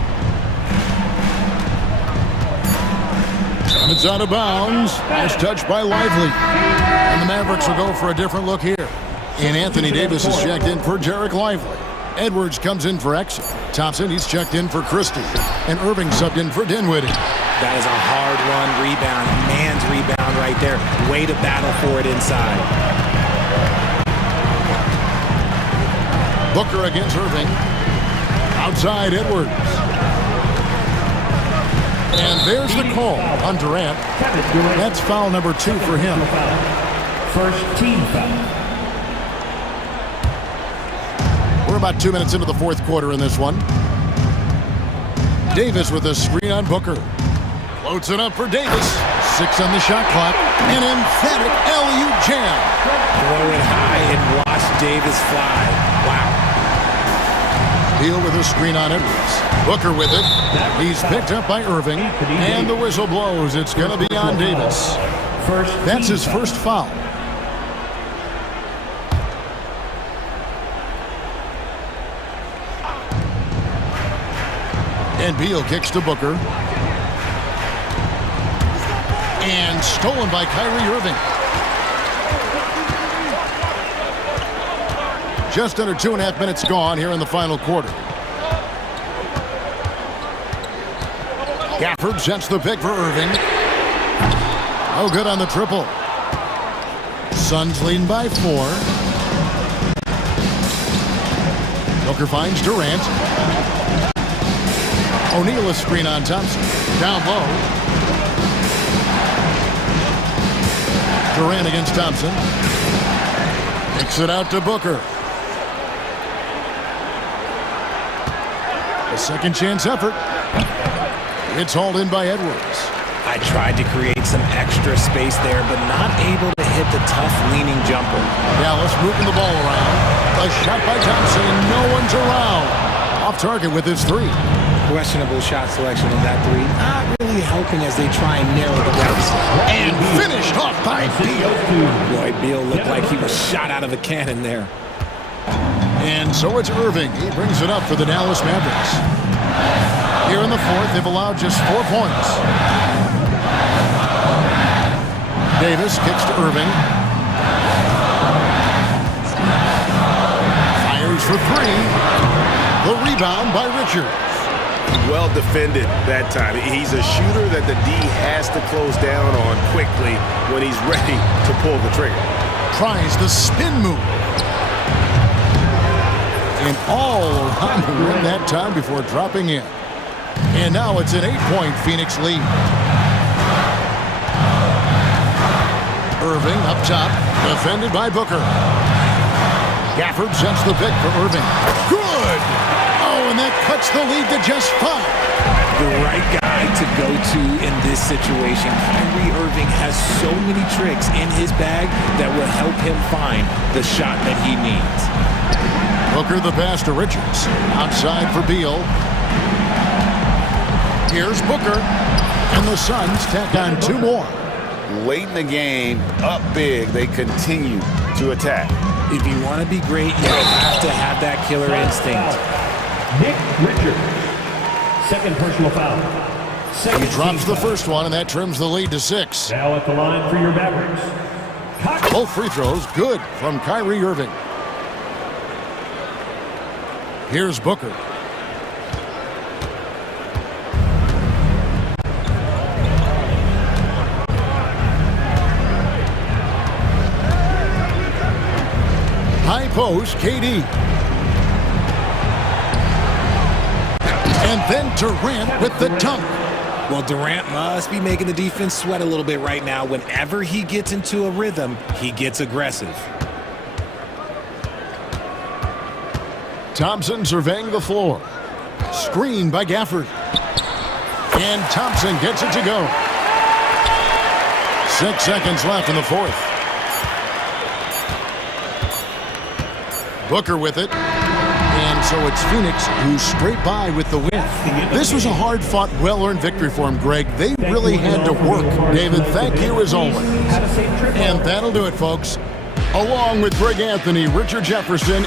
It's out of bounds. Nice touch by Lively. And the Mavericks will go for a different look here. And Anthony Davis is checked in for Jarek Lively. Edwards comes in for Exum. Thompson, he's checked in for Christie. And Irving subbed in for Dinwiddie. That is a hard-run rebound. A man's rebound right there. Way to battle for it inside. Booker against Irving. Outside Edwards. And there's the call on Durant. That's foul number 2 for him. First team foul. We're about 2 minutes into the fourth quarter in this one. Davis with a screen on Booker. Floats it up for Davis. 6 on the shot clock. An emphatic LU jam. Throw it high and watch Davis fly. Wow. Deal with a screen on Edwards. Booker with it. He's picked up by Irving. And the whistle blows. It's going to be on Davis. That's his first foul. And Beal kicks to Booker. And stolen by Kyrie Irving. Just under 2.5 minutes gone here in the final quarter. Gafford sets the pick for Irving. Oh, good on the triple. Suns leading by 4. Booker finds Durant. O'Neal a screen on Thompson. Down low. Durant against Thompson. Kicks it out to Booker. A second chance effort. It's hauled in by Edwards. I tried to create some extra space there, but not able to hit the tough leaning jumper. Dallas moving the ball around. A shot by Thompson, and no one's around. Off target with his 3. Questionable shot selection on that 3. Not really helping as they try and narrow the gaps. And finished off by Beal. Boy, Beal looked like he was shot out of a cannon there. And so it's Irving. He brings it up for the Dallas Mavericks. Here in the fourth, they've allowed just 4 points. Davis kicks to Irving. Fires for 3. The rebound by Richards. Well defended that time. He's a shooter that the D has to close down on quickly when he's ready to pull the trigger. Tries the spin move. And all around the rim that time before dropping in. And now it's an 8-point Phoenix lead. Irving up top, defended by Booker. Gafford sets the pick for Irving. Good! Oh, and that cuts the lead to just 5. The right guy guy to go to in this situation. Kyrie Irving has so many tricks in his bag that will help him find the shot that he needs. Booker the pass to Richards. Outside for Beal. Here's Booker. And the Suns tack on 2 more. Late in the game, up big, they continue to attack. If you want to be great, you have to have that killer instinct. Nick Richards, second personal foul. He drops the first one, and that trims the lead to 6. Now at the line for your Mavericks. Both free throws good from Kyrie Irving. Here's Booker. High post, KD. And then Durant with the dunk. Well, Durant must be making the defense sweat a little bit right now. Whenever he gets into a rhythm, he gets aggressive. Thompson surveying the floor. Screen by Gafford. And Thompson gets it to go. 6 seconds left in the fourth. Booker with it. And so it's Phoenix who's straight by with the win. This was a hard-fought, well-earned victory for him, Greg. They really had to work. David, thank you as always. And that'll do it, folks. Along with Greg Anthony, Richard Jefferson,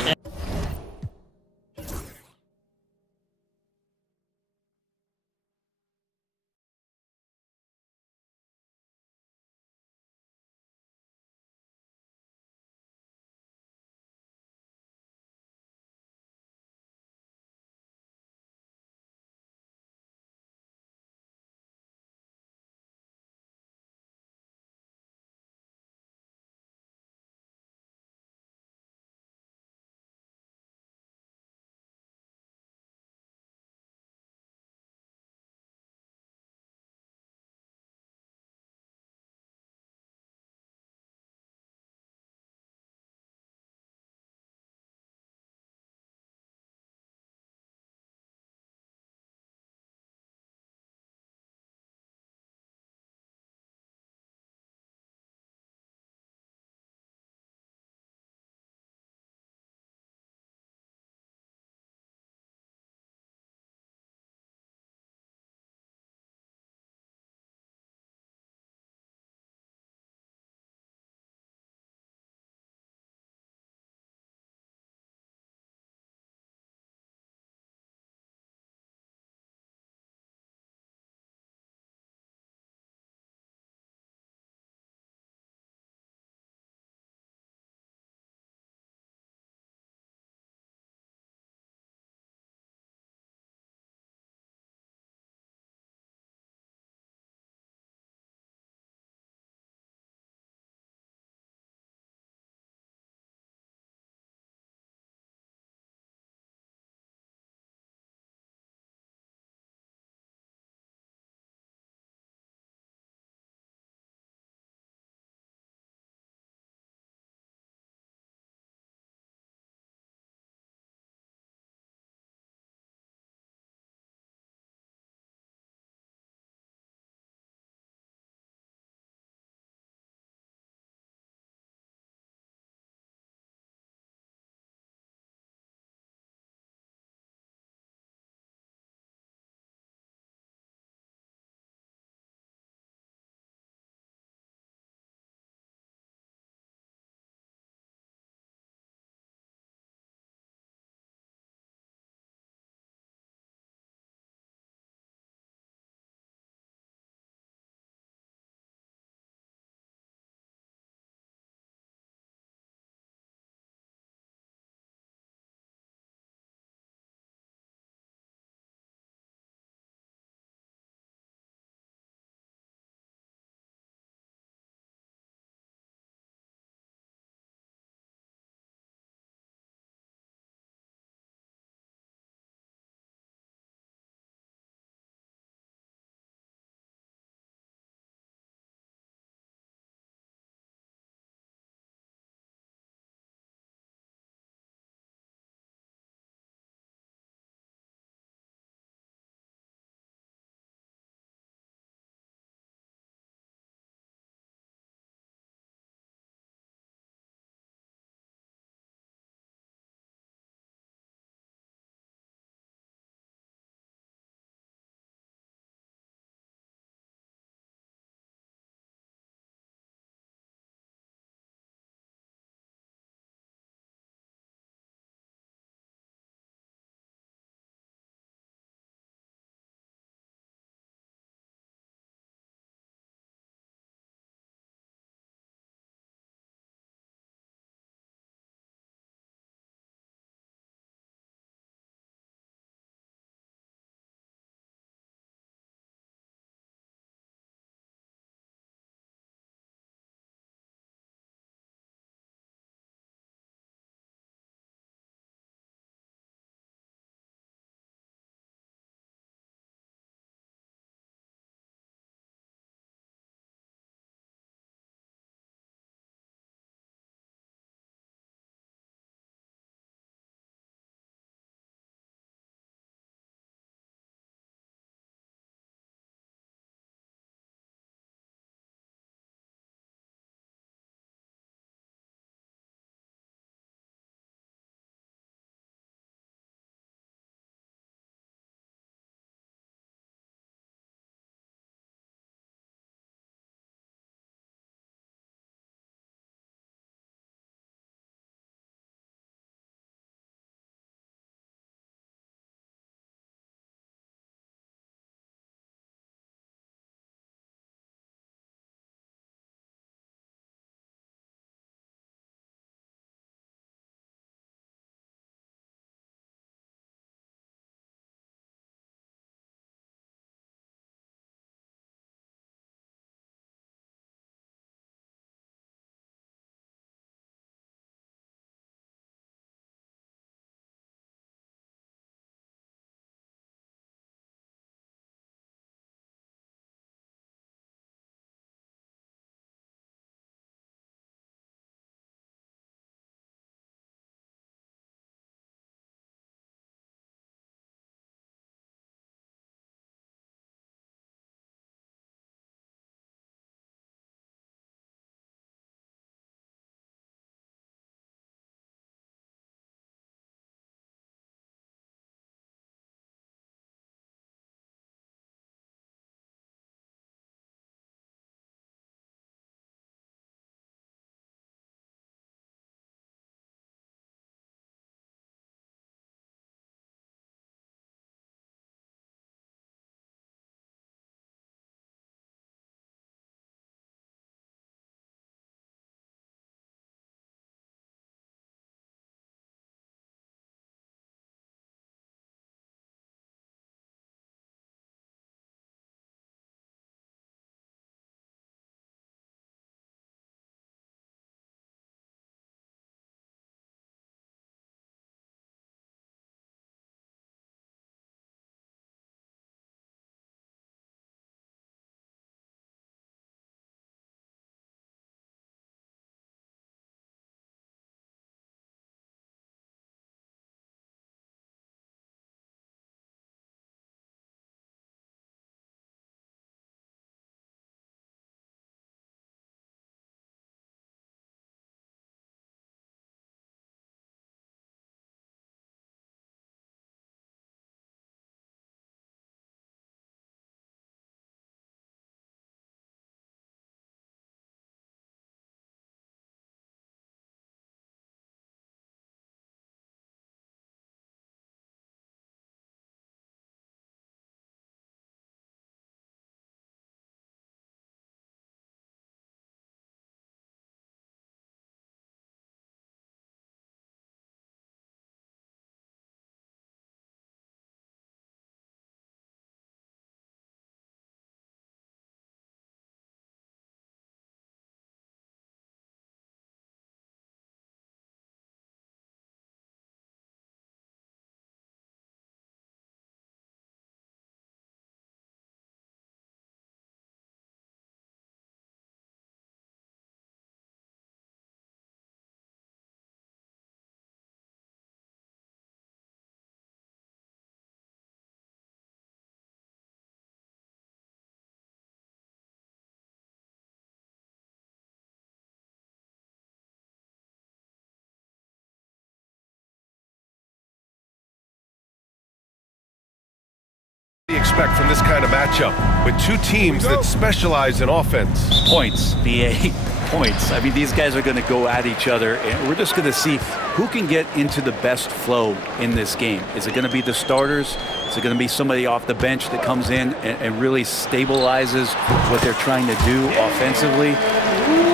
expect from this kind of matchup with two teams that specialize in offense? Points, BA, points. I mean, these guys are going to go at each other, and we're just going to see who can get into the best flow in this game. Is it going to be the starters? Is it going to be somebody off the bench that comes in and really stabilizes what they're trying to do offensively?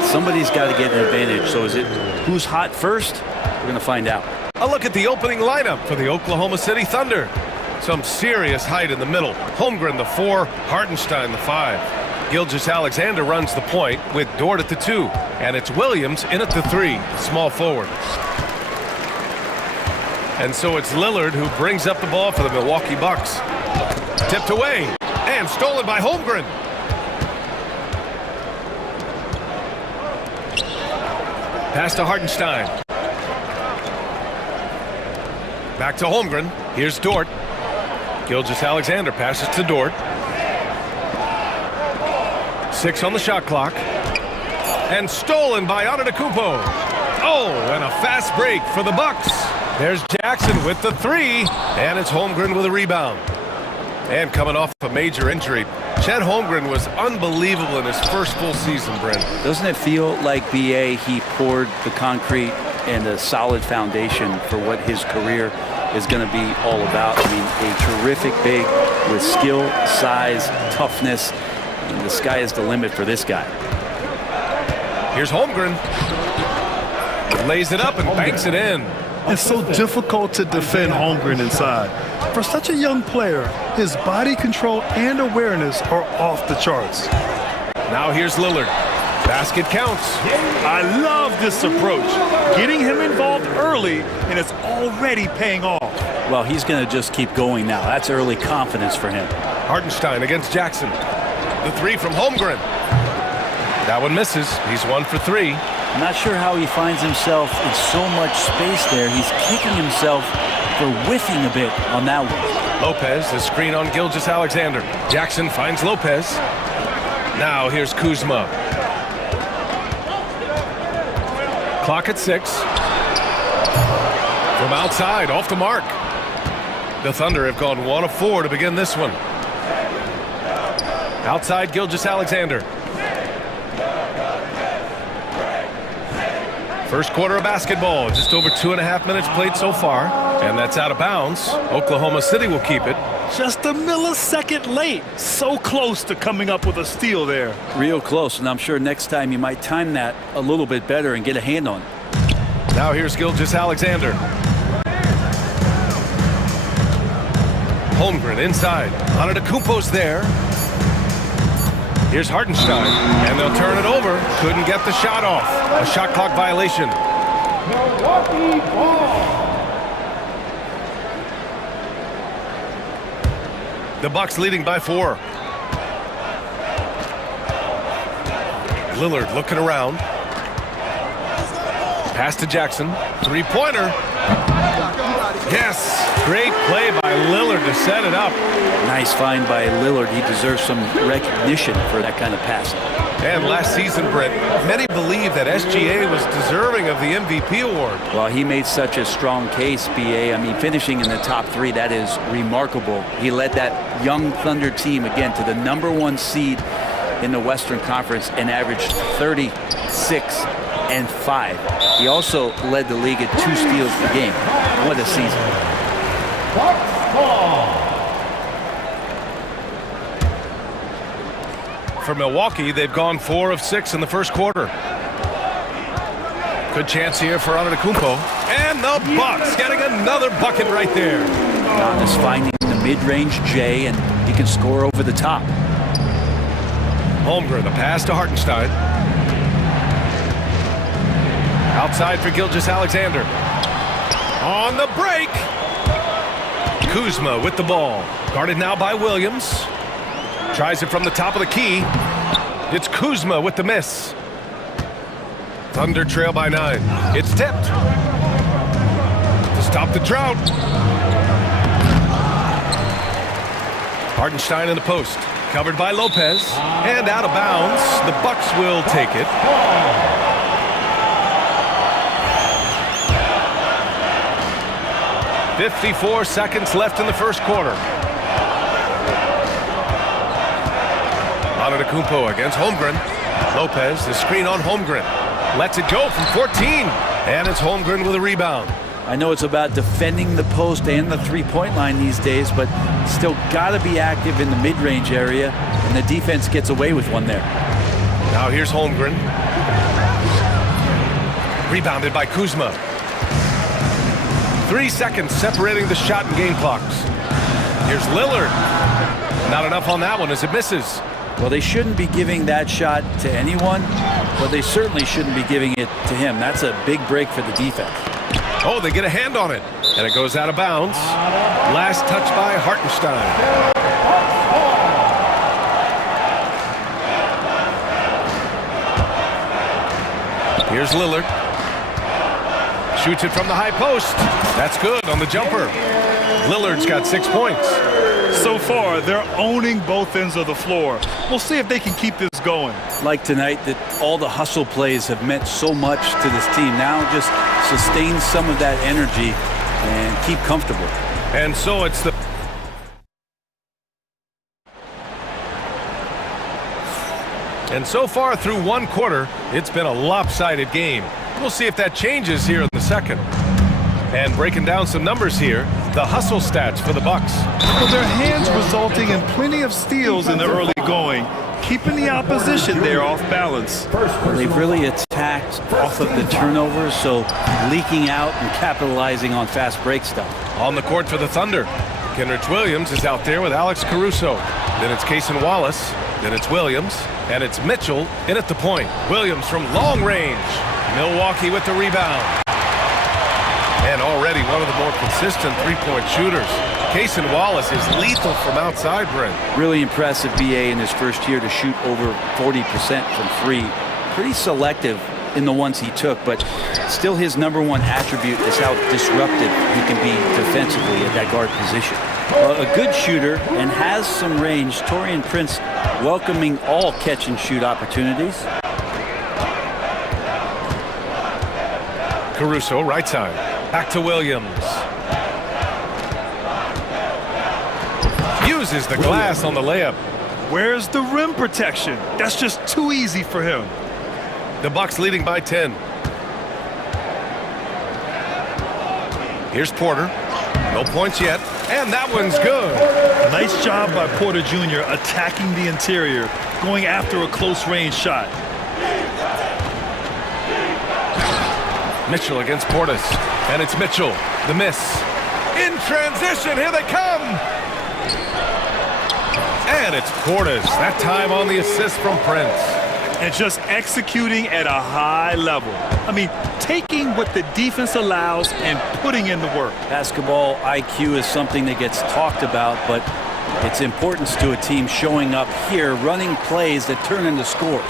Somebody's got to get an advantage. So is it who's hot first? We're going to find out. A look at the opening lineup for the Oklahoma City Thunder. Some serious height in the middle. Holmgren, the 4, Hartenstein, the 5. Gilgeous-Alexander runs the point with Dort at the 2. And it's Williams in at the 3, small forward. And so it's Lillard who brings up the ball for the Milwaukee Bucks. Tipped away and stolen by Holmgren. Pass to Hartenstein. Back to Holmgren. Here's Dort. Gilgeous-Alexander passes to Dort. 6 on the shot clock. And stolen by Antetokounmpo. Oh, and a fast break for the Bucks. There's Jackson with the 3. And it's Holmgren with a rebound. And coming off a major injury, Chet Holmgren was unbelievable in his first full season, Brent. Doesn't it feel like BA, he poured the concrete and a solid foundation for what his career is going to be all about? I mean, a terrific big with skill, size, toughness. And the sky is the limit for this guy. Here's Holmgren. Lays it up and banks it in. It's so difficult to defend Holmgren inside. For such a young player, his body control and awareness are off the charts. Now here's Lillard. Basket counts. I love this approach. Getting him involved early, and it's already paying off. Well, he's going to just keep going now. That's early confidence for him. Hartenstein against Jackson. The 3 from Holmgren. That one misses. He's 1 for 3. I'm not sure how he finds himself in so much space there. He's kicking himself for whiffing a bit on that one. Lopez, the screen on Gilgeous-Alexander. Jackson finds Lopez. Now here's Kuzma. Clock at 6. From outside, off the mark. The Thunder have gone 1 of 4 to begin this one. Outside Gilgeous-Alexander. First quarter of basketball, just over 2.5 minutes played so far, and that's out of bounds. Oklahoma City will keep it. Just a millisecond late. So close to coming up with a steal there. Real close, and I'm sure next time you might time that a little bit better and get a hand on it. Now here's Gilgeous-Alexander. Holmgren inside. Antetokounmpo's there. Here's Hartenstein, and they'll turn it over. Couldn't get the shot off. A shot clock violation. Milwaukee ball. The Bucks leading by 4. Lillard looking around. Pass to Jackson. 3-pointer. Yes. Great play by Lillard to set it up. Nice find by Lillard. He deserves some recognition for that kind of passing. And last season, Brent, many believe that SGA was deserving of the MVP award. Well, he made such a strong case, BA. I mean, finishing in the top 3, that is remarkable. He led that young Thunder team, again, to the #1 seed in the Western Conference and averaged 36 and 5. He also led the league at 2 steals per game. What a season. For Milwaukee, they've gone 4 of 6 in the first quarter. Good chance here for Antetokounmpo. And the Bucks getting another bucket right there. Giannis finding the mid-range J, and he can score over the top. Holmgren, the pass to Hartenstein. Outside for Gilgeous-Alexander. On the break. Kuzma with the ball. Guarded now by Williams. Tries it from the top of the key. It's Kuzma with the miss. Thunder trail by 9. It's tipped. To stop the drought. Hartenstein in the post. Covered by Lopez. And out of bounds. The Bucks will take it. 54 seconds left in the first quarter. Antetokounmpo against Holmgren. Lopez, the screen on Holmgren. Lets it go from 14. And it's Holmgren with a rebound. I know it's about defending the post and the three-point line these days, but still got to be active in the mid-range area, and the defense gets away with one there. Now here's Holmgren. Rebounded by Kuzma. 3 seconds separating the shot and game clocks. Here's Lillard. Not enough on that one as it misses. Well, they shouldn't be giving that shot to anyone, but they certainly shouldn't be giving it to him. That's a big break for the defense. Oh, they get a hand on it, and it goes out of bounds. Last touch by Hartenstein. Here's Lillard. Shoots it from the high post. That's good on the jumper. Lillard's got 6 points. So far, they're owning both ends of the floor. We'll see if they can keep this going. Like tonight, that all the hustle plays have meant so much to this team. Now just sustain some of that energy and keep comfortable. And so it's the... And so far through one quarter, it's been a lopsided game. We'll see if that changes here in the second. And breaking down some numbers here, the hustle stats for the Bucks. Well, their hands resulting in plenty of steals in the early going, keeping the opposition there off balance. They've really attacked off of the turnovers, so leaking out and capitalizing on fast break stuff. On the court for the Thunder, Kenrich Williams is out there with Alex Caruso. Then it's Cason Wallace. Then it's Williams. And it's Mitchell in at the point. Williams from long range. Milwaukee with the rebound. And already one of the more consistent three-point shooters. Cason Wallace is lethal from outside, Brent. Really impressive BA in his first year to shoot over 40% from three. Pretty selective in the ones he took, but still his #1 attribute is how disruptive he can be defensively at that guard position. A good shooter and has some range. Taurean Prince welcoming all catch-and-shoot opportunities. Caruso, right side. Back to Williams. Uses the glass on the layup. Where's the rim protection? That's just too easy for him. The Bucks leading by 10. Here's Porter. No points yet. And that one's good. Nice job by Porter Jr. attacking the interior, going after a close-range shot. Mitchell against Portis. And it's Mitchell. The miss. In transition. Here they come. And it's Portis. That time on the assist from Prince. And just executing at a high level. I mean, taking what the defense allows and putting in the work. Basketball IQ is something that gets talked about, but its importance to a team showing up here, running plays that turn into scores.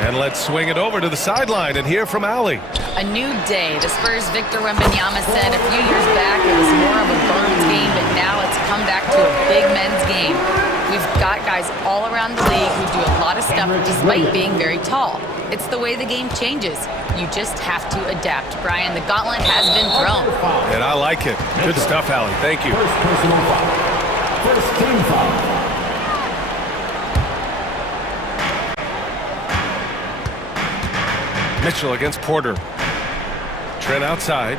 And let's swing it over to the sideline and hear from Allie. A new day. The Spurs' Victor Wembanyama said a few years back it was more of a burns game, but now it's come back to a big men's game. We've got guys all around the league who do a lot of stuff despite being very tall. It's the way the game changes. You just have to adapt. Brian, the gauntlet has been thrown. And I like it. Good stuff, Allie. Thank you. First personal foul. First team foul. Mitchell against Porter. Trent outside.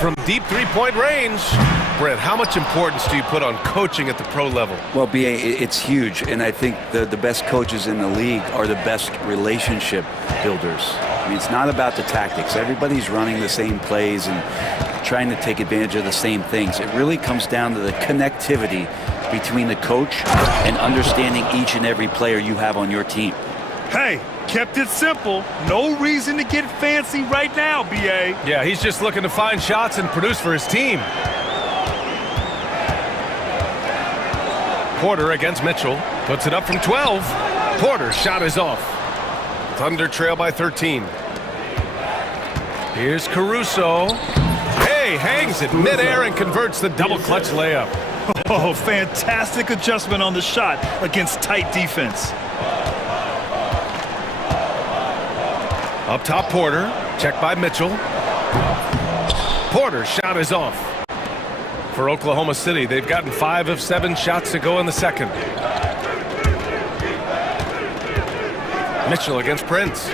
From deep three-point range. Brent, how much importance do you put on coaching at the pro level? Well, BA, it's huge, and I think the best coaches in the league are the best relationship builders. I mean, it's not about the tactics. Everybody's running the same plays and trying to take advantage of the same things. It really comes down to the connectivity between the coach and understanding each and every player you have on your team. Hey, kept it simple. No reason to get fancy right now, BA. Yeah, he's just looking to find shots and produce for his team. Porter against Mitchell. Puts it up from 12. Porter's shot is off. Thunder trail by 13. Here's Caruso. Hey, hangs it midair and converts the double clutch layup. Oh, fantastic adjustment on the shot against tight defense. Up top, Porter. Checked by Mitchell. Porter's shot is off. For Oklahoma City, they've gotten 5 of 7 shots to go in the second. Mitchell against Prince.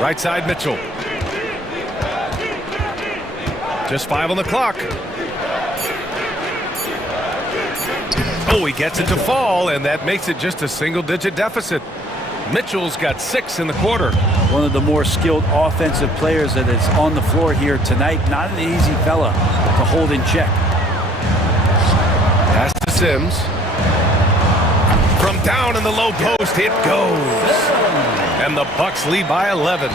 Right side, Mitchell. Just 5 on the clock. Oh, he gets it to fall, and that makes it just a single-digit deficit. Mitchell's got 6 in the quarter. One of the more skilled offensive players that is on the floor here tonight. Not an easy fella to hold in check. Pass to Sims. From down in the low post, it goes. And the Bucks lead by 11.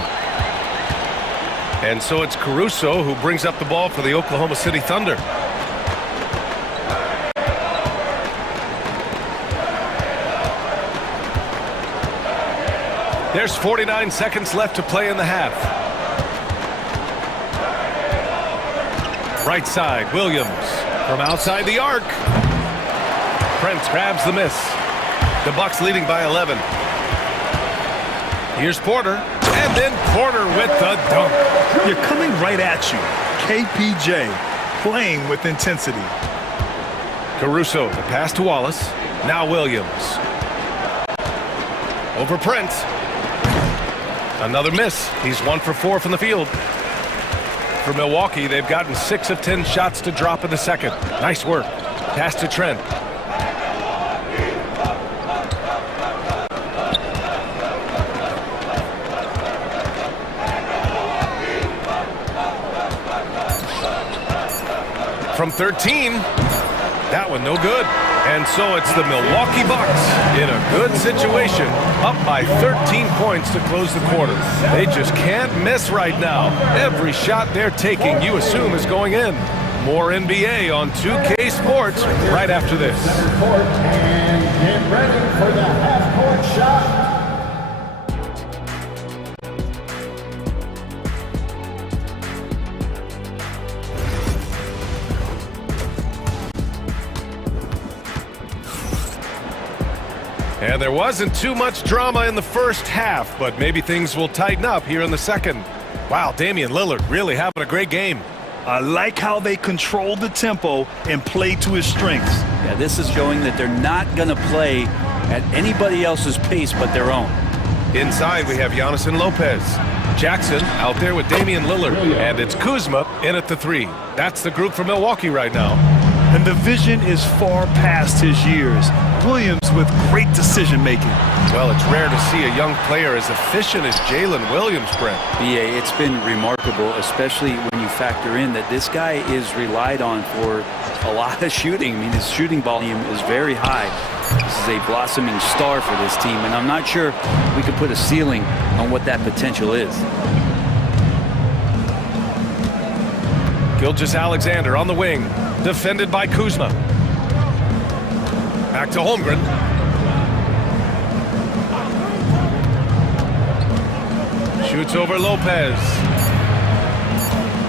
And so it's Caruso who brings up the ball for the Oklahoma City Thunder. There's 49 seconds left to play in the half. Right side, Williams from outside the arc. Prince grabs the miss. The Bucks leading by 11. Here's Porter, and then Porter with the dunk. You're coming right at you. KPJ playing with intensity. Caruso, the pass to Wallace. Now Williams. Over Prince. Another miss. He's 1 for 4 from the field. For Milwaukee, they've gotten 6 of 10 shots to drop in the second. Nice work. Pass to Trent. From 13. That one no good. And so it's the Milwaukee Bucks in a good situation, up by 13 points to close the quarter. They just can't miss right now. Every shot they're taking, you assume, is going in. More NBA on 2K Sports right after this. And get ready for the half-court shot. And there wasn't too much drama in the first half, but maybe things will tighten up here in the second. Wow, Damian Lillard really having a great game. I like how they control the tempo and play to his strengths. Yeah, this is showing that they're not going to play at anybody else's pace but their own. Inside, we have Giannis and Lopez. Jackson out there with Damian Lillard. And it's Kuzma in at the 3. That's the group for Milwaukee right now. And the vision is far past his years. Williams with great decision-making. Well, it's rare to see a young player as efficient as Jalen Williams, Brent. BA, it's been remarkable, especially when you factor in that this guy is relied on for a lot of shooting. I mean, his shooting volume is very high. This is a blossoming star for this team, and I'm not sure we could put a ceiling on what that potential is. Gilgeous-Alexander on the wing, defended by Kuzma. Back to Holmgren. Shoots over Lopez.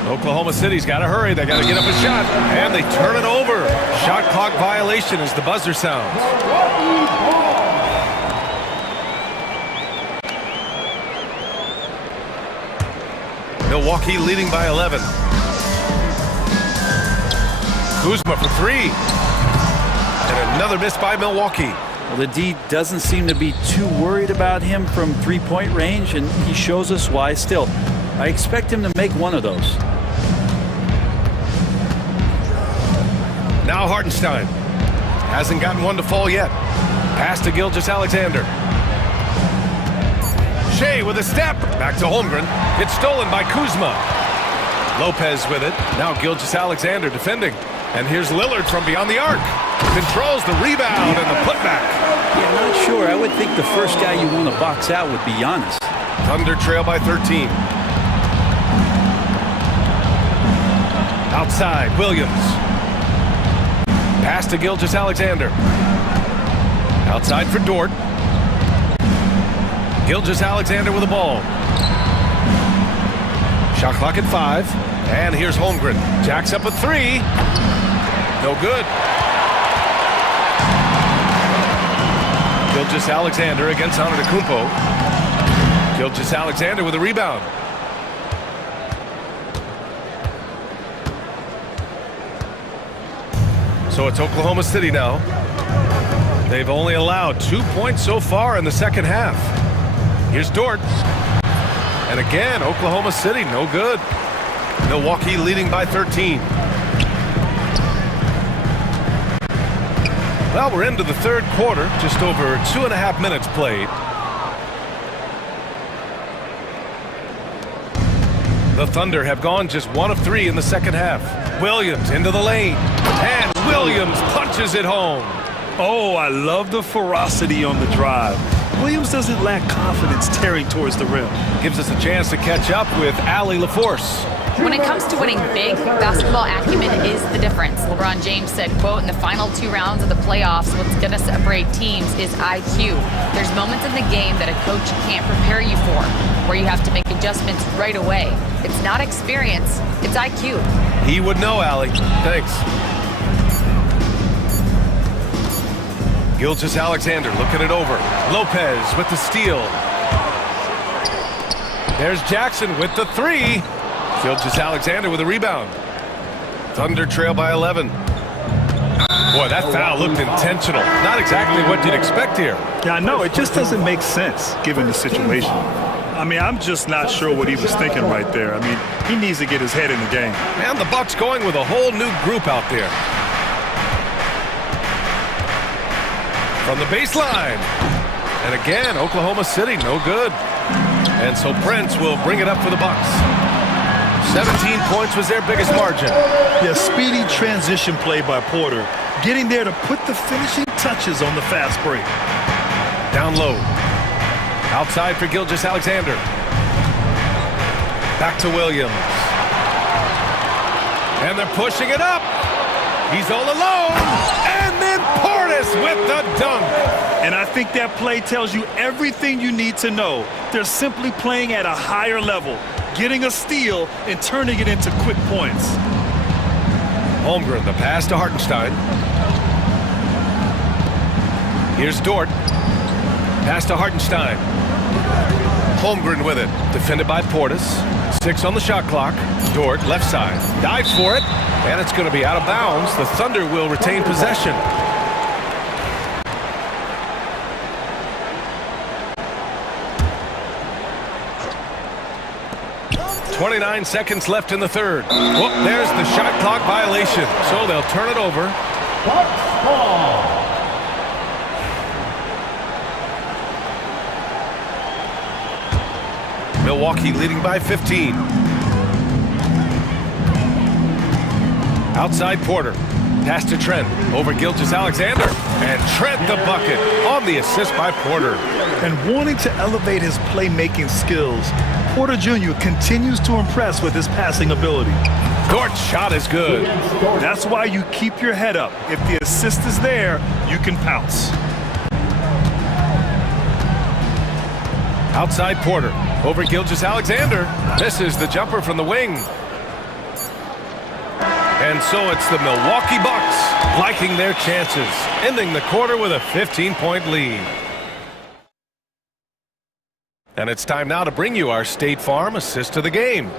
Oklahoma City's got to hurry. They got to get up a shot, and they turn it over. Shot clock violation as the buzzer sounds. Milwaukee leading by 11. Kuzma for 3. And another miss by Milwaukee. Well, the D doesn't seem to be too worried about him from three-point range, and he shows us why still. I expect him to make one of those. Now Hartenstein. Hasn't gotten one to fall yet. Pass to Gilgeous-Alexander. Shea with a step. Back to Holmgren. It's stolen by Kuzma. Lopez with it. Now Gilgeous-Alexander defending. And here's Lillard from beyond the arc. Controls the rebound and the putback. Yeah, not sure. I would think the first guy you want to box out would be Giannis. Thunder trail by 13. Outside, Williams. Pass to Gilgeous-Alexander. Outside for Dort. Gilgeous-Alexander with the ball. Shot clock at 5. And here's Holmgren. Jacks up a 3. No good. Gilgeous-Alexander against Antetokounmpo. Gilgeous-Alexander with a rebound. So it's Oklahoma City now. They've only allowed 2 points so far in the second half. Here's Dort. And again, Oklahoma City, no good. Milwaukee leading by 13. Well, we're into the third quarter, just over 2.5 minutes played. The Thunder have gone just 1 of 3 in the second half. Williams into the lane, and Williams punches it home. Oh, I love the ferocity on the drive. Williams doesn't lack confidence tearing towards the rim. Gives us a chance to catch up with Allie LaForce. When it comes to winning big, basketball acumen is the difference. LeBron James said, quote, in the final 2 rounds of the playoffs, what's going to separate teams is IQ. There's moments in the game that a coach can't prepare you for, where you have to make adjustments right away. It's not experience, it's IQ. He would know, Allie. Thanks. Gilgeous-Alexander looking it over. Lopez with the steal. There's Jackson with the 3. Gilgeous-Alexander with a rebound. Thunder trail by 11. Boy, that foul looked intentional. Not exactly what you'd expect here. Yeah, I know. It just doesn't make sense given the situation. I mean, I'm just not sure what he was thinking right there. I mean, he needs to get his head in the game. And the Bucks going with a whole new group out there. From the baseline. And again, Oklahoma City, no good. And so Prince will bring it up for the Bucks. 17 points was their biggest margin. Yeah, speedy transition play by Porter. Getting there to put the finishing touches on the fast break. Down low. Outside for Gilgeous-Alexander. Back to Williams. And they're pushing it up. He's all alone. And then Portis with the dunk. And I think that play tells you everything you need to know. They're simply playing at a higher level, getting a steal and turning it into quick points. Holmgren, the pass to Hartenstein. Here's Dort. Pass to Hartenstein. Holmgren with it. Defended by Portis. 6 on the shot clock. Dort, left side. Dives for it. And it's going to be out of bounds. The Thunder will retain possession. .29 seconds left in the third. Oh, there's the shot clock violation. So they'll turn it over. Bucks ball. Milwaukee leading by 15. Outside Porter. Pass to Trent. Over Gilgeous-Alexander. And Trent the bucket on the assist by Porter. And wanting to elevate his playmaking skills, Porter Jr. continues to impress with his passing ability. Dort's shot is good. That's why you keep your head up. If the assist is there, you can pounce. Outside Porter. Over Gilgeous-Alexander. Misses the jumper from the wing. And so it's the Milwaukee Bucks liking their chances, ending the quarter with a 15-point lead. And it's time now to bring you our State Farm assist of the game.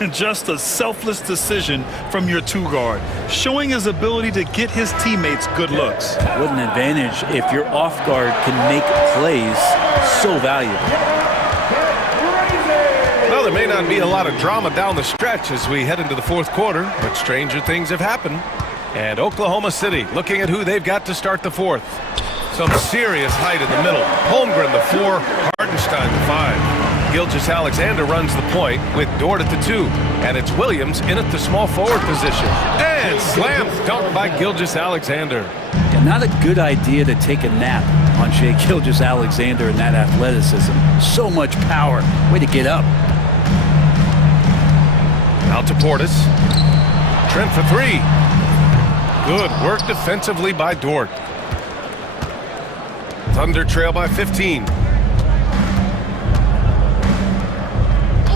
And just a selfless decision from your 2-guard, showing his ability to get his teammates good looks. What an advantage if your off guard can make plays so valuable. Well, there may not be a lot of drama down the stretch as we head into the fourth quarter, but stranger things have happened. And Oklahoma City looking at who they've got to start the fourth. Some serious height in the middle. Holmgren the 4, Hartenstein the 5. Gilgeous-Alexander runs the point with Dort at the 2. And it's Williams in at the small forward position. And slam dunk by Gilgeous-Alexander. Yeah, not a good idea to take a nap on Shai Gilgeous-Alexander and that athleticism. So much power. Way to get up. Out to Portis. Trent for 3. Good work defensively by Dort. Thunder trail by 15.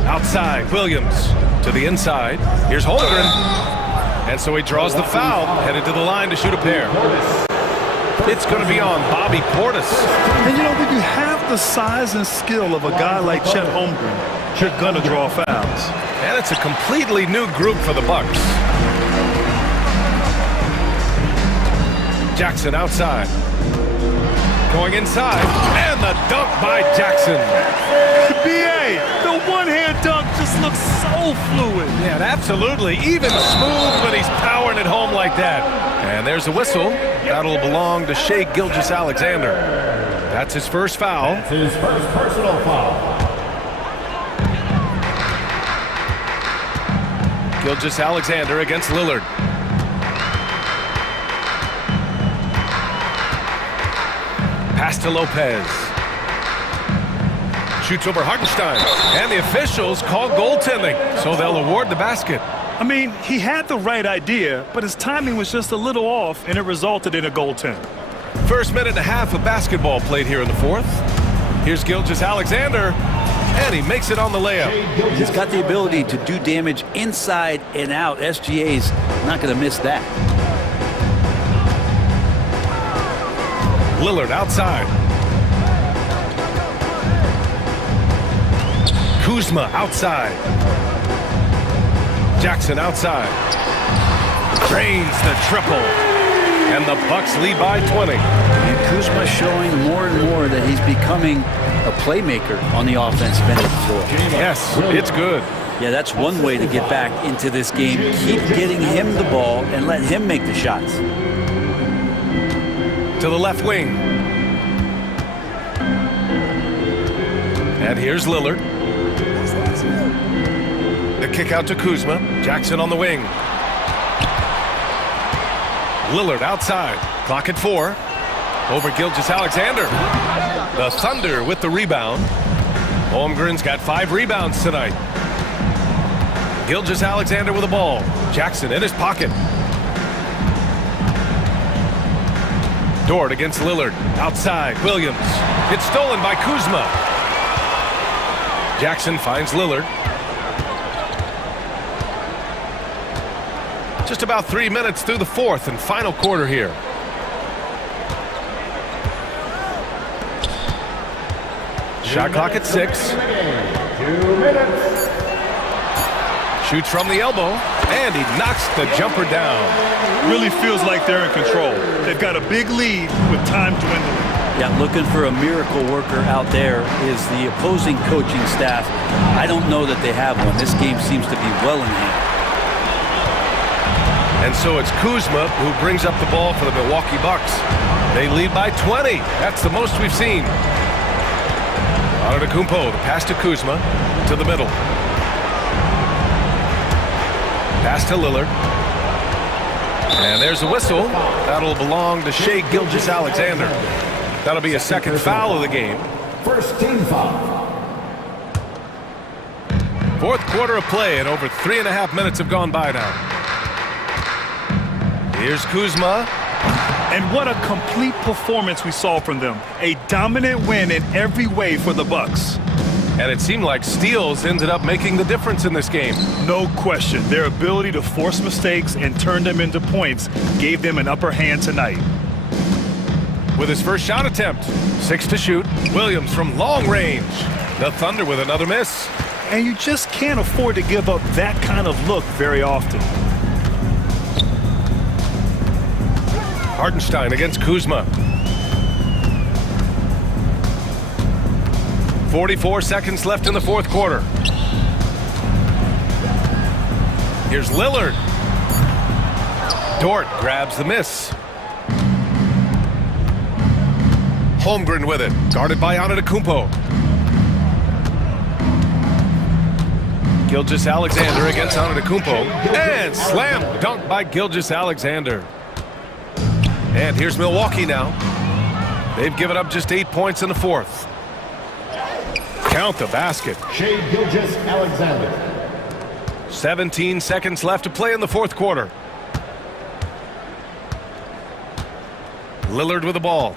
Outside, Williams to the inside. Here's Holmgren. And so he draws the foul, headed to the line to shoot a pair. It's going to be on Bobby Portis. And you know, when you have the size and skill of a guy like Chet Holmgren, you're going to draw fouls. And it's a completely new group for the Bucks. Jackson outside. Going inside, and the dunk by Jackson. BA, the one-hand dunk just looks so fluid. Yeah, absolutely. Even smooth when he's powering it home like that. And there's a whistle. That'll belong to Shai Gilgeous-Alexander. That's his first foul. That's his first personal foul. Gilgeous-Alexander against Lillard. Pass to Lopez. Shoots over Hartenstein. And the officials call goaltending, so they'll award the basket. I mean, he had the right idea, but his timing was just a little off, and it resulted in a goaltend. First minute and a half of basketball played here in the fourth. Here's Gilgeous-Alexander, and he makes it on the layup. He's got the ability to do damage inside and out. SGA's not going to miss that. Lillard outside. Kuzma outside. Jackson outside. Drains the triple. And the Bucks lead by 20. And Kuzma showing more and more that he's becoming a playmaker on the offensive end of the floor. Yes, it's good. Yeah, that's one way to get back into this game. Keep getting him the ball and let him make the shots. To the left wing. And here's Lillard. The kick out to Kuzma. Jackson on the wing. Lillard outside. Clock at 4. Over Gilgeous-Alexander. The Thunder with the rebound. Holmgren's got 5 rebounds tonight. Gilgeous-Alexander with the ball. Jackson in his pocket. Dort against Lillard. Outside. Williams. It's stolen by Kuzma. Jackson finds Lillard. Just about 3 minutes through the fourth and final quarter here. Shot clock at 6. 2 minutes. Shoots from the elbow, and he knocks the jumper down. Really feels like they're in control. They've got a big lead with time dwindling. Yeah, looking for a miracle worker out there is the opposing coaching staff. I don't know that they have one. This game seems to be well in hand. And so it's Kuzma who brings up the ball for the Milwaukee Bucks. They lead by 20. That's the most we've seen. Antetokounmpo, the pass to Kuzma, to the middle. Pass to Lillard. And there's a whistle. That'll belong to Shai Gilgeous-Alexander. That'll be a second foul of the game. First team foul. Fourth quarter of play, and over 3.5 minutes have gone by now. Here's Kuzma. And what a complete performance we saw from them. A dominant win in every way for the Bucks. And it seemed like steals ended up making the difference in this game. No question. Their ability to force mistakes and turn them into points gave them an upper hand tonight. With his first shot attempt, 6 to shoot. Williams from long range. The Thunder with another miss. And you just can't afford to give up that kind of look very often. Hartenstein against Kuzma. 44 seconds left in the fourth quarter. Here's Lillard. Dort grabs the miss. Holmgren with it, guarded by Antetokounmpo. Gilgeous-Alexander against Antetokounmpo, and slam dunk by Gilgeous-Alexander. And here's Milwaukee now. They've given up just 8 points in the fourth. Count the basket. Shai Gilgeous-Alexander. 17 seconds left to play in the fourth quarter. Lillard with the ball.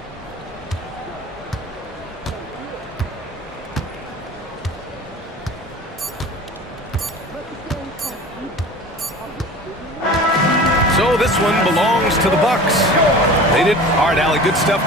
So this one belongs to the Bucks. They did. All right, Allie, good stuff.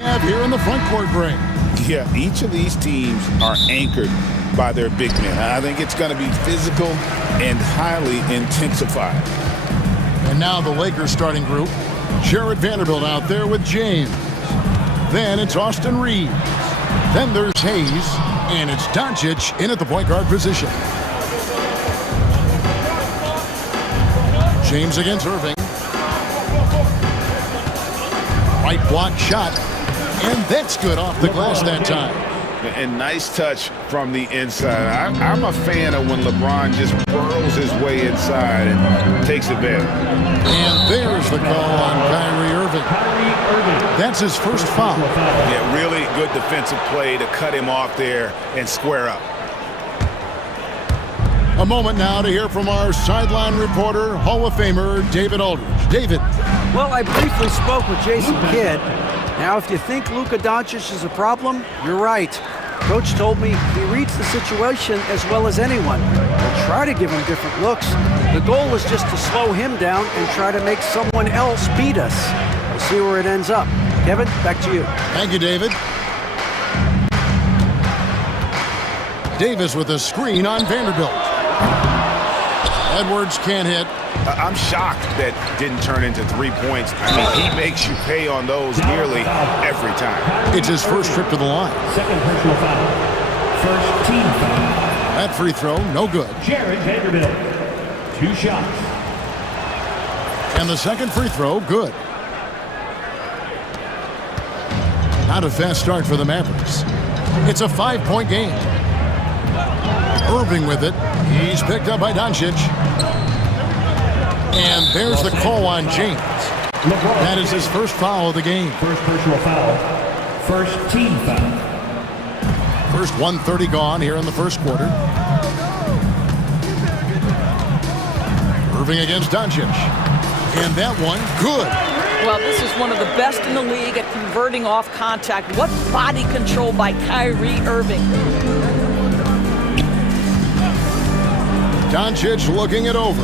Have here in the front court break. Yeah, each of these teams are anchored by their big men. I think it's going to be physical and highly intensified. And now the Lakers starting group. Jared Vanderbilt out there with James. Then it's Austin Reeves. Then there's Hayes. And it's Doncic in at the point guard position. James against Irving. Right block shot. And that's good off the glass that time. And nice touch from the inside. I'm a fan of when LeBron just burrows his way inside and takes advantage. And there's the call on Kyrie Irving. That's his first foul. Yeah, really good defensive play to cut him off there and square up. A moment now to hear from our sideline reporter, Hall of Famer David Aldridge. David. Well, I briefly spoke with Jason Kidd. Now, if you think Luka Doncic is a problem, you're right. Coach told me he reads the situation as well as anyone. We'll try to give him different looks. The goal is just to slow him down and try to make someone else beat us. We'll see where it ends up. Kevin, back to you. Thank you, David. Davis with a screen on Vanderbilt. Edwards can't hit. I'm shocked that didn't turn into 3 points. I mean, he makes you pay on those nearly every time. It's his first trip to the line. Second personal foul. First team foul. That free throw, no good. Jared Vanderbilt. 2 shots. And the second free throw, good. Not a fast start for the Mavericks. It's a 5-point game. Irving with it. He's picked up by Doncic. And there's the call on James. That is his first foul of the game. First personal foul. First team foul. First 1:30 gone here in the first quarter. Irving against Doncic. And that one, good. Well, this is one of the best in the league at converting off contact. What body control by Kyrie Irving. Doncic looking it over.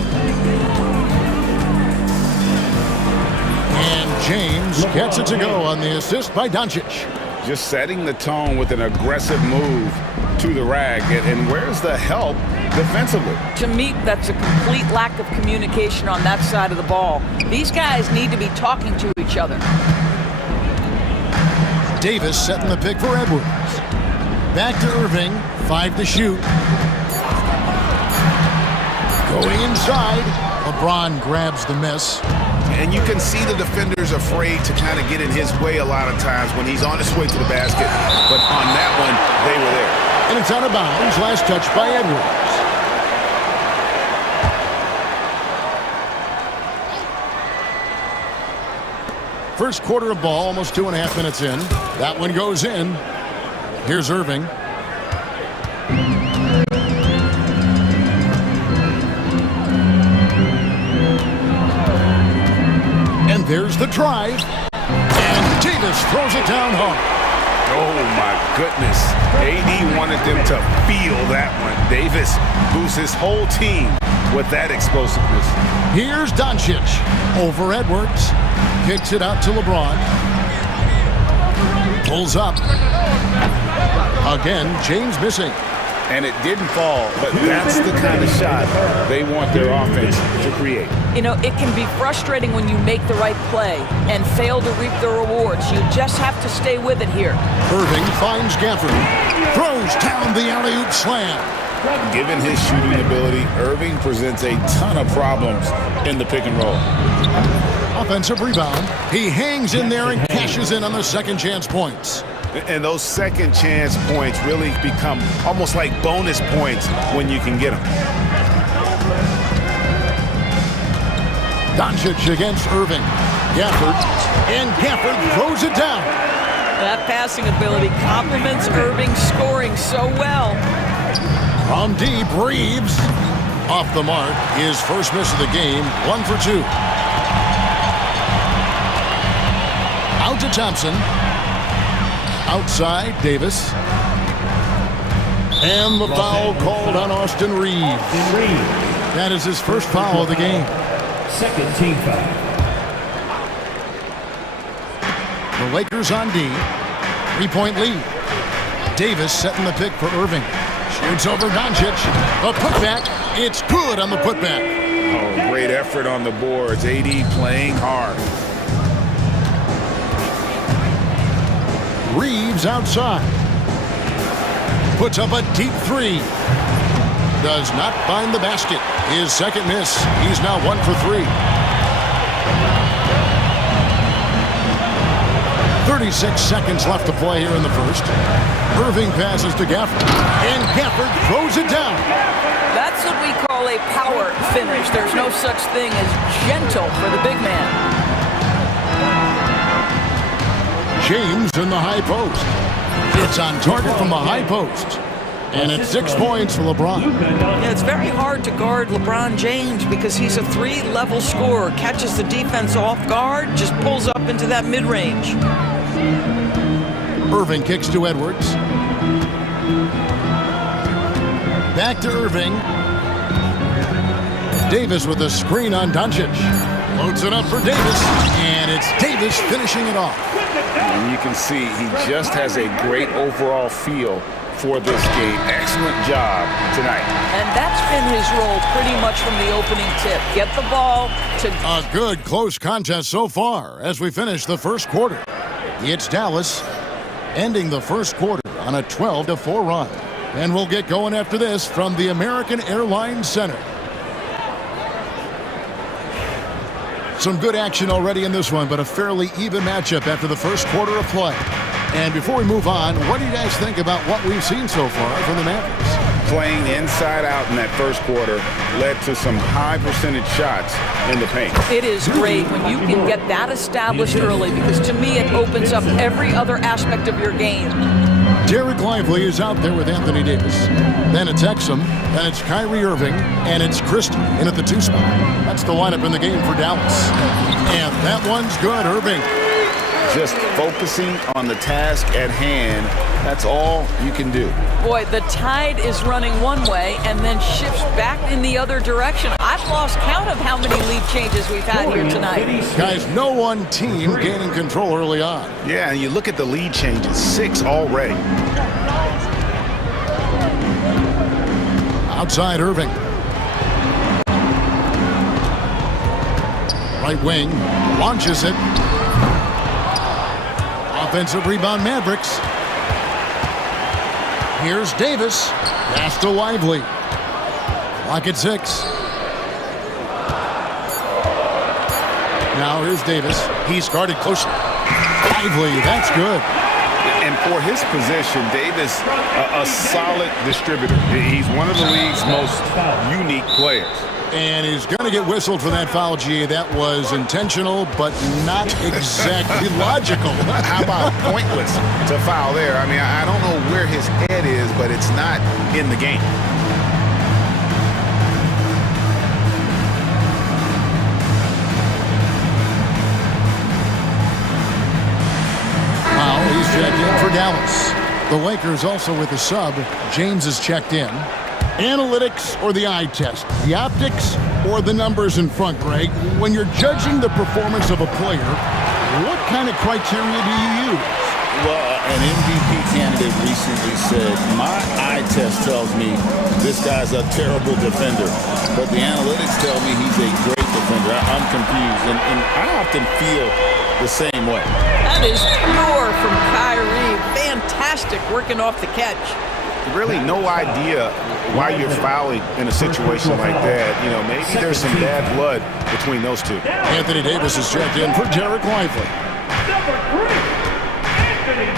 And James gets it to go on the assist by Doncic. Just setting the tone with an aggressive move to the rag. And where's the help defensively? To me, that's a complete lack of communication on that side of the ball. These guys need to be talking to each other. Davis setting the pick for Edwards. Back to Irving. 5 to shoot. Going inside. LeBron grabs the miss. And you can see the defenders afraid to kind of get in his way a lot of times when he's on his way to the basket. But on that one, they were there. And it's out of bounds. Last touch by Edwards. First quarter of ball, almost 2.5 minutes in. That one goes in. Here's Irving. And there's the drive. And Davis throws it down hard. Oh, my goodness. AD wanted them to feel that one. Davis boosts his whole team with that explosiveness. Here's Doncic over Edwards. Kicks it out to LeBron. Pulls up. Again, James missing. And it didn't fall, but that's the kind of shot they want their offense to create. You know, it can be frustrating when you make the right play and fail to reap the rewards. You just have to stay with it here. Irving finds Gafford. Throws down the alley-oop slam. Given his shooting ability, Irving presents a ton of problems in the pick and roll. Offensive rebound. He hangs in there and cashes in on the second chance points. And those second chance points really become almost like bonus points when you can get them. Doncic against Irving. Gafford. And Gafford throws it down. That passing ability complements Irving's scoring so well. From deep, Reeves. Off the mark. His first miss of the game. 1 for 2. Out to Thompson. Outside, Davis. And the foul called on Austin Reeves. That is his first foul of the game. Second team foul. The Lakers on D. 3-point lead. Davis setting the pick for Irving. Shoots over Doncic. A putback. It's good on the putback. Oh, great effort on the boards. AD playing hard. Reeves outside. Puts up a deep three. Does not find the basket. His second miss. He's now 1 for 3. 36 seconds left to play here in the first. Irving passes to Gafford. And Gafford throws it down. That's what we call a power finish. There's no such thing as gentle for the big man. James in the high post. It's on target from the high post. And it's 6 points for LeBron. Yeah, it's very hard to guard LeBron James because he's a 3-level scorer. Catches the defense off guard, just pulls up into that mid-range. Irving kicks to Edwards. Back to Irving. Davis with a screen on Doncic. Loads it up for Davis. And it's Davis finishing it off. And you can see he just has a great overall feel for this game. Excellent job tonight. And that's been his role pretty much from the opening tip. Get the ball to... A good close contest so far as we finish the first quarter. It's Dallas ending the first quarter on a 12-4 run. And we'll get going after this from the American Airlines Center. Some good action already in this one, but a fairly even matchup after the first quarter of play. And before we move on, what do you guys think about what we've seen so far from the Mavericks? Playing inside out in that first quarter led to some high percentage shots in the paint. It is great when you can get that established early because to me it opens up every other aspect of your game. Derek Lively is out there with Anthony Davis. Then it's Exum, then it's Kyrie Irving, and it's Christie in at the 2 spot. That's the lineup in the game for Dallas. And that one's good, Irving. Just focusing on the task at hand, that's all you can do. Boy, the tide is running one way and then shifts back in the other direction. I've lost count of how many lead changes we've had here tonight. Guys, no one team gaining control early on. Yeah, and you look at the lead changes, 6 already. Outside Irving. Right wing, launches it. Offensive rebound, Mavericks. Here's Davis. Pass to Lively. Lock at 6. Now here's Davis. He's guarded close. Lively, that's good. And for his position, Davis, a solid distributor. He's one of the league's most unique players. And he's going to get whistled for that foul, G. That was intentional, but not exactly logical. How about pointless to foul there? I mean, I don't know where his head is, but it's not in the game. Wow, he's checked in for Dallas. The Lakers also with a sub. James is checked in. Analytics or the eye test? The optics or the numbers in front, Greg? When you're judging the performance of a player, what kind of criteria do you use? Well, an MVP candidate recently said, my eye test tells me this guy's a terrible defender, but the analytics tell me he's a great defender. I'm confused, and I often feel the same way. That is pure from Kyrie. Fantastic working off the catch. Really no idea why you're fouling in a situation like that. You know, maybe there's some bad blood between those two. Anthony Davis is checked in for Derek Lively.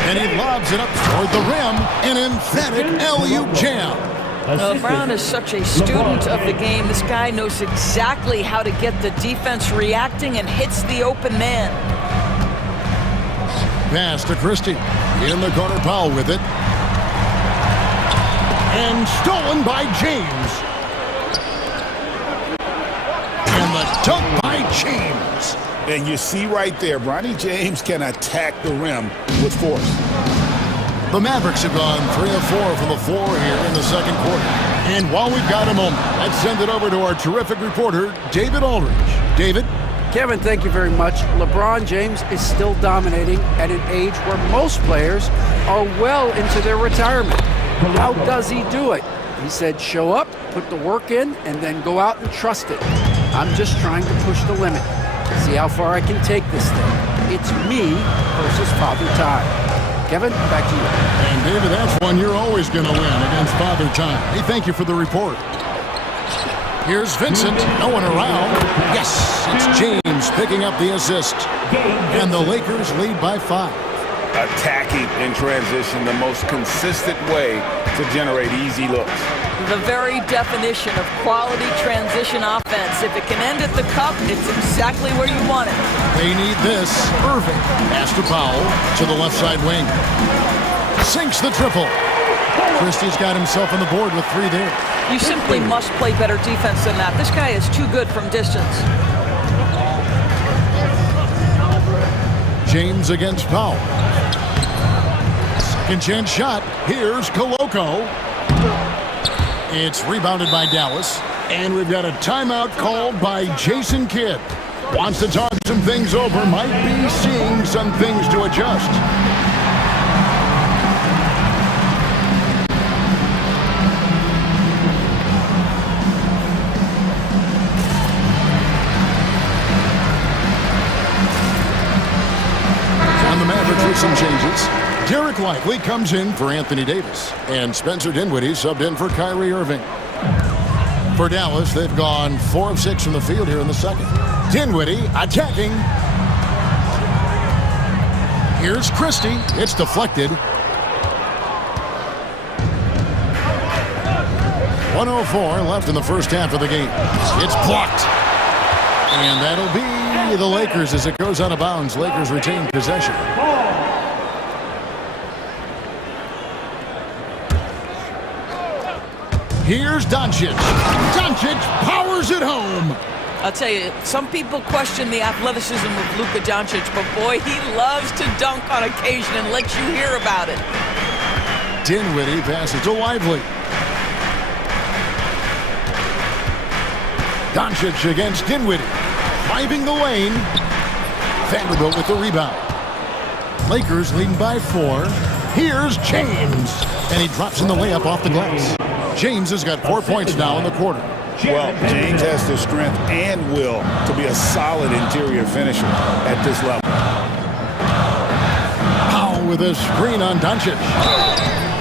And he lobs it up toward the rim. An emphatic alley-oop jam. Brown is such a student of the game. This guy knows exactly how to get the defense reacting and hits the open man. Pass to Christie. In the corner, Powell with it. And stolen by James. And the dunk by James. And you see right there, Bronny James can attack the rim with force. The Mavericks have gone 3 of 4 from the floor here in the second quarter. And while we've got a moment, let's send it over to our terrific reporter, David Aldridge. David? Kevin, thank you very much. LeBron James is still dominating at an age where most players are well into their retirement. How does he do it? He said, show up, put the work in, and then go out and trust it. I'm just trying to push the limit. See how far I can take this thing. It's me versus Father Time. Kevin, back to you. And David, that's one you're always going to win against Father Time. Hey, thank you for the report. Here's Vincent, no one around. Yes, it's James picking up the assist. And the Lakers lead by 5. Attacking in transition, the most consistent way to generate easy looks. The very definition of quality transition offense. If it can end at the cup, it's exactly where you want it. They need this. Irving, pass to Powell to the left side wing. Sinks the triple. Christie's got himself on the board with 3 there. You simply must play better defense than that. This guy is too good from distance. James against Powell. Second chance shot. Here's Koloko. It's rebounded by Dallas. And we've got a timeout called by Jason Kidd. Wants to talk some things over. Might be seeing some things to adjust. On the Mavericks with some changes. Derek Lively comes in for Anthony Davis. And Spencer Dinwiddie subbed in for Kyrie Irving. For Dallas, they've gone 4 of 6 from the field here in the second. Dinwiddie attacking. Here's Christie. It's deflected. 1:04 left in the first half of the game. It's blocked. And that'll be the Lakers as it goes out of bounds. Lakers retain possession. Here's Doncic. Doncic powers it home. I'll tell you, some people question the athleticism of Luka Doncic, but boy, he loves to dunk on occasion and let you hear about it. Dinwiddie passes to Lively. Doncic against Dinwiddie. Driving the lane. Vanderbilt with the rebound. Lakers leading by 4. Here's James. And he drops in the layup off the glass. James has got 4 points now in the quarter. Well, James has the strength and will to be a solid interior finisher at this level. Powell with a screen on Doncic.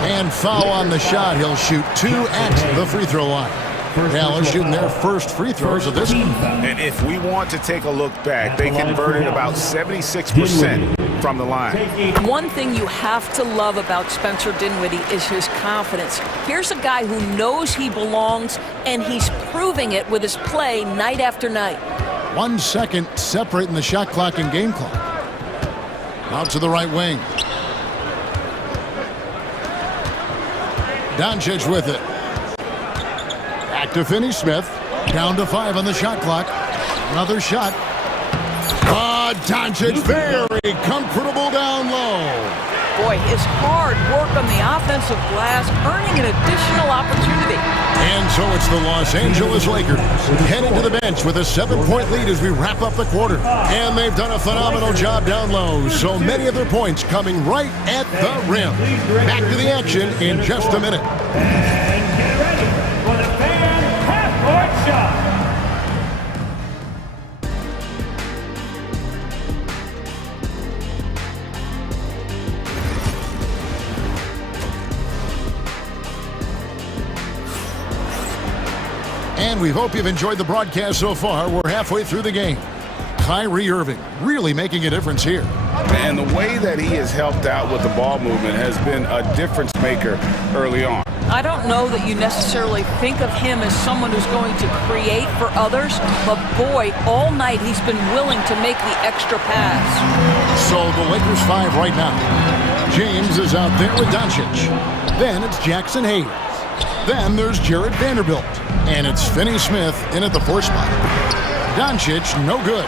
And foul on the shot. He'll shoot 2 at the free throw line. Dallas shooting their first free throws of this game. And if we want to take a look back, they converted about 76% from the line. One thing you have to love about Spencer Dinwiddie is his confidence. Here's a guy who knows he belongs, and he's proving it with his play night after night. 1 second separating the shot clock and game clock. Out to the right wing. Doncic with it. Back to Finney-Smith. Down to 5 on the shot clock. Another shot. Doncic very comfortable down low. Boy, his hard work on the offensive glass earning an additional opportunity. And so it's the Los Angeles Lakers heading to the bench with a 7-point lead as we wrap up the quarter. And they've done a phenomenal job down low. So many of their points coming right at the rim. Back to the action in just a minute. And get ready for the fan half-court shot. And we hope you've enjoyed the broadcast so far. We're halfway through the game. Kyrie Irving really making a difference here. And the way that he has helped out with the ball movement has been a difference maker early on. I don't know that you necessarily think of him as someone who's going to create for others, but boy, all night he's been willing to make the extra pass. So the Lakers 5 right now. James is out there with Doncic. Then it's Jackson Hayes. Then there's Jared Vanderbilt. And it's Finney-Smith in at the 4 spot. Doncic, no good.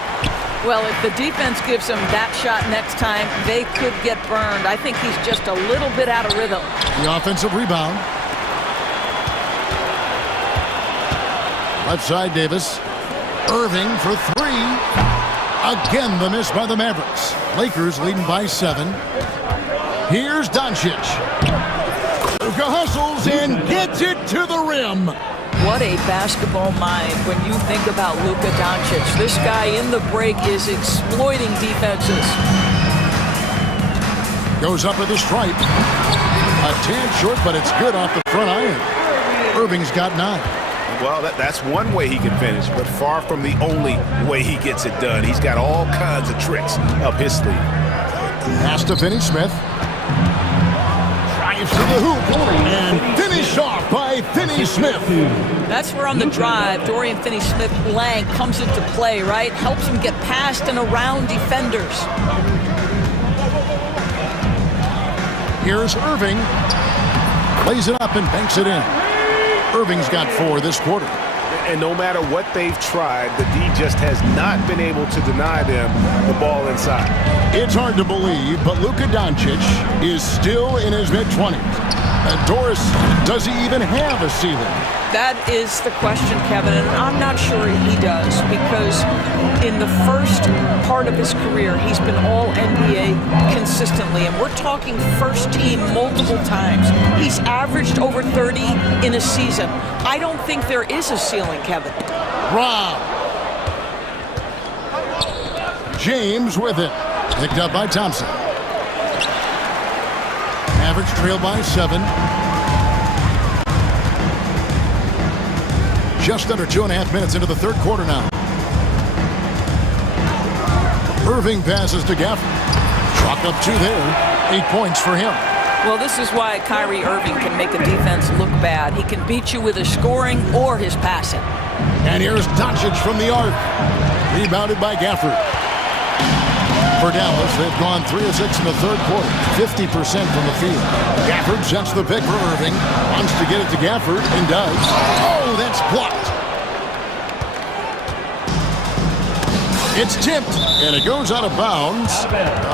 Well, if the defense gives him that shot next time, they could get burned. I think he's just a little bit out of rhythm. The offensive rebound. Left side, Davis. Irving for 3. Again, the miss by the Mavericks. Lakers leading by 7. Here's Doncic. Luka hustles and gets it to the rim. What a basketball mind when you think about Luka Doncic. This guy in the break is exploiting defenses. Goes up with a stripe. A tad short, but it's good off the front iron. Irving's got 9. Well, that's one way he can finish, but far from the only way he gets it done. He's got all kinds of tricks up his sleeve. Pass to Finney-Smith. Drives to the hoop and finished off by Finney-Smith. That's where on the drive, Dorian Finney-Smith blank comes into play, right? Helps him get past and around defenders. Here's Irving. Lays it up and banks it in. Irving's got 4 this quarter. And no matter what they've tried, the D just has not been able to deny them the ball inside. It's hard to believe, but Luka Doncic is still in his mid-20s. Doris, does he even have a ceiling? That is the question, Kevin, and I'm not sure he does, because in the first part of his career, he's been all NBA consistently, and we're talking first team multiple times. He's averaged over 30 in a season. I don't think there is a ceiling, Kevin. Rob. James with it. Picked up by Thompson. Mavericks trail by 7. Just under 2.5 minutes into the third quarter now. Irving passes to Gafford. Chalk up 2 there. 8 points for him. Well, this is why Kyrie Irving can make a defense look bad. He can beat you with his scoring or his passing. And here's Doncic from the arc. Rebounded by Gafford. For Dallas, they've gone 3 of 6 in the third quarter. 50% from the field. Gafford sets the pick for Irving. Wants to get it to Gafford and does. Oh, that's blocked. It's tipped, and it goes out of bounds.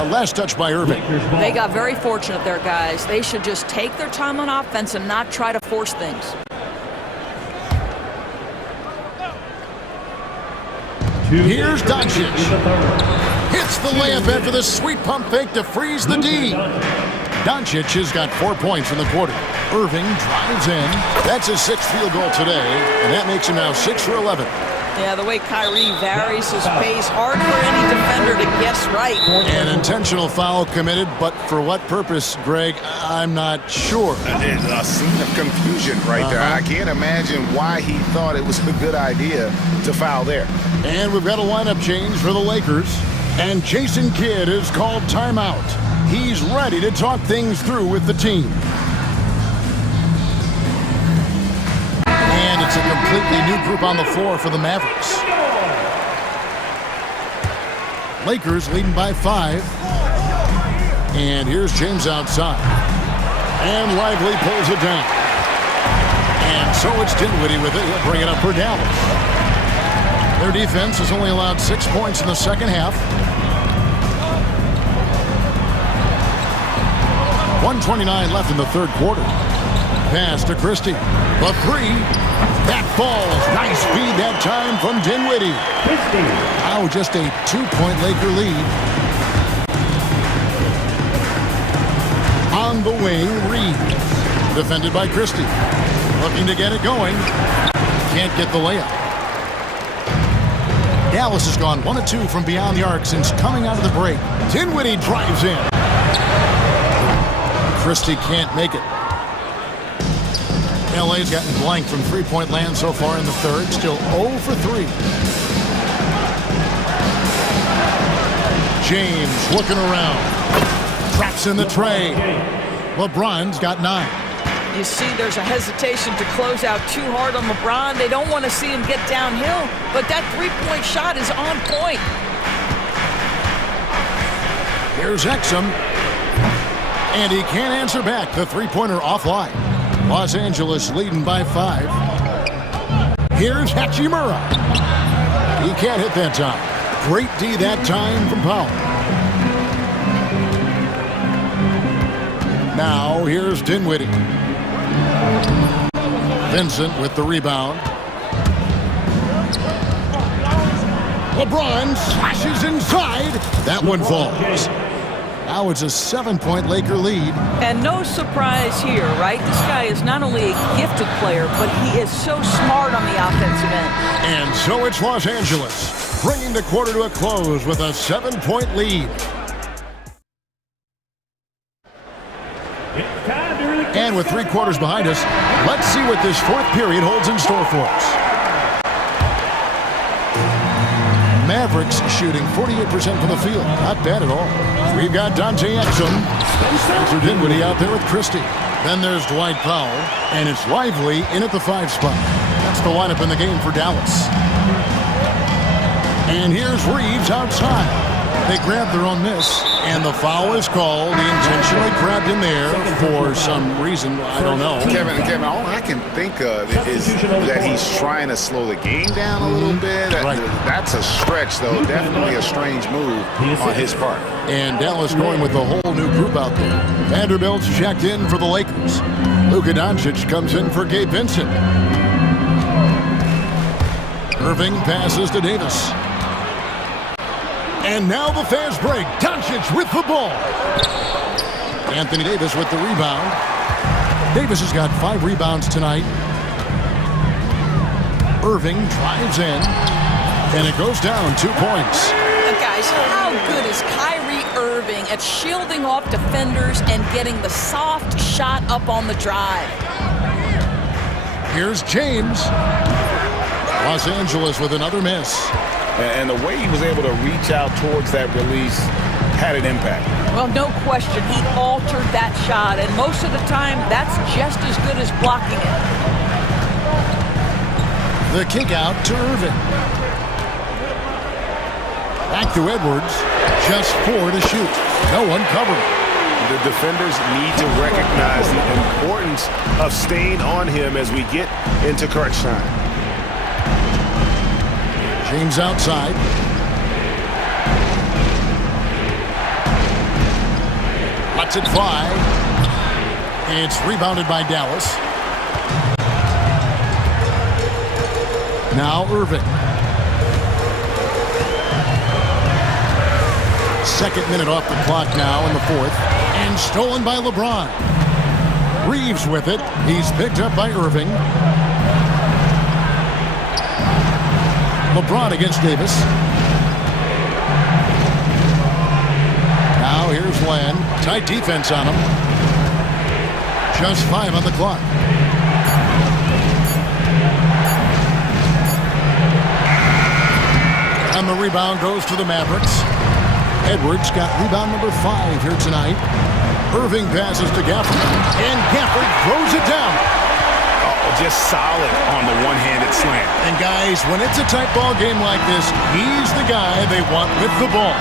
Last touch by Irving. They got very fortunate there, guys. They should just take their time on offense and not try to force things. Here's Doncic. Hits the layup after the sweet pump fake to freeze the D. Doncic has got 4 points in the quarter. Irving drives in. That's his 6th field goal today, and that makes him now 6 for 11. Yeah, the way Kyrie varies his pace, hard for any defender to guess right. An intentional foul committed, but for what purpose, Greg, I'm not sure. There's a scene of confusion right there. I can't imagine why he thought it was a good idea to foul there. And we've got a lineup change for the Lakers, and Jason Kidd has called timeout. He's ready to talk things through with the team. And it's a completely new group on the floor for the Mavericks. Lakers leading by 5. And here's James outside. And Lively pulls it down. And so it's Dinwiddie with it. He'll bring it up for Dallas. Their defense has only allowed 6 points in the second half. 1:29 left in the third quarter. Pass to Christie. The 3. That falls. Nice speed that time from Dinwiddie. Now just a 2-point Laker lead. On the wing, Reed. Defended by Christie. Looking to get it going. Can't get the layup. Dallas has gone 1 of 2 from beyond the arc since coming out of the break. Dinwiddie drives in. Christie can't make it. LA's gotten blank from three-point land so far in the third. Still 0 for 3. James looking around. Traps in the tray. LeBron's got 9. You see there's a hesitation to close out too hard on LeBron. They don't want to see him get downhill, but that three-point shot is on point. Here's Exum. And he can't answer back. The three-pointer offline. Los Angeles leading by 5. Here's Hachimura. He can't hit that time. Great D that time from Powell. Now here's Dinwiddie. Vincent with the rebound. LeBron slashes inside. That one falls. Now it's a 7-point Laker lead. And no surprise here, right? This guy is not only a gifted player, but he is so smart on the offensive end. And so it's Los Angeles, bringing the quarter to a close with a 7-point lead. And with 3 quarters behind us, let's see what this 4th period holds in store for us. Mavericks shooting 48% from the field. Not bad at all. We've got Dante Exum, Spencer Dinwiddie out there with Christie. Then there's Dwight Powell, and it's Lively in at the 5 spot. That's the lineup in the game for Dallas. And here's Reeves outside. They grabbed their own miss, and the foul is called. He intentionally grabbed him there for some reason. I don't know. Kevin, all I can think of is that he's trying to slow the game down a little bit. Right. That's a stretch, though. Definitely a strange move on his part. And Dallas going with a whole new group out there. Vanderbilt's checked in for the Lakers. Luka Doncic comes in for Gabe Vincent. Irving passes to Davis. And now the fast break. Doncic with the ball. Anthony Davis with the rebound. Davis has got 5 rebounds tonight. Irving drives in. And it goes down 2 points. Guys, how good is Kyrie Irving at shielding off defenders and getting the soft shot up on the drive? Here's James. Los Angeles with another miss. And the way he was able to reach out towards that release had an impact. Well, no question. He altered that shot, and most of the time, that's just as good as blocking it. The kick out to Irving. Back to Edwards. Just 4 to shoot. No one covering. The defenders need to recognize the importance of staying on him as we get into crunch time. James outside. Lets it fly. It's rebounded by Dallas. Now Irving. 2nd minute off the clock now in the 4th. And stolen by LeBron. Reeves with it. He's picked up by Irving. LeBron against Davis. Now here's Len. Tight defense on him. Just 5 on the clock. And the rebound goes to the Mavericks. Edwards got rebound number 5 here tonight. Irving passes to Gafford. And Gafford throws it down. Just solid on the one-handed slam. And guys, when it's a tight ball game like this, he's the guy they want with the ball.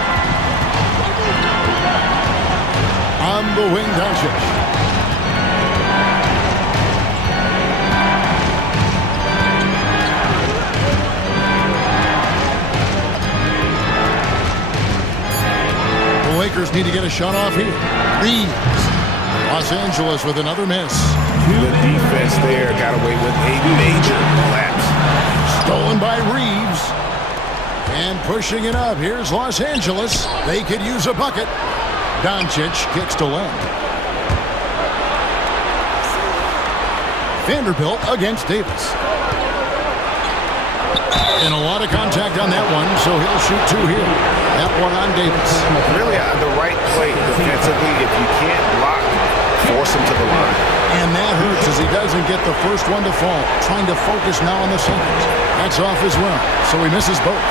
On the wing, Doncic. The Lakers need to get a shot off here. Reeves. Los Angeles with another miss. The defense there got away with a major collapse. Stolen by Reeves. And pushing it up. Here's Los Angeles. They could use a bucket. Doncic kicks to Len. Vanderbilt against Davis. And a lot of contact on that one, so he'll shoot 2 here. That one on Davis. Really the right play defensively. If you can't block, force him to the line. And that hurts as he doesn't get the first one to fall. Trying to focus now on the second. That's off as well, so he misses both.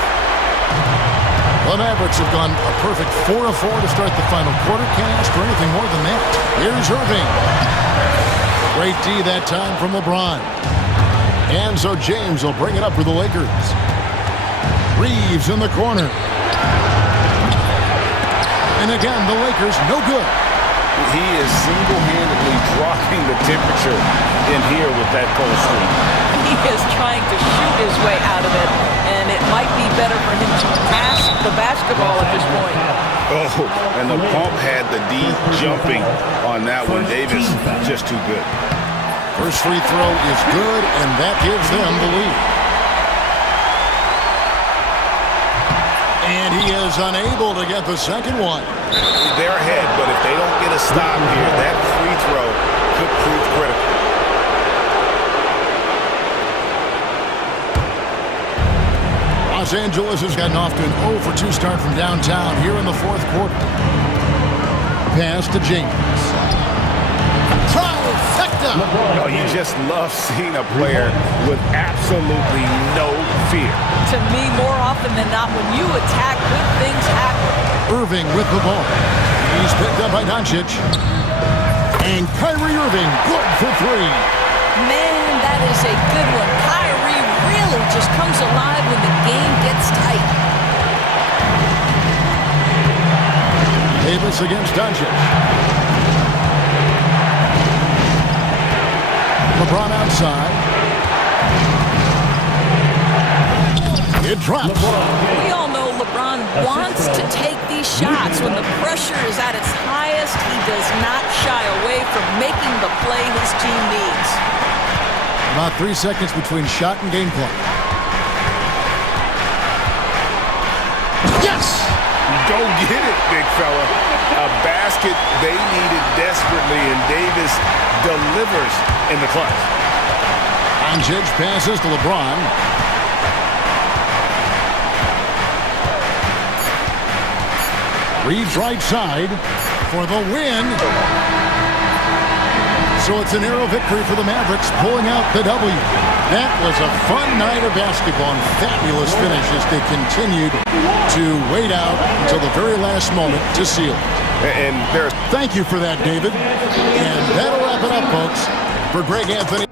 The Mavericks have gone a perfect 4 of 4 to start the final quarter. Can't ask for anything more than that. Here's Irving. Great D that time from LeBron. And so James will bring it up for the Lakers. Reeves in the corner. And again, the Lakers no good. He is single-handedly dropping the temperature in here with that cold streak. He is trying to shoot his way out of it, and it might be better for him to pass the basketball at this point. Oh, and the pump had the D jumping on that one. Davis just too good. First free throw is good, and that gives them the lead. He is unable to get the second one. They're ahead, but if they don't get a stop here, that free throw could prove critical. Los Angeles has gotten off to an 0 for 2 start from downtown here in the fourth quarter. Pass to James. Trifecta! Oh, you just love seeing a player with absolutely no fear. To me, more often than not, when you attack, good things happen. Irving with the ball. He's picked up by Doncic. And Kyrie Irving, good for 3. Man, that is a good one. Kyrie really just comes alive when the game gets tight. Davis against Doncic. LeBron outside. It drops. We all know LeBron wants to take these shots. When the pressure is at its highest, he does not shy away from making the play his team needs. About 3 seconds between shot and game clock. Yes! Go get it, big fella. A basket they needed desperately, and Davis delivers in the clutch. Doncic passes to LeBron. Reeves right side for the win. So it's a narrow victory for the Mavericks, pulling out the W. That was a fun night of basketball and fabulous finish as they continued to wait out until the very last moment to seal it. And there's thank you for that, David. And that'll wrap it up, folks. For Greg Anthony.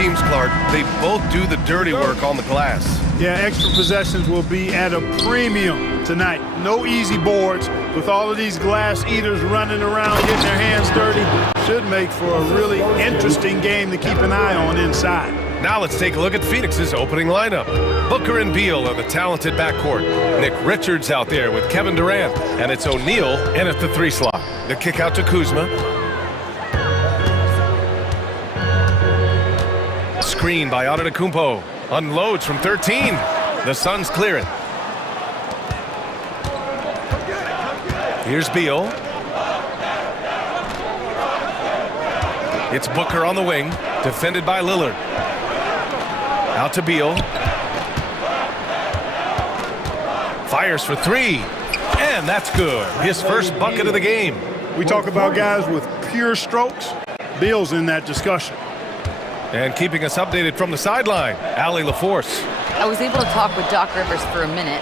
teams, Clark. They both do the dirty work on the glass. Yeah, extra possessions will be at a premium tonight. No easy boards. With all of these glass eaters running around, getting their hands dirty, should make for a really interesting game to keep an eye on inside. Now let's take a look at Phoenix's opening lineup. Booker and Beal are the talented backcourt. Nick Richards out there with Kevin Durant. And it's O'Neal in at the 3 slot. The kick out to Kuzma. Screen by Antetokounmpo. Unloads from 13. The Suns clear it. Here's Beal. It's Booker on the wing, defended by Lillard. Out to Beal. Fires for 3. And that's good. His first bucket of the game. We talk about guys with pure strokes. Beal's in that discussion. And keeping us updated from the sideline, Allie LaForce. I was able to talk with Doc Rivers for a minute.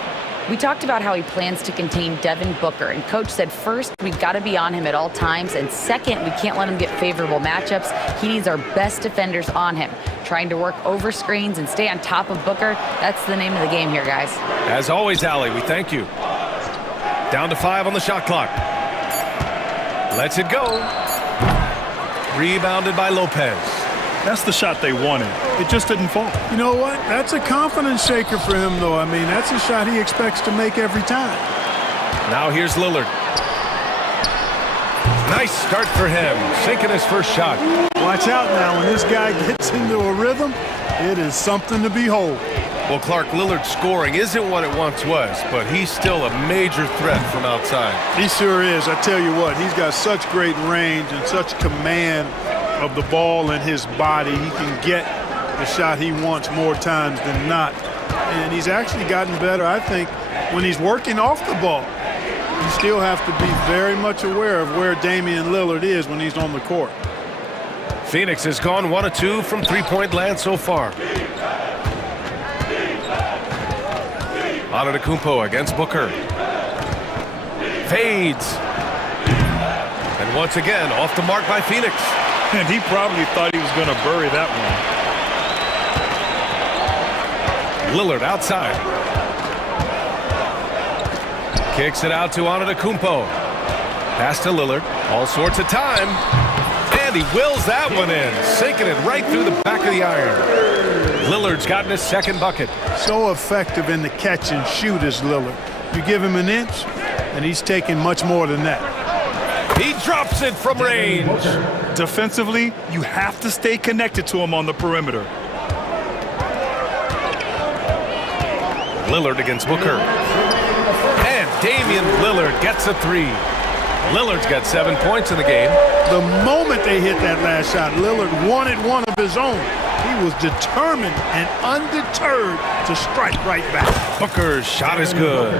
We talked about how he plans to contain Devin Booker, and Coach said first, we've got to be on him at all times, and second, we can't let him get favorable matchups. He needs our best defenders on him. Trying to work over screens and stay on top of Booker, that's the name of the game here, guys. As always, Allie, we thank you. Down to 5 on the shot clock. Lets it go. Rebounded by Lopez. That's the shot they wanted. It just didn't fall. You know what? That's a confidence shaker for him, though. I mean, that's a shot he expects to make every time. Now here's Lillard. Nice start for him, sinking his first shot. Watch out now. When this guy gets into a rhythm, it is something to behold. Well, Clark, Lillard's scoring isn't what it once was, but he's still a major threat from outside. He sure is. I tell you what, he's got such great range and such command of the ball in his body. He can get the shot he wants more times than not. And he's actually gotten better, I think, when he's working off the ball. You still have to be very much aware of where Damian Lillard is when he's on the court. Phoenix has gone 1 of 2 from three-point land so far. Antetokounmpo against Booker. Fades. And once again, off the mark by Phoenix. And he probably thought he was going to bury that one. Lillard outside. Kicks it out to Antetokounmpo. Pass to Lillard. All sorts of time. And he wills that one in. Sinking it right through the back of the iron. Lillard's gotten his second bucket. So effective in the catch and shoot is Lillard. You give him an inch, and he's taking much more than that. He drops it from range. Defensively, you have to stay connected to him on the perimeter. Lillard against Booker. And Damian Lillard gets a 3. Lillard's got 7 points in the game. The moment they hit that last shot, Lillard wanted one of his own. He was determined and undeterred to strike right back. Booker's shot is good.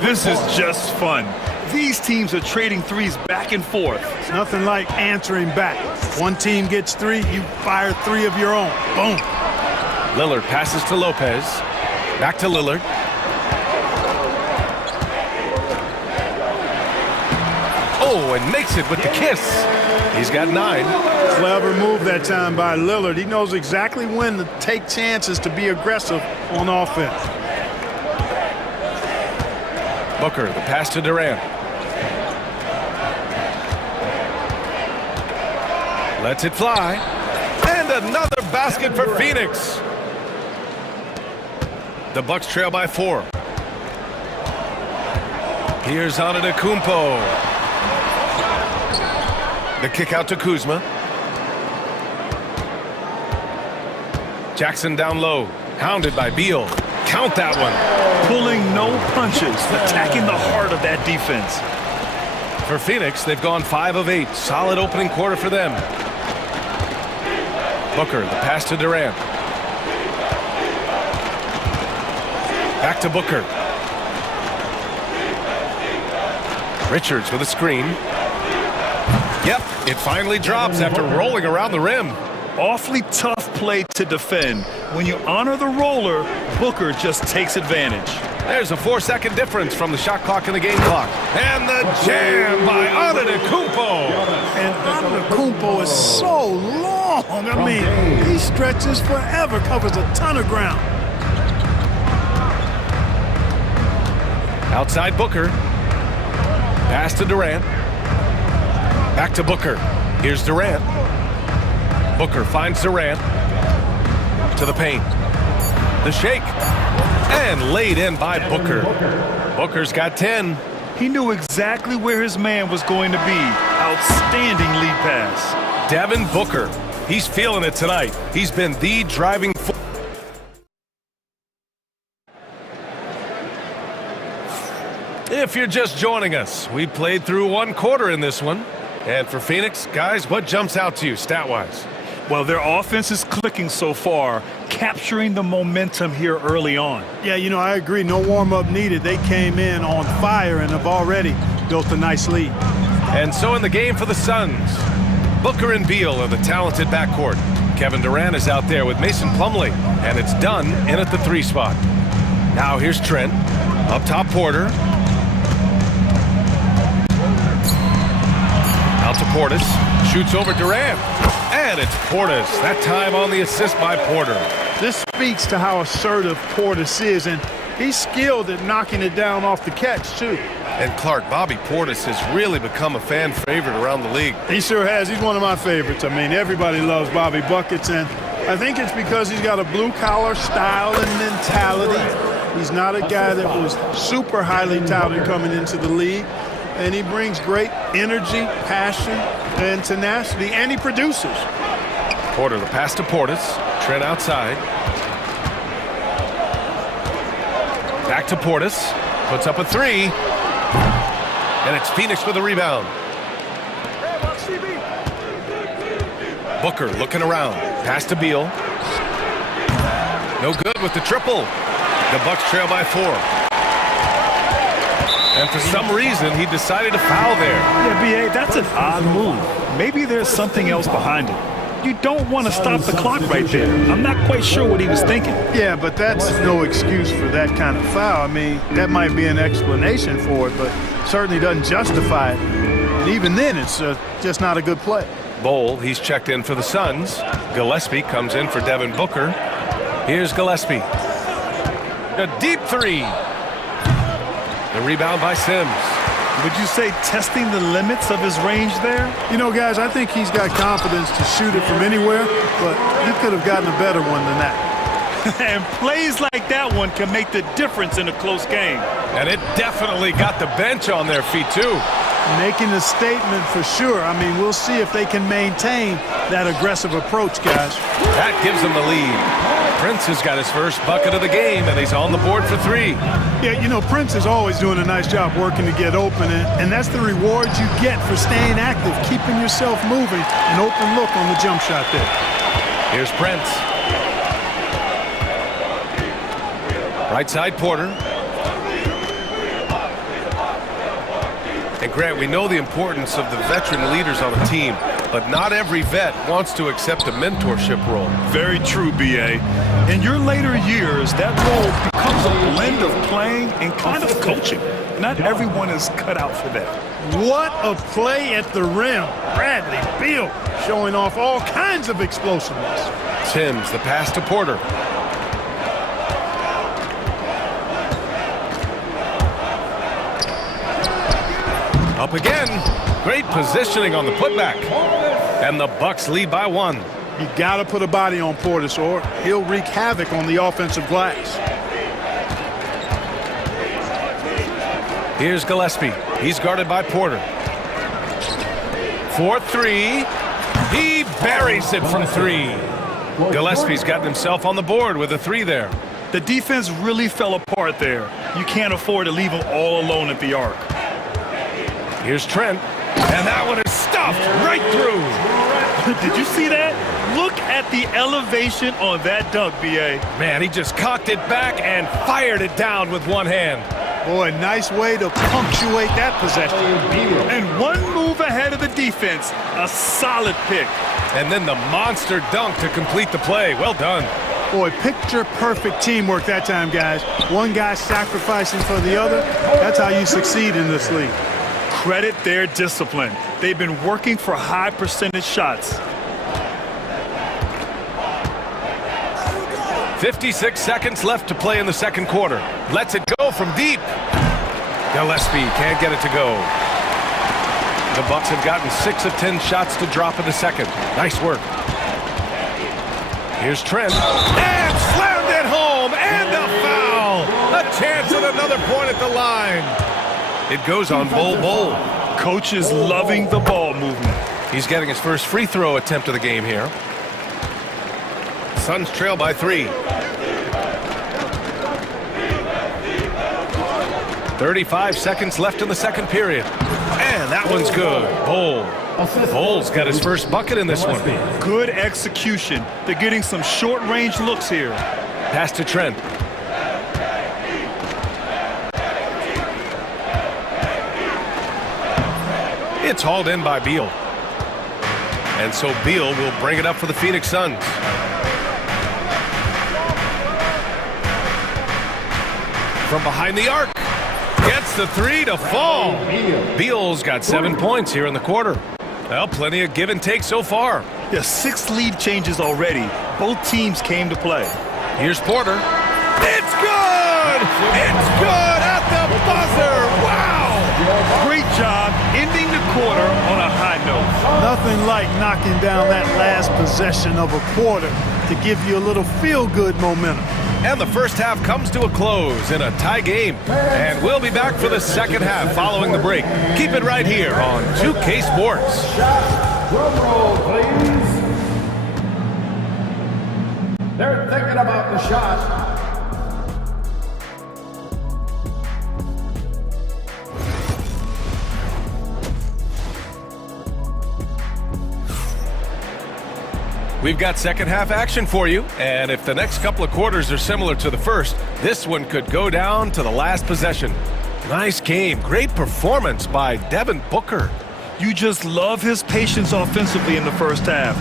This is just fun. These teams are trading threes back and forth. It's nothing like answering back. One team gets 3, you fire 3 of your own. Boom. Lillard passes to Lopez. Back to Lillard. Oh, and makes it with the kiss. He's got 9. Clever move that time by Lillard. He knows exactly when to take chances to be aggressive on offense. Booker, the pass to Durant. Lets it fly. And another basket for Phoenix. The Bucks trail by 4. Here's Antetokounmpo. The kick out to Kuzma. Jackson down low. Hounded by Beal. Count that one. Pulling no punches. Attacking the heart of that defense. For Phoenix, they've gone 5 of 8. Solid opening quarter for them. Booker, the pass to Durant. Back to Booker. Richards with a screen. Yep, it finally drops after rolling around the rim. Awfully tough play to defend. When you honor the roller, Booker just takes advantage. There's a 4-second difference from the shot clock and the game clock. And the jam by Antetokounmpo. And Antetokounmpo is so long. I mean, he stretches forever, covers a ton of ground. Outside Booker. Pass to Durant. Back to Booker. Here's Durant. Booker finds Durant. To the paint. The shake. And laid in by Booker. Booker's got 10. He knew exactly where his man was going to be. Outstanding lead pass. Devin Booker. He's feeling it tonight. He's been the driving force. If you're just joining us, we played through one quarter in this one. And for Phoenix, guys, what jumps out to you stat-wise? Well, their offense is clicking so far, capturing the momentum here early on. Yeah, you know, I agree. No warm-up needed. They came in on fire and have already built a nice lead. And so in the game for the Suns, Booker and Beal are the talented backcourt. Kevin Durant is out there with Mason Plumlee, and it's done in at the 3 spot. Now here's Trent. Up top, Porter. Out to Portis. Shoots over Durant. And it's Portis. That time on the assist by Porter. This speaks to how assertive Portis is, and he's skilled at knocking it down off the catch, too. And Clark, Bobby Portis has really become a fan favorite around the league. He sure has. He's one of my favorites. I mean, everybody loves Bobby Buckets, and I think it's because he's got a blue-collar style and mentality. He's not a guy that was super highly touted coming into the league, and he brings great energy, passion, and tenacity, and he produces. Porter, the pass to Portis. Trent outside. Back to Portis. Puts up a 3. And it's Phoenix with a rebound. Booker looking around. Pass to Beal. No good with the triple. The Bucks trail by 4. And for some reason, he decided to foul there. Yeah, B.A., that's an odd move. Maybe there's something else behind it. You don't want to stop the clock right there. I'm not quite sure what he was thinking. Yeah, but that's no excuse for that kind of foul. I mean, that might be an explanation for it, but certainly doesn't justify it. And even then, it's just not a good play. Bowl, he's checked in for the Suns. Gillespie comes in for Devin Booker. Here's Gillespie. A deep 3. The rebound by Sims. Would you say testing the limits of his range there? You know, guys, I think he's got confidence to shoot it from anywhere, but he could have gotten a better one than that. And plays like that one can make the difference in a close game. And it definitely got the bench on their feet, too. Making a statement for sure. I mean, we'll see if they can maintain that aggressive approach, guys. That gives them the lead. Prince has got his first bucket of the game, and he's on the board for 3. Yeah, you know, Prince is always doing a nice job working to get open, and that's the reward you get for staying active, keeping yourself moving, an open look on the jump shot there. Here's Prince. Right side, Porter. And Grant, we know the importance of the veteran leaders on a team, but not every vet wants to accept a mentorship role. Very true, B.A. In your later years, that role becomes a blend of playing and kind of coaching. Not everyone is cut out for that. What a play at the rim. Bradley Beal showing off all kinds of explosiveness. Sims, the pass to Porter. Up again. Great positioning on the putback. And the Bucks lead by 1. You got to put a body on Portis, or he'll wreak havoc on the offensive glass. Here's Gillespie. He's guarded by Porter. 4-3. He buries it from 3. Gillespie's gotten himself on the board with a 3 there. The defense really fell apart there. You can't afford to leave him all alone at the arc. Here's Trent. And that one is stuffed right through. Did you see that? Look at the elevation on that dunk, B.A. Man, he just cocked it back and fired it down with one hand. Boy, nice way to punctuate that possession. And one move ahead of the defense. A solid pick. And then the monster dunk to complete the play. Well done. Boy, picture-perfect teamwork that time, guys. One guy sacrificing for the other. That's how you succeed in this league. Credit their discipline. They've been working for high percentage shots. 56 seconds left to play in the second quarter. Lets it go from deep. Gillespie can't get it to go. The Bucks have gotten 6 of 10 shots to drop in the second. Nice work. Here's Trent. And slammed it home. And a foul. A chance at another point at the line. It goes on Bol. Coach is loving the ball movement. He's getting his first free throw attempt of the game here. Suns trail by 3. 35 seconds left in the second period. And that one's good. Bol's got his first bucket in this one. Good execution. They're getting some short-range looks here. Pass to Trent. It's hauled in by Beal. And so Beal will bring it up for the Phoenix Suns. From behind the arc. Gets the 3 to fall. Beal's got 7 points here in the quarter. Well, plenty of give and take so far. Yeah, 6 lead changes already. Both teams came to play. Here's Porter. It's good! It's good at the buzzer! Wow! Great job ending the quarter on a high note. Nothing like knocking down that last possession of a quarter to give you a little feel-good momentum. And the first half comes to a close in a tie game. And we'll be back for the second half following the break. Keep it right here on 2K Sports. Drum roll, please. They're thinking about the shot. We've got second half action for you, and if the next couple of quarters are similar to the first, this one could go down to the last possession. Nice game. Great performance by Devin Booker. You just love his patience offensively in the first half.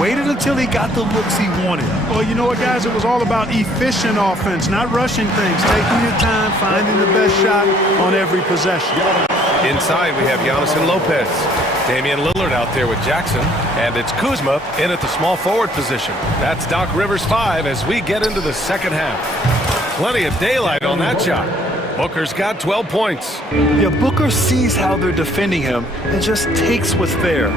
Waited until he got the looks he wanted. Well, you know what, guys? It was all about efficient offense, not rushing things, taking your time, finding the best shot on every possession. Inside, we have Giannis and Lopez. Damian Lillard out there with Jackson. And it's Kuzma in at the small forward position. That's Doc Rivers 5 as we get into the second half. Plenty of daylight on that shot. Booker's got 12 points. Yeah, Booker sees how they're defending him and just takes what's there.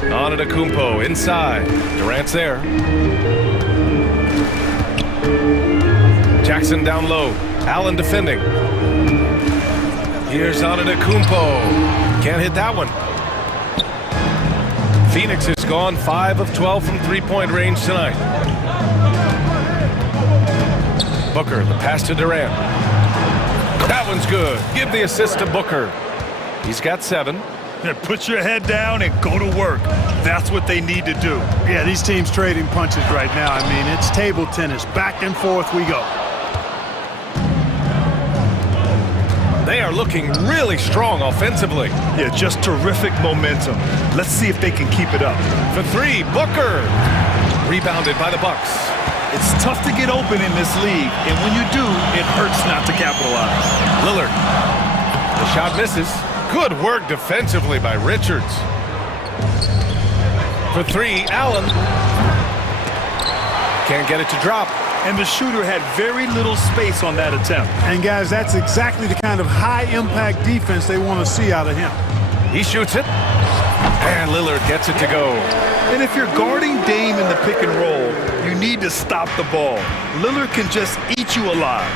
Antetokounmpo inside. Durant's there. Jackson down low. Allen defending. Here's Antetokounmpo. Can't hit that one. Phoenix has gone 5 of 12 from three-point range tonight. Booker, the pass to Durant. That one's good. Give the assist to Booker. He's got 7. Yeah, put your head down and go to work. That's what they need to do. Yeah, these teams trading punches right now. I mean, it's table tennis. Back and forth we go. They are looking really strong offensively. Yeah, just terrific momentum. Let's see if they can keep it up. For 3, Booker. Rebounded by the Bucks. It's tough to get open in this league, and when you do, it hurts not to capitalize. Lillard. The shot misses. Good work defensively by Richards. For 3, Allen. Can't get it to drop. And the shooter had very little space on that attempt. And guys, that's exactly the kind of high-impact defense they want to see out of him. He shoots it. And Lillard gets it to go. And if you're guarding Dame in the pick and roll, you need to stop the ball. Lillard can just eat you alive.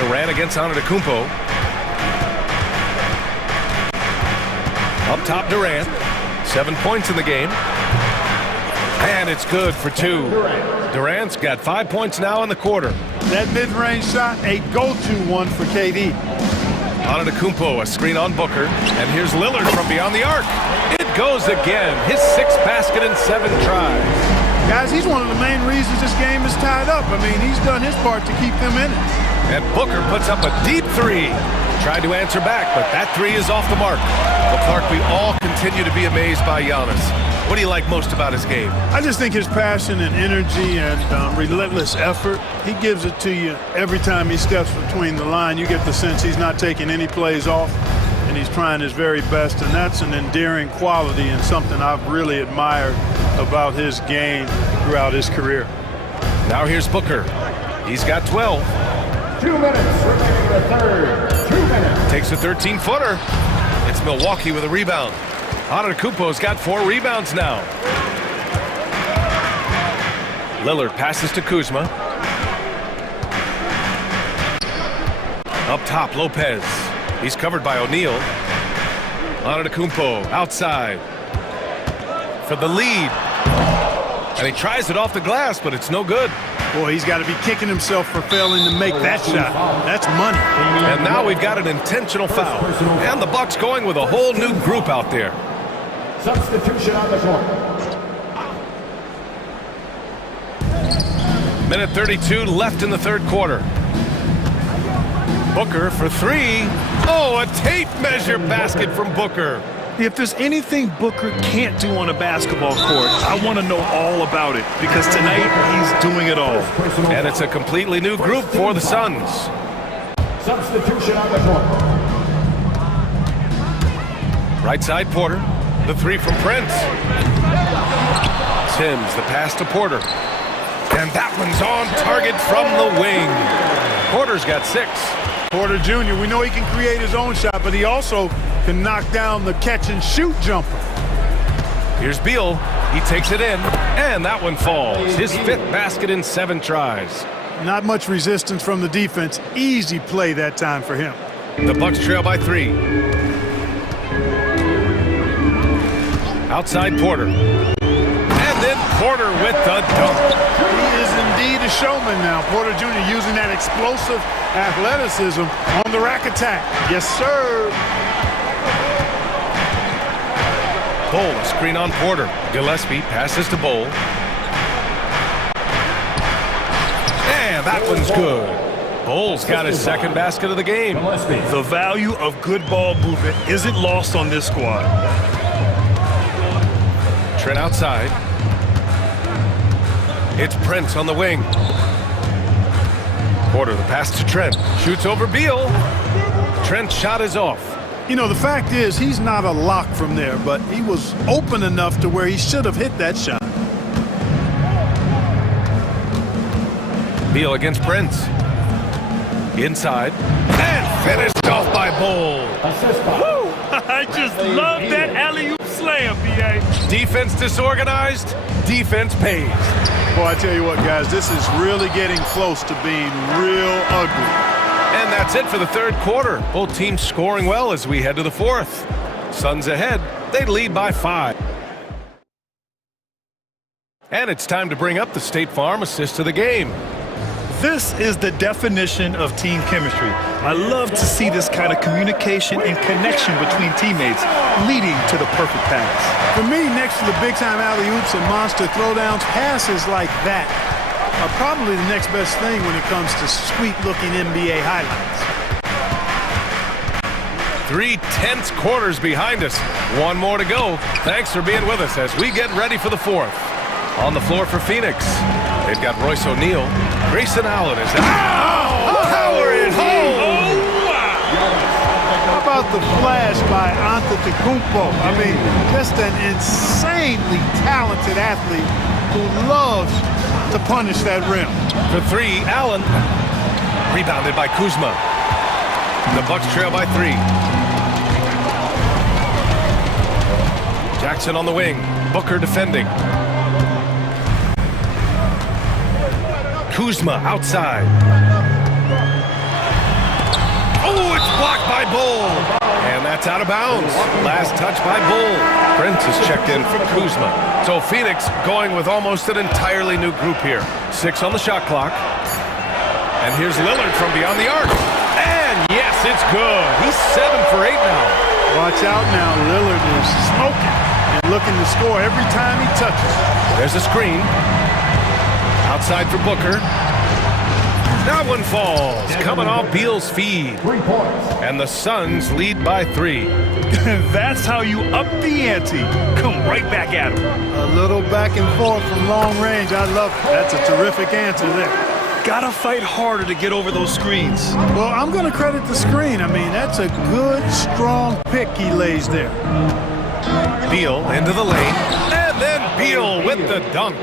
Durant against Antetokounmpo. Up top, Durant. 7 points in the game. And it's good for 2. Durant's got 5 points now in the quarter. That mid-range shot, a go-to one for KD. Antetokounmpo, a screen on Booker. And here's Lillard from beyond the arc. It goes again. His 6th basket in 7 tries. Guys, he's one of the main reasons this game is tied up. I mean, he's done his part to keep them in it. And Booker puts up a deep three. Tried to answer back, but that three is off the mark. Well, Clark, we all continue to be amazed by Giannis. What do you like most about his game? I just think his passion and energy and relentless effort. He gives it to you every time he steps between the line. You get the sense he's not taking any plays off, and he's trying his very best, and that's an endearing quality and something I've really admired about his game throughout his career. Now here's Booker. He's got 12. 2 minutes remaining in the third. 2 minutes. Takes a 13-footer. It's Milwaukee with a rebound. Antetokounmpo's got 4 rebounds now. Lillard passes to Kuzma. Up top, Lopez. He's covered by O'Neal. Antetokounmpo outside for the lead. And he tries it off the glass, but it's no good. Boy, he's got to be kicking himself for failing to make that shot. That's money. And now we've got an intentional foul. And the Bucks going with a whole new group out there. Substitution on the court. Minute 32 left in the third quarter. Booker for 3. Oh, a tape measure basket from Booker. If there's anything Booker can't do on a basketball court, I want to know all about it, because tonight he's doing it all. And it's a completely new group for the Suns. Substitution on the court. Right side, Porter. The 3 from Prince. Sims, the pass to Porter. And that one's on target from the wing. Porter's got 6. Porter Jr., we know he can create his own shot, but he also can knock down the catch-and-shoot jumper. Here's Beal. He takes it in, and that one falls. His 5th basket in 7 tries. Not much resistance from the defense. Easy play that time for him. The Bucks trail by 3. Outside Porter. And then Porter with the dunk. He is indeed a showman now. Porter Jr. using that explosive athleticism on the rack attack. Yes, sir. Bol, screen on Porter. Gillespie passes to Bol. And that one's good. Bol's got his 2nd basket of the game. The value of good ball movement isn't lost on this squad. Trent outside. It's Prince on the wing. Porter, the pass to Trent. Shoots over Beal. Trent's shot is off. You know, the fact is, he's not a lock from there, but he was open enough to where he should have hit that shot. Beal against Prince. Inside. And finished off by Bol. I just love that alley-oop slam, B.A. Defense disorganized, defense pays. Boy, I tell you what, guys, this is really getting close to being real ugly. And that's it for the third quarter. Both teams scoring well as we head to the 4th. Suns ahead. They lead by 5. And it's time to bring up the State Farm assist of the game. This is the definition of team chemistry. I love to see this kind of communication and connection between teammates leading to the perfect pass. For me, next to the big-time alley-oops and monster throwdowns, passes like that are probably the next best thing when it comes to sweet-looking NBA highlights. 3 tense quarters behind us. 1 more to go. Thanks for being with us as we get ready for the 4th. On the floor for Phoenix, they've got Royce O'Neal. Grayson Allen is out. Power it home! How about the flash by Antetokounmpo? I mean, just an insanely talented athlete who loves to punish that rim. For 3, Allen. Rebounded by Kuzma. The Bucks trail by 3. Jackson on the wing. Booker defending. Kuzma outside. Oh, it's blocked by Bol. And that's out of bounds. Last touch by Bol. Prince is checked in for Kuzma. So Phoenix going with almost an entirely new group here. 6 on the shot clock. And here's Lillard from beyond the arc. And yes, it's good. He's 7 for 8 now. Watch out now. Lillard is smoking and looking to score every time he touches. There's a screen. Outside for Booker. That one falls, coming off Beal's feed. And the Suns lead by 3. That's how you up the ante. Come right back at him. A little back and forth from long range. I love it. That's a terrific answer there. Gotta fight harder to get over those screens. Well, I'm going to credit the screen. I mean, that's a good, strong pick he lays there. Beal into the lane, and then Beal with the dunk.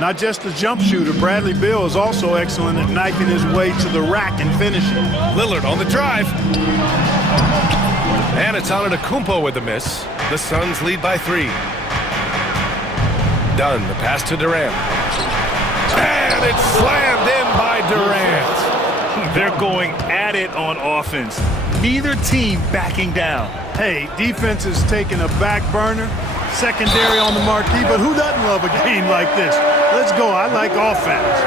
Not just a jump shooter, Bradley Beal is also excellent at knifing his way to the rack and finishing. Lillard on the drive. And it's Antetokounmpo with the miss. The Suns lead by 3. Dunn, the pass to Durant. And it's slammed in by Durant. They're going at it on offense. Neither team backing down. Hey, defense is taking a back burner, secondary on the marquee, but who doesn't love a game like this? Let's go. I like offense.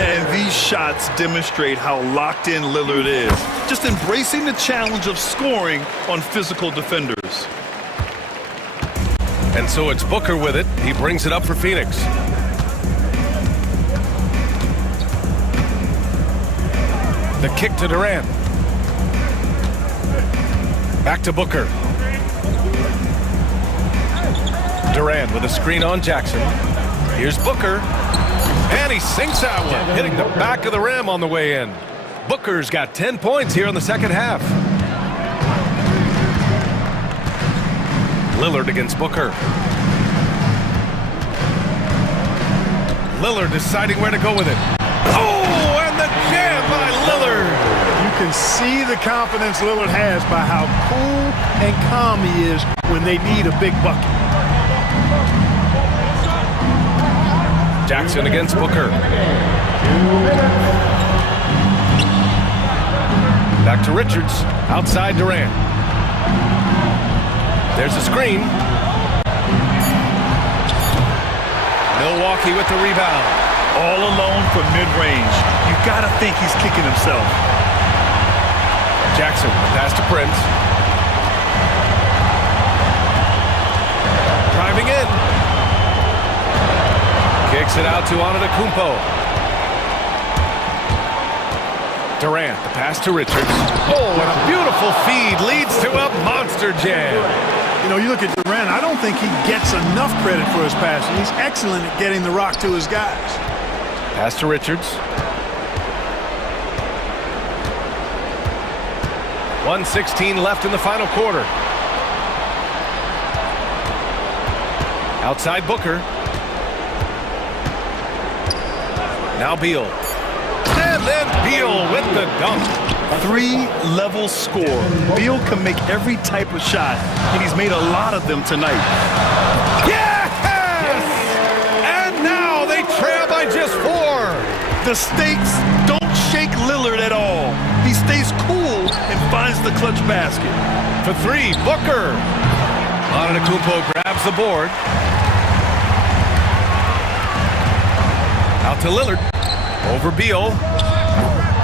And these shots demonstrate how locked in Lillard is. Just embracing the challenge of scoring on physical defenders. And so it's Booker with it. He brings it up for Phoenix. The kick to Durant. Back to Booker. Durant with a screen on Jackson. Here's Booker. And he sinks that one, hitting the back of the rim on the way in. Booker's got 10 points here in the second half. Lillard against Booker. Lillard deciding where to go with it. Oh, and the jam by Lillard. You can see the confidence Lillard has by how cool and calm he is when they need a big bucket. Jackson against Booker. Back to Richards. Outside Durant. There's a screen. Milwaukee with the rebound. All alone from mid-range. You gotta think he's kicking himself. Jackson, the pass to Prince. Driving in. Kicks it out to Antetokounmpo. Durant, the pass to Richards. Oh, and a beautiful feed leads to a monster jam. You know, you look at Durant, I don't think he gets enough credit for his passing. He's excellent at getting the rock to his guys. Pass to Richards. 1:16 left in the final quarter. Outside Booker. Now Beal. And then Beal with the dunk. 3-level score. Beal can make every type of shot, and he's made a lot of them tonight. Yes! And now they trail by just 4. The stakes don't shake Lillard at all. He stays cool and finds the clutch basket. For 3, Booker. Antetokounmpo grabs the board. Out to Lillard. Over Beal.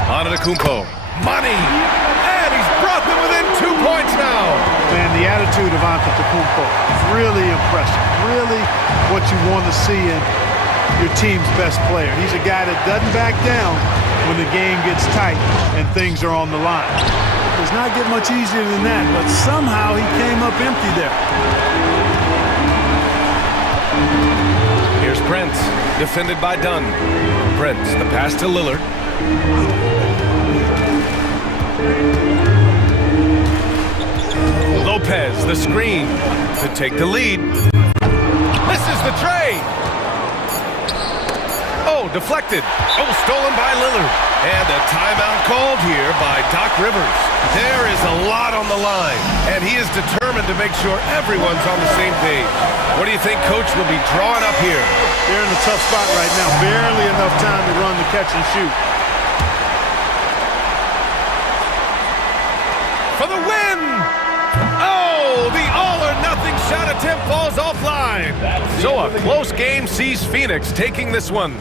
Antetokounmpo. Money! And he's brought them within 2 points now. Man, the attitude of Antetokounmpo is really impressive. Really what you want to see in your team's best player. He's a guy that doesn't back down when the game gets tight and things are on the line. It does not get much easier than that, but somehow he came up empty there. Here's Prince, defended by Dunn. Prince, the pass to Lillard. Lopez, the screen to take the lead. Misses the tray. Oh, deflected. Oh, stolen by Lillard. And a timeout called here by Doc Rivers. There is a lot on the line, and he is determined to make sure everyone's on the same page. What do you think Coach will be drawing up here? They're in a tough spot right now. Barely enough time to run the catch and shoot. For the win! Oh, the all-or-nothing shot attempt falls offline. So a close game sees Phoenix taking this one.